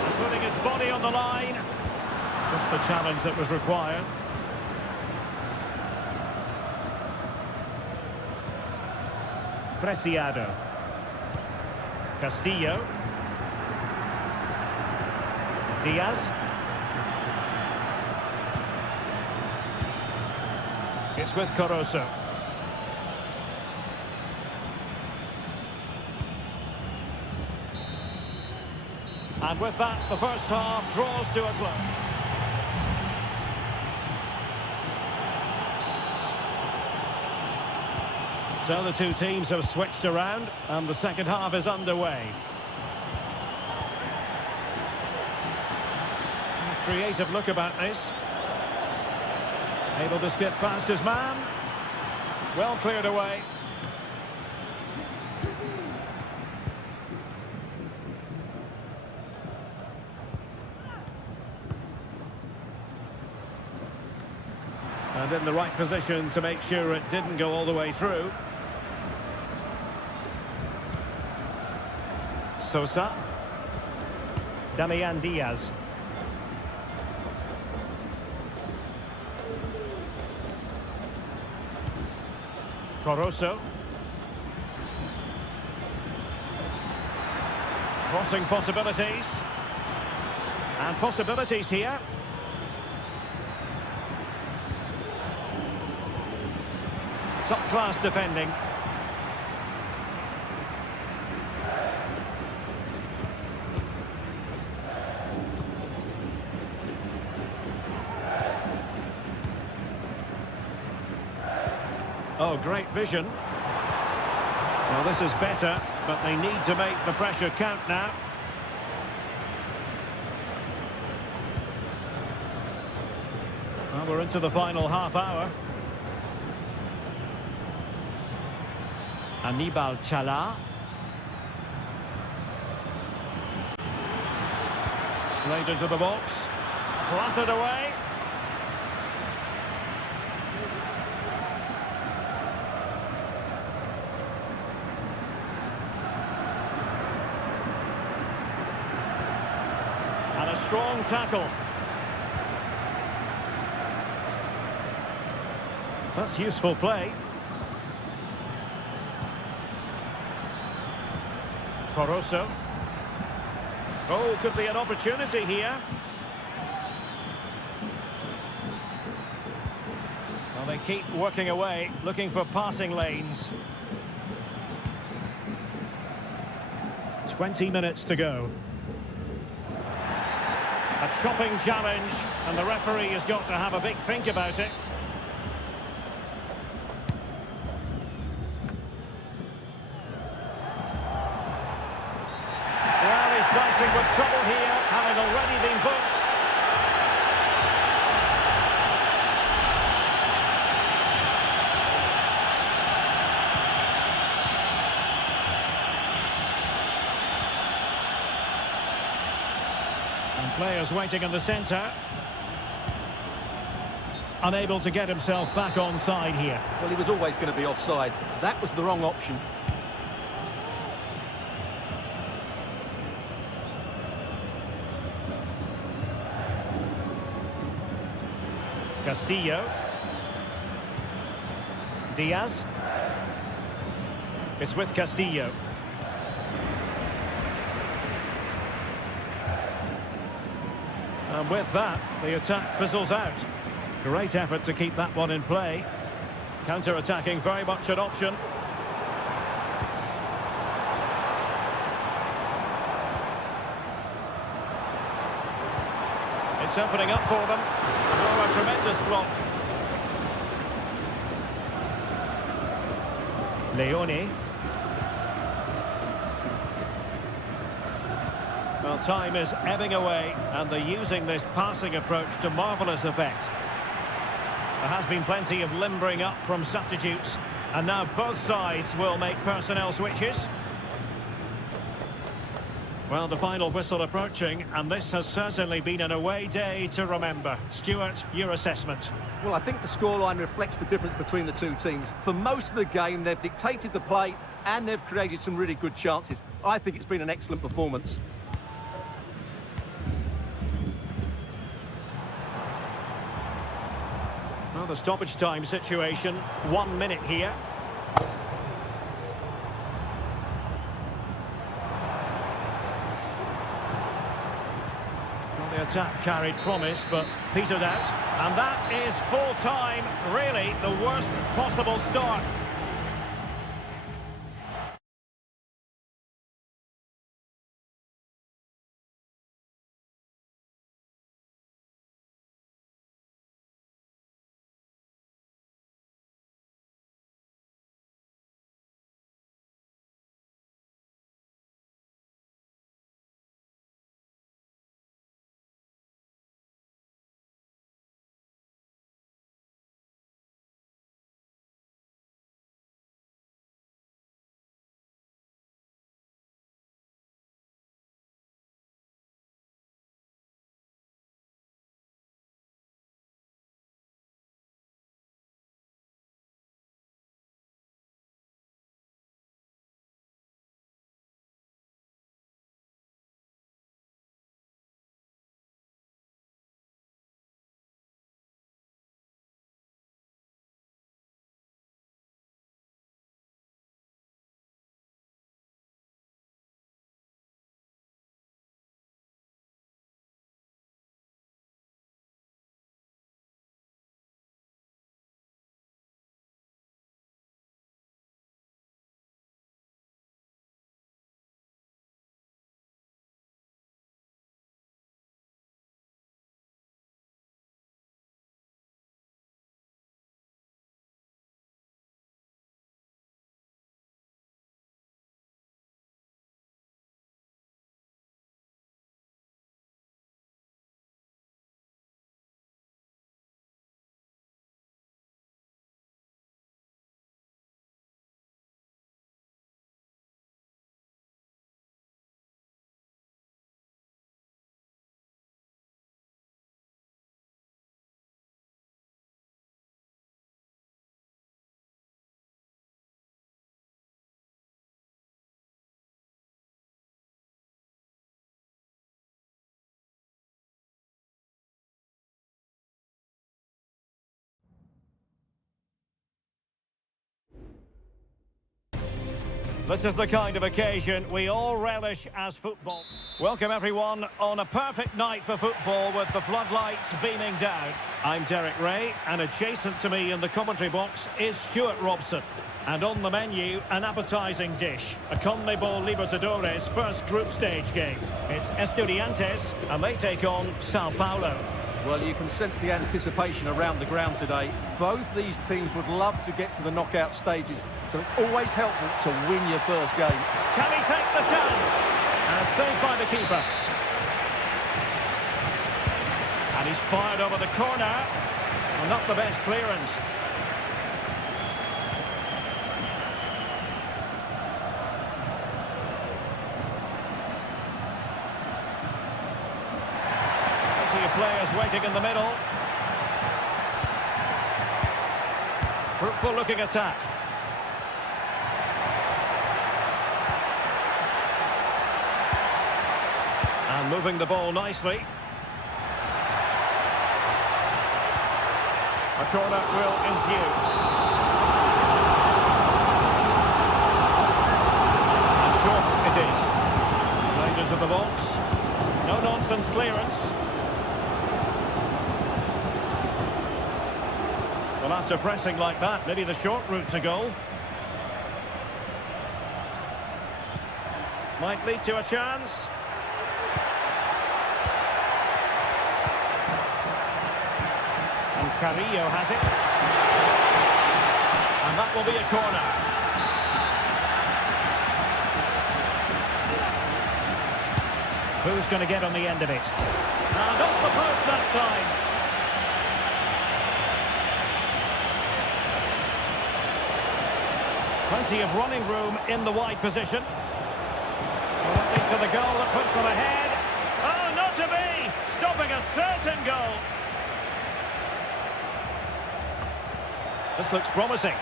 And putting his body on the line. Just the challenge that was required. Preciado. Castillo. Diaz. It's with Caruso. And with that, the first half draws to a close. So the two teams have switched around and the second half is underway. A creative look about this. Able to skip past his man. Well cleared away. And in the right position to make sure it didn't go all the way through. Sosa. Damian Diaz. Coroso. Crossing possibilities. And possibilities here. Top-class defending. Oh, great vision. Well, this is better, but they need to make the pressure count now. Well, we're into the final half hour. Anibal Chala. Played into the box. Clattered away. And a strong tackle. That's useful play. Coroso. Oh, could be an opportunity here. Well, they keep working away, looking for passing lanes. 20 minutes to go. A chopping challenge, and the referee has got to have a big think about it. Dicing with trouble here, having already been booked. And players waiting in the centre. Unable to get himself back onside here. Well, he was always going to be offside. That was the wrong option. Castillo. Diaz. It's with Castillo. And with that, the attack fizzles out. Great effort to keep that one in play. Counter-attacking, very much an option. It's opening up for them. Oh, a tremendous block. Leone. Well, time is ebbing away, and they're using this passing approach to marvellous effect. There has been plenty of limbering up from substitutes, and now both sides will make personnel switches. Well, the final whistle approaching, and this has certainly been an away day to remember. Stuart, your assessment? Well, I think the scoreline reflects the difference between the two teams. For most of the game, they've dictated the play, and they've created some really good chances. I think it's been an excellent performance. Well, the stoppage time situation, 1 minute here. The attack carried promise, but petered out. And that is full time, really the worst possible start. This is the kind of occasion we all relish as football. Welcome everyone on a perfect night for football with the floodlights beaming down. I'm Derek Ray, and adjacent to me in the commentary box is Stuart Robson. And on the menu, an appetising dish, a CONMEBOL Libertadores first group stage game. It's Estudiantes, and they take on Sao Paulo. Well, you can sense the anticipation around the ground today. Both these teams would love to get to the knockout stages, so it's always helpful to win your first game. Can he take the chance? And saved by the keeper. And he's fired over the corner. Well, not the best clearance. Players waiting in the middle. Fruitful looking attack. And moving the ball nicely. A corner will ensue. And short it is. Played into the box. No nonsense clearance. Well, after pressing like that, maybe the short route to goal. Might lead to a chance. And Carrillo has it. And that will be a corner. Who's going to get on the end of it? And off the post that time. Plenty of running room in the wide position. Looking to the goal that puts them ahead. Oh, not to be! Stopping a certain goal. This looks promising.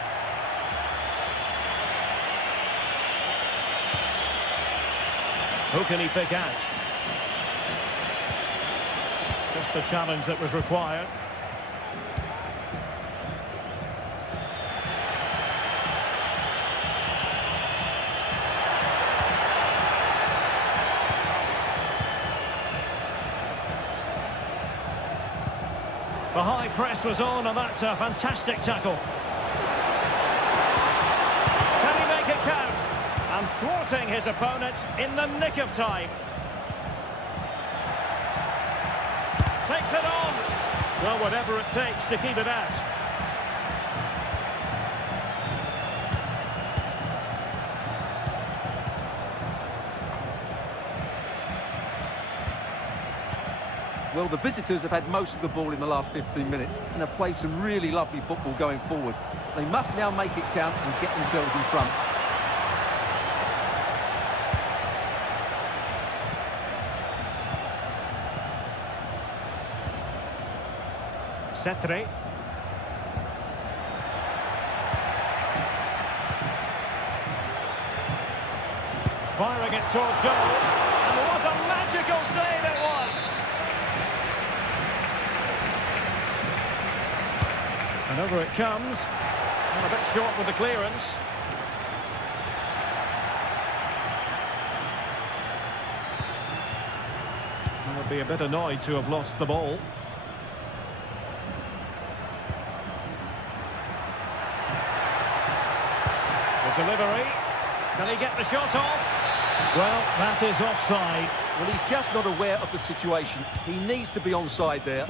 Who can he pick out? Just the challenge that was required. The high press was on, and that's a fantastic tackle. Can he make it count? And thwarting his opponent in the nick of time. Takes it on. Well, whatever it takes to keep it out. Well, the visitors have had most of the ball in the last 15 minutes and have played some really lovely football going forward. They must now make it count and get themselves in front. Cetre. Firing it towards goal. And it was a magical save it was. And over it comes. And a bit short with the clearance. And would be a bit annoyed to have lost the ball. The delivery. Can he get the shot off? Well, that is offside. Well, he's just not aware of the situation. He needs to be onside there.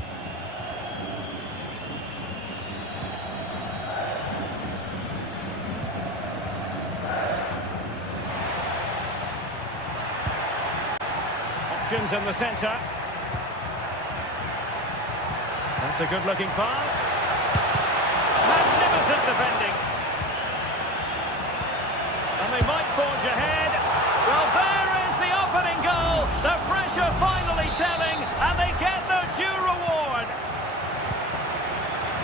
Options in the centre. That's a good-looking pass. Magnificent defending. And they might forge ahead. Well, there is the opening goal. The pressure finally telling, and they get their due reward.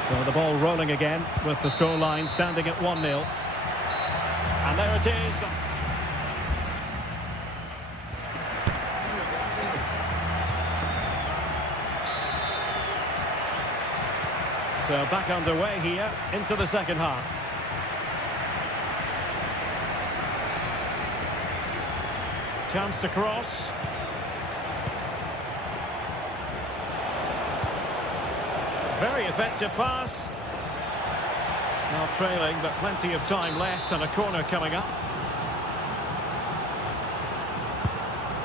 So the ball rolling again with the scoreline standing at 1-0. And there it is. So back underway here into the second half. Chance to cross. Very effective pass. Now trailing, but plenty of time left and a corner coming up.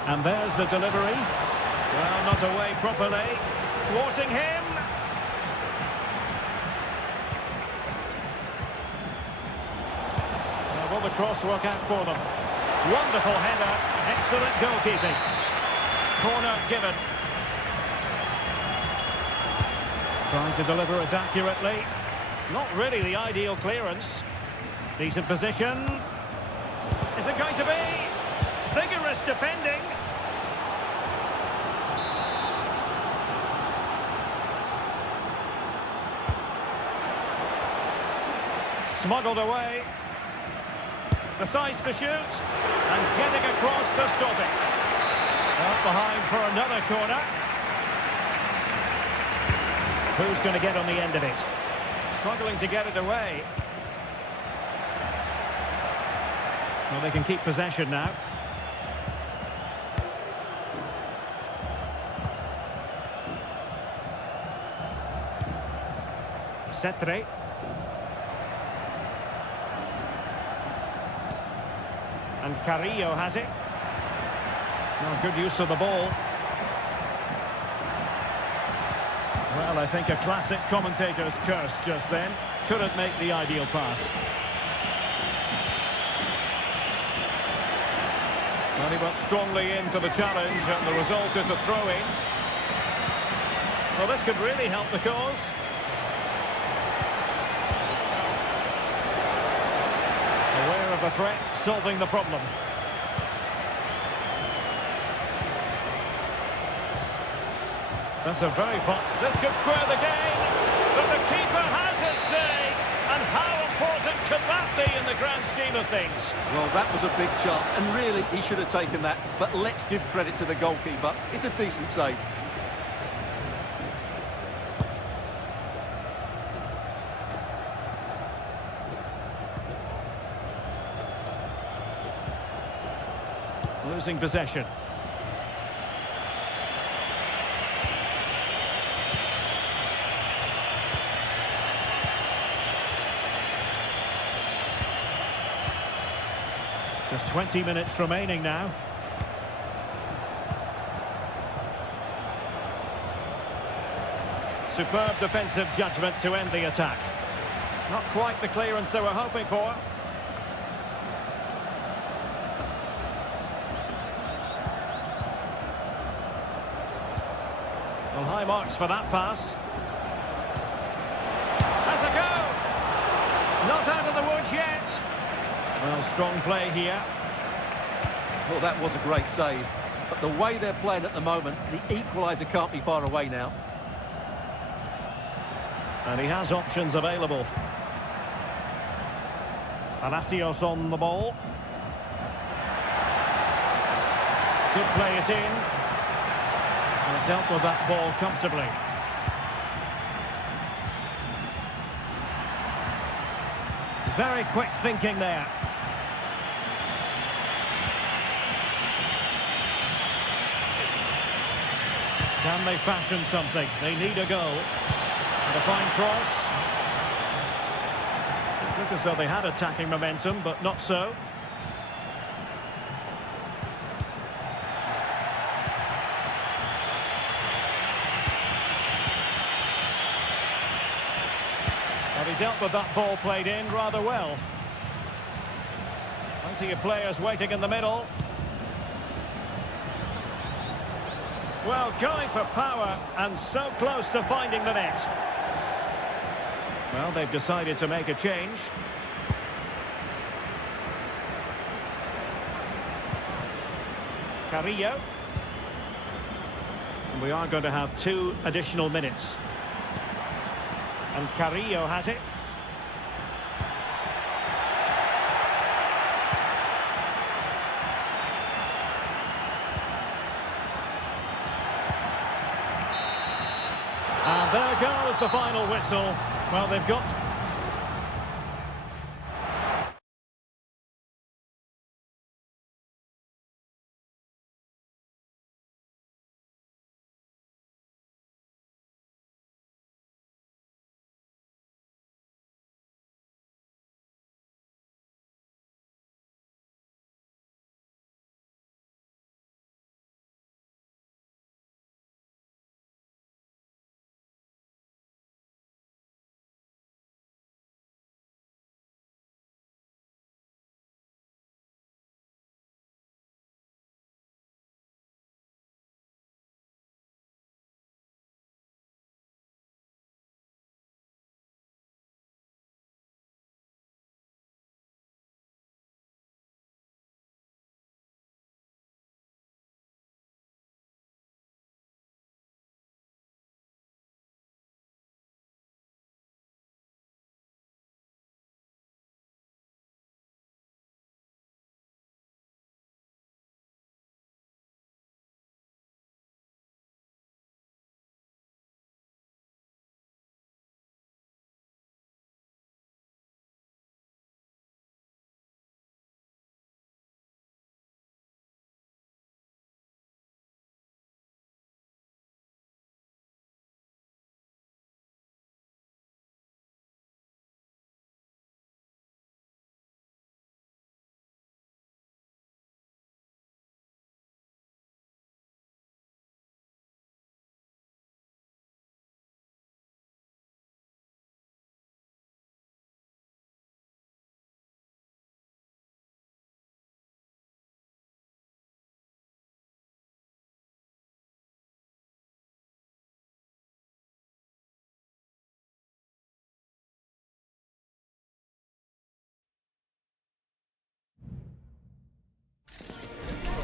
And there's the delivery. Well, not away properly. Thwarting him. Now, will the cross work out for them? Wonderful header. Excellent goalkeeping. Corner given. Trying to deliver it accurately. Not really the ideal clearance. Decent position. Is it going to be? Vigorous defending. Smuggled away. Decides to shoot. And getting across to stop it. Up behind for another corner. Who's going to get on the end of it? Struggling to get it away. Well, they can keep possession now. Cetre. And Carrillo has it. Well, good use of the ball. Well, I think a classic commentator's curse just then. Couldn't make the ideal pass. Well, he went strongly into the challenge, and the result is a throw-in. Well, this could really help the cause. Aware of the threat, solving the problem. That's a very fun... This could square the game, but the keeper has his say. And how important could that be in the grand scheme of things? Well, that was a big chance, and really, he should have taken that. But let's give credit to the goalkeeper. It's a decent save. Losing possession. Just 20 minutes remaining now. Superb defensive judgment to end the attack. Not quite the clearance they were hoping for. Well, high marks for that pass. Has a go! Not out of the woods yet. Well, strong play here. Well, that was a great save. But the way they're playing at the moment, the equaliser can't be far away now. And he has options available. Palacios on the ball. Could play it in. And dealt with that ball comfortably. Very quick thinking there. Can they fashion something? They need a goal. And a fine cross. It looked as though they had attacking momentum, but not so. Well, he dealt with that ball played in rather well. Plenty of players waiting in the middle. Well, going for power and so close to finding the net. Well, they've decided to make a change. Carrillo. And we are going to have 2 additional minutes. And Carrillo has it. And there goes the final whistle. Well, they've got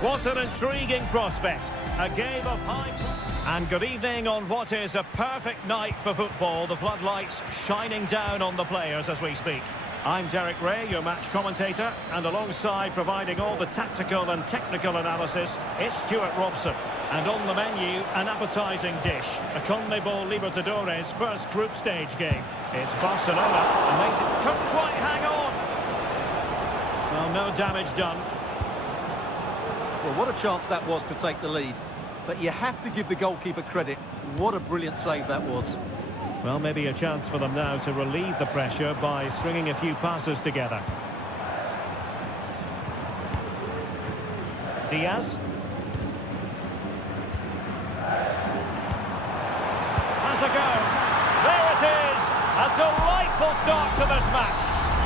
What an intriguing prospect. A game of high... And good evening on what is a perfect night for football. The floodlights shining down on the players as we speak. I'm Derek Ray, your match commentator, and alongside providing all the tactical and technical analysis, it's Stuart Robson. And on the menu, an appetising dish, a CONMEBOL Libertadores first group stage game. It's Barcelona, and they couldn't quite hang on. Well, no damage done. Well, what a chance that was to take the lead. But you have to give the goalkeeper credit. What a brilliant save that was. Well, maybe a chance for them now to relieve the pressure by stringing a few passes together. Diaz. Has a go. There it is. A delightful start to this match.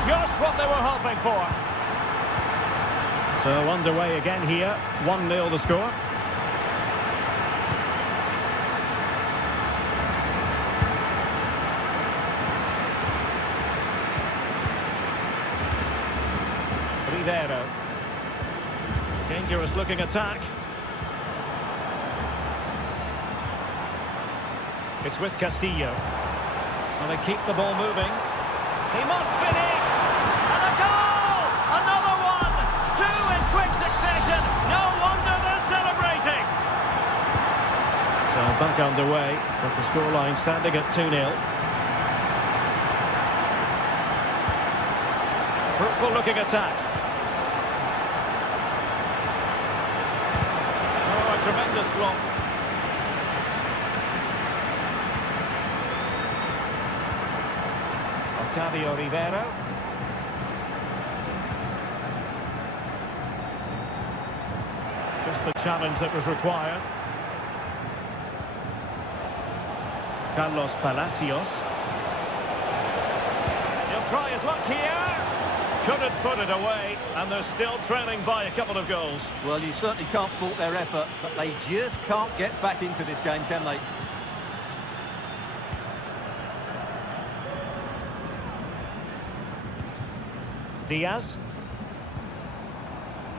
Just what they were hoping for. So underway again here. 1-0 the score. Dangerous looking attack. It's with Castillo. And they keep the ball moving. He must finish! And a goal! Another one! Two in quick succession! No wonder they're celebrating! So back underway, but the scoreline standing at 2-0. Fruitful looking attack. Tremendous block. Otavio Rivero. Just the challenge that was required. Carlos Palacios. He'll try his luck here. Couldn't put it away, and they're still trailing by a couple of goals. Well, you certainly can't fault their effort, but they just can't get back into this game, can they? Diaz.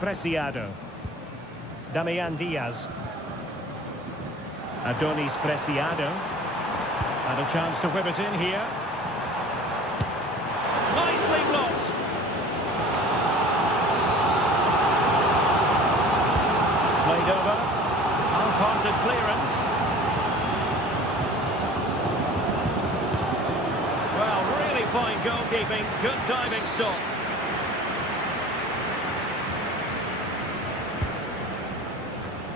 Preciado. Damian Diaz. Adonis Preciado. And a chance to whip it in here. Nicely blocked. Played over. Half-hearted clearance. Well, really fine goalkeeping. Good diving stop.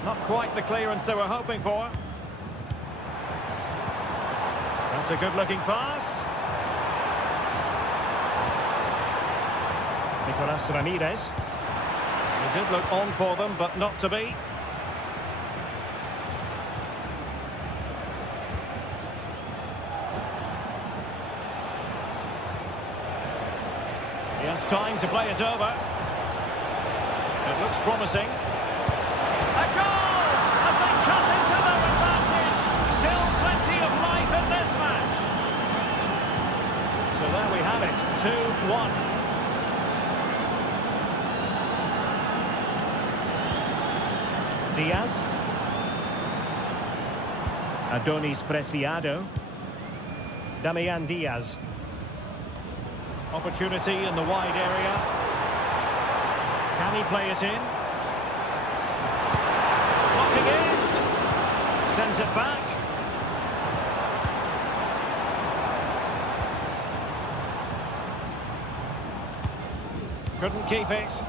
Not quite the clearance they were hoping for. That's a good-looking pass. Nicolas Ramirez. It did look on for them, but not to be. He has time to play it over. It looks promising. A goal! As they cut into their advantage. Still plenty of life in this match. So there we have it, 2-1. Diaz. Adonis Preciado. Damian Diaz. Opportunity in the wide area. Can he play it in? Blocking it. Sends it back. Couldn't keep it.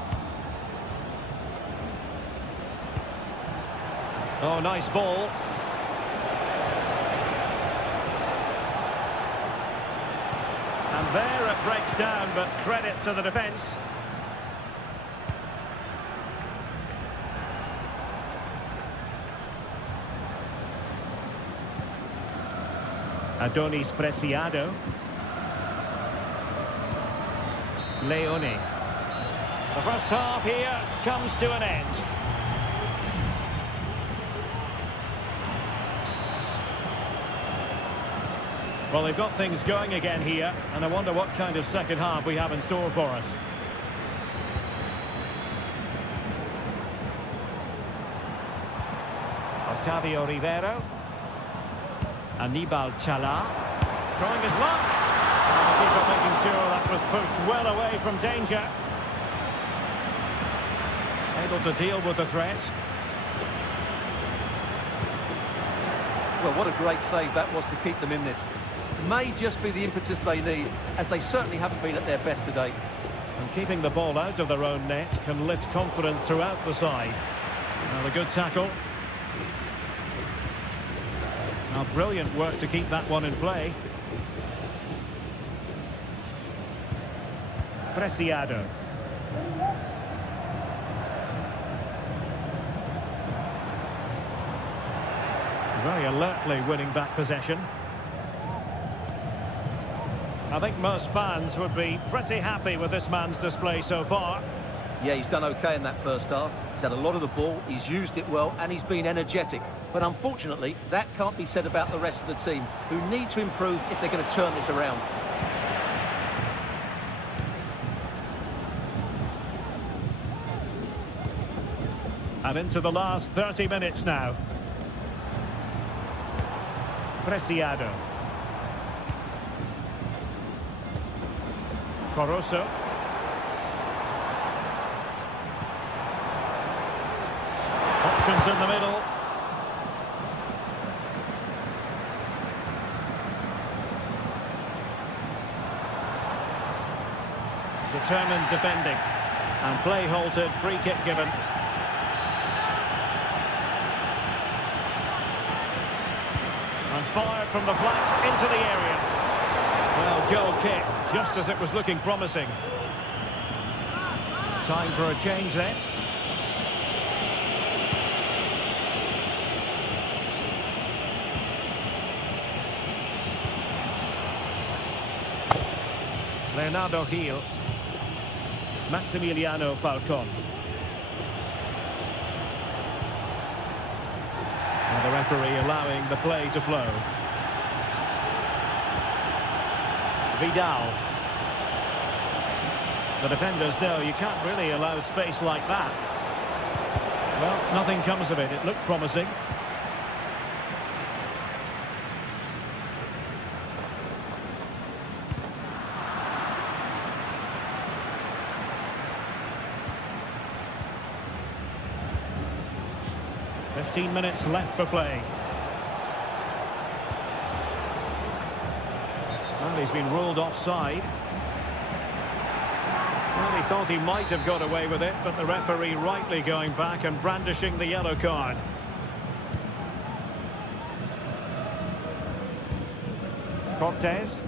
Oh, nice ball. And there it breaks down, but credit to the defence. Adonis Preciado. Leone. The first half here comes to an end. Well, they've got things going again here, and I wonder what kind of second half we have in store for us. Octavio Rivero. Anibal Chala. Trying his luck. And the keeper making sure that was pushed well away from danger. Able to deal with the threat. Well, what a great save that was to keep them in this. May just be the impetus they need, as they certainly haven't been at their best today. And keeping the ball out of their own net can lift confidence throughout the side. Now, a good tackle. Now, brilliant work to keep that one in play. Preciado. Very alertly winning back possession. I think most fans would be pretty happy with this man's display so far. Yeah, he's done okay in that first half. He's had a lot of the ball, he's used it well, and he's been energetic. But unfortunately, that can't be said about the rest of the team, who need to improve if they're going to turn this around. And into the last 30 minutes now. Preciado. Caruso. Options in the middle. Determined defending. And play halted, free kick given. And fired from the flank into the area. Well, goal kick, just as it was looking promising. Time for a change then. Leonardo Gil. Maximiliano Falcon. And the referee allowing the play to flow. Vidal. The defenders know you can't really allow space like that. Well, nothing comes of it. It looked promising. "15 minutes left for play. Well, he's been ruled offside. Well, he thought he might have got away with it, but the referee rightly going back and brandishing the yellow card. Cortez.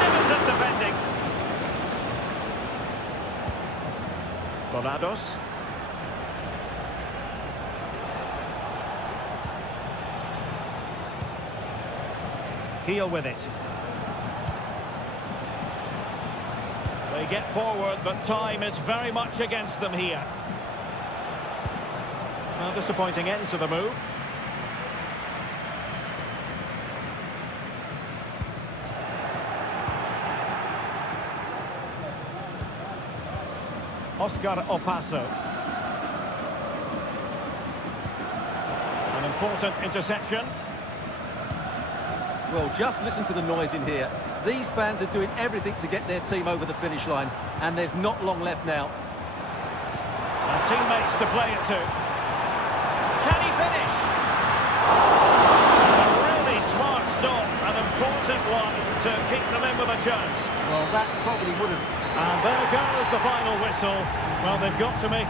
Magnificent defending. Dorados. Heel with it. They get forward, but time is very much against them here. Well, disappointing end to the move. Oscar Opaso. An important interception. Well, just listen to the noise in here. These fans are doing everything to get their team over the finish line, and there's not long left now. And teammates to play it to. Can he finish? A really smart stop, an important one to keep them in with a chance. Well, that probably would have... And there goes the final whistle. Well, they've got to make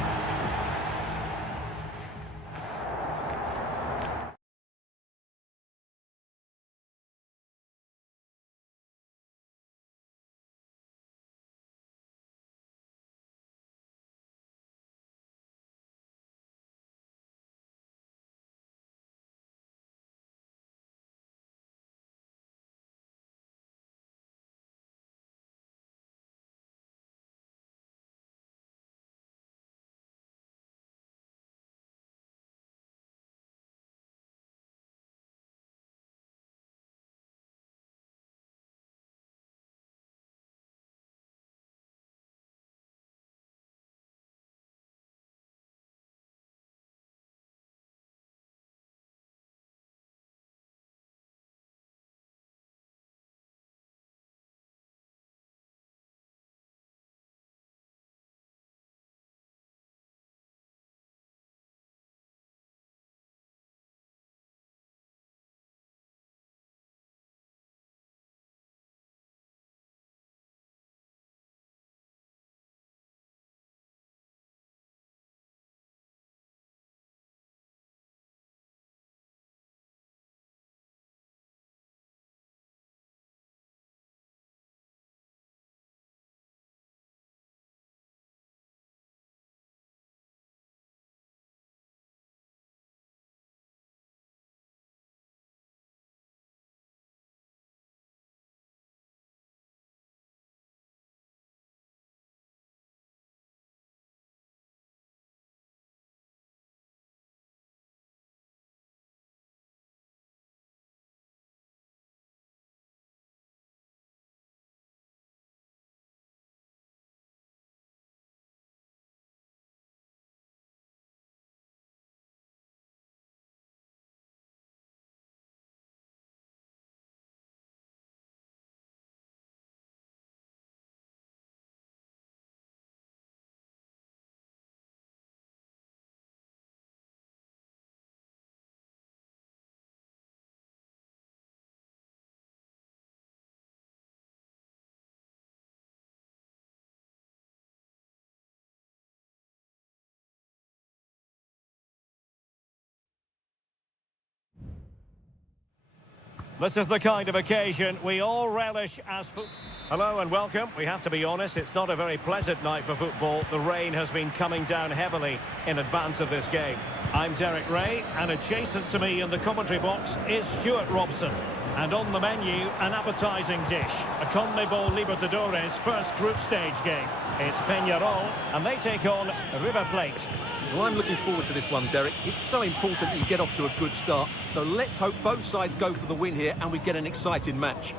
This is the kind of occasion we all relish as football. Hello and welcome. We have to be honest, it's not a very pleasant night for football. The rain has been coming down heavily in advance of this game. I'm Derek Ray, and adjacent to me in the commentary box is Stuart Robson. And on the menu, an appetising dish, a CONMEBOL Libertadores first group stage game. It's Peñarol, and they take on River Plate. Well, I'm looking forward to this one, Derek. It's so important that you get off to a good start. So let's hope both sides go for the win here and we get an exciting match.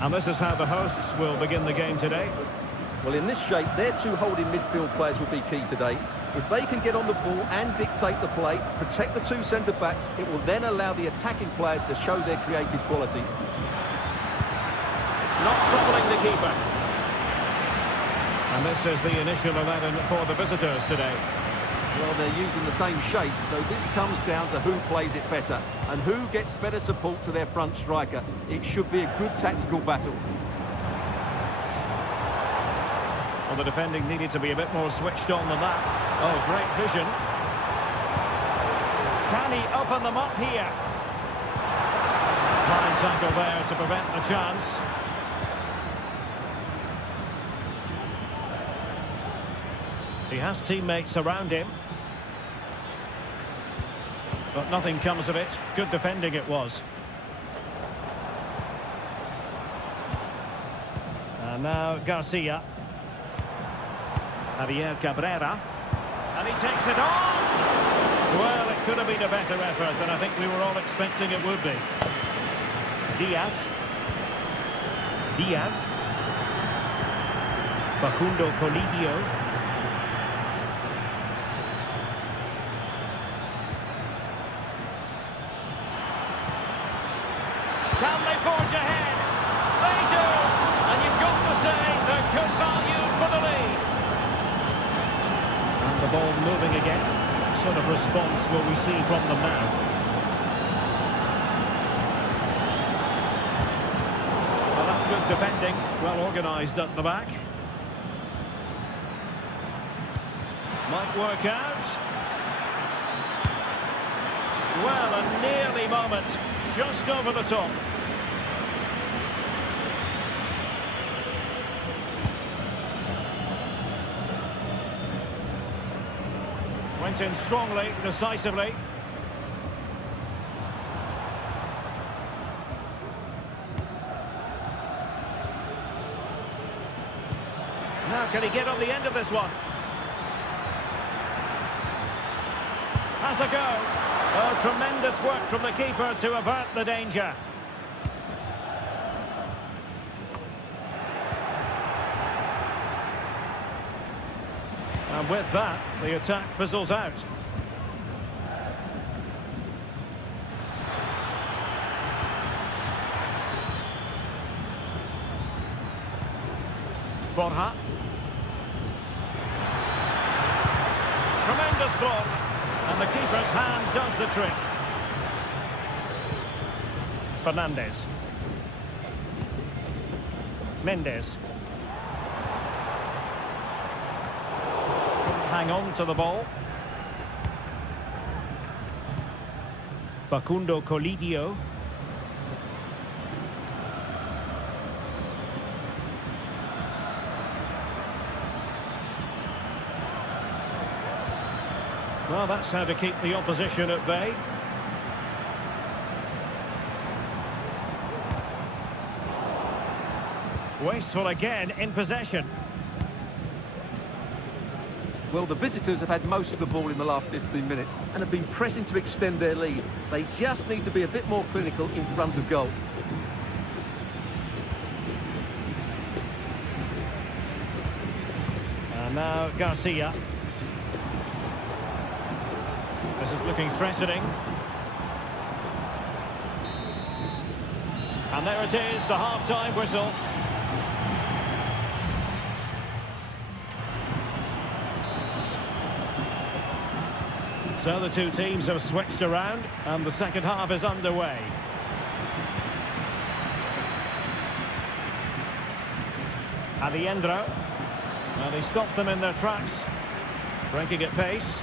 And this is how the hosts will begin the game today. Well, in this shape, their two holding midfield players will be key today. If they can get on the ball and dictate the play, protect the two centre-backs, it will then allow the attacking players to show their creative quality. Not troubling the keeper. And this is the initial 11 for the visitors today. Well, they're using the same shape, so this comes down to who plays it better and who gets better support to their front striker. It should be a good tactical battle. Well, the defending needed to be a bit more switched on than that. Oh, great vision. Can he open them up here? Fine tackle there to prevent the chance. He has teammates around him. But nothing comes of it. Good defending it was. And now Garcia. Javier Cabrera. And he takes it on! Well, it could have been a better effort, and I think we were all expecting it would be. Diaz. Facundo Colidio. Can they forge ahead? They do! And you've got to say they're good value for the lead. And the ball moving again. What sort of response will we see from them now? Well, that's good defending. Well organised at the back. Might work out. Well, a nearly moment. Just over the top. Went in strongly, decisively. Now can he get on the end of this one? Has a go. Oh, tremendous work from the keeper to avert the danger. And with that, the attack fizzles out. Borja. Tremendous block. And the keeper's hand does the trick. Fernandez. Mendes. Hang on to the ball. Facundo Colidio. Well, that's how to keep the opposition at bay. Wasteful again in possession. Well, the visitors have had most of the ball in the last 15 minutes and have been pressing to extend their lead. They just need to be a bit more clinical in front of goal. And now Garcia. This is looking threatening. And there it is, the half-time whistle. So the two teams have switched around and the second half is underway. Aliendro. Well, they stopped them in their tracks. Breaking at pace.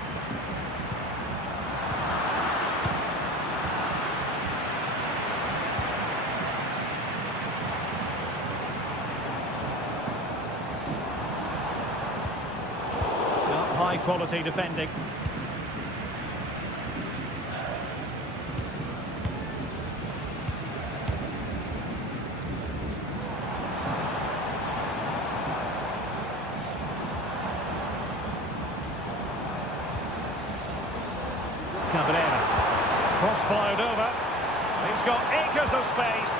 high-quality defending. Cabrera. Cross fired over. He's got acres of space.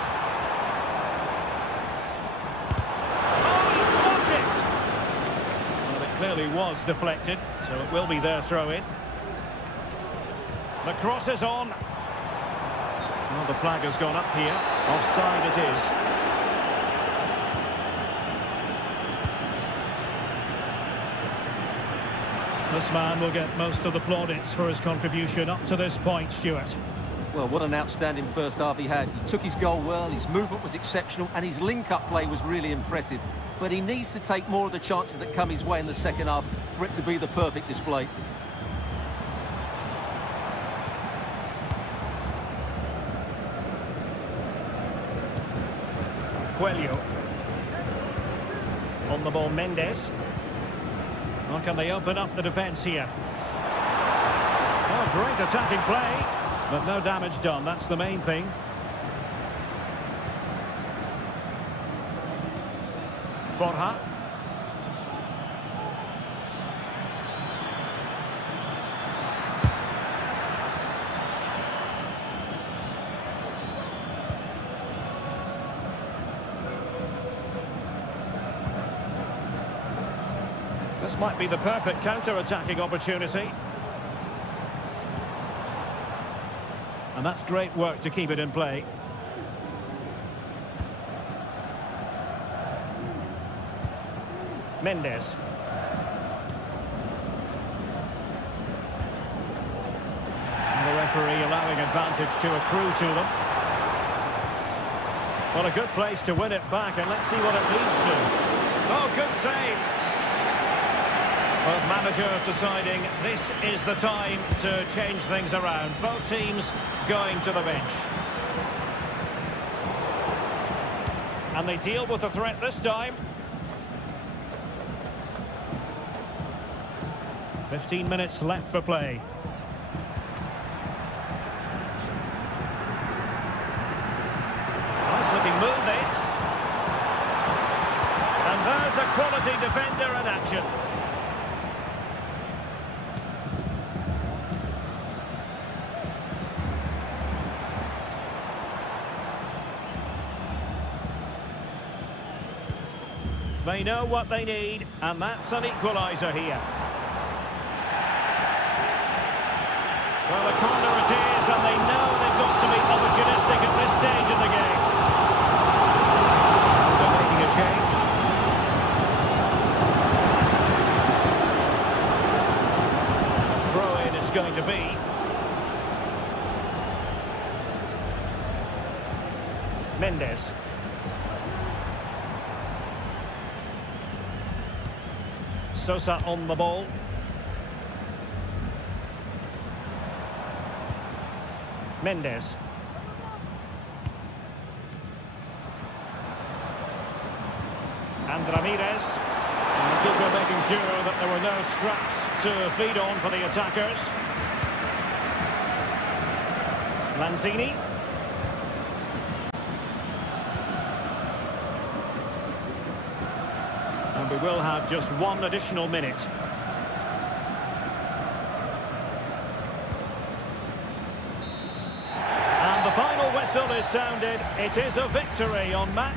Oh, he's blocked it! Well, it clearly was deflected, so it will be their throw-in. The cross is on. Well, the flag has gone up here. Offside it is. This man will get most of the plaudits for his contribution up to this point, Stuart. Well, what an outstanding first half he had. He took his goal well, his movement was exceptional, and his link-up play was really impressive. But he needs to take more of the chances that come his way in the second half for it to be the perfect display. Coelho. On the ball, Mendes. Or can they open up the defence here? Oh, great attacking play, but no damage done. That's the main thing. Borja. This might be the perfect counter-attacking opportunity. And that's great work to keep it in play. Mendes. And the referee allowing advantage to accrue to them. Well, a good place to win it back, and let's see what it leads to. Oh, good save. Both managers deciding this is the time to change things around. Both teams going to the bench. And they deal with the threat this time. 15 minutes left for play. Nice looking move this. And there's a quality defender in action. They know what they need, and that's an equaliser here. Well, the corner it is, and they know they've got to be opportunistic at this stage of the game. They're making a change. Throw-in it's going to be. Mendes. Sosa on the ball. Mendes. And Ramirez. And the keeper making sure that there were no scraps to feed on for the attackers. Lanzini. And we will have just one additional minute. And the final whistle is sounded. It is a victory on match.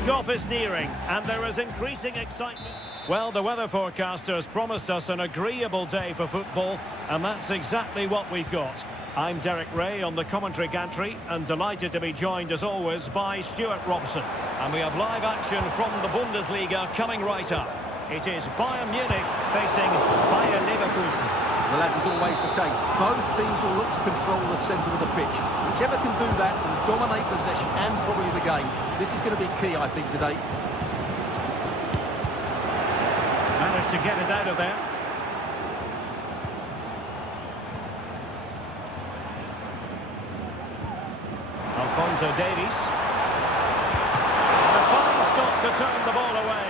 Kick-off is nearing, and there is increasing excitement. Well, the weather forecasters promised us an agreeable day for football, and that's exactly what we've got. I'm Derek Ray on the commentary gantry, and delighted to be joined, as always, by Stuart Robson. And we have live action from the Bundesliga coming right up. It is Bayern Munich facing Bayer Leverkusen. Well, as is always the case, both teams will look to control the centre of the pitch. Whichever can do that will dominate possession and probably the game. This is going to be key, I think, today. Managed to get it out of there. Alphonso Davies. And a fine stop to turn the ball away.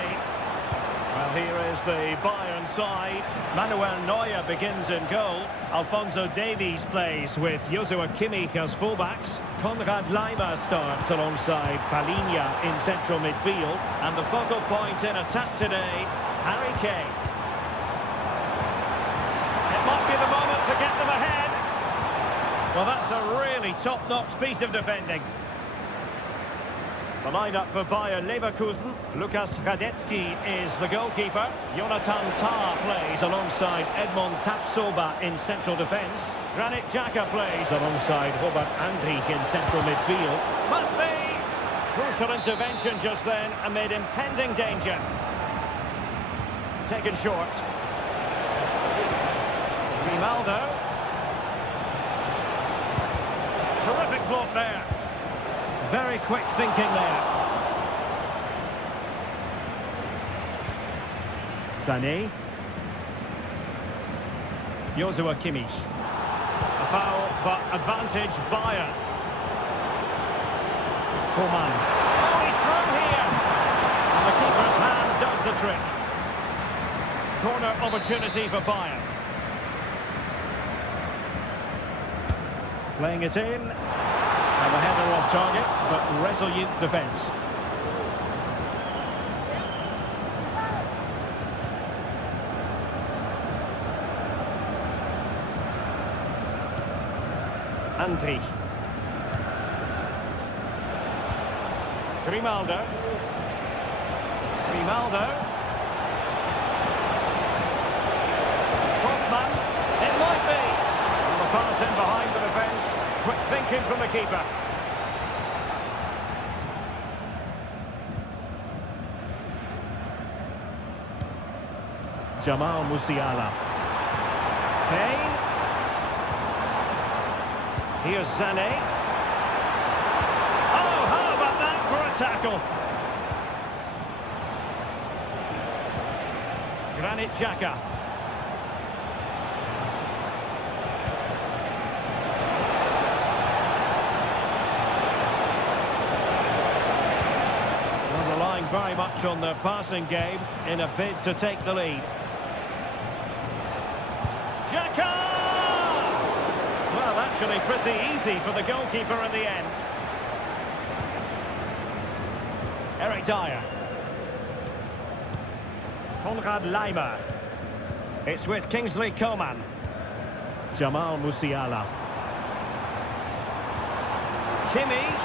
Well, here is the Bayern side. Manuel Neuer begins in goal. Alphonso Davies plays with Joshua Kimmich as fullbacks. Konrad Laimer starts alongside Palinha in central midfield. And the focal point in attack today, Harry Kane. It might be the moment to get them ahead. Well, that's a really top-notch piece of defending. The lineup for Bayer Leverkusen. Lukas Radetzky is the goalkeeper. Jonathan Tah plays alongside Edmond Tapsoba in central defence. Granit Xhaka plays alongside Robert Andrich in central midfield. Must be! Crucial intervention just then amid impending danger. Taken short. Grimaldo. Terrific block there. Very quick thinking there. Sané. Joshua Kimmich. A foul, but advantage Bayern. Coman. Oh, he's through here. And the keeper's hand does the trick. Corner opportunity for Bayern. Playing it in. And the header off target, but resolute defence. Andrich. Grimaldo. Grimaldo. Hoffman. It might be. And the pass in behind the defence. Quick thinking from the keeper. Jamal Musiala. Kane. Here's Sané. Oh, how about that for a tackle? Granit Xhaka. Relying very much on their passing game in a bid to take the lead. Xhaka! Well, actually pretty easy for the goalkeeper in the end. Eric Dyer. Konrad Laimer. It's with Kingsley Coman. Jamal Musiala. Kimmich.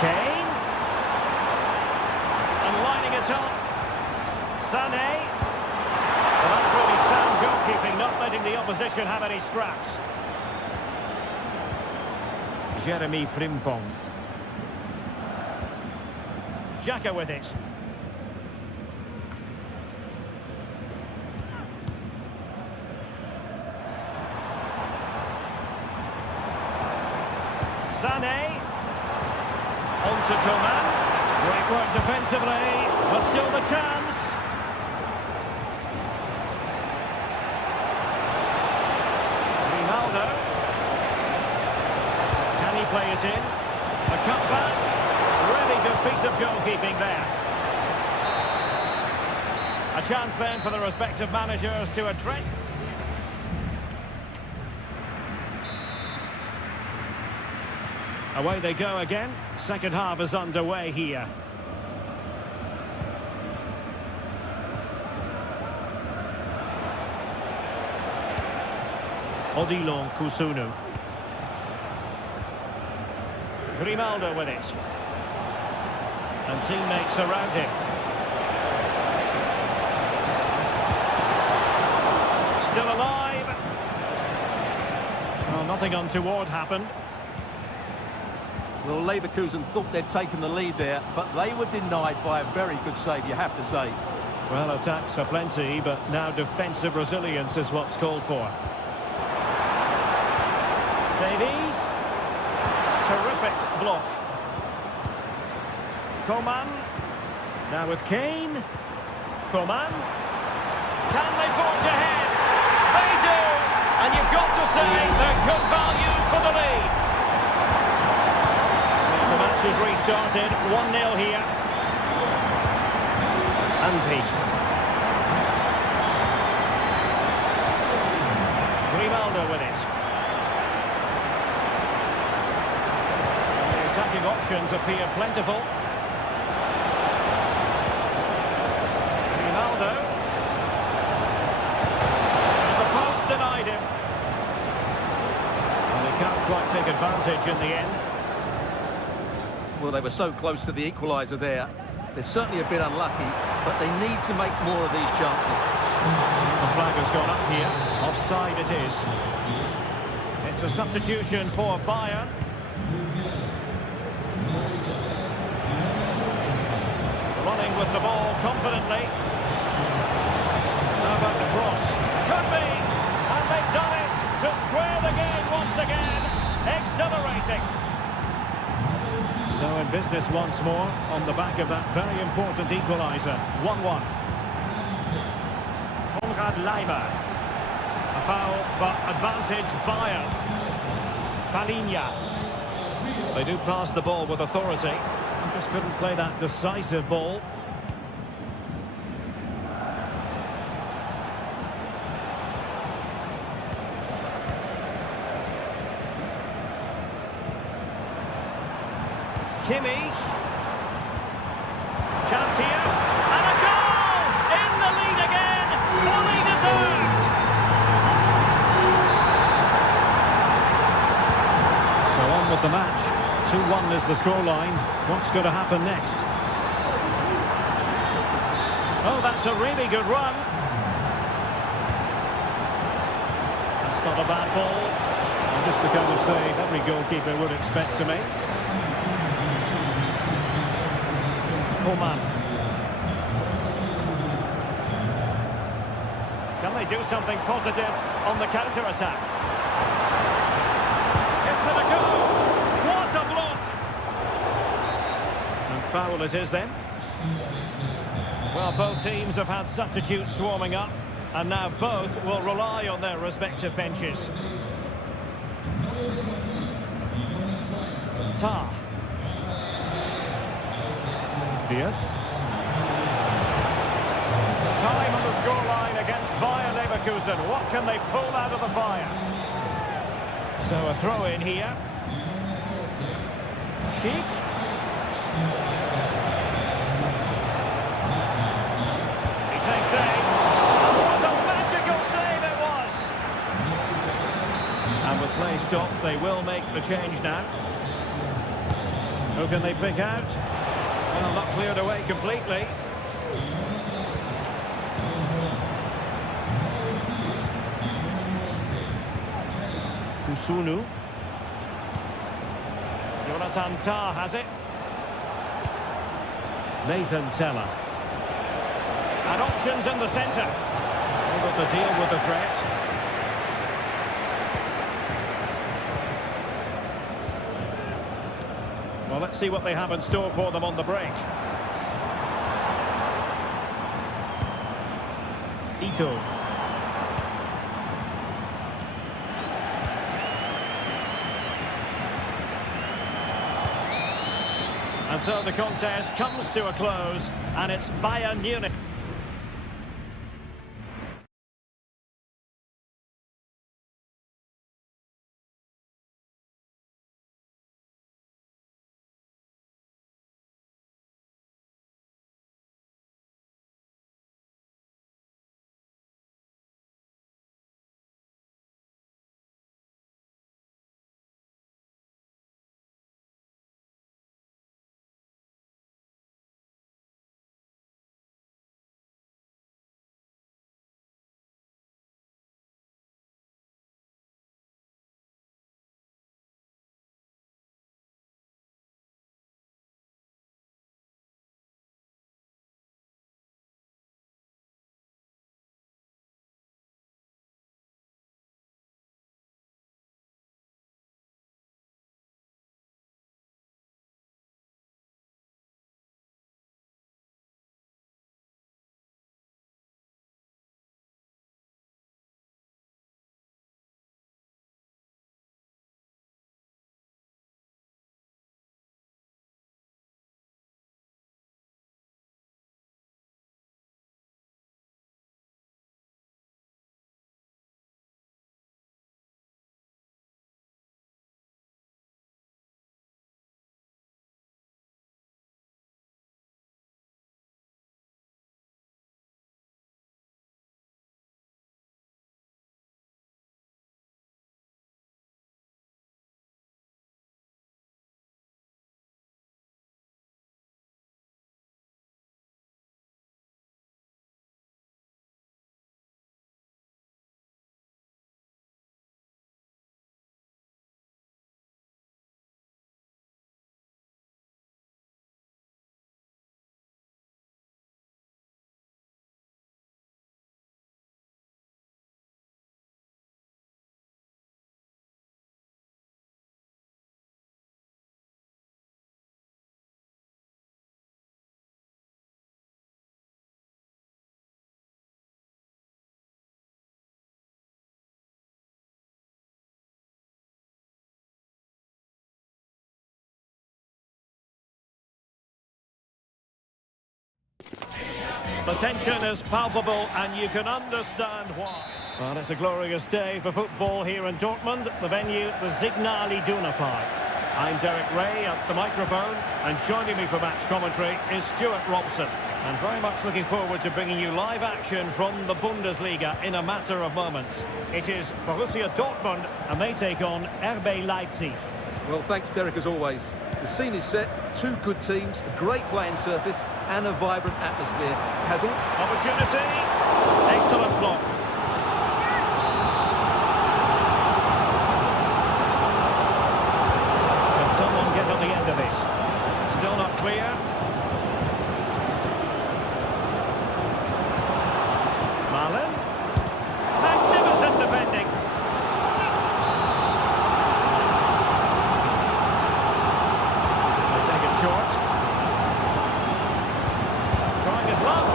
Kane. And lining it up. Sané. Well, that's really sound goalkeeping, not letting the opposition have any scraps. Jeremy Frimpong. Xhaka with it. Sané. On to Coman. Great work defensively, but still the chance. Grimaldo. Can he play it in? A cutback. Really good piece of goalkeeping there. A chance then for the respective managers to address. Away they go again. Second half is underway here. Odilon Kusunu. Grimaldo with it. and teammates around him. Still alive. Well, nothing untoward happened. Well, Leverkusen thought they'd taken the lead there, but they were denied by a very good save, you have to say. Well, attacks are plenty, but now defensive resilience is what's called for. Davies. Terrific block. Coman. Now with Kane. Coman. Can they forge ahead? They do! And you've got to say they're good value for the lead. So the match has restarted. 1-0 here. Anpi. Grimaldo with it. The attacking options appear plentiful. Grimaldo. And the post denied him. And they can't quite take advantage in the end. Well, they were so close to the equaliser there. They're certainly a bit unlucky, but they need to make more of these chances. The flag has gone up here. Offside it is. It's a substitution for Bayern. Running with the ball confidently. How about the cross? Could be! And they've done it to square the game once again. Exhilarating. So in business once more on the back of that very important equaliser. 1-1. Konrad Leimer. A foul, but advantage Bayern. Palinha. They do pass the ball with authority. Just couldn't play that decisive ball. Kimmich. Chance here. And a goal! In the lead again! Fully deserved! So on with the match. 2-1 is the scoreline. What's going to happen next? Oh, that's a really good run. That's not a bad ball. And just the kind of save every goalkeeper would expect to make. Coman. Can they do something positive on the counter-attack? It's for the goal! What a block! And foul it is then. Well, both teams have had substitutes warming up, and now both will rely on their respective benches. Tar. Fiat. Time on the scoreline against Bayer Leverkusen. What can they pull out of the fire? So a throw in here. Sheik. He takes aim. What a magical save it was! And with play stopped, they will make the change now. Who can they pick out? Well, not cleared away completely. Kusunu. Jonathan Tah has it. Nathan Teller. And options in the centre. Able to deal with the threat. Well, let's see what they have in store for them on the break. Ito. And so the contest comes to a close, and it's Bayern Munich. The tension is palpable and you can understand why. Well, it's a glorious day for football here in Dortmund. The venue, the Signal Iduna Park. I'm Derek Ray at the microphone, and joining me for match commentary is Stuart Robson. And very much looking forward to bringing you live action from the Bundesliga in a matter of moments. It is Borussia Dortmund, and they take on RB Leipzig. Well, thanks, Derek, as always. The scene is set, two good teams, a great playing surface, and a vibrant atmosphere. It has all... Opportunity. Excellent block. Can someone get on the end of this? Still not clear. Marlin. Magnificent defending. They take it short. Trying his luck.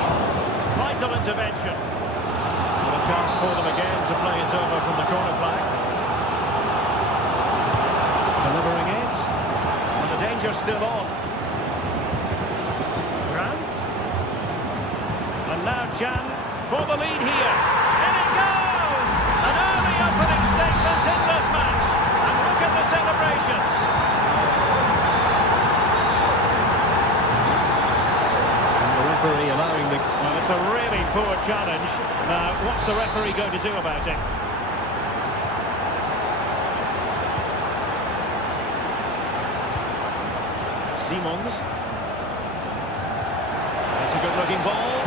Vital intervention. And a chance for them again to play it over from the corner flag. Delivering it. And the danger's still on. Grant. And now Chan for the lead here. And it goes! An early opening statement in this match. And look at the celebrations. And the referee allowing the... Well, it's a really poor challenge. Now, what's the referee going to do about it? Simons. That's a good-looking ball.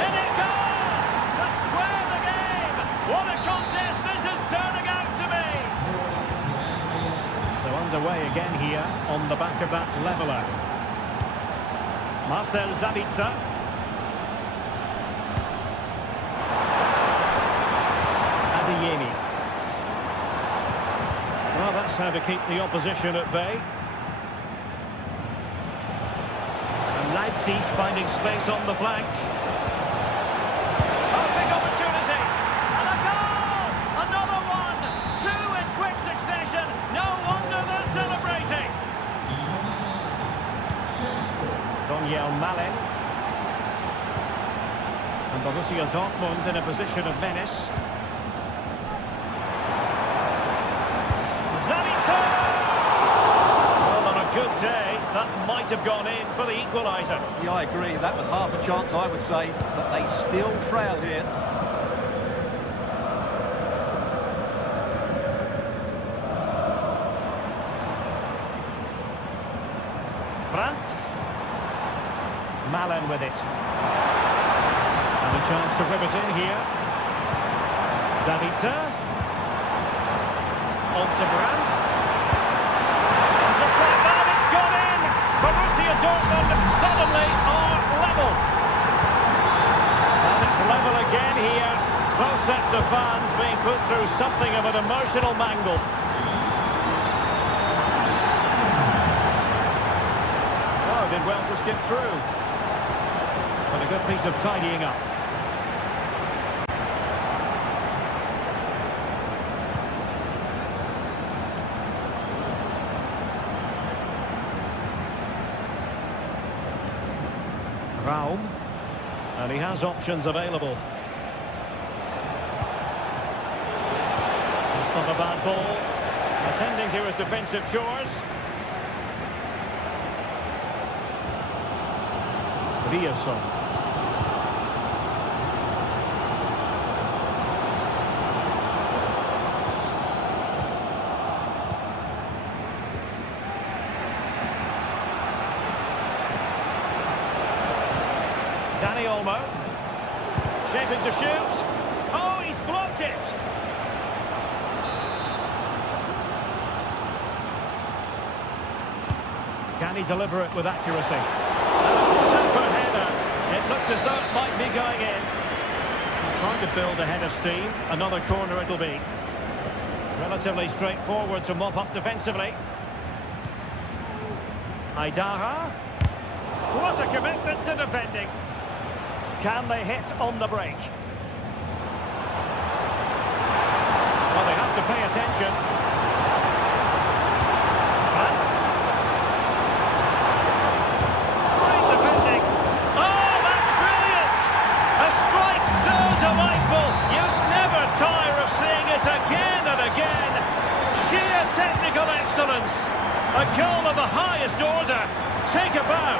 And it goes! To square the game! What a contest this is turning out to be! So underway again here on the back of that leveller. Marcel Sabitzer. Adeyemi. Well, that's how to keep the opposition at bay. Leipzig finding space on the flank. Oh, big opportunity. And a goal! Another one! Two in quick succession. No wonder they're celebrating. Daniel Malin. And Borussia Dortmund in a position of menace. Zabitzer! Well, on a good day, that might have gone in for the equaliser. Yeah, I agree. That was half a chance, I would say, but they still trail here. Brandt. Malin with it. And a chance to whip it in here. Davitzer. On to Brandt. And just like that, it's gone in. Borussia Dortmund suddenly are level. And it's level again here. Both sets of fans being put through something of an emotional mangle. Oh, did well to skip through. But a good piece of tidying up. Raum, and he has options available. It's not a bad ball. Attending to his defensive chores. Riasson. Danny Olmo, shaping to shoot. Oh, he's blocked it. Can he deliver it with accuracy? And a super header. It looked as though it might be going in. Trying to build a head of steam. Another corner it'll be. Relatively straightforward to mop up defensively. Aidara. What a commitment to defending. Can they hit on the break? Well, they have to pay attention. Brandt. Great defending. Oh, that's brilliant! goal of the highest order. Take a bow.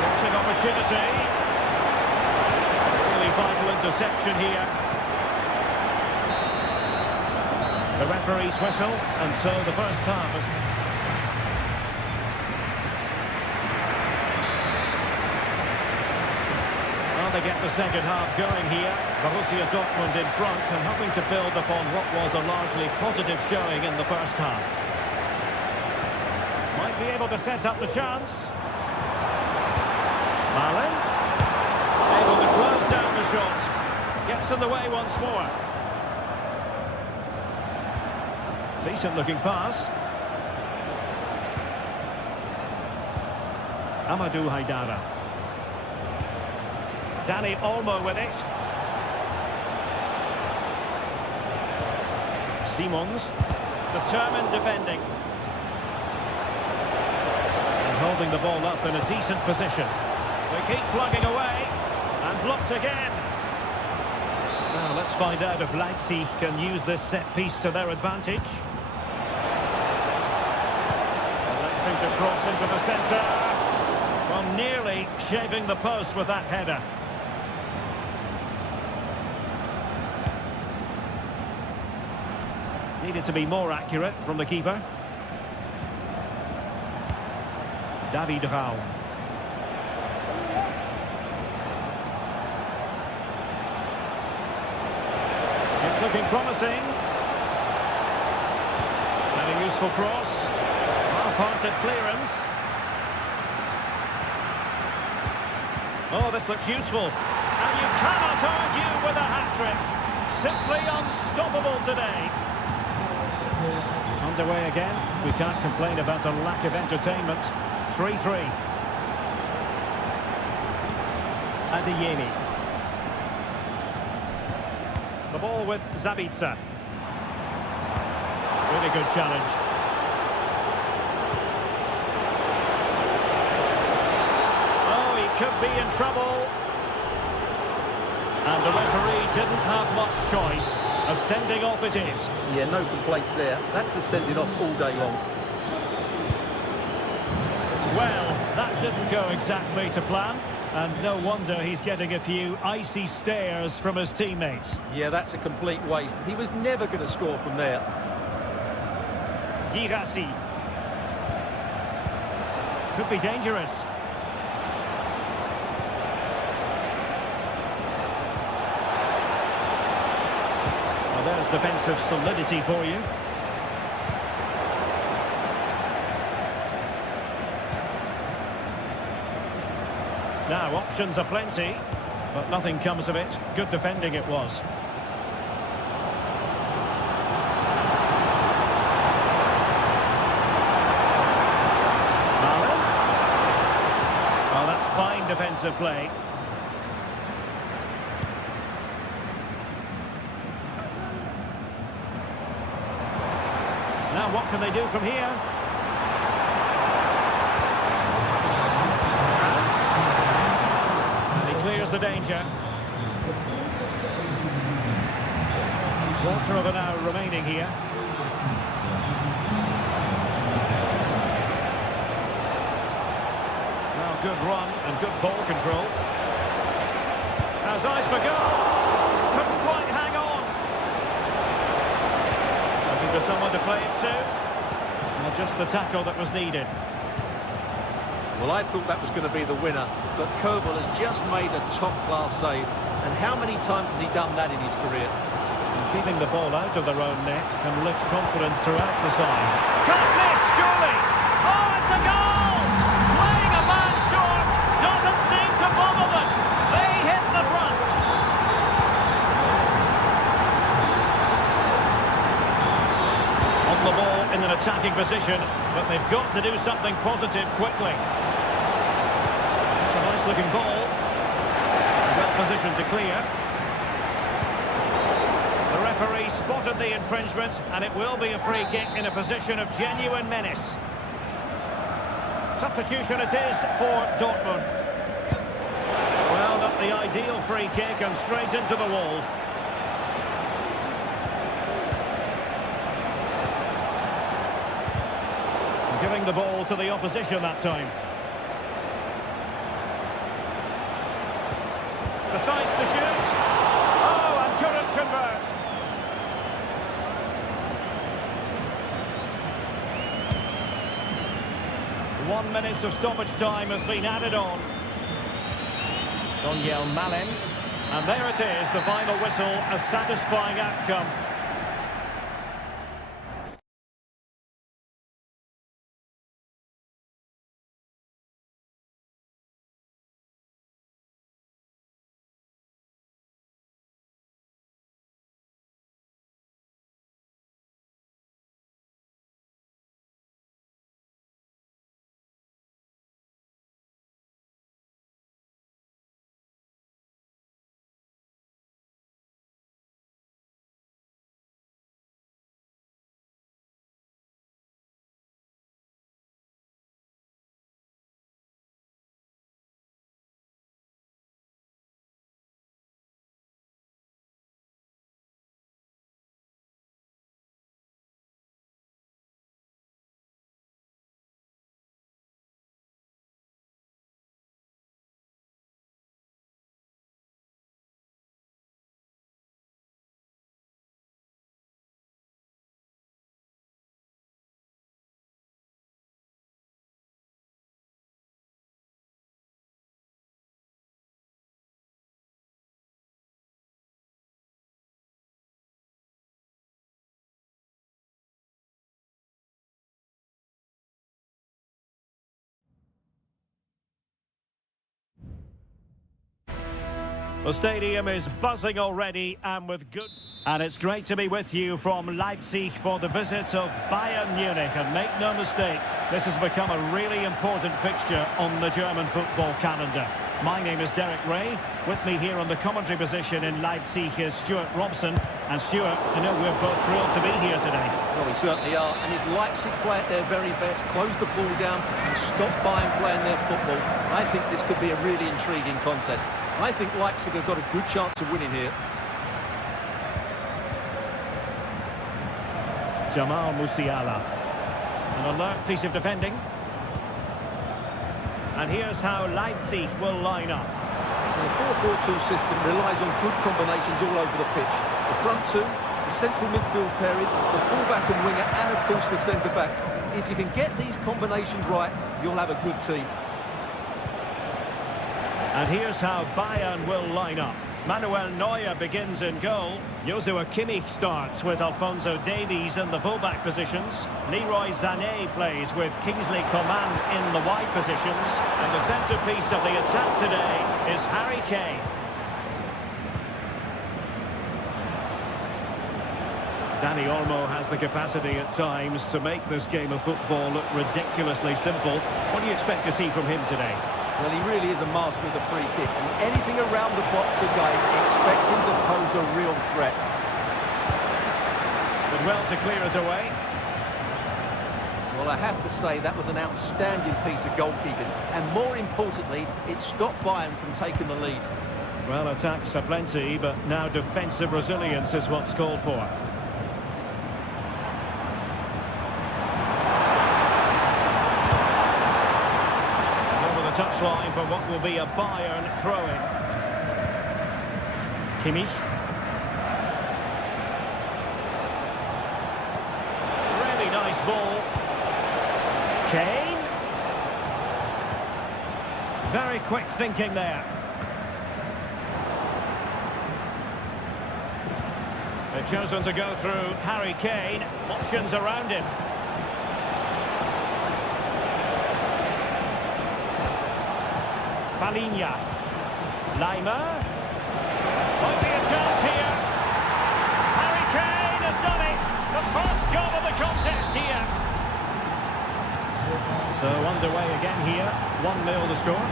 Crossing opportunity. Really vital interception here. The referee's whistle, and so the first half is... They get the second half going here. Borussia Dortmund in front and hoping to build upon what was a largely positive showing in the first half. Might be able to set up the chance. Malin. Able to close down the shot. Gets in the way once more. Decent looking pass. Amadou Haidara. Dani Olmo with it. Simons, determined defending. And holding the ball up in a decent position. They keep plugging away, and blocked again. Now let's find out if Leipzig can use this set piece to their advantage. Electing to cross into the centre. Well, nearly shaving the post with that header. Needed to be more accurate from the keeper. David Raul. It's looking promising. And a useful cross. Well-parted clearance. Oh, this looks useful. And you cannot argue with a hat-trick. Simply unstoppable today. Underway again. We can't complain about a lack of entertainment. 3-3. Adeyemi. The ball with Zabitzer. Really good challenge. Oh, he could be in trouble. And the referee didn't have much choice. A sending off it is. Yeah, no complaints there. That's a sending off all day long. Well, that didn't go exactly to plan. And no wonder he's getting a few icy stares from his teammates. Yeah, that's a complete waste. He was never going to score from there. Girassi. Could be dangerous. There's defensive solidity for you. Now, options are plenty, but nothing comes of it. Good defending it was. Malin. Oh, that's fine defensive play. Now what can they do from here? And he clears the danger. Quarter of an hour remaining here. Now good run and good ball control. Has eyes for goal. Couldn't quite hang on. For someone to play it to. Well, just the tackle that was needed. Well, I thought that was going to be the winner, but CONMEBOL has just made a top-class save. And how many times has he done that in his career? And keeping the ball out of their own net can lift confidence throughout the side. Can't miss, surely! Oh, it's a goal! Playing a man short doesn't seem to bother them. They hit the front. The ball in an attacking position, but they've got to do something positive quickly. It's a nice looking ball. Good position to clear. The referee spotted the infringement, and it will be a free kick in a position of genuine menace. Substitution it is for Dortmund. Well, not the ideal free kick, and straight into the wall. Giving the ball to the opposition that time. Decides to shoot. Oh, and couldn't convert. One minute of stoppage time has been added on. Daniel Malin. And there it is, the final whistle, a satisfying outcome. The stadium is buzzing already and with good... And it's great to be with you from Leipzig for the visit of Bayern Munich. And make no mistake, this has become a really important fixture on the German football calendar. My name is Derek Ray. With me here on the commentary position in Leipzig is Stuart Robson. And Stuart, I know we're both thrilled to be here today. Well, we certainly are. And if Leipzig play at their very best, close the ball down and stop Bayern playing their football, I think this could be a really intriguing contest. I think Leipzig have got a good chance of winning here. Jamal Musiala. An alert piece of defending. And here's how Leipzig will line up. The 4-4-2 system relies on good combinations all over the pitch. The front two, the central midfield pairing, the fullback and winger, and of course the centre-backs. If you can get these combinations right, you'll have a good team. And here's how Bayern will line up. Manuel Neuer begins in goal. Joshua Kimmich starts with Alphonso Davies in the fullback positions. Leroy Sané plays with Kingsley Coman in the wide positions. And the centrepiece of the attack today is Harry Kane. Dani Olmo has the capacity at times to make this game of football look ridiculously simple. What do you expect to see from him today? Well, he really is a master of the free kick, and anything around the box today, expect him to pose a real threat. But well to clear it away. Well, I have to say that was an outstanding piece of goalkeeping, and more importantly, it stopped Bayern from taking the lead. Well, attacks are plenty, but now defensive resilience is what's called for. Touchline for what will be a Bayern throw-in. Kimmich. Really nice ball. Kane. Very quick thinking there. They've chosen to go through Harry Kane. Options around him. Palinha. Lima. Might be a chance here. Harry Kane has done it. The first goal of the contest here. So underway again here. 1-0 to score.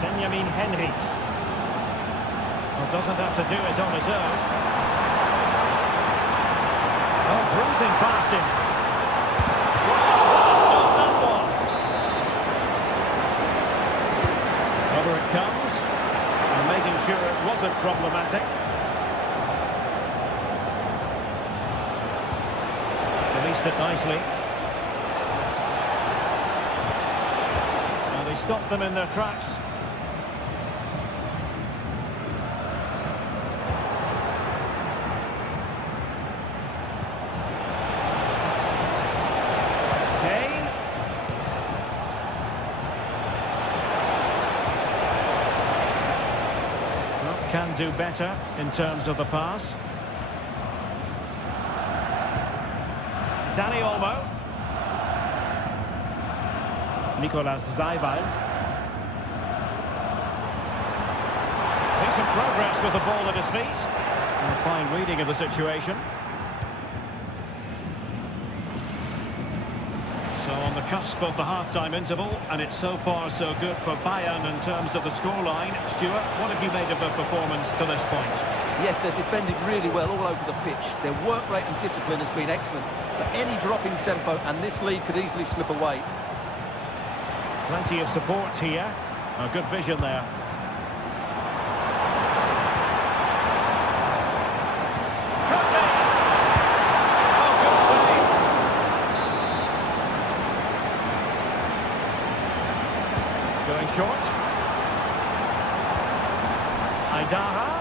Benjamin Henrichs. Well, doesn't have to do it on his own. Oh, bruising past him. It comes, and making sure it wasn't problematic. Released it nicely. And they stopped them in their tracks. Kane. Well, can do better in terms of the pass. Danny Olmo. Nicolas Zeiwald. Decent progress with the ball at his feet. And a fine reading of the situation. So on the cusp of the half-time interval, and it's so far so good for Bayern in terms of the scoreline. Stuart, what have you made of their performance to this point? Yes, they're defending really well all over the pitch. Their work rate and discipline has been excellent. But any drop in tempo and this lead could easily slip away. Plenty of support here. A good vision there. Could be. Oh, good save. Going short. Aidara.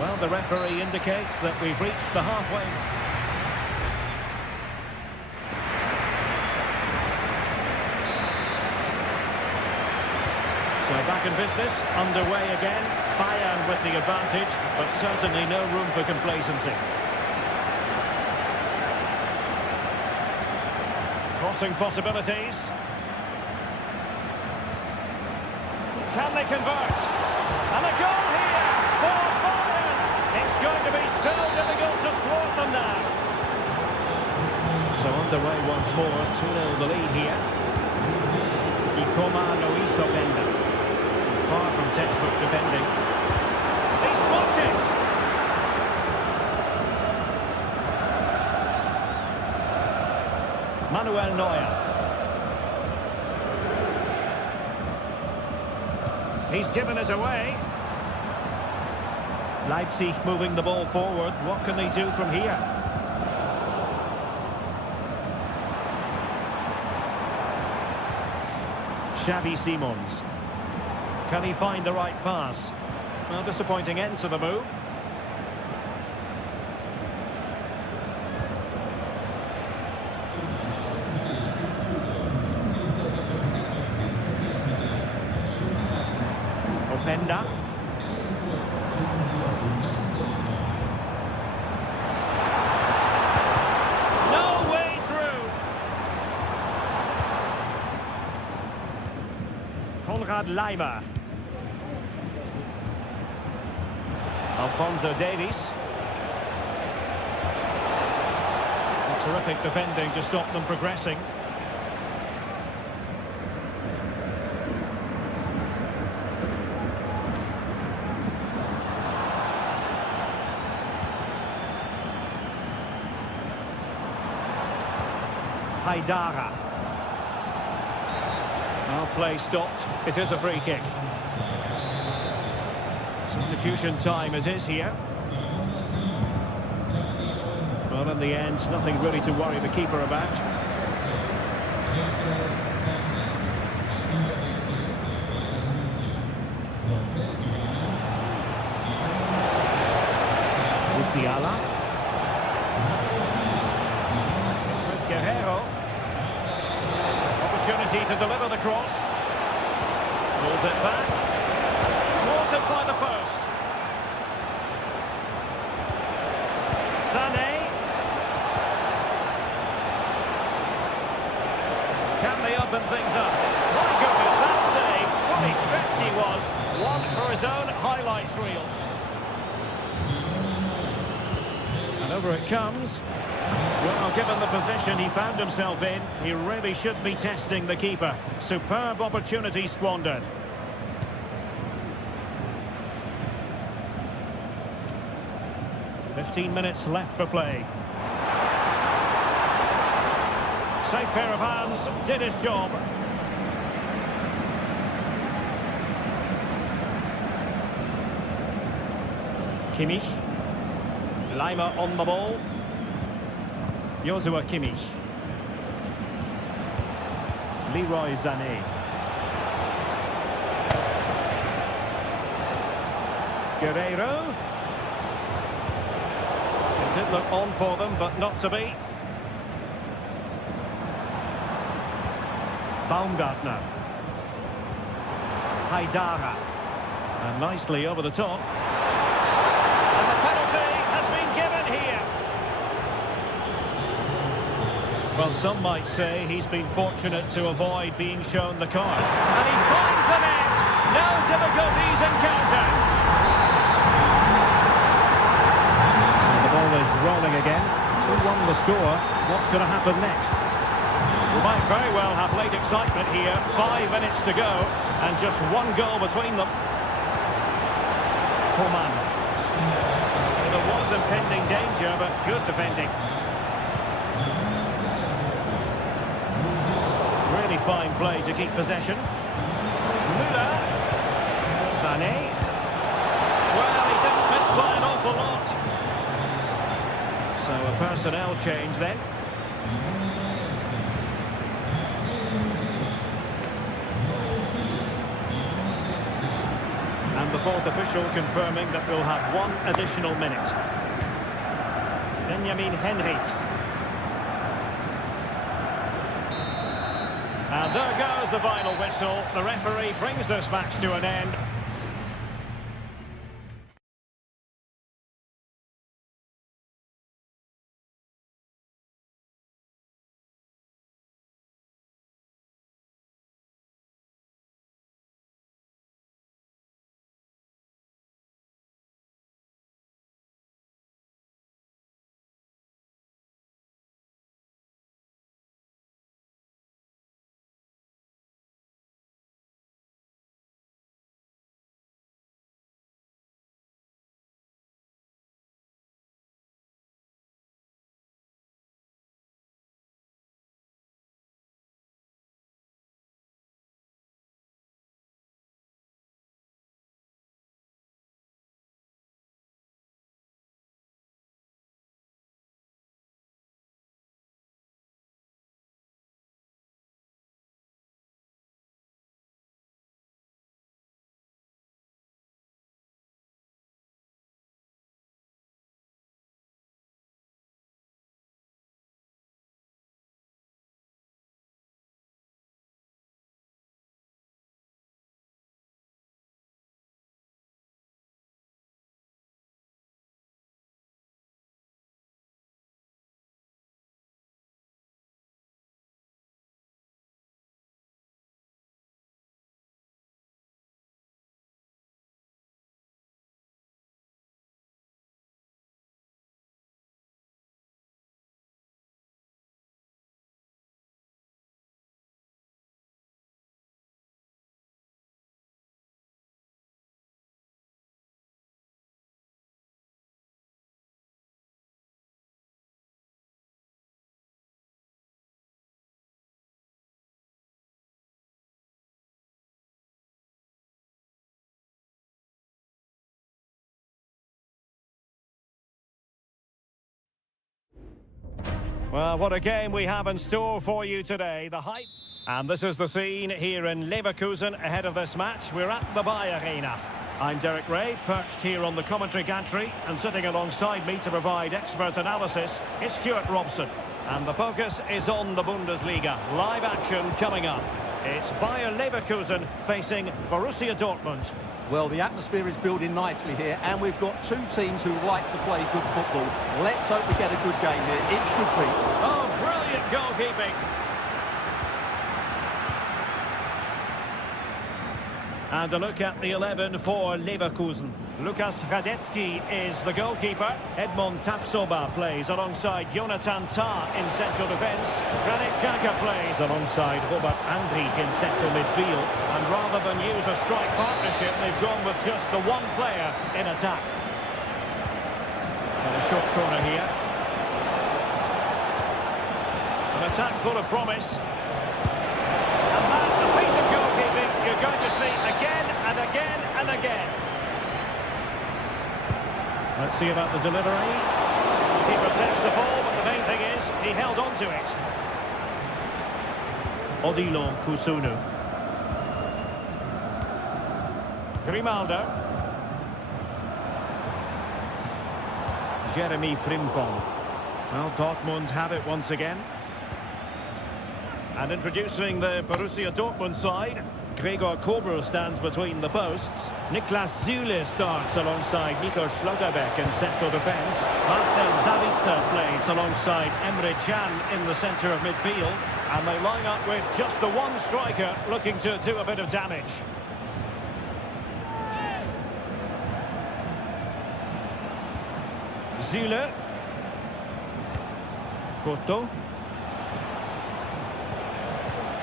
Well, the referee indicates that we've reached the halfway. So back in business, underway again. Bayern with the advantage, but certainly no room for complacency. Crossing possibilities. Can they convert? And a goal here for Bayern! It's going to be so difficult to thwart them now. So underway once more, 2-0 the lead here. Ikoma Loiso Benda. Far from textbook defending. He's blocked it! Manuel Neuer. He's given us away. Leipzig moving the ball forward. What can they do from here? Xavi Simons. Can he find the right pass? Well, disappointing end to the move. Openda. No way through. Konrad Laimer. Alphonso Davies. A terrific defending to stop them progressing. Haidara. Well, play stopped. It is a free kick. Substitution time it is here. Well, in the end, nothing really to worry the keeper about. Musiala. It's with Guerrero. Opportunity to deliver the cross. Pulls it back. Thwarted by the post. Sané. Can they open things up? My goodness, that save. What a stressed he was. One for his own highlights reel. And over it comes. Well, given the position he found himself in, he really should be testing the keeper. Superb opportunity squandered. "15 minutes left for play. Safe pair of hands, did his job. Kimmich. Lima on the ball. Joshua Kimmich. Leroy Sané. Guerreiro. It did look on for them, but not to be. Baumgartner. Haidara. And nicely over the top. And the penalty has been given here. Well, some might say he's been fortunate to avoid being shown the card. And he finds the net. No difficulties encountered. And the ball is rolling again. 2-1 the score. What's going to happen next? We might very well have late excitement here. 5 minutes to go. And just one goal between them. Coman. There was impending danger, but good defending. Really fine play to keep possession. Müller. Sané. Well, he didn't miss by an awful lot. So a personnel change then. And the fourth official confirming that we'll have one additional minute. Benjamin Henrichs. And there goes the final whistle. The referee brings this match to an end. Well, what a game we have in store for you today. The hype. And this is the scene here in Leverkusen ahead of this match. We're at the Bayer Arena. I'm Derek Ray, perched here on the commentary gantry, and sitting alongside me to provide expert analysis is Stuart Robson. And the focus is on the Bundesliga. Live action coming up. It's Bayer Leverkusen facing Borussia Dortmund. Well, the atmosphere is building nicely here, and we've got two teams who like to play good football. Let's hope we get a good game here. It should be. Oh, brilliant goalkeeping. And a look at the 11 for Leverkusen. Lukas Radetzky is the goalkeeper. Edmond Tapsoba plays alongside Jonathan Tah in central defence. Granit Xhaka plays alongside Robert Andrich in central midfield. And rather than use a strike partnership, they've gone with just the one player in attack. And a short corner here. An attack full of promise. And that's a piece of goalkeeping you're going to see again and again and again. Let's see about the delivery. He protects the ball, but the main thing is he held on to it. Odilon Kusunu. Grimaldo. Jeremy Frimpong. Well, Dortmund have it once again. And introducing the Borussia Dortmund side, Gregor Kobel stands between the posts. Niklas Süle starts alongside Nico Schlotterbeck in central defence. Marcel Sabitzer plays alongside Emre Can in the centre of midfield. And they line up with just the one striker looking to do a bit of damage. Süle. Porto.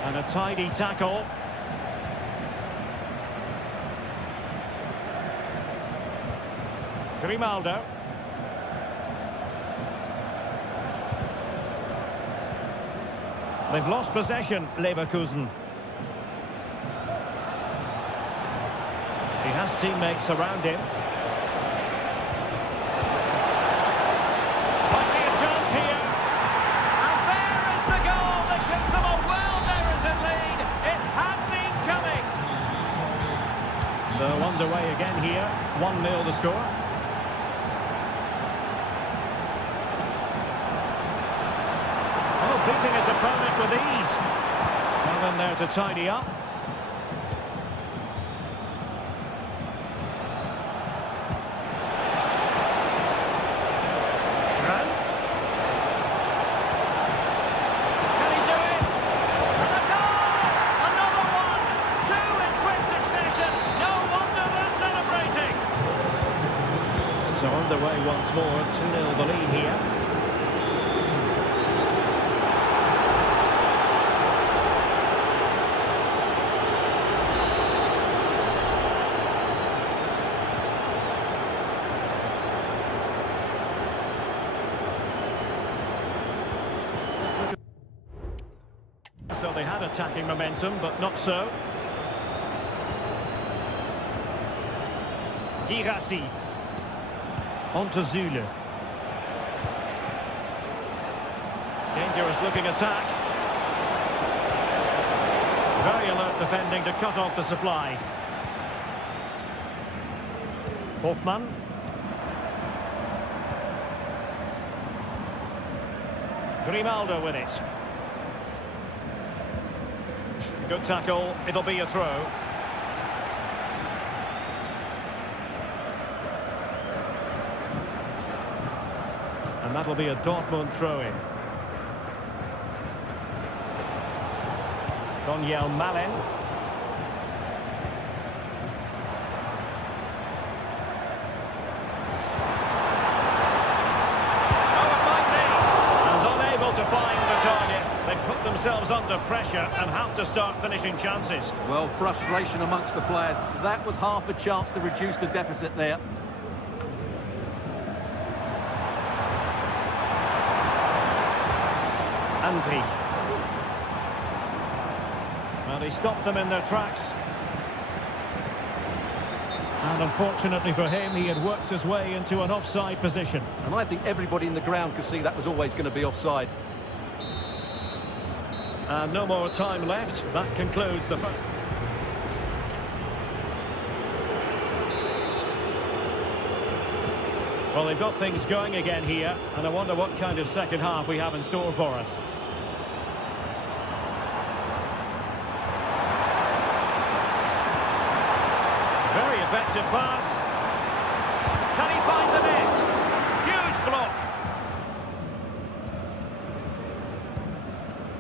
And a tidy tackle. Grimaldo. They've lost possession, Leverkusen. He has teammates around him. Might be a chance here. And there is the goal that gives them a well-merited lead. It had been coming. So underway again here. 1-0 the score. Beating his opponent with ease. Well in there to tidy up. Grant. Can he do it? And a goal! Another one! Two in quick succession. No wonder they're celebrating. So underway once more. 2-0 the lead here. So they had attacking momentum, but not so. Girassi. On to Süle. Dangerous looking attack. Very alert defending to cut off the supply. Hoffmann. Grimaldo with it. Good tackle, it'll be a throw. And that'll be a Dortmund throw-in. Daniel Malen. Oh, it might be! And unable to find the target. They put themselves under pressure and have to start finishing chances. Well, frustration amongst the players. That was half a chance to reduce the deficit there. Andri. Well, he stopped them in their tracks. And unfortunately for him, he had worked his way into an offside position. And I think everybody in the ground could see that was always going to be offside. And no more time left. That concludes the first. Well, they've got things going again here, and I wonder what kind of second half we have in store for us. Very effective pass. Can he find the net? Huge block.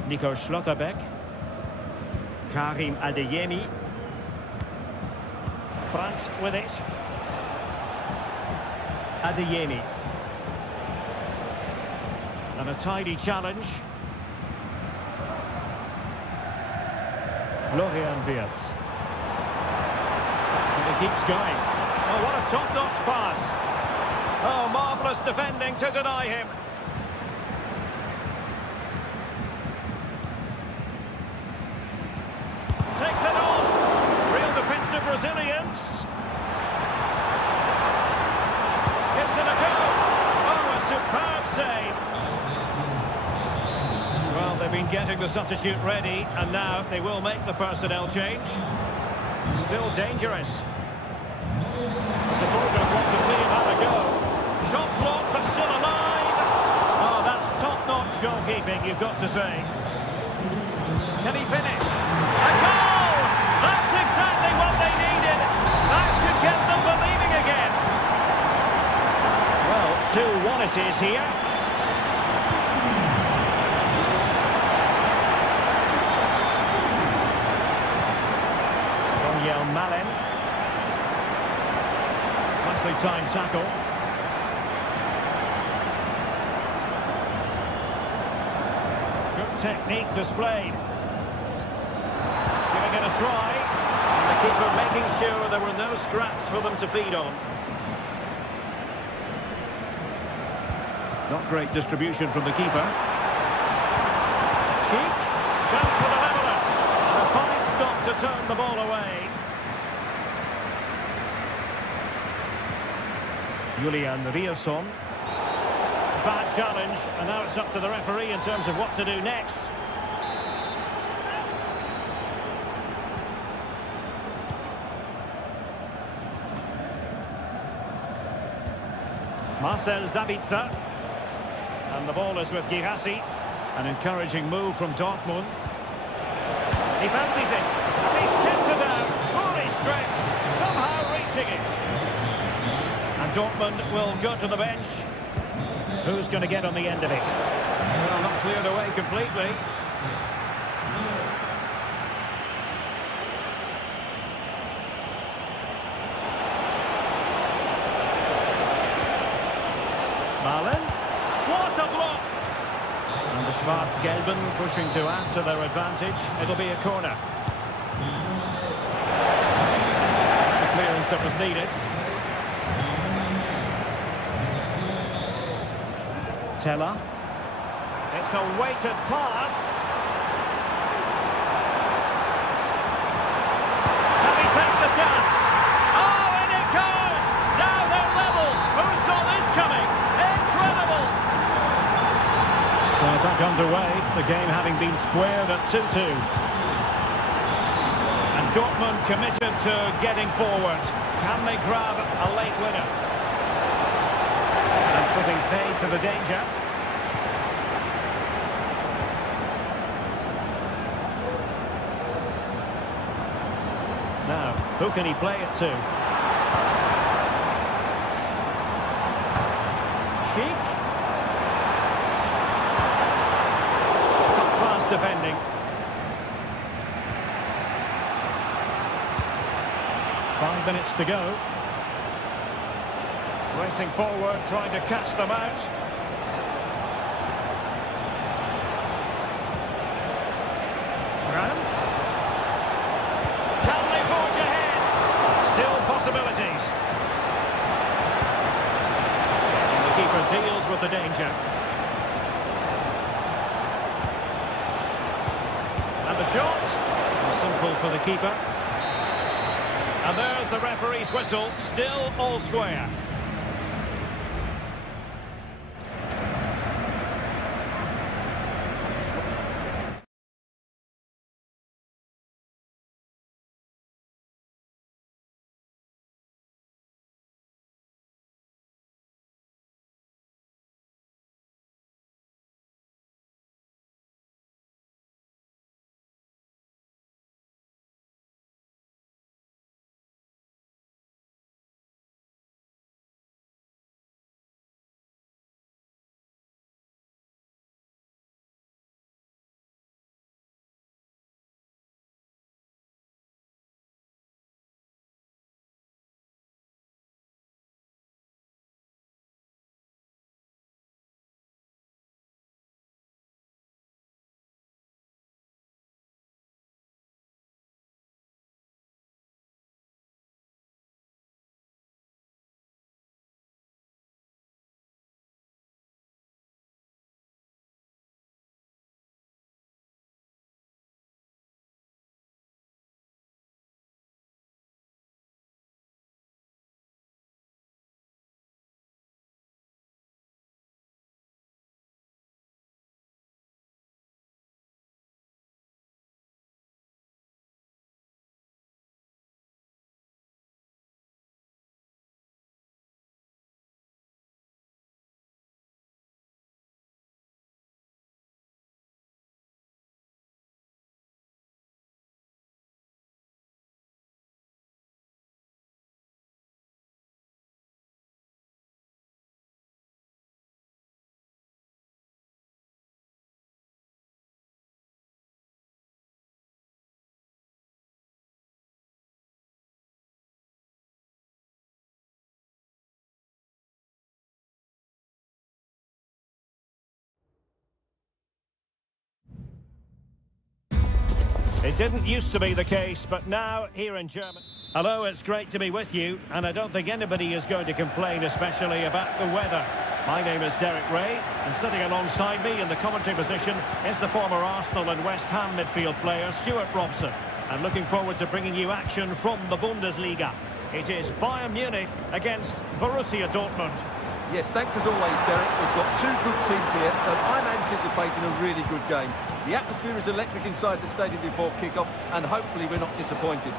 Nico Schlotterbeck. Karim Adeyemi. Brandt with it. Adeyemi. And a tidy challenge. Florian Wirtz. And he keeps going. Oh, what a top-notch pass. Oh, marvellous defending to deny him. Takes it on. Real defensive resilience. Gives it a been getting the substitute ready, and now they will make the personnel change. Still dangerous. Supporters want to see him have a go. Shot blocked, but still alive. Oh, that's top-notch goalkeeping, you've got to say. Can he finish? A goal! That's exactly what they needed. That should get them believing again. Well, 2-1 it is here. Malin. Nicely timed tackle. Good technique displayed. Giving it a try. And the keeper making sure there were no scraps for them to feed on. Not great distribution from the keeper. Cheek. Chance for the leveller. And a fine stop to turn the ball away. Julian Riosson. Bad challenge, and now it's up to the referee in terms of what to do next. Marcel Sabitzer. And the ball is with Girassi. An encouraging move from Dortmund. He fancies it. He's tempted out, fully stretched, somehow reaching it. And Dortmund will go to the bench. Who's going to get on the end of it? Well, not cleared away completely. Malin. What a block! And the Schwarz-Gelben pushing to add to their advantage. It'll be a corner. The clearance that was needed. Teller. It's a weighted pass. Can he take the chance? Oh, and it goes! Now they're level. Who saw this coming? Incredible! So back underway, the game having been squared at 2-2. And Dortmund committed to getting forward. Can they grab a late winner? And putting paid to the danger. Now, who can he play it to? Sheik. Top-class defending. Five minutes to go. Racing forward, trying to catch them out. Grant. Can they forge ahead? Still possibilities. And the keeper deals with the danger. And the shot. Simple for the keeper. And there's the referee's whistle. Still all square. didn't used to be the case, but now here in Germany. Hello, it's great to be with you, and I don't think anybody is going to complain, especially about the weather. My name is Derek Ray, and sitting alongside me in the commentary position is the former Arsenal and West Ham midfield player, Stuart Robson. I'm looking forward to bringing you action from the Bundesliga. It is Bayern Munich against Borussia Dortmund. Yes, thanks as always, Derek. We've got two good teams here, so I'm anticipating a really good game. The atmosphere is electric inside the stadium before kick-off, and hopefully we're not disappointed.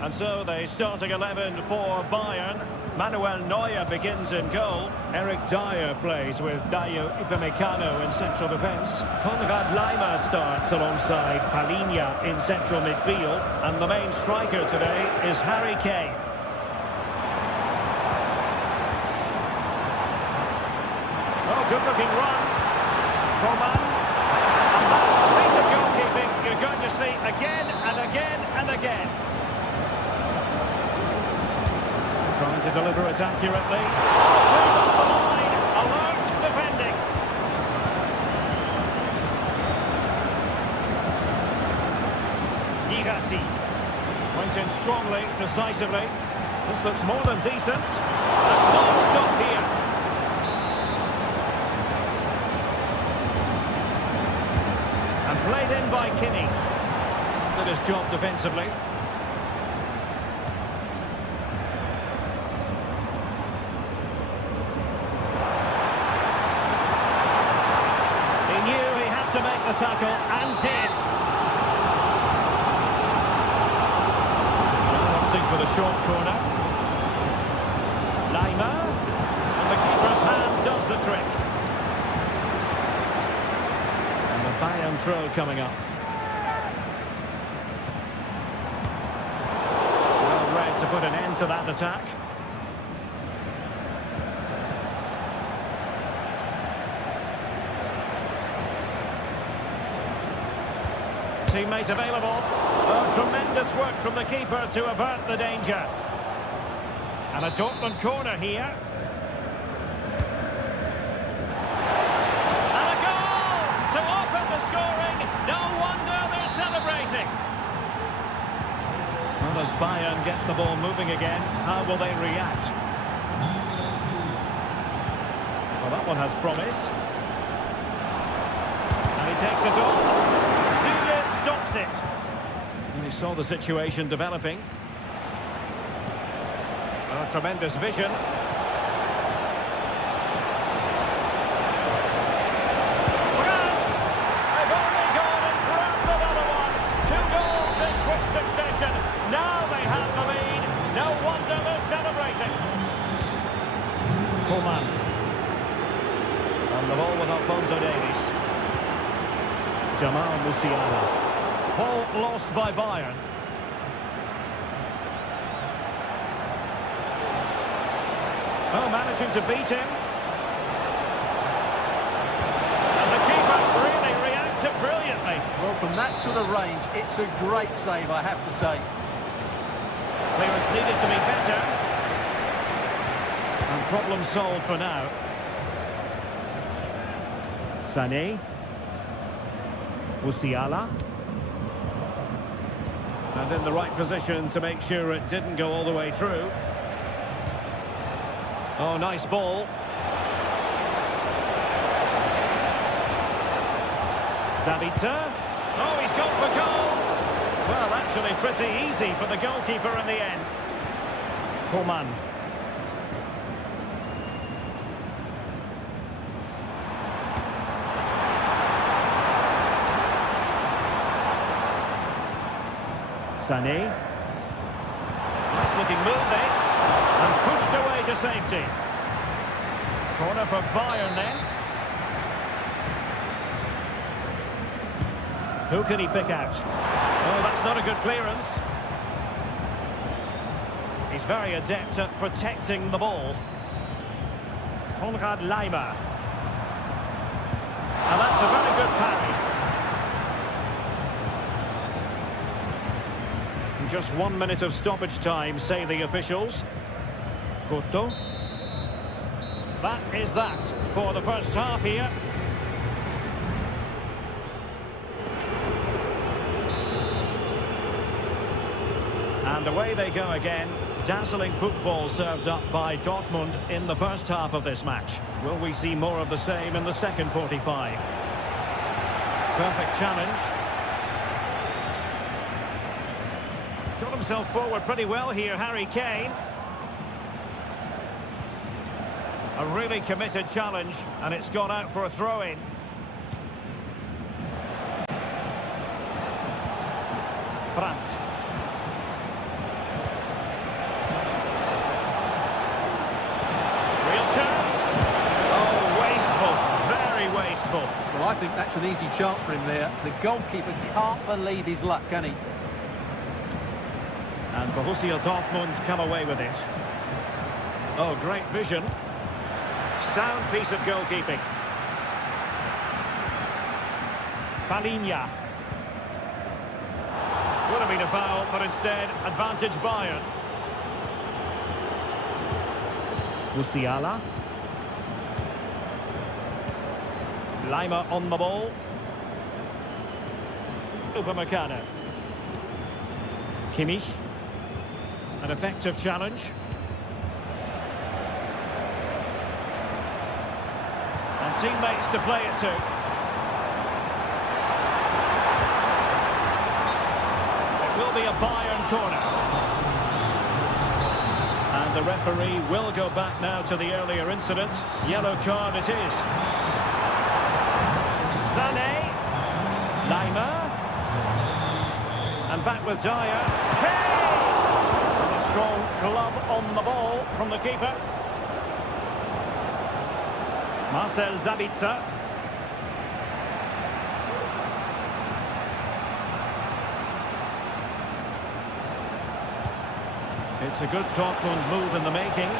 And so the starting 11 for Bayern. Manuel Neuer begins in goal. Eric Dyer plays with Dayo Upamecano in central defence. Konrad Laimer starts alongside Palhinha in central midfield. And the main striker today is Harry Kane. Oh, good-looking run. Roman. And that piece of goalkeeping you're going to see again and again and again. Trying to deliver it accurately. Turned off the line. Alert defending. Girassi went in strongly, decisively. This looks more than decent. A small stop here. And played in by Kinney. Did his job defensively. To make the tackle, and did. Opting for the short corner. Laimer, and the keeper's hand does the trick. And the Bayern throw coming up. Well read to put an end to that attack. Teammate available. Oh, tremendous work from the keeper to avert the danger. And a Dortmund corner here. And a goal to open the scoring. No wonder they're celebrating. Well, as Bayern get the ball moving again, how will they react? Well, that one has promise. And he takes it on. Stops it. And he saw the situation developing. Oh, tremendous vision. Grant! They've only gone and grabbed another one. 2 goals in quick succession. Now they have the lead. No wonder they're celebrating. Coman. And the ball with Alphonso Davies. Jamal Musiala. Ball lost by Bayern. Oh, managing to beat him. And the keeper really reacted brilliantly. Well, from that sort of range, it's a great save, I have to say. Clearance needed to be better. And problem solved for now. Sané. Musiala. And in the right position to make sure it didn't go all the way through. Oh, nice ball. Sabitzer. Oh, he's gone for goal. Well, actually pretty easy for the goalkeeper in the end. Coman. Sané. Nice looking move this. And pushed away to safety. Corner for Bayern then. Who can he pick out? Oh, that's not a good clearance. He's very adept at protecting the ball. Konrad Laimer. And that's a very good parry. Just 1 minute of stoppage time, say the officials. Couto. That is that for the first half here. And away they go again. Dazzling football served up by Dortmund in the first half of this match. Will we see more of the same in the second 45? Perfect challenge. Got himself forward pretty well here, Harry Kane. A really committed challenge, and it's gone out for a throw-in. Brandt. Real chance. Oh, wasteful. Very wasteful. Well, I think that's an easy chance for him there. The goalkeeper can't believe his luck, can he? And Borussia Dortmund come away with it. Oh, great vision. Sound piece of goalkeeping. Palinha. Would have been a foul, but instead, advantage Bayern. Musiala. Lima on the ball. Upamecano. Kimmich. An effective challenge. And teammates to play it to. It will be a Bayern corner. And the referee will go back now to the earlier incident. Yellow card it is. Sané. Lima. And back with Dyer. Kane! And a strong glove on the ball from the keeper. Marcel Sabitzer. It's a good Dortmund move in the making.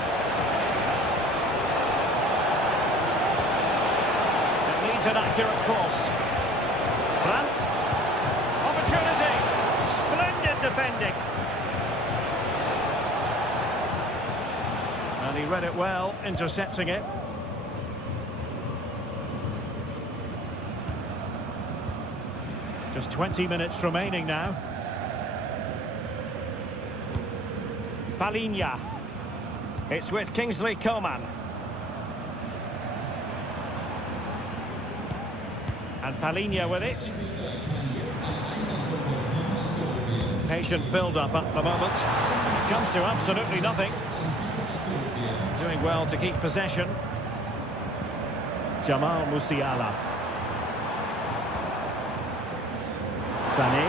It needs an accurate cross. Brandt. Opportunity. Splendid defending. And he read it well, intercepting it. Just 20 minutes remaining now. Palinha. It's with Kingsley Coman. And Palinha with it. Patient build-up at the moment. It comes to absolutely nothing. Doing well to keep possession. Jamal Musiala. Sané.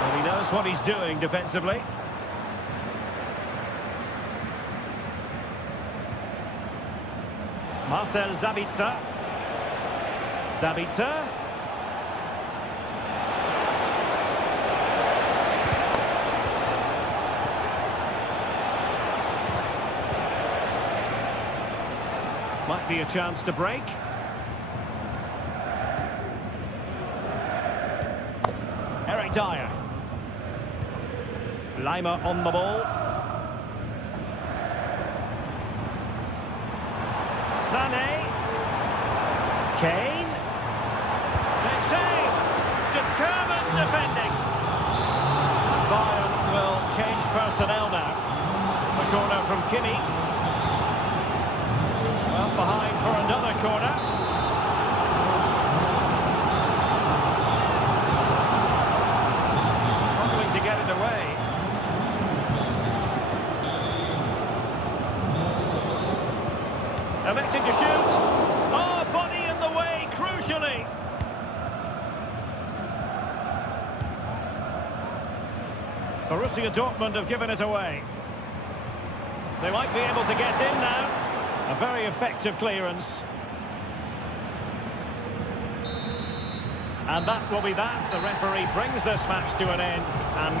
Well, he knows what he's doing defensively. Marcel Sabitzer. Sabitzer. Might be a chance to break. Dyer. Lima on the ball. Sané. Kane. Takes aim. Determined defending. Bayern will change personnel now. The corner from Kimmich. Well, behind for another corner. Away. Electing to shoot. Oh, body in the way, crucially. Borussia Dortmund have given it away. They might be able to get in now. A very effective clearance. And that will be that. The referee brings this match to an end. And